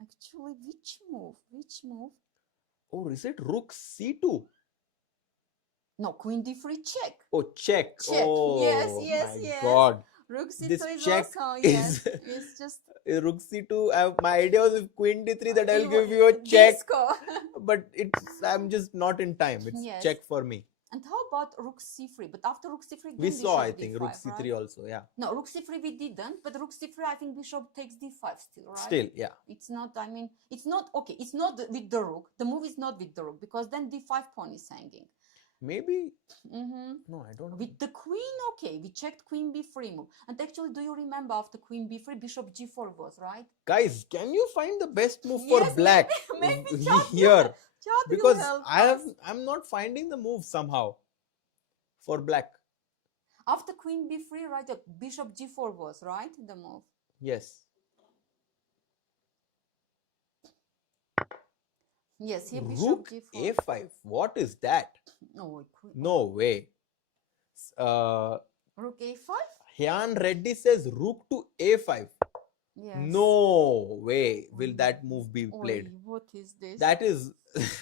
actually, which move? Which move? Oh, is it rook c2? No, queen d3 check. Oh, check. Check. Oh, Yes, my yes. God. Rook c2 This is check also, is- yes. It's just Rook c2. My idea was if queen d3 that I'll give you a check, disco. but I'm just not in time. It's Yes. check for me. And how about rook c3? But after rook c3, We then saw, I bishop think, d5, rook c3 right? also. Yeah. No, rook c3 we didn't, but rook c3 I think bishop takes d5 still, right? Still, yeah. It's not, I mean, it's not, okay, it's not with the rook. The move is not with the rook because then d5 pawn is hanging. Maybe. Mm-hmm. No, I don't. With the queen, okay, we checked queen b3 move. And actually, do you remember after queen b3, bishop g4 was, right? Guys, can you find the best move for Yes, black maybe here? Chad will Because help I'm us. not finding the move somehow for black. After queen b3, right, bishop g4 was, right, the move? Yes. Yes, here bishop Rook g4. a5. What is that? No, No way. rook a5? Hyan Reddy says rook to a5. Yes. No way will that move be played. Oi, what is this? That is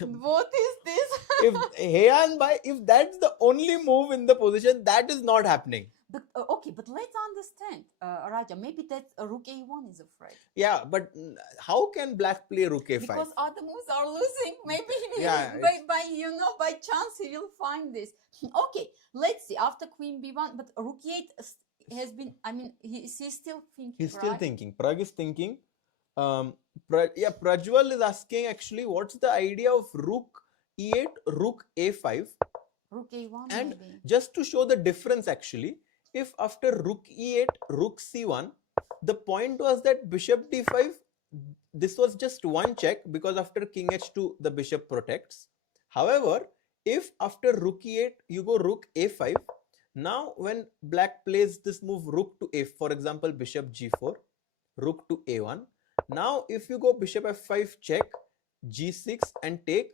What is this? if that's the only move in the position, that is not happening. But okay, but let's understand, Raja. Maybe that rook a1 is afraid Yeah, but how can black play rook a5? because other moves are losing. Maybe Yeah, by chance he will find this. Okay, let's see. After queen b1, but rook e8 has been. I mean, he's still thinking. He's still right? thinking. Pragg is thinking. Prajwal is asking actually, what's the idea of rook e8, rook a5? Rook a1 And maybe. just to show the difference actually, if after rook e8, rook c1, the point was that bishop d5, this was just one check because after king h2, the bishop protects. However, if after rook e8, you go rook a5, now when black plays this move rook to a, for example, bishop g4, rook to a1, now if you go bishop f5 check, g6 and take,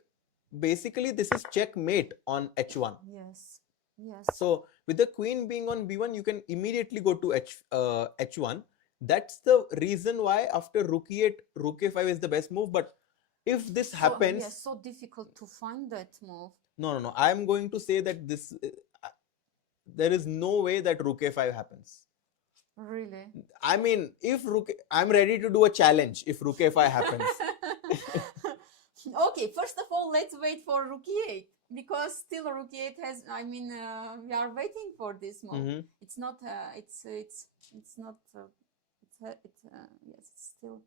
basically this is checkmate on h1. Yes. Yes. So with the queen being on b1, you can immediately go to h1. That's the reason why after rook e8, rook a5 is the best move. But if this happens, yes, so difficult to find that move. no. I am going to say that this there is no way that rook a5 happens. Really? I mean, if I'm ready to do a challenge if rook a5 happens. Okay, first of all, let's wait for rook e8 because still rook e8 has. I mean, we are waiting for this move. It's not. It's not. Yes, it's still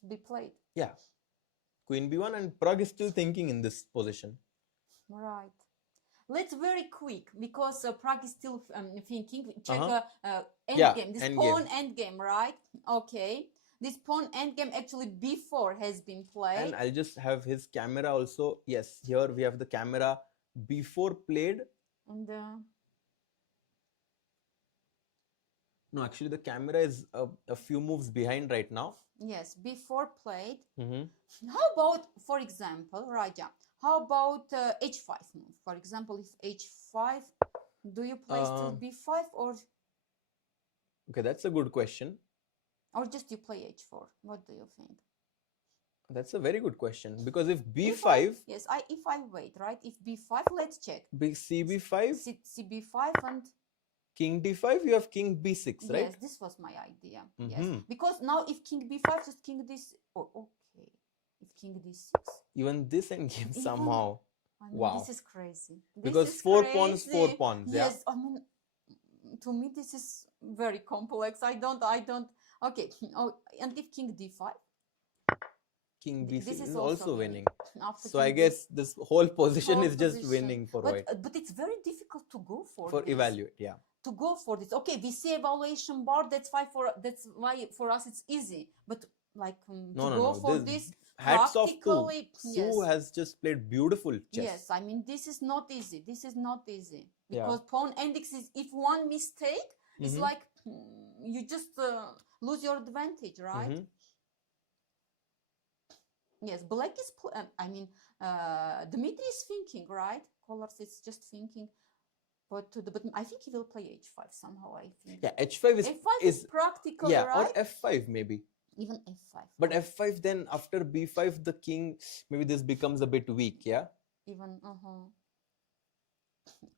should be played. Yeah, queen b1 and Pragg is still thinking in this position. Right. Let's very quick because Pragg is still thinking. Check endgame. This endgame. pawn endgame, right? Okay. This pawn endgame actually b4 has been played. And I'll just have his camera also. Yes, here we have the camera b4 played. And No, actually the camera is a few moves behind right now. Yes, before played. Mm-hmm. How about, for example, Raja, how about h5 move? For example, if h5, do you play still b5 Okay, that's a good question. or just you play h4? What do you think? That's a very good question, because if b5, if I wait, right? If b5, let's check. cb5, cb5 and king d5, you have king b6, right? yes, this was my idea. Mhm. Yes, because now if king b5, just king this. Oh, okay. If king d6, Even this endgame Even- somehow. I mean, Wow. this is crazy. Because This is 4 pawns, crazy. 4 pawns. Yeah. Yes, I mean, to me this is very complex. I don't. Okay. Oh, and if king d5, King this b6 is is also also winning. winning. After So I king guess this whole position whole is just position. winning for white. But it's very difficult to go for For this. evaluate, yeah. To go for this. Okay, we see evaluation bar. That's why for us it's easy. But like to go for this hats off to practically, Xu has just played beautiful chess. Yes, I mean this is not easy. This is not easy Yeah. because pawn index is, if one mistake, it's Mhm. like you just lose your advantage, right? Mhm. Yes, black is. Dmitry is thinking, right? Kollars is just thinking, but I think he will play h5 somehow. I think. Yeah, h5 f5 is practical, yeah, right? or f5 maybe. Even f5. But f5, then after b5, the king, maybe this becomes a bit weak, yeah? Even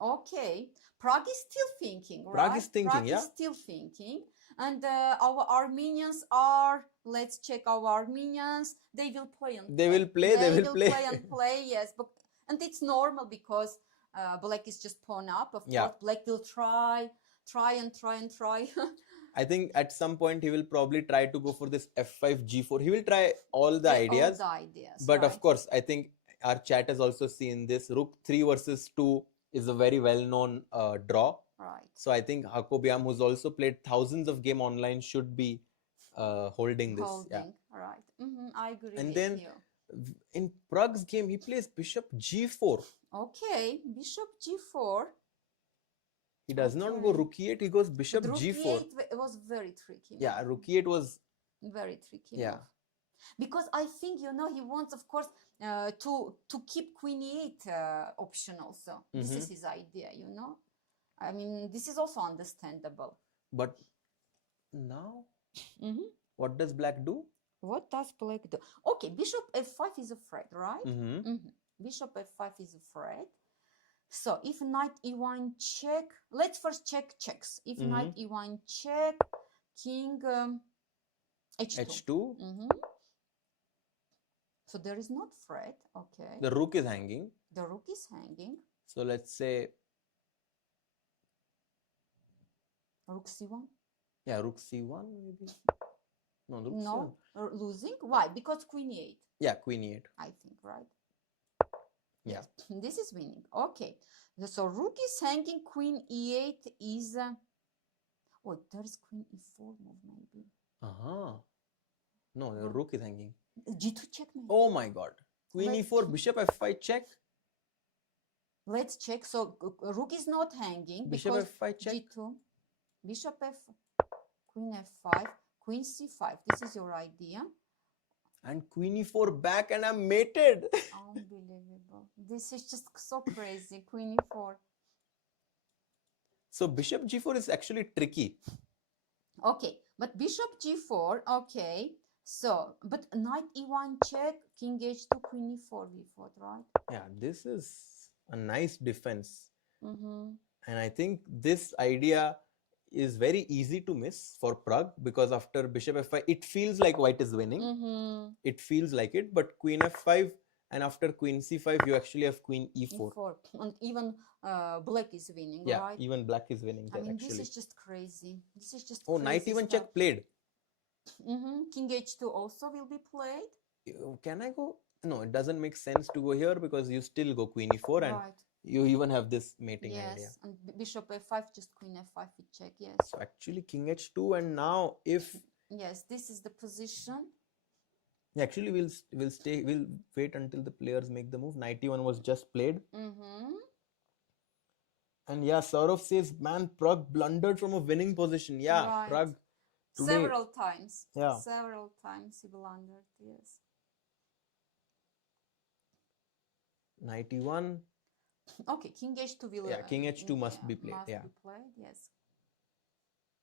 Okay, Pragg is still thinking, right? Pragg is thinking, Pragg yeah. is still thinking, and our Armenians are. Let's check our Armenians. They will play and They will play. They will play. play and play. Yes, but and it's normal because black is just pawn up. Of Yeah. course, black will try. I think at some point he will probably try to go for this f5 g4. He will try all the ideas. All the ideas. But right. of course, I think our chat has also seen this. Rook 3 versus 2 is a very well-known draw. Right. So I think Hakobyan, who's also played thousands of game online, should be holding this. Yeah. Right. I agree And with then you. in Pragg's game, he plays bishop g4. Okay, bishop g4. He does not go rook e8, he goes bishop Rook g4. e8 was very tricky. Yeah, rook e8 was very tricky. Yeah. Move. Because I think he wants, of course, to keep queen e8 option also. This is his idea, I mean, this is also understandable. But now, what does black do? What does black do? Okay, bishop f5 is afraid, right? Bishop f5 is afraid. So if knight e1 check, let's first check checks. If knight e1 check, king h2. h2. So there is not threat. Okay. The rook is hanging. The rook is hanging. So let's say rook c1. Yeah, rook c1 maybe. No, rook No, c1. Losing. Why? Because queen e8. Yeah, queen e8. I think, right? Yeah. This is winning. Okay. So rook is hanging. Queen e8 is. Oh, there is queen e4 move maybe. No, the rook is hanging. G2 checkmate. Oh my God. Queen e4, bishop f5 check. Let's check. So rook is not hanging. Bishop because f5 check. G2. Bishop f. Queen f5. Queen c5. This is your idea. And queen e4 back, and I'm mated. Unbelievable. This is just so crazy. Queen e4. So bishop g4 is actually tricky. Okay, but bishop g4. Okay. So, but knight e1 check, king h2, queen e4, v4, right? Yeah, this is a nice defense. And I think this idea is very easy to miss for Pragg, because after bishop f5, it feels like white is winning. It feels like it, but queen f5 and after queen c5, you actually have queen e4. And even black is winning, Yeah, right? even black is winning there, This is just crazy. This is just Oh, knight even check played. King h2 also will be played. Can I go? No, it doesn't make sense to go here because you still go queen e4 and you even have this mating idea. Yes, and bishop f5, just queen f5 we check, yes. So actually king h2, and now if... Yes, this is the position. Actually, we'll wait until the players make the move. Knight e1 was just played. And yeah, Saurav says, man, Pragg blundered from a winning position. Yeah, Right. Pragg today. Several times. Yeah. Several times he blundered. Yes. 91. Okay, King H2 will. Yeah, King H2 must be played. Must Yeah. be played. Yes.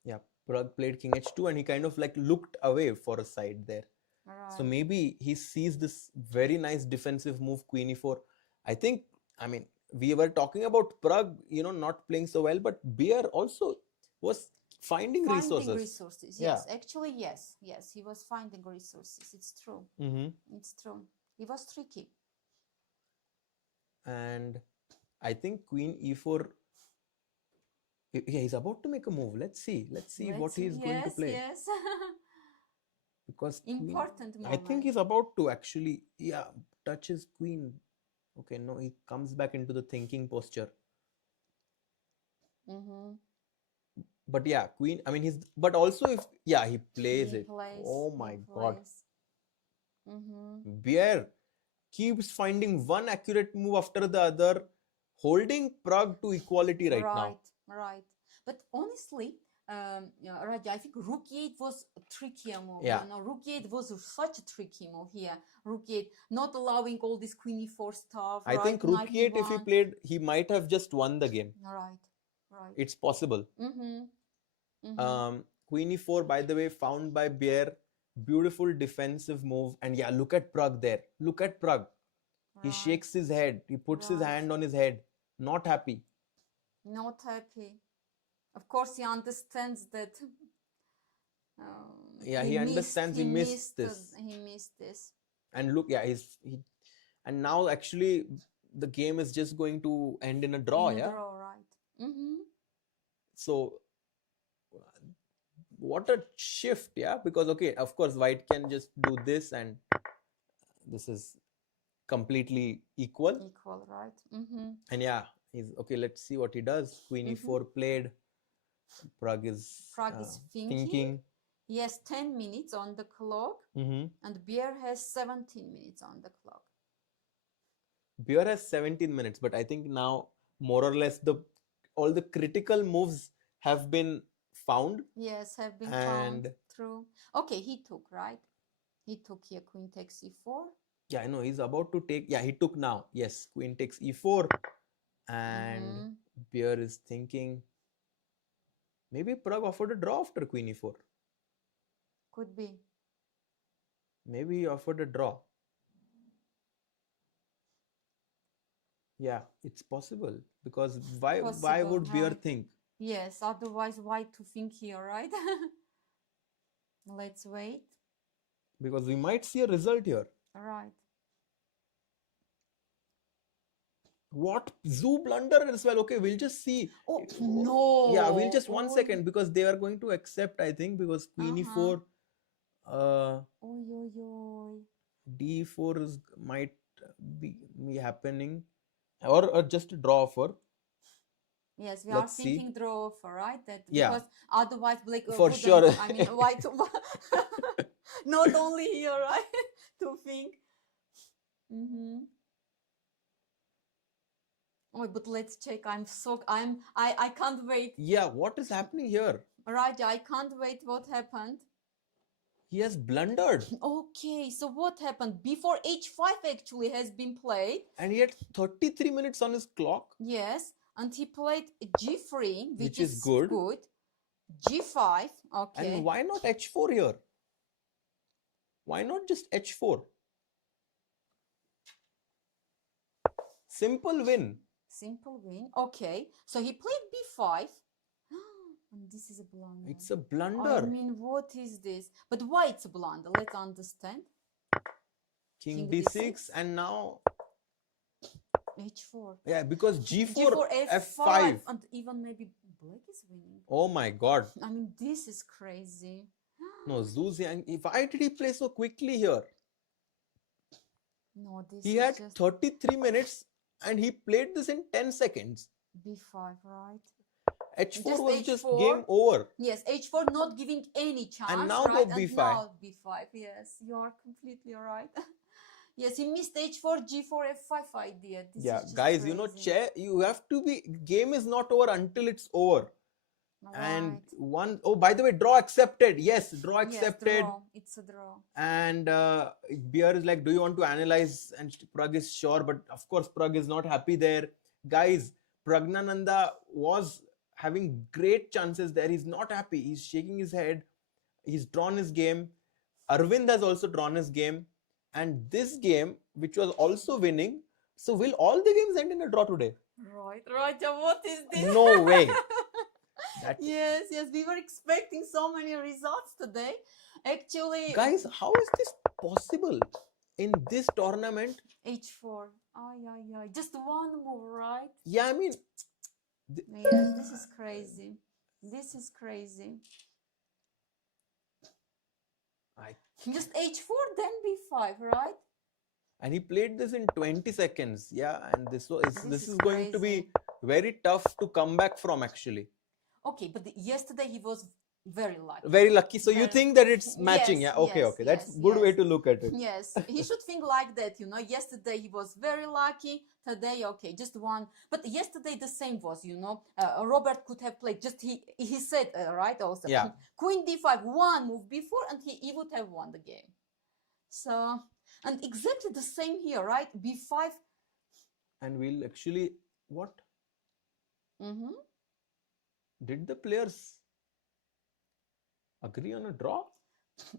Yeah, Pragg played King H2 and he kind of like looked away for a side there. Right. So maybe he sees this very nice defensive move, Queen E4. I mean, we were talking about Pragg, not playing so well, but Bjerre also was finding resources. Yes, actually, yes. Yes, he was finding resources. It's true. It's true. He was tricky. And I think Queen E4. Yeah, he's about to make a move. Let's see what he's going to play. Yes. Because Important I think he's about to actually, touch his queen. Okay, no, he comes back into the thinking posture. But yeah, queen, I mean, but also if, he plays it. Oh my God. Bjerre keeps finding one accurate move after the other, holding Pragg to equality right now. Right. But honestly, Raja, I think Rook 8 was a trickier move. Yeah. Rook 8 was such a tricky move here. Rook 8, not allowing all this Queen E4 stuff. I think Rook 8, if he played, he might have just won the game. Right. It's possible. Queen E4, by the way, found by Bjerre. Beautiful defensive move. And yeah, look at Pragg there. Look at Pragg. He shakes his head. He puts his hand on his head. Not happy. Not happy. Of course, he understands that. He understands he missed this. He missed this. And look, and now actually the game is just going to end in a draw. Draw, right. So what a shift, because okay, of course, white can just do this and this is completely equal. Equal, right? And he's okay. Let's see what he does. Queen E4 played. Pragg is thinking. He has 10 minutes on the clock, and Bjerre has 17 minutes on the clock. Bjerre has 17 minutes, but I think now more or less all the critical moves have been found. Yes, have been found. True. Okay, he took, right? He took here Queen takes E4. Yeah, I know he's about to take. Yeah, he took now. Yes, Queen takes E4, and Bjerre is thinking. Maybe Pragg offered a draw after Queen E4. Could be. Maybe he offered a draw. Yeah, it's possible. Because why would Bjerre think? Yes, otherwise why to think here, right? Let's wait. Because we might see a result here. Right. What? Xu blunder as well. Okay, we'll just see. Oh, no. Yeah, we'll just 1 second because they are going to accept, I think, because Queen E4. D4 might be happening. Or just a draw offer. Yes, we are thinking draw offer, right? Because otherwise Black for sure. I mean, white not only here, right? To think. Oh, but let's check. I can't wait. Yeah, what is happening here? Raja, I can't wait. What happened? He has blundered. Okay, so what happened? Before H5 actually has been played. And he had 33 minutes on his clock. Yes, and he played G3, which is good. G5, okay. And why not H4 here? Why not just H4? Simple win. Simple win. Okay. So he played B5. And this is a blunder. It's a blunder. I mean, what is this? But why it's a blunder? Let's understand. King D6 and now H4. Yeah, because G4 F5. And even maybe Black is winning. Oh my God. I mean, this is crazy. No, Xu Xinagyu. Why did he play so quickly here? No, this he is had just 33 minutes and he played this in 10 seconds. B5, right? H4 was just game over. Yes, H4 not giving any chance. And now right? go B5. And now B5, yes, you are completely right. Yes, he missed h4, g4, f5 idea. This Yeah, is just guys, you know, crazy. you have to be. Game is not over until it's over. And Right. oh, by the way, draw accepted. Yes, draw Yes, accepted. draw. It's a draw. And Bjerre is like, do you want to analyze? And Pragg is sure, but of course Pragg is not happy there. Guys, Praggnanandhaa was having great chances there. He's not happy. He's shaking his head. He's drawn his game. Aravindh has also drawn his game. And this game, which was also winning, so will all the games end in a draw today? Right, Raja, what is this? No way. Yes, we were expecting so many results today. Actually, Guys, how is this possible in this tournament? h4. Ay. Just one move, right? Yeah, I mean, Yes, this is crazy. This is crazy. Just h4, then b5, right? And he played this in 20 seconds. Yeah, and this is going to be crazy. very tough to come back from, actually. Okay, but yesterday he was very lucky. Very lucky. So you think that it's matching? Yes, Yeah, okay. yes, That's yes, good way yes. to look at it. Yes, he should think like that, you know. Yesterday he was very lucky. Today, okay, just one. But yesterday the same was, you know. Robert could have played. Just he said right also. Yeah. Queen d5, one move before, and he would have won the game. So, and exactly the same here, right? b5. And we'll actually what? Did the players agree on a draw?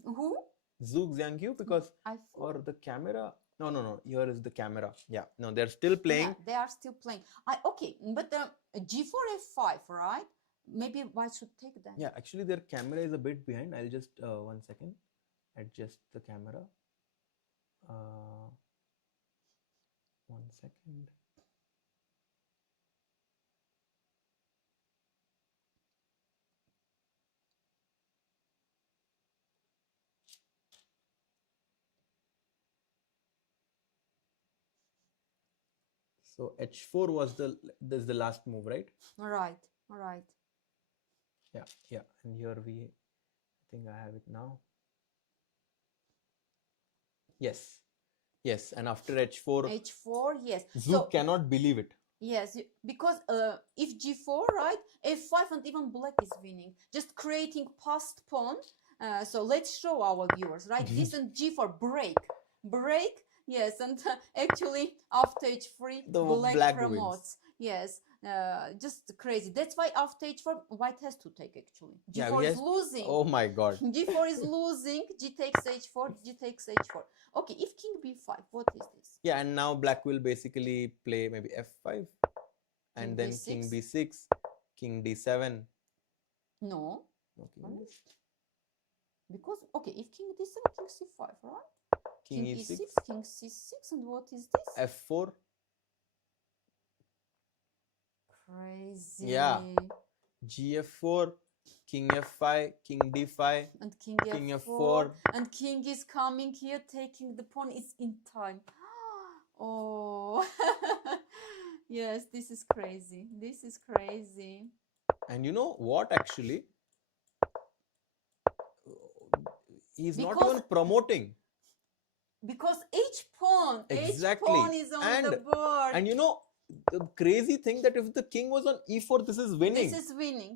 Who? Xu Xinagyu, because or the camera. No. Here is the camera. Yeah. No, they're still playing. Yeah, they are still playing. Okay, but g4, f5, right? Maybe white should take that. Yeah, actually their camera is a bit behind. I'll just 1 second adjust the camera. 1 second. So h4 was the last move, right? Right. Yeah. And here I think I have it now. Yes. And after h4, yes. Xu cannot believe it. Yes, because if g4, right, f5, and even black is winning, just creating passed pawn. So let's show our viewers, right? This and g4 break. Yes, and actually after h3, black promotes. Wins. Yes, just crazy. That's why after h4, white has to take actually. g4 is losing. Oh my god. g4 is losing. G takes h4. G takes h4. Okay, if king b5, what is this? Yeah, and now black will basically play maybe f5, and then b6. king b6, king d7. No. King because okay, if king d7, king c5, right? King e6, king c6, and what is this? f4. Crazy. Yeah. gf4, king f5, king d5, and king f4, and king is coming here, taking the pawn. It's in time. Oh. Yes, this is crazy. And you know what, actually, he's not even promoting. Because h pawn is on the board. And you know, the crazy thing that if the king was on e4, this is winning.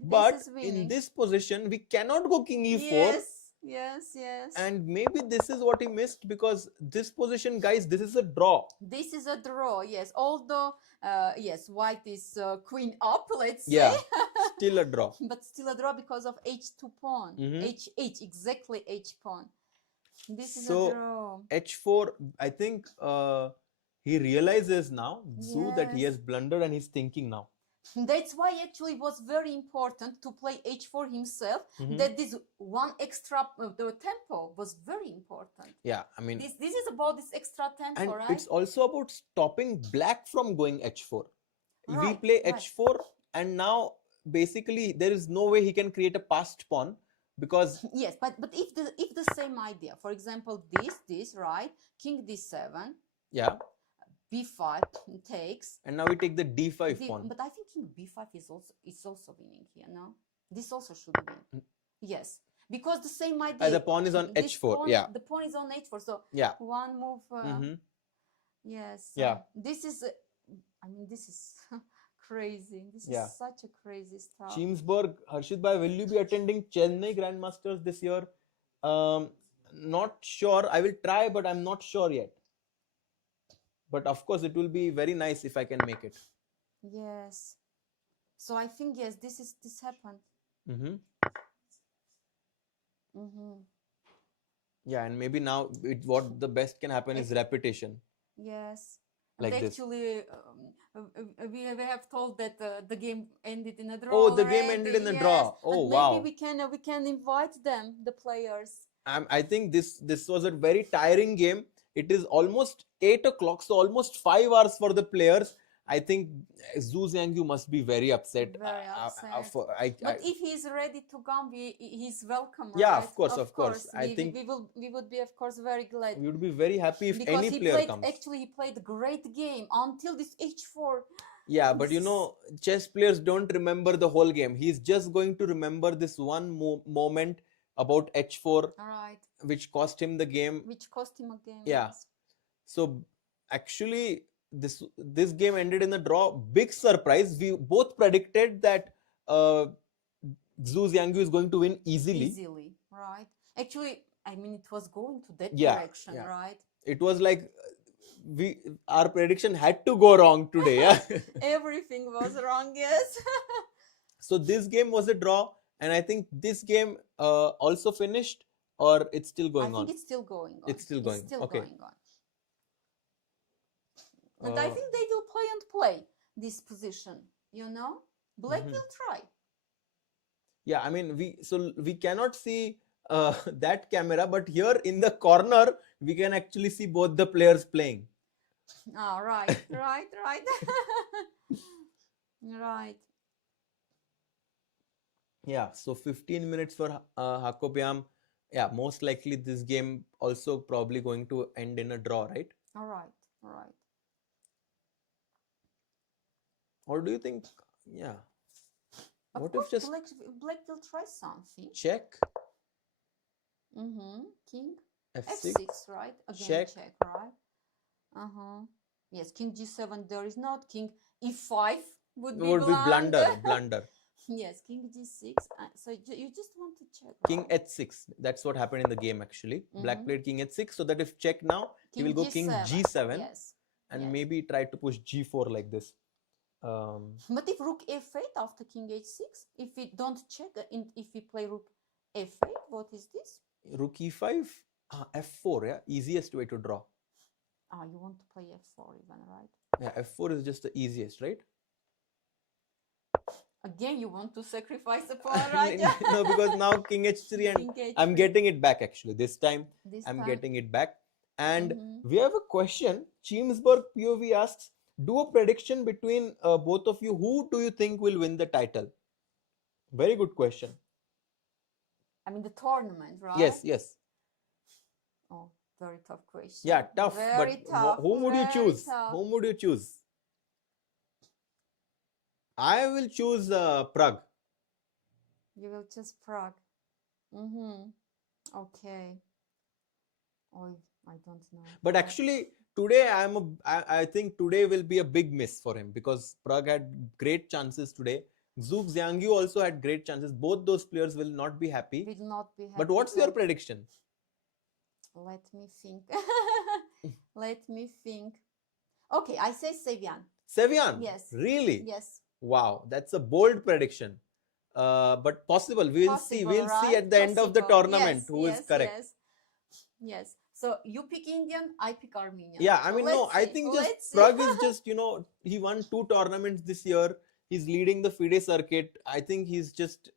But in this position, we cannot go king e4. Yes. And maybe this is what he missed, because this position, guys, this is a draw. Yes. Although, yes, white is queen up, let's say. Yeah, still a draw. But still a draw because of h2 pawn. Exactly h pawn. This is a draw. h4, I think he realizes now, Xu, that he has blundered, and he's thinking now. That's why actually it was very important to play h4 himself. That this one extra the tempo was very important. Yeah, I mean, this is about this extra tempo, and right? it's also about stopping black from going h4. We play h4, and now basically there is no way he can create a passed pawn, because yes, but if the same idea, for example, this right, king d7, yeah, b5 takes, and now we take the d5 pawn. But I think king b5 is also winning here. No, this also should win. Yes, because the same idea. The pawn is on h4. The pawn is on h4. So yeah, one move. Yes. Yeah. This is, this is crazy. This Yeah. is such a crazy stuff. Chimsburg, Harshit bhai, will you be attending Chennai Grandmasters this year? Not sure. I will try, but I'm not sure yet. But of course, it will be very nice if I can make it. Yes. So I think, yes, this happened. Mm-hmm. Mm-hmm. Yeah, and maybe now what the best can happen is repetition. Yes. Like And this. actually, we have told that the game ended in a draw. Oh, the game ended in a yes. draw. Oh, and wow. Maybe we can invite them, the players. I think this was a very tiring game. It is almost 8 o'clock, so almost 5 hours for the players. I think Xu Xinagyu must be very upset. Very upset. But if he's ready to come, he's welcome. Yeah, right? of course. I think we would be, of course, very glad. We would be very happy if because any player comes. Actually, he played a great game until this H4. Yeah, but chess players don't remember the whole game. He's just going to remember this one moment about H4, right, which cost him the game. Which cost him a game. Yeah. Yes. So actually, this game ended in a draw. Big surprise. We both predicted that Xu Xinagyu is going to win easily. Easily, right? Actually, it was going to that direction, right? It was like our prediction had to go wrong today. Yeah. Everything was wrong. Yes. So this game was a draw, and I think this game also finished, or it's still going on. I think it's still going on. It's still going. Okay. Going on. And I think they will play this position. Black will try. Yeah, we cannot see that camera, but here in the corner we can actually see both the players playing. Oh, right. Right. Yeah, so 15 minutes for Hakobyan. Yeah, most likely this game also probably going to end in a draw, right? All right. Or do you think, yeah. What if just Black will try something? Check. King F6. F6, right? Again, check, right? Yes, King G7. There is not King E5 would be blunder. Yes, King G6. So you just want to check. King H6. That's what happened in the game actually. Black played King H6, so that if check now, he will go King G7. Yes. And maybe try to push G4 like this. But if Rook F8 after King H6, if we don't check, if we play Rook F8, what is this? Rook E5, F4, yeah, easiest way to draw. You want to play F4 even, right? Yeah, F4 is just the easiest, right? Again, you want to sacrifice a pawn, right? No, because now King H3 and King H3. I'm getting it back actually. This time I'm getting it back. And we have a question. Chimsburg POV asks, do a prediction between both of you. Who do you think will win the title? Very good question. The tournament, right? Yes. Oh, very tough question. Yeah, tough. Very but tough. Whom would you choose? Tough. Whom would you choose? I will choose Pragg. You will choose Pragg. Okay. Oh, I don't know. But actually, today I think today will be a big miss for him because Pragg had great chances today. Xu Xinagyu also had great chances. Both those players will not be happy. Will not be happy. But what's your prediction? Let me think. Okay, I say Sevian. Sevian? Yes. Really? Yes. Wow, that's a bold prediction. But possible. We'll see at the end of the tournament who is correct. Yes. So you pick Indian, I pick Armenian. Yeah, I think Pragg is just, he won 2 tournaments this year. He's leading the FIDE circuit. I think he's just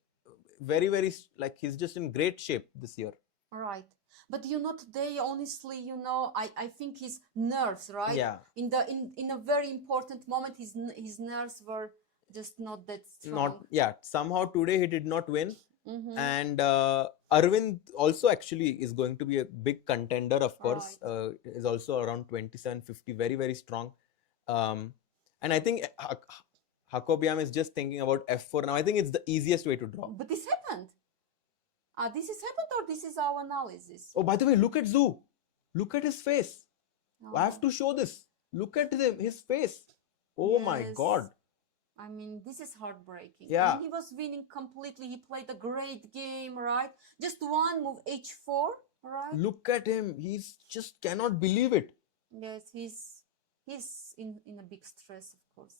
very, very, he's just in great shape this year. Right. But today, honestly, I think his nerves, right? Yeah. In a very important moment, his nerves were just not that strong. Somehow today he did not win. And Aravindh also actually is going to be a big contender, of course. Is also around 27-50, very, very strong. And I think Hakobyan is just thinking about F4 now. I think it's the easiest way to draw. But this happened. This has happened, or this is our analysis? Oh, by the way, look at Xu. Look at his face. I have to show this. Look at his face. Oh my Yes. God. I mean, this is heartbreaking. I Yeah. mean, he was winning completely. He played a great game, right? Just one move, h4, right? Look at him. He's just cannot believe it. Yes, he's in a big stress, of course.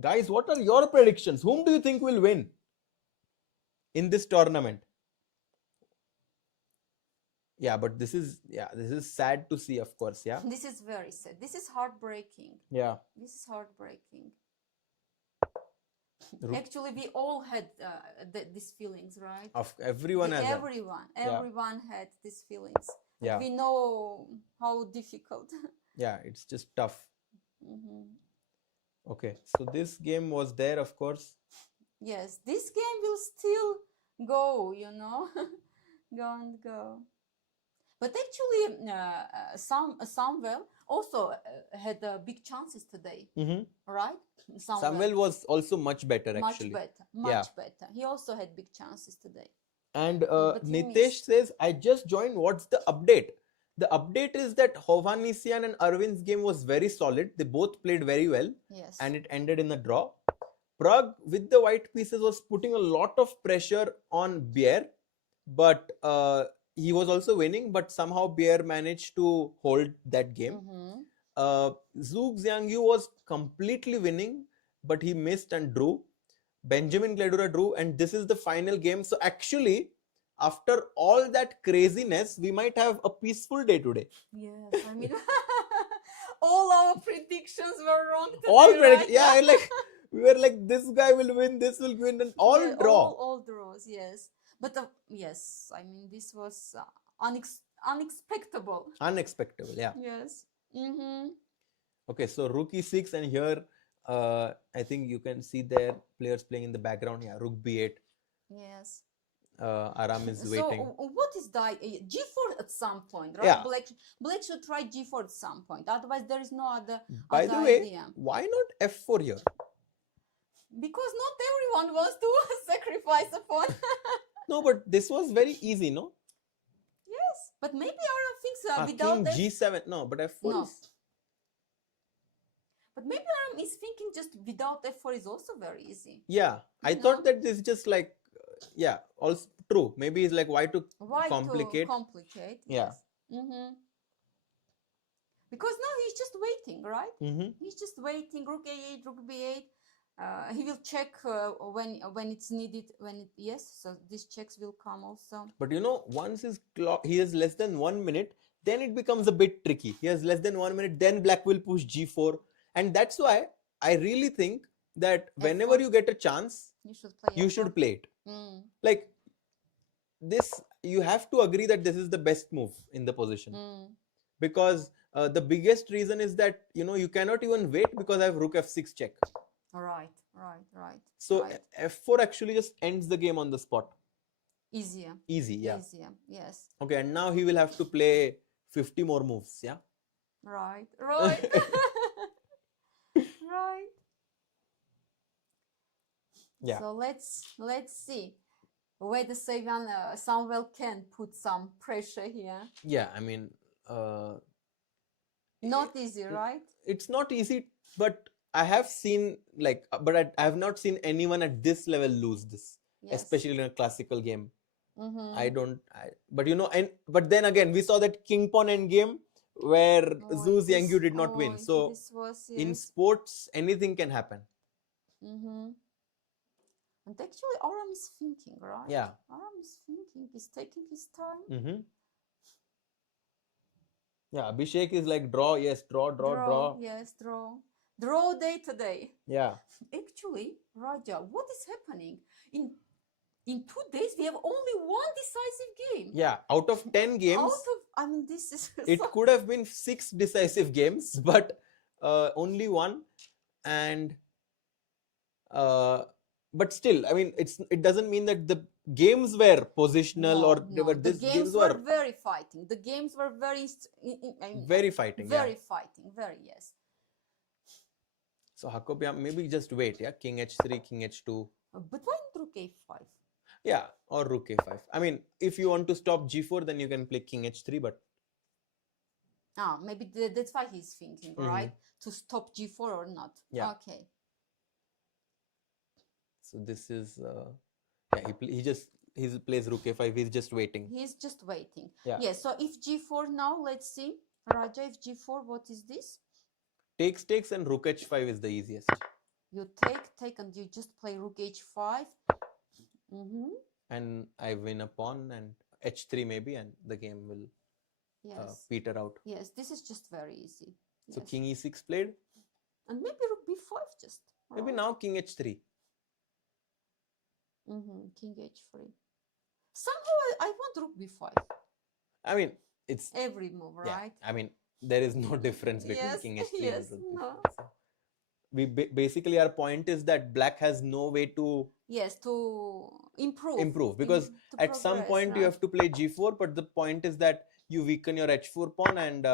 Guys, what are your predictions? Whom do you think will win in this tournament? Yeah, but this is sad to see, of course. Yeah. This is very sad. This is heartbreaking. Yeah. This is heartbreaking. Rook- Actually, we all had these feelings, right? Of everyone has that. Everyone had these feelings. Yeah. We know how difficult. Yeah, it's just tough. Mhm. Okay, so this game was there, of course. Yes, this game will still go, you know, go and go. But actually, Samuel also had big chances today, right? Samuel was also much better, actually. Much better. He also had big chances today. And But he Nitesh missed. says, I just joined. What's the update? The update is that Hovhannisyan and Arvind's game was very solid. They both played very well, Yes. and it ended in a draw. Pragg, with the white pieces, was putting a lot of pressure on Bjerre, but he was also winning, but somehow Bjerre managed to hold that game. Xu Xinagyu was completely winning, but he missed and drew. Benjamin Gledura drew, and this is the final game. So actually, after all that craziness, we might have a peaceful day today. Yes, I mean, all our predictions were wrong today, All right? predictions, yeah, like we were like, this guy will win, this will win, and all Yeah, draw. all draws, yes. But yes, I mean, this was unexpectable. Unexpected, yeah. Yes. Mm-hmm. Okay, so rook e6, and here I think you can see their players playing in the background. Yeah, rook b8. Yes. Aram is So waiting. what is g4 at some point, right? Yeah. Black should try g4 at some point. Otherwise, there is no other By the way, idea. why not f4 here? Because not everyone wants to sacrifice a pawn. No, but this was very easy, no? Yes, but maybe Aram thinks King without g7. No, but f4 No. is... But maybe Aram is thinking just without f4 is also very easy. Yeah, I You thought know? that this is just like, yeah, also true. Maybe it's like, why to Why complicate? to complicate? Yeah. Yes. Because now he's just waiting, right? He's just waiting. Rook a8, rook b8. He will check when it's needed. So these checks will come also. But you know, once his clock, he has less than 1 minute, then it becomes a bit tricky. He has less than 1 minute, then black will push g4. And that's why I really think that whenever F4. you get a chance, You should play you f4. should play it. Like this, you have to agree that this is the best move in the position. Because the biggest reason is that, you know, you cannot even wait because I have rook f6 check. Right. So right. f4 actually just ends the game on the spot. Easier. Easy, yeah. Easier, yes. Okay, and now he will have to play 50 more moves, yeah? Right. Right. Yeah. So let's see whether Samuel can put some pressure here. Yeah, I mean, Not easy, right? it's not easy, but I have seen but I have not seen anyone at this level lose this, Yes. especially in a classical game. Mhm. But you know, but then again, we saw that king pawn endgame where Xu Xinagyu did not win. So this was, in yes. sports, anything can happen. And actually, Aram is thinking, right? Yeah. Aram is thinking. He's taking his time. Yeah, Abhishek is like draw, yes, draw. Yes, draw day today. Yeah. Actually, Raja, what is happening? In 2 days, we have only one decisive game. Yeah, out of 10 games, This is it could have been 6 decisive games, but only one. And but still, I mean, it doesn't mean that the games were positional the games were very fighting. The games were very fighting. Very fighting. Very, yes. So Hakobyan, maybe just wait, yeah, king h3, king h2. But why not rook a5? Yeah, or rook a5. I mean, if you want to stop g4, then you can play king h3, but Maybe that's why he's thinking, right? To stop g4 or not. Yeah. Okay. So this is he plays rook a5. He's just waiting. He's just waiting. Yeah. So if g4 now, let's see. Raja, if g4, what is this? Takes, and rook h5 is the easiest. You take, and you just play rook h5. And I win a pawn, and h3 maybe, and the game will peter out. Yes, this is just very easy. So king e6 played. And maybe rook b5 just. Maybe now king h3. King h3. Somehow I want rook b5. I mean, it's every move, right? I mean, there is no difference between king h3 and rook b5. So we basically, our point is that black has no way to to improve because at some point you have to play g4, but the point is that you weaken your h4 pawn, and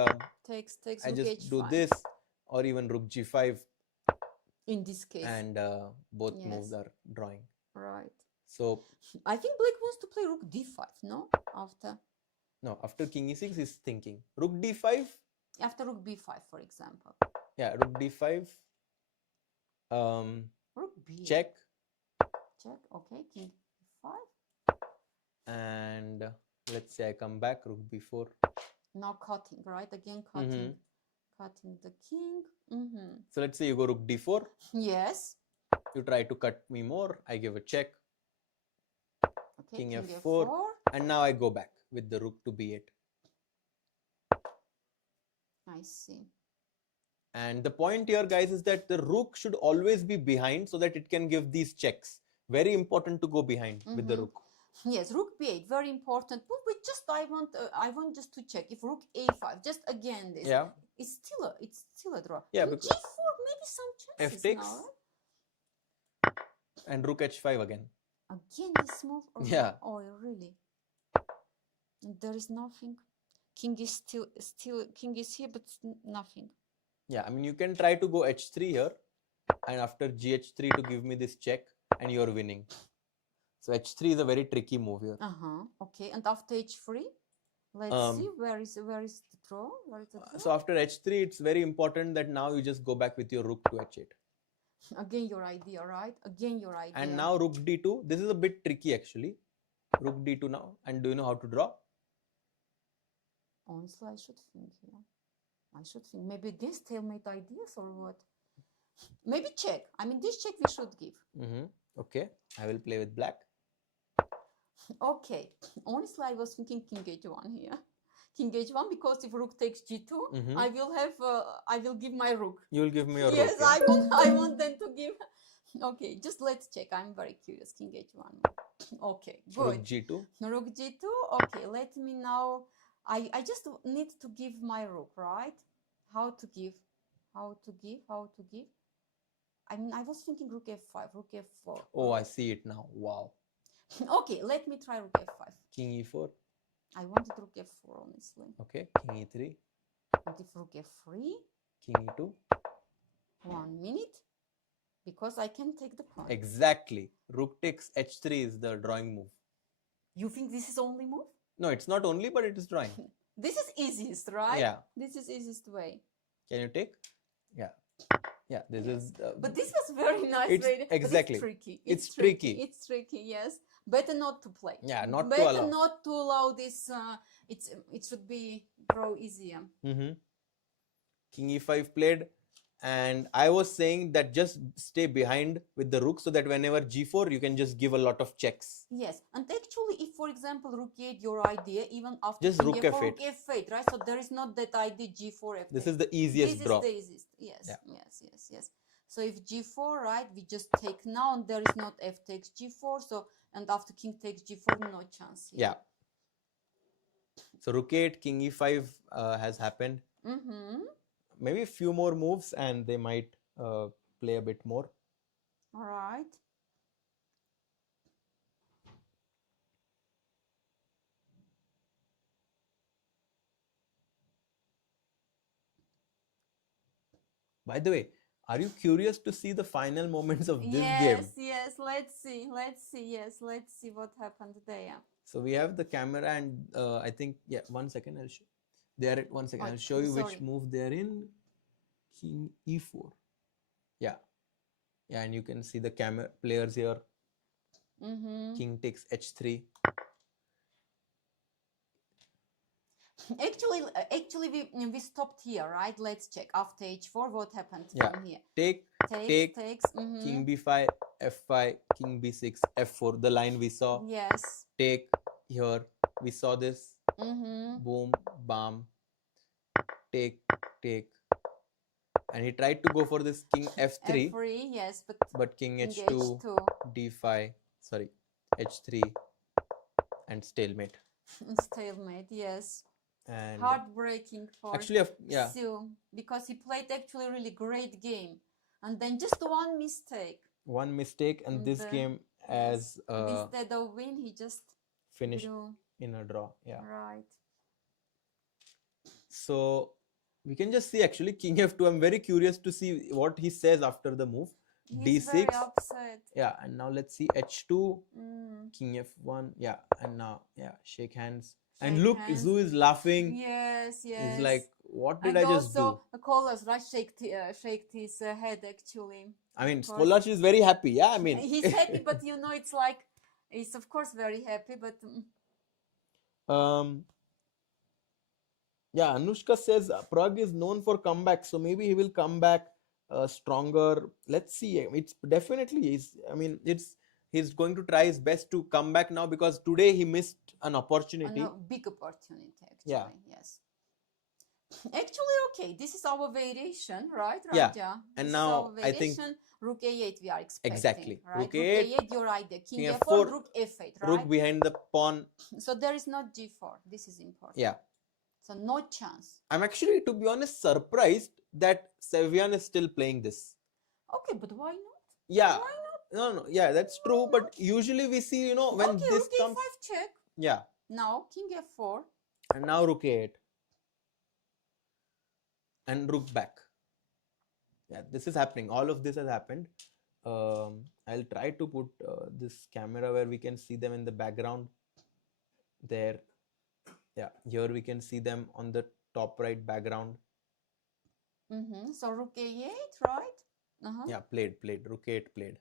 takes I rook just h5. do this, or even rook g5 in this case, and both moves are drawing, right? So I think black wants to play rook d5, no? After king e6 he's thinking rook d5, after rook b5, for example. Rook d5, rook b, check, okay, king b5, and let's say I come back, rook b4. Now cutting, right? Again cutting, cutting the king. So let's say you go rook d4. Yes. You try to cut me more. I give a check. Okay, king f4, and now I go back with the rook to b8. I see. And the point here, guys, is that the rook should always be behind so that it can give these checks. Very important to go behind with the rook. Yes, rook b8, very important. But just I want just to check if rook a5, just again this. Yeah. It's still a draw. Yeah, because g4, maybe some chances f takes now, right? and rook h5 again. Again this move? Oh, really? There is nothing. King is still king is here, but nothing. Yeah, I mean, you can try to go h3 here, and after gh3 to give me this check, and you're winning. So h3 is a very tricky move here. Okay, and after h3, let's see where is the draw? So after h3, it's very important that now you just go back with your rook to h8. Again your idea, right? Again your idea. And now rook d2. This is a bit tricky actually. Rook d2 now. And do you know how to draw? Honestly, I should think here. I should think. Maybe again stalemate ideas or what? Maybe check. I mean, this check we should give. Okay. I will play with black. Okay. Honestly, I was thinking king h1 here. King h1, because if rook takes g2, I will give my rook. You will give me your rook. Yes, I want them to give. Okay, just let's check. I'm very curious. King h1. Okay, good. Rook g2. Rook g2. Okay, let me now. I just need to give my rook, right? How to give? I mean, I was thinking rook f5, rook f4. Oh, I see it now. Wow. Okay, let me try rook f5. King e4. I wanted rook f4, honestly. Okay, king e3. And if rook f3? King e2. 1 minute. Because I can take the pawn. Exactly. Rook takes h3 is the drawing move. You think this is only move? No, it's not only, but it is drawing. This is easiest, right? Yeah. This is easiest way. Can you take? Yeah. Yeah, this is... but this was very nice. Exactly. But it's tricky. It's tricky. It's tricky, yes. Better not to play. Yeah, not Better to allow. not to allow this. It should be draw easier. King e5 played. And I was saying that just stay behind with the rook so that whenever g4, you can just give a lot of checks. Yes. And actually, if, for example, rook 8, your idea, even after just rook f4, f8. rook f8, right? So there is not that idea g4, f8. This is the easiest draw. This is the easiest. Yes, Yeah. yes. So if g4, right, we just take now, and there is not f takes g4. So, and after king takes g4, no chance here. Yeah. So rook 8, king e5 has happened. Maybe a few more moves and they might play a bit more. All right. By the way, are you curious to see the final moments of this game? Yes. Let's see. Yes, let's see what happened there. So we have the camera and I think, 1 second, I'll show. They are at, one second. Oh, I'll show you which sorry. move they are in. King e4. Yeah. Yeah, and you can see the camera players here. King takes h3. Actually, we stopped here, right? Let's check after h4 what happened from here. Take, Takes. king b5, f5, king b6, f4. The line we saw. Yes. Take here. We saw this. Boom, bam. Take. And he tried to go for this king f3. F3, yes, but king h2, h2, d5, sorry, h3, and stalemate. Stalemate, yes. And heartbreaking for actually, yeah. Xu, because he played actually really great game, and then just one mistake. One mistake, and this game as instead of win, he just finished drew. In a draw. Yeah. Right. So we can just see actually king f2. I'm very curious to see what he says after the move. He's d6. very upset. Yeah, and now let's see h2, king f1. Yeah, and now shake hands. And look, Xu is laughing. Yes. He's like, what did and I just do? Also, Kollars, right, shaked his head actually. I mean, Kollars is very happy. Yeah, I mean, he's happy, but it's like he's of course very happy, but. Yeah, Anushka says Pragg is known for comeback, so maybe he will come back stronger. Let's see. It's definitely he's going to try his best to come back now, because today he missed an opportunity. A big opportunity, actually. Yeah. Yes. Actually, okay. This is our variation, right? Yeah. And now I think rook a8 we are expecting. Exactly. Right? Rook a8. Your idea. King f4, rook f8, right? Rook behind the pawn. So there is not g4. This is important. Yeah. So no chance. I'm actually, to be honest, surprised that Sevian is still playing this. Okay, but why not? Yeah. Why not? No. Yeah, that's true. But usually we see, when this rook comes. a5 check. Yeah. Now king f4. And now rook a8. And rook back. Yeah, this is happening. All of this has happened. I'll try to put this camera where we can see them in the background. There. Yeah, here we can see them on the top right background. So rook a8, right? Yeah, played. Rook a8 played.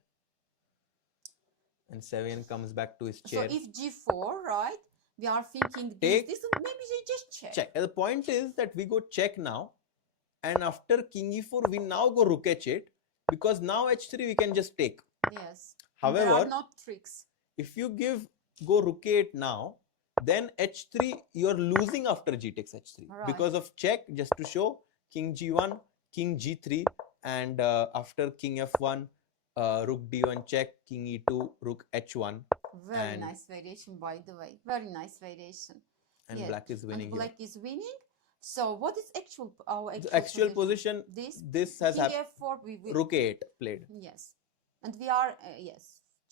And Sevian comes back to his chair. So if g4, right? We are thinking this, maybe they just check. The point is that we go check now. And after king e4, we now go rook h8. Because now h3 we can just take. Yes. However, there are not tricks. If you go rook a8 now, then h3 you're losing after g takes h3. Right. Because of check, just to show, king g1, king g3, and after king f1, rook d1 check, king e2, rook h1. Very nice variation, by the way. Very nice variation. And black is winning. And black is winning. So what is our actual position? This has happened. f4, rook a8 played. Yes. And we are,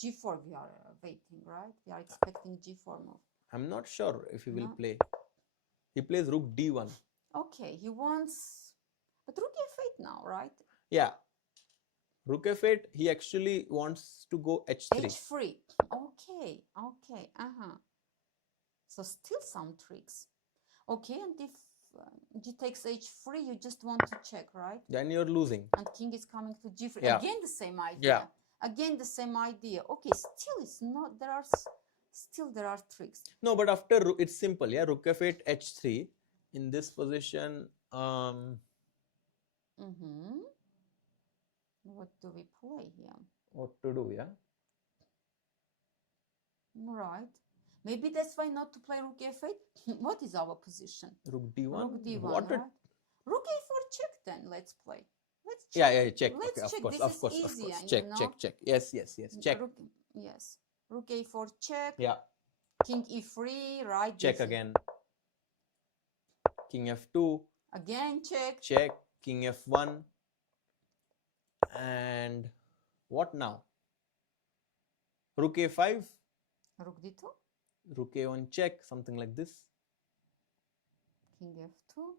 g4 we are waiting, right? We are expecting g4 move. I'm not sure if he will play. He plays rook d1. Okay, he wants, but rook f8 now, right? Yeah. Rook f8, he actually wants to go h3. h3. Okay. So still some tricks. Okay, and if g takes h3, you just want to check, right? Then you're losing. And king is coming to g3. Yeah. Again the same idea. Yeah. Again the same idea. Okay, still it's not, there are tricks. No, but after it's simple. Yeah, rook f8, h3. In this position, What do we play here? What to do? Yeah. Right. Maybe that's why not to play rook f8. What is our position? Rook d1. Rook d1. What right? Rook a4 check. Then let's play. Let's check. Yeah. Check. Let's okay, check. Of course. Easier, Check. Yes. Check. Yes. Rook a4 check. Yeah. King e3. Right. Check again. King f2. Again check. Check. King f1. And what now? Rook a5. Rook d2. Rook a1 check, something like this. King f2.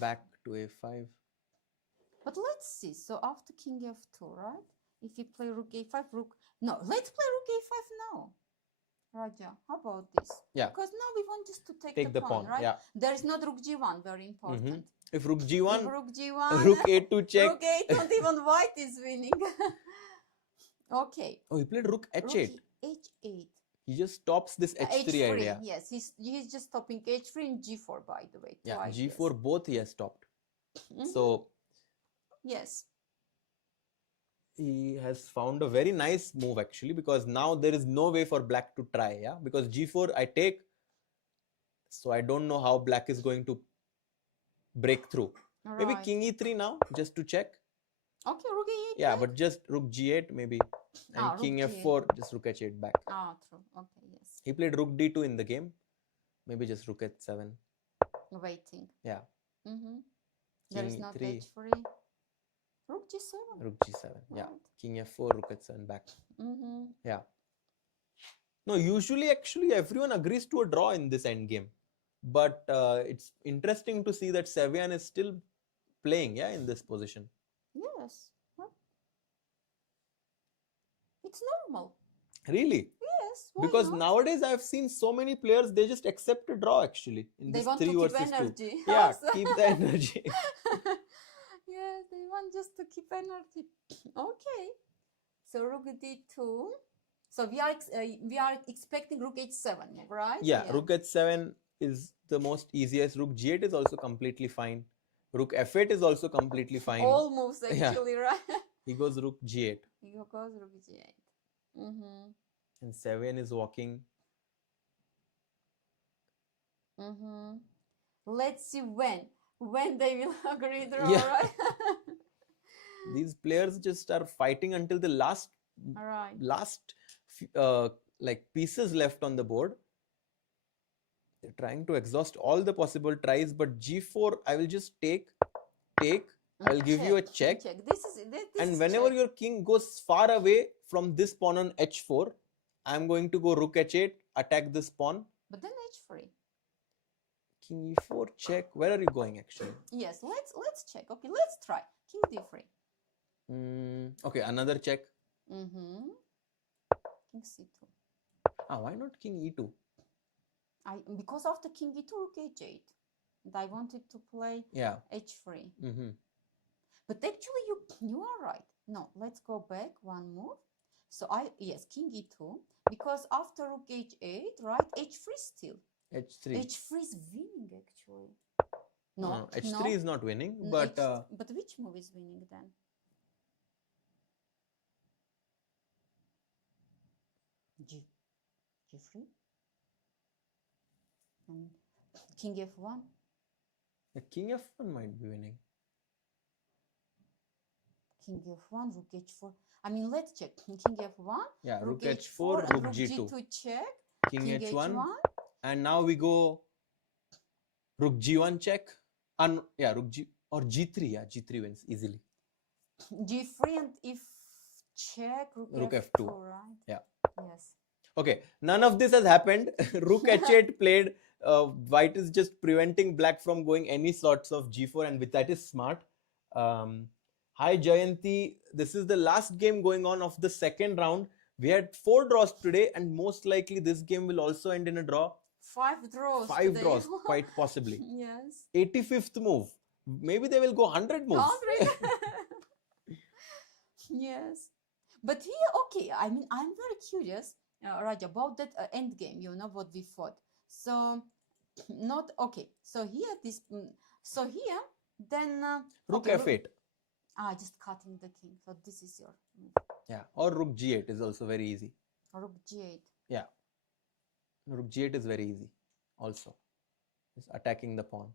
Back to a5. But let's see. So after king f2, right? If you play rook a5, let's play rook a5 now. Raja, how about this? Yeah. Because now we want just to take Take the the pawn, pawn, right? yeah. There is not rook g1, very important. If rook If g1, rook g1, rook a2 check. rook 8, not even white is winning. Okay. Oh, he played rook h8. Rook h8. He just stops this h3 h3, idea. yes. He's just stopping h3 and g4, by the way. Yeah, twice, g4 yes. both he has stopped. Mhm. So Yes. he has found a very nice move actually, because now there is no way for black to try, yeah, because g4 I take, so I don't know how black is going to break through. Maybe Right. king e3 now, just to check. Okay, rook e8. Yeah, right? but just rook g8 maybe, and rook king g8. f4, just rook h8 back. True. Okay, yes. He played rook d2 in the game, maybe just rook h7. Waiting. Yeah. Mm-hmm. There is King not e3, h3. Rook g7. rook g7. Yeah, Right. king f4, rook h7 back. Mm-hmm. Yeah. No, usually actually everyone agrees to a draw in this endgame. But it's interesting to see that Sevian is still playing, yeah, in this position. Yes. Well, it's normal. Really? Yes. Why Because not? nowadays I've seen so many players, they just accept a draw actually in They this want 3 to keep versus 2. energy. Yeah, Also. keep the energy. Yes, they want just to keep energy. Okay. So rook d2. So we are expecting rook h7, right? Yeah, rook h7 is the most easiest. Rook g8 is also completely fine. Rook f8 is also completely fine. All moves Yeah. actually, right? He goes rook g8. He goes rook g8. Mm-hmm. And Sevian is walking. Mm-hmm. Let's see when they will agree draw, Yeah. right? These players just are fighting until the last Right. like pieces left on the board. They're trying to exhaust all the possible tries, but g4 I will just take. I will give you a check. This And is whenever check. your king goes far away from this pawn on h4, I'm going to go rook h8, attack this pawn. But then h3. King e4 check. Where are you going actually? Yes, let's check. Okay, let's try. King d3. Okay, another check. Mm-hmm. King c2. Why not king e2? Because after king e2, rook h8. And I wanted to play h3. But actually you are right. No, let's go back one move. So king e2, because after rook h8, right, h3 still. h3. h3 is winning actually. No, h3 is not winning, but but which move is winning then? g3 and king f1. the king f1 might be winning. King f1, rook h4. I mean, let's check. King f1. Yeah, rook h4, h4, and rook g2. check. King h1. And now we go rook g1 check. And rook g or g3. Yeah, g3 wins easily. g3 and if check, rook f2, right? Yeah. Yes. Okay, none of this has happened. Rook h8 played. White is just preventing black from going any sorts of g4, and with that is smart. Hi Jayanti, this is the last game going on of the second round. We had 4 draws today, and most likely this game will also end in a draw. 5 draws. 5 today. draws, quite possibly. Yes. 85th move. Maybe they will go 100 moves. 100. Yes. But here, okay, I mean, I'm very curious, Raj, about that end game, what we fought. So, not, okay, so here, then... Rook okay, f8. Just cutting the king. So this is your move. Yeah, or rook g8 is also very easy. Rook g8. Yeah, rook g8 is very easy also. Just attacking the pawn.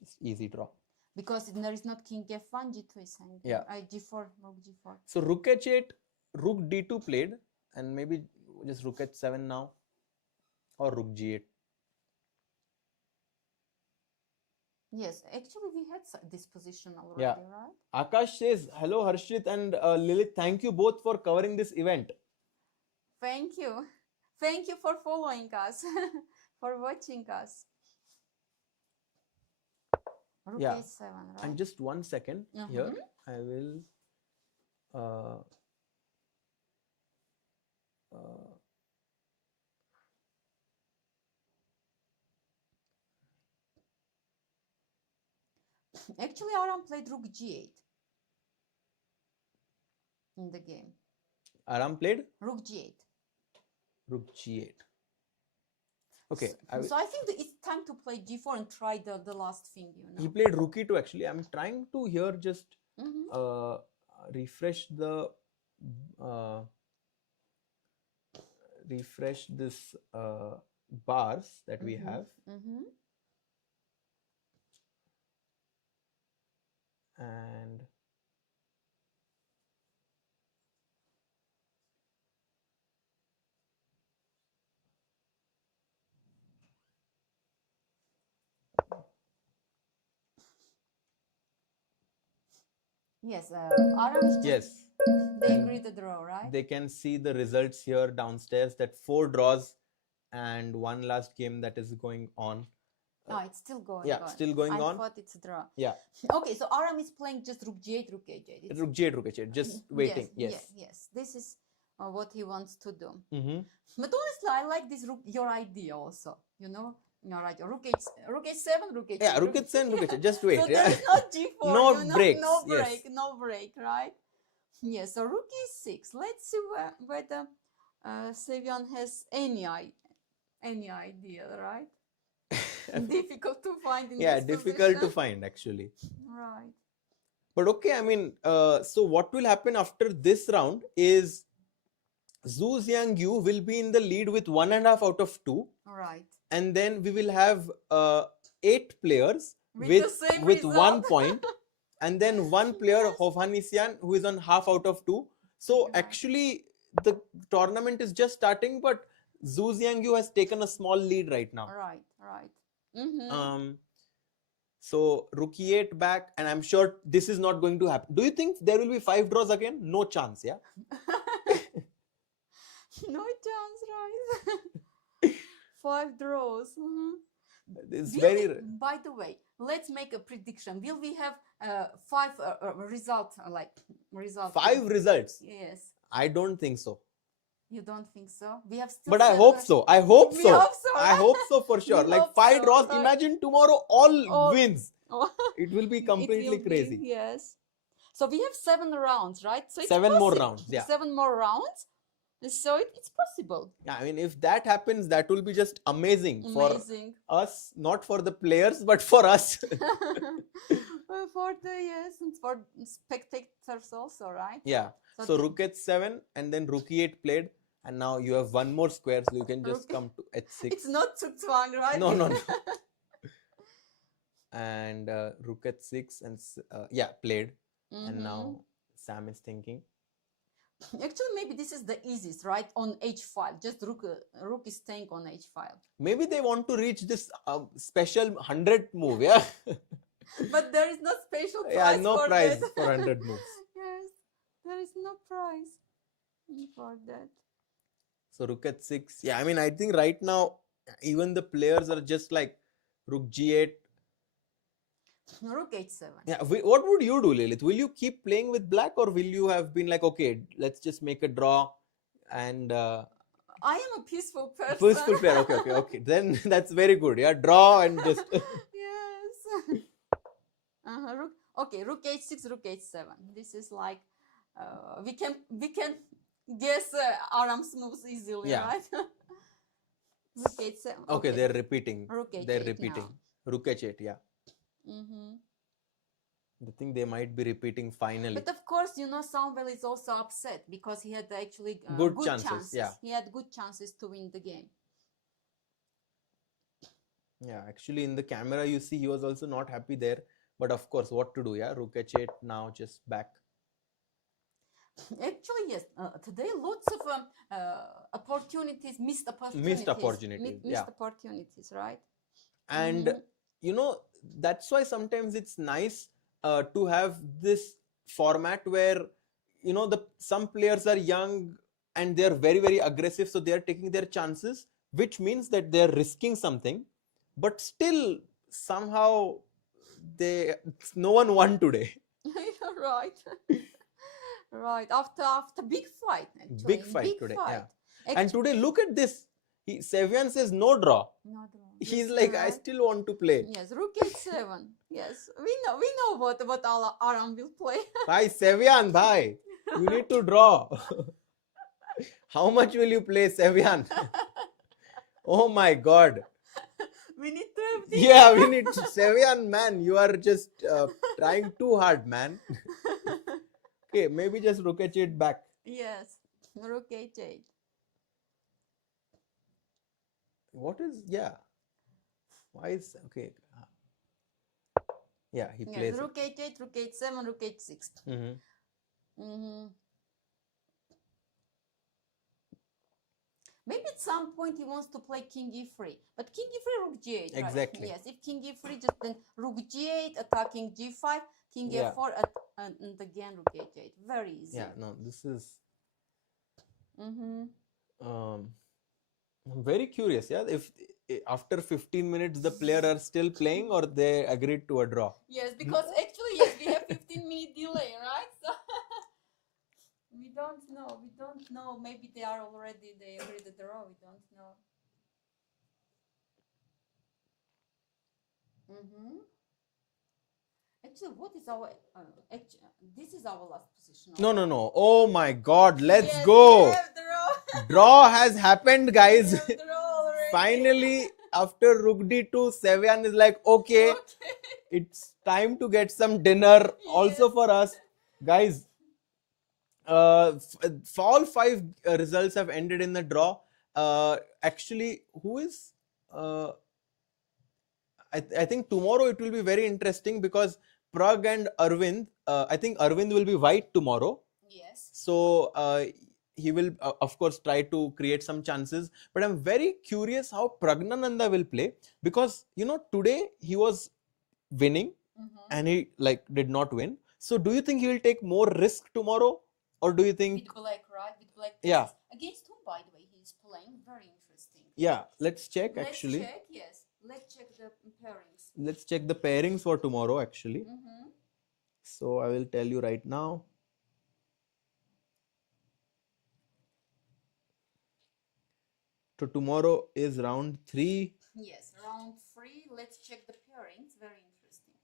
It's easy draw. Because there is not king f1, g2 is hanging. Yeah. g4, rook g4. So rook h8, rook d2 played, and maybe just rook h7 now, or rook g8. Yes, actually we had this position already, right? Akash says, hello Harshit and Lilith, thank you both for covering this event. Thank you. Thank you for following us, for watching us. Rook a7, right? And just 1 second here, I will Actually, Aram played rook g8 in the game. Aram played Rook g8. rook g8. Okay. So I think that it's time to play g4 and try the last thing, you know. He played rook e2 actually. I'm trying to here just refresh the refresh this bars that we have. And yes, Aram is just, yes, they agreed the draw, right? they can see the results here downstairs, that 4 draws and one last game that is going on. Oh, it's still going Yeah, on. still going I on. thought it's a draw. Yeah. Okay, so Aram is playing just rook g8, rook h8. It's, Rook g8, rook h8, just waiting. Yes. This is what he wants to do. Mm-hmm. But honestly, I like this rook, your idea also. You know, you're right. Rook h7, rook h8. Yeah, rook h7, rook h8. Just wait. So Yeah. there is no g4. No you know? breaks, No yes. break. No break. Right? Yes. So rook e6. Let's see whether Sevian has any idea. Right? Difficult to find in Yeah, this difficult to position. find actually. Right. But okay, I mean, so what will happen after this round is Xu Xinagyu will be in the lead with 1.5 out of 2. Right. And then we will have 8 players With the same with 1 result. point. And then one player, Hovhannisyan, who is on half out of 2. So Yeah. actually, the tournament is just starting, but Xu Xinagyu has taken a small lead right now. Right. So rook e8 back, and I'm sure this is not going to happen. Do you think there will be 5 draws again? No chance, yeah? No chance, right? 5 draws. It's Will very... we- by the way, let's make a prediction. Will we have 5 results? Result? 5 results? Yes. I don't think so. You don't think so? We have still. But I 7 hope so. I hope We so. hope so, I right? hope so for sure. We Like hope 5 so, draws. right? Imagine tomorrow all Oh. wins. Oh. It will be It completely will be, crazy. yes. So we have 7 rounds, right? So it's 7 more possible. rounds, yeah. 7 more rounds. So it's possible. Yeah, I mean, if that happens, that will be just amazing, Amazing. for us, not for the players, but for us. For the yes, and for spectators also, right? Yeah. So rook h7 and then rook e8 played, and now you have one more square, so you can just Rook- come to h6. It's not Zugzwang, right? No. And rook h6 and yeah, played, and now Sam is thinking. Actually, maybe this is the easiest, right? On h5, just rook is staying on h5. Maybe they want to reach this special 100 move, yeah? But there is no special prize Yeah, no for prize that. for 100 moves. Yes, there is no prize for that. So rook h6. Yeah, I mean, I think right now, even the players are just like rook g8. Rook h7. Yeah, what would you do, Lilith? Will you keep playing with black, or will you have been like, okay, let's just make a draw and... I am a peaceful person. Peaceful player. Okay. Then that's very good. Yeah, draw and just... Yes. Rook h6, rook h7. This is like we can guess Aram's moves easily, Yeah. right? Rook h7. Okay, they're repeating. Rook h8 They're repeating. now. Rook h8, yeah. I think they might be repeating finally. But of course, Samuel is also upset because he had actually Good chances, yeah. He had good chances to win the game. Yeah, actually in the camera you see he was also not happy there. But of course, what to do, yeah? Rook h8 now just back. Actually, yes. Today, lots of opportunities, missed opportunities. Missed opportunities, yeah. Missed opportunities, right? And, that's why sometimes it's nice to have this format where, some players are young and they're very, very aggressive. So they're taking their chances, which means that they're risking something. But still, somehow, no one won today. Right. Right. After big fight, actually. Big fight today, yeah. And today, look at this. Sevian says no draw. No draw. He's You like, see, I right? still want to play. Yes, rook h7. Yes, we know what Aram will play. Bhai, Sevian, bhai, you need to draw. How much will you play, Sevian? Oh my God. We need to have this. Yeah, we need to. Sevian, man, you are just trying too hard, man. Okay, maybe just rook h8 back. Yes, rook h8. What is, yeah. Why is, okay. Yeah, he Yes, plays. rook h8, rook h7, rook h6. Mm-hmm. Maybe at some point he wants to play king e3, but king e3, rook g8. Exactly. Right? Yes, if king e3, just then rook g8, attacking g5, king Yeah. f4, and again rook h8. Very easy. Yeah, no, this is. Mm-hmm. I'm very curious, yeah, if after 15 minutes the player are still playing or they agreed to a draw. Yes, because actually, yes, we have 15-minute delay, right? So we don't know. Maybe they agreed to draw. We don't know. Mm-hmm. Actually, what is our this is our last position. No. Oh my God, let's Yes, go. we have draw. Draw has happened, guys. We have draw already. Finally, after rook d2, Sevian is like, okay, it's time to get some dinner also Yes. for us. Guys, all five results have ended in the draw. Actually, who is... I think tomorrow it will be very interesting because Pragg and Aravindh, I think Aravindh will be white tomorrow. Yes. So he will, of course, try to create some chances. But I'm very curious how Praggnanandhaa will play because, today he was winning and he did not win. So do you think he will take more risk tomorrow? Or do you think... With black, right? With black. Yeah. Against whom, by the way, he's playing? Very interesting. Yeah, let's check actually. Let's check, yes. Let's check the pairings. Let's check the pairings for tomorrow actually. Mm-hmm. So I will tell you right now. So tomorrow is round 3. Yes, round 3. Let's check the pairings. Very interesting.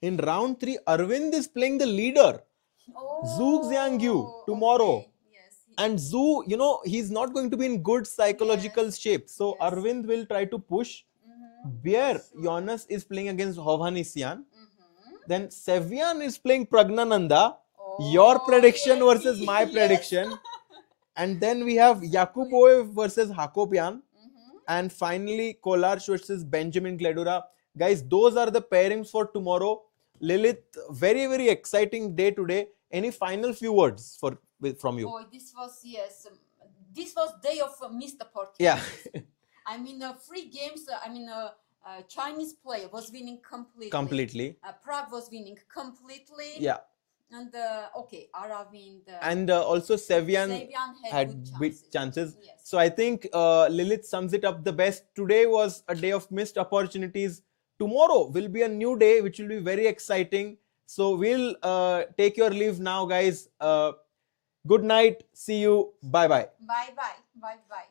In round 3, Aravindh is playing the leader, Xu Xinagyu, tomorrow. Okay. Yes. And Xu, he's not going to be in good psychological shape. So Yes. Aravindh will try to push. Bjerre, Jonas is playing against Hovhannisyan. Then Sevian is playing Praggnanandhaa. Your prediction yes, versus my yes. prediction. And then we have Yakubboev versus Hakobyan. And finally, Kollars versus Benjamin Gledura. Guys, those are the pairings for tomorrow. Lilith, very, very exciting day today. Any final few words from you? Oh, this was, yes. This was day of missed opportunities. Yeah. I mean, free games. Chinese player was winning completely. Completely. Pragg was winning completely. Yeah. And okay, Aravindh. And also Sevian had good big chances. Yes. So I think Lilith sums it up the best. Today was a day of missed opportunities. Tomorrow will be a new day, which will be very exciting. So we'll take your leave now, guys. Good night. See you. Bye-bye. Bye-bye. Bye-bye.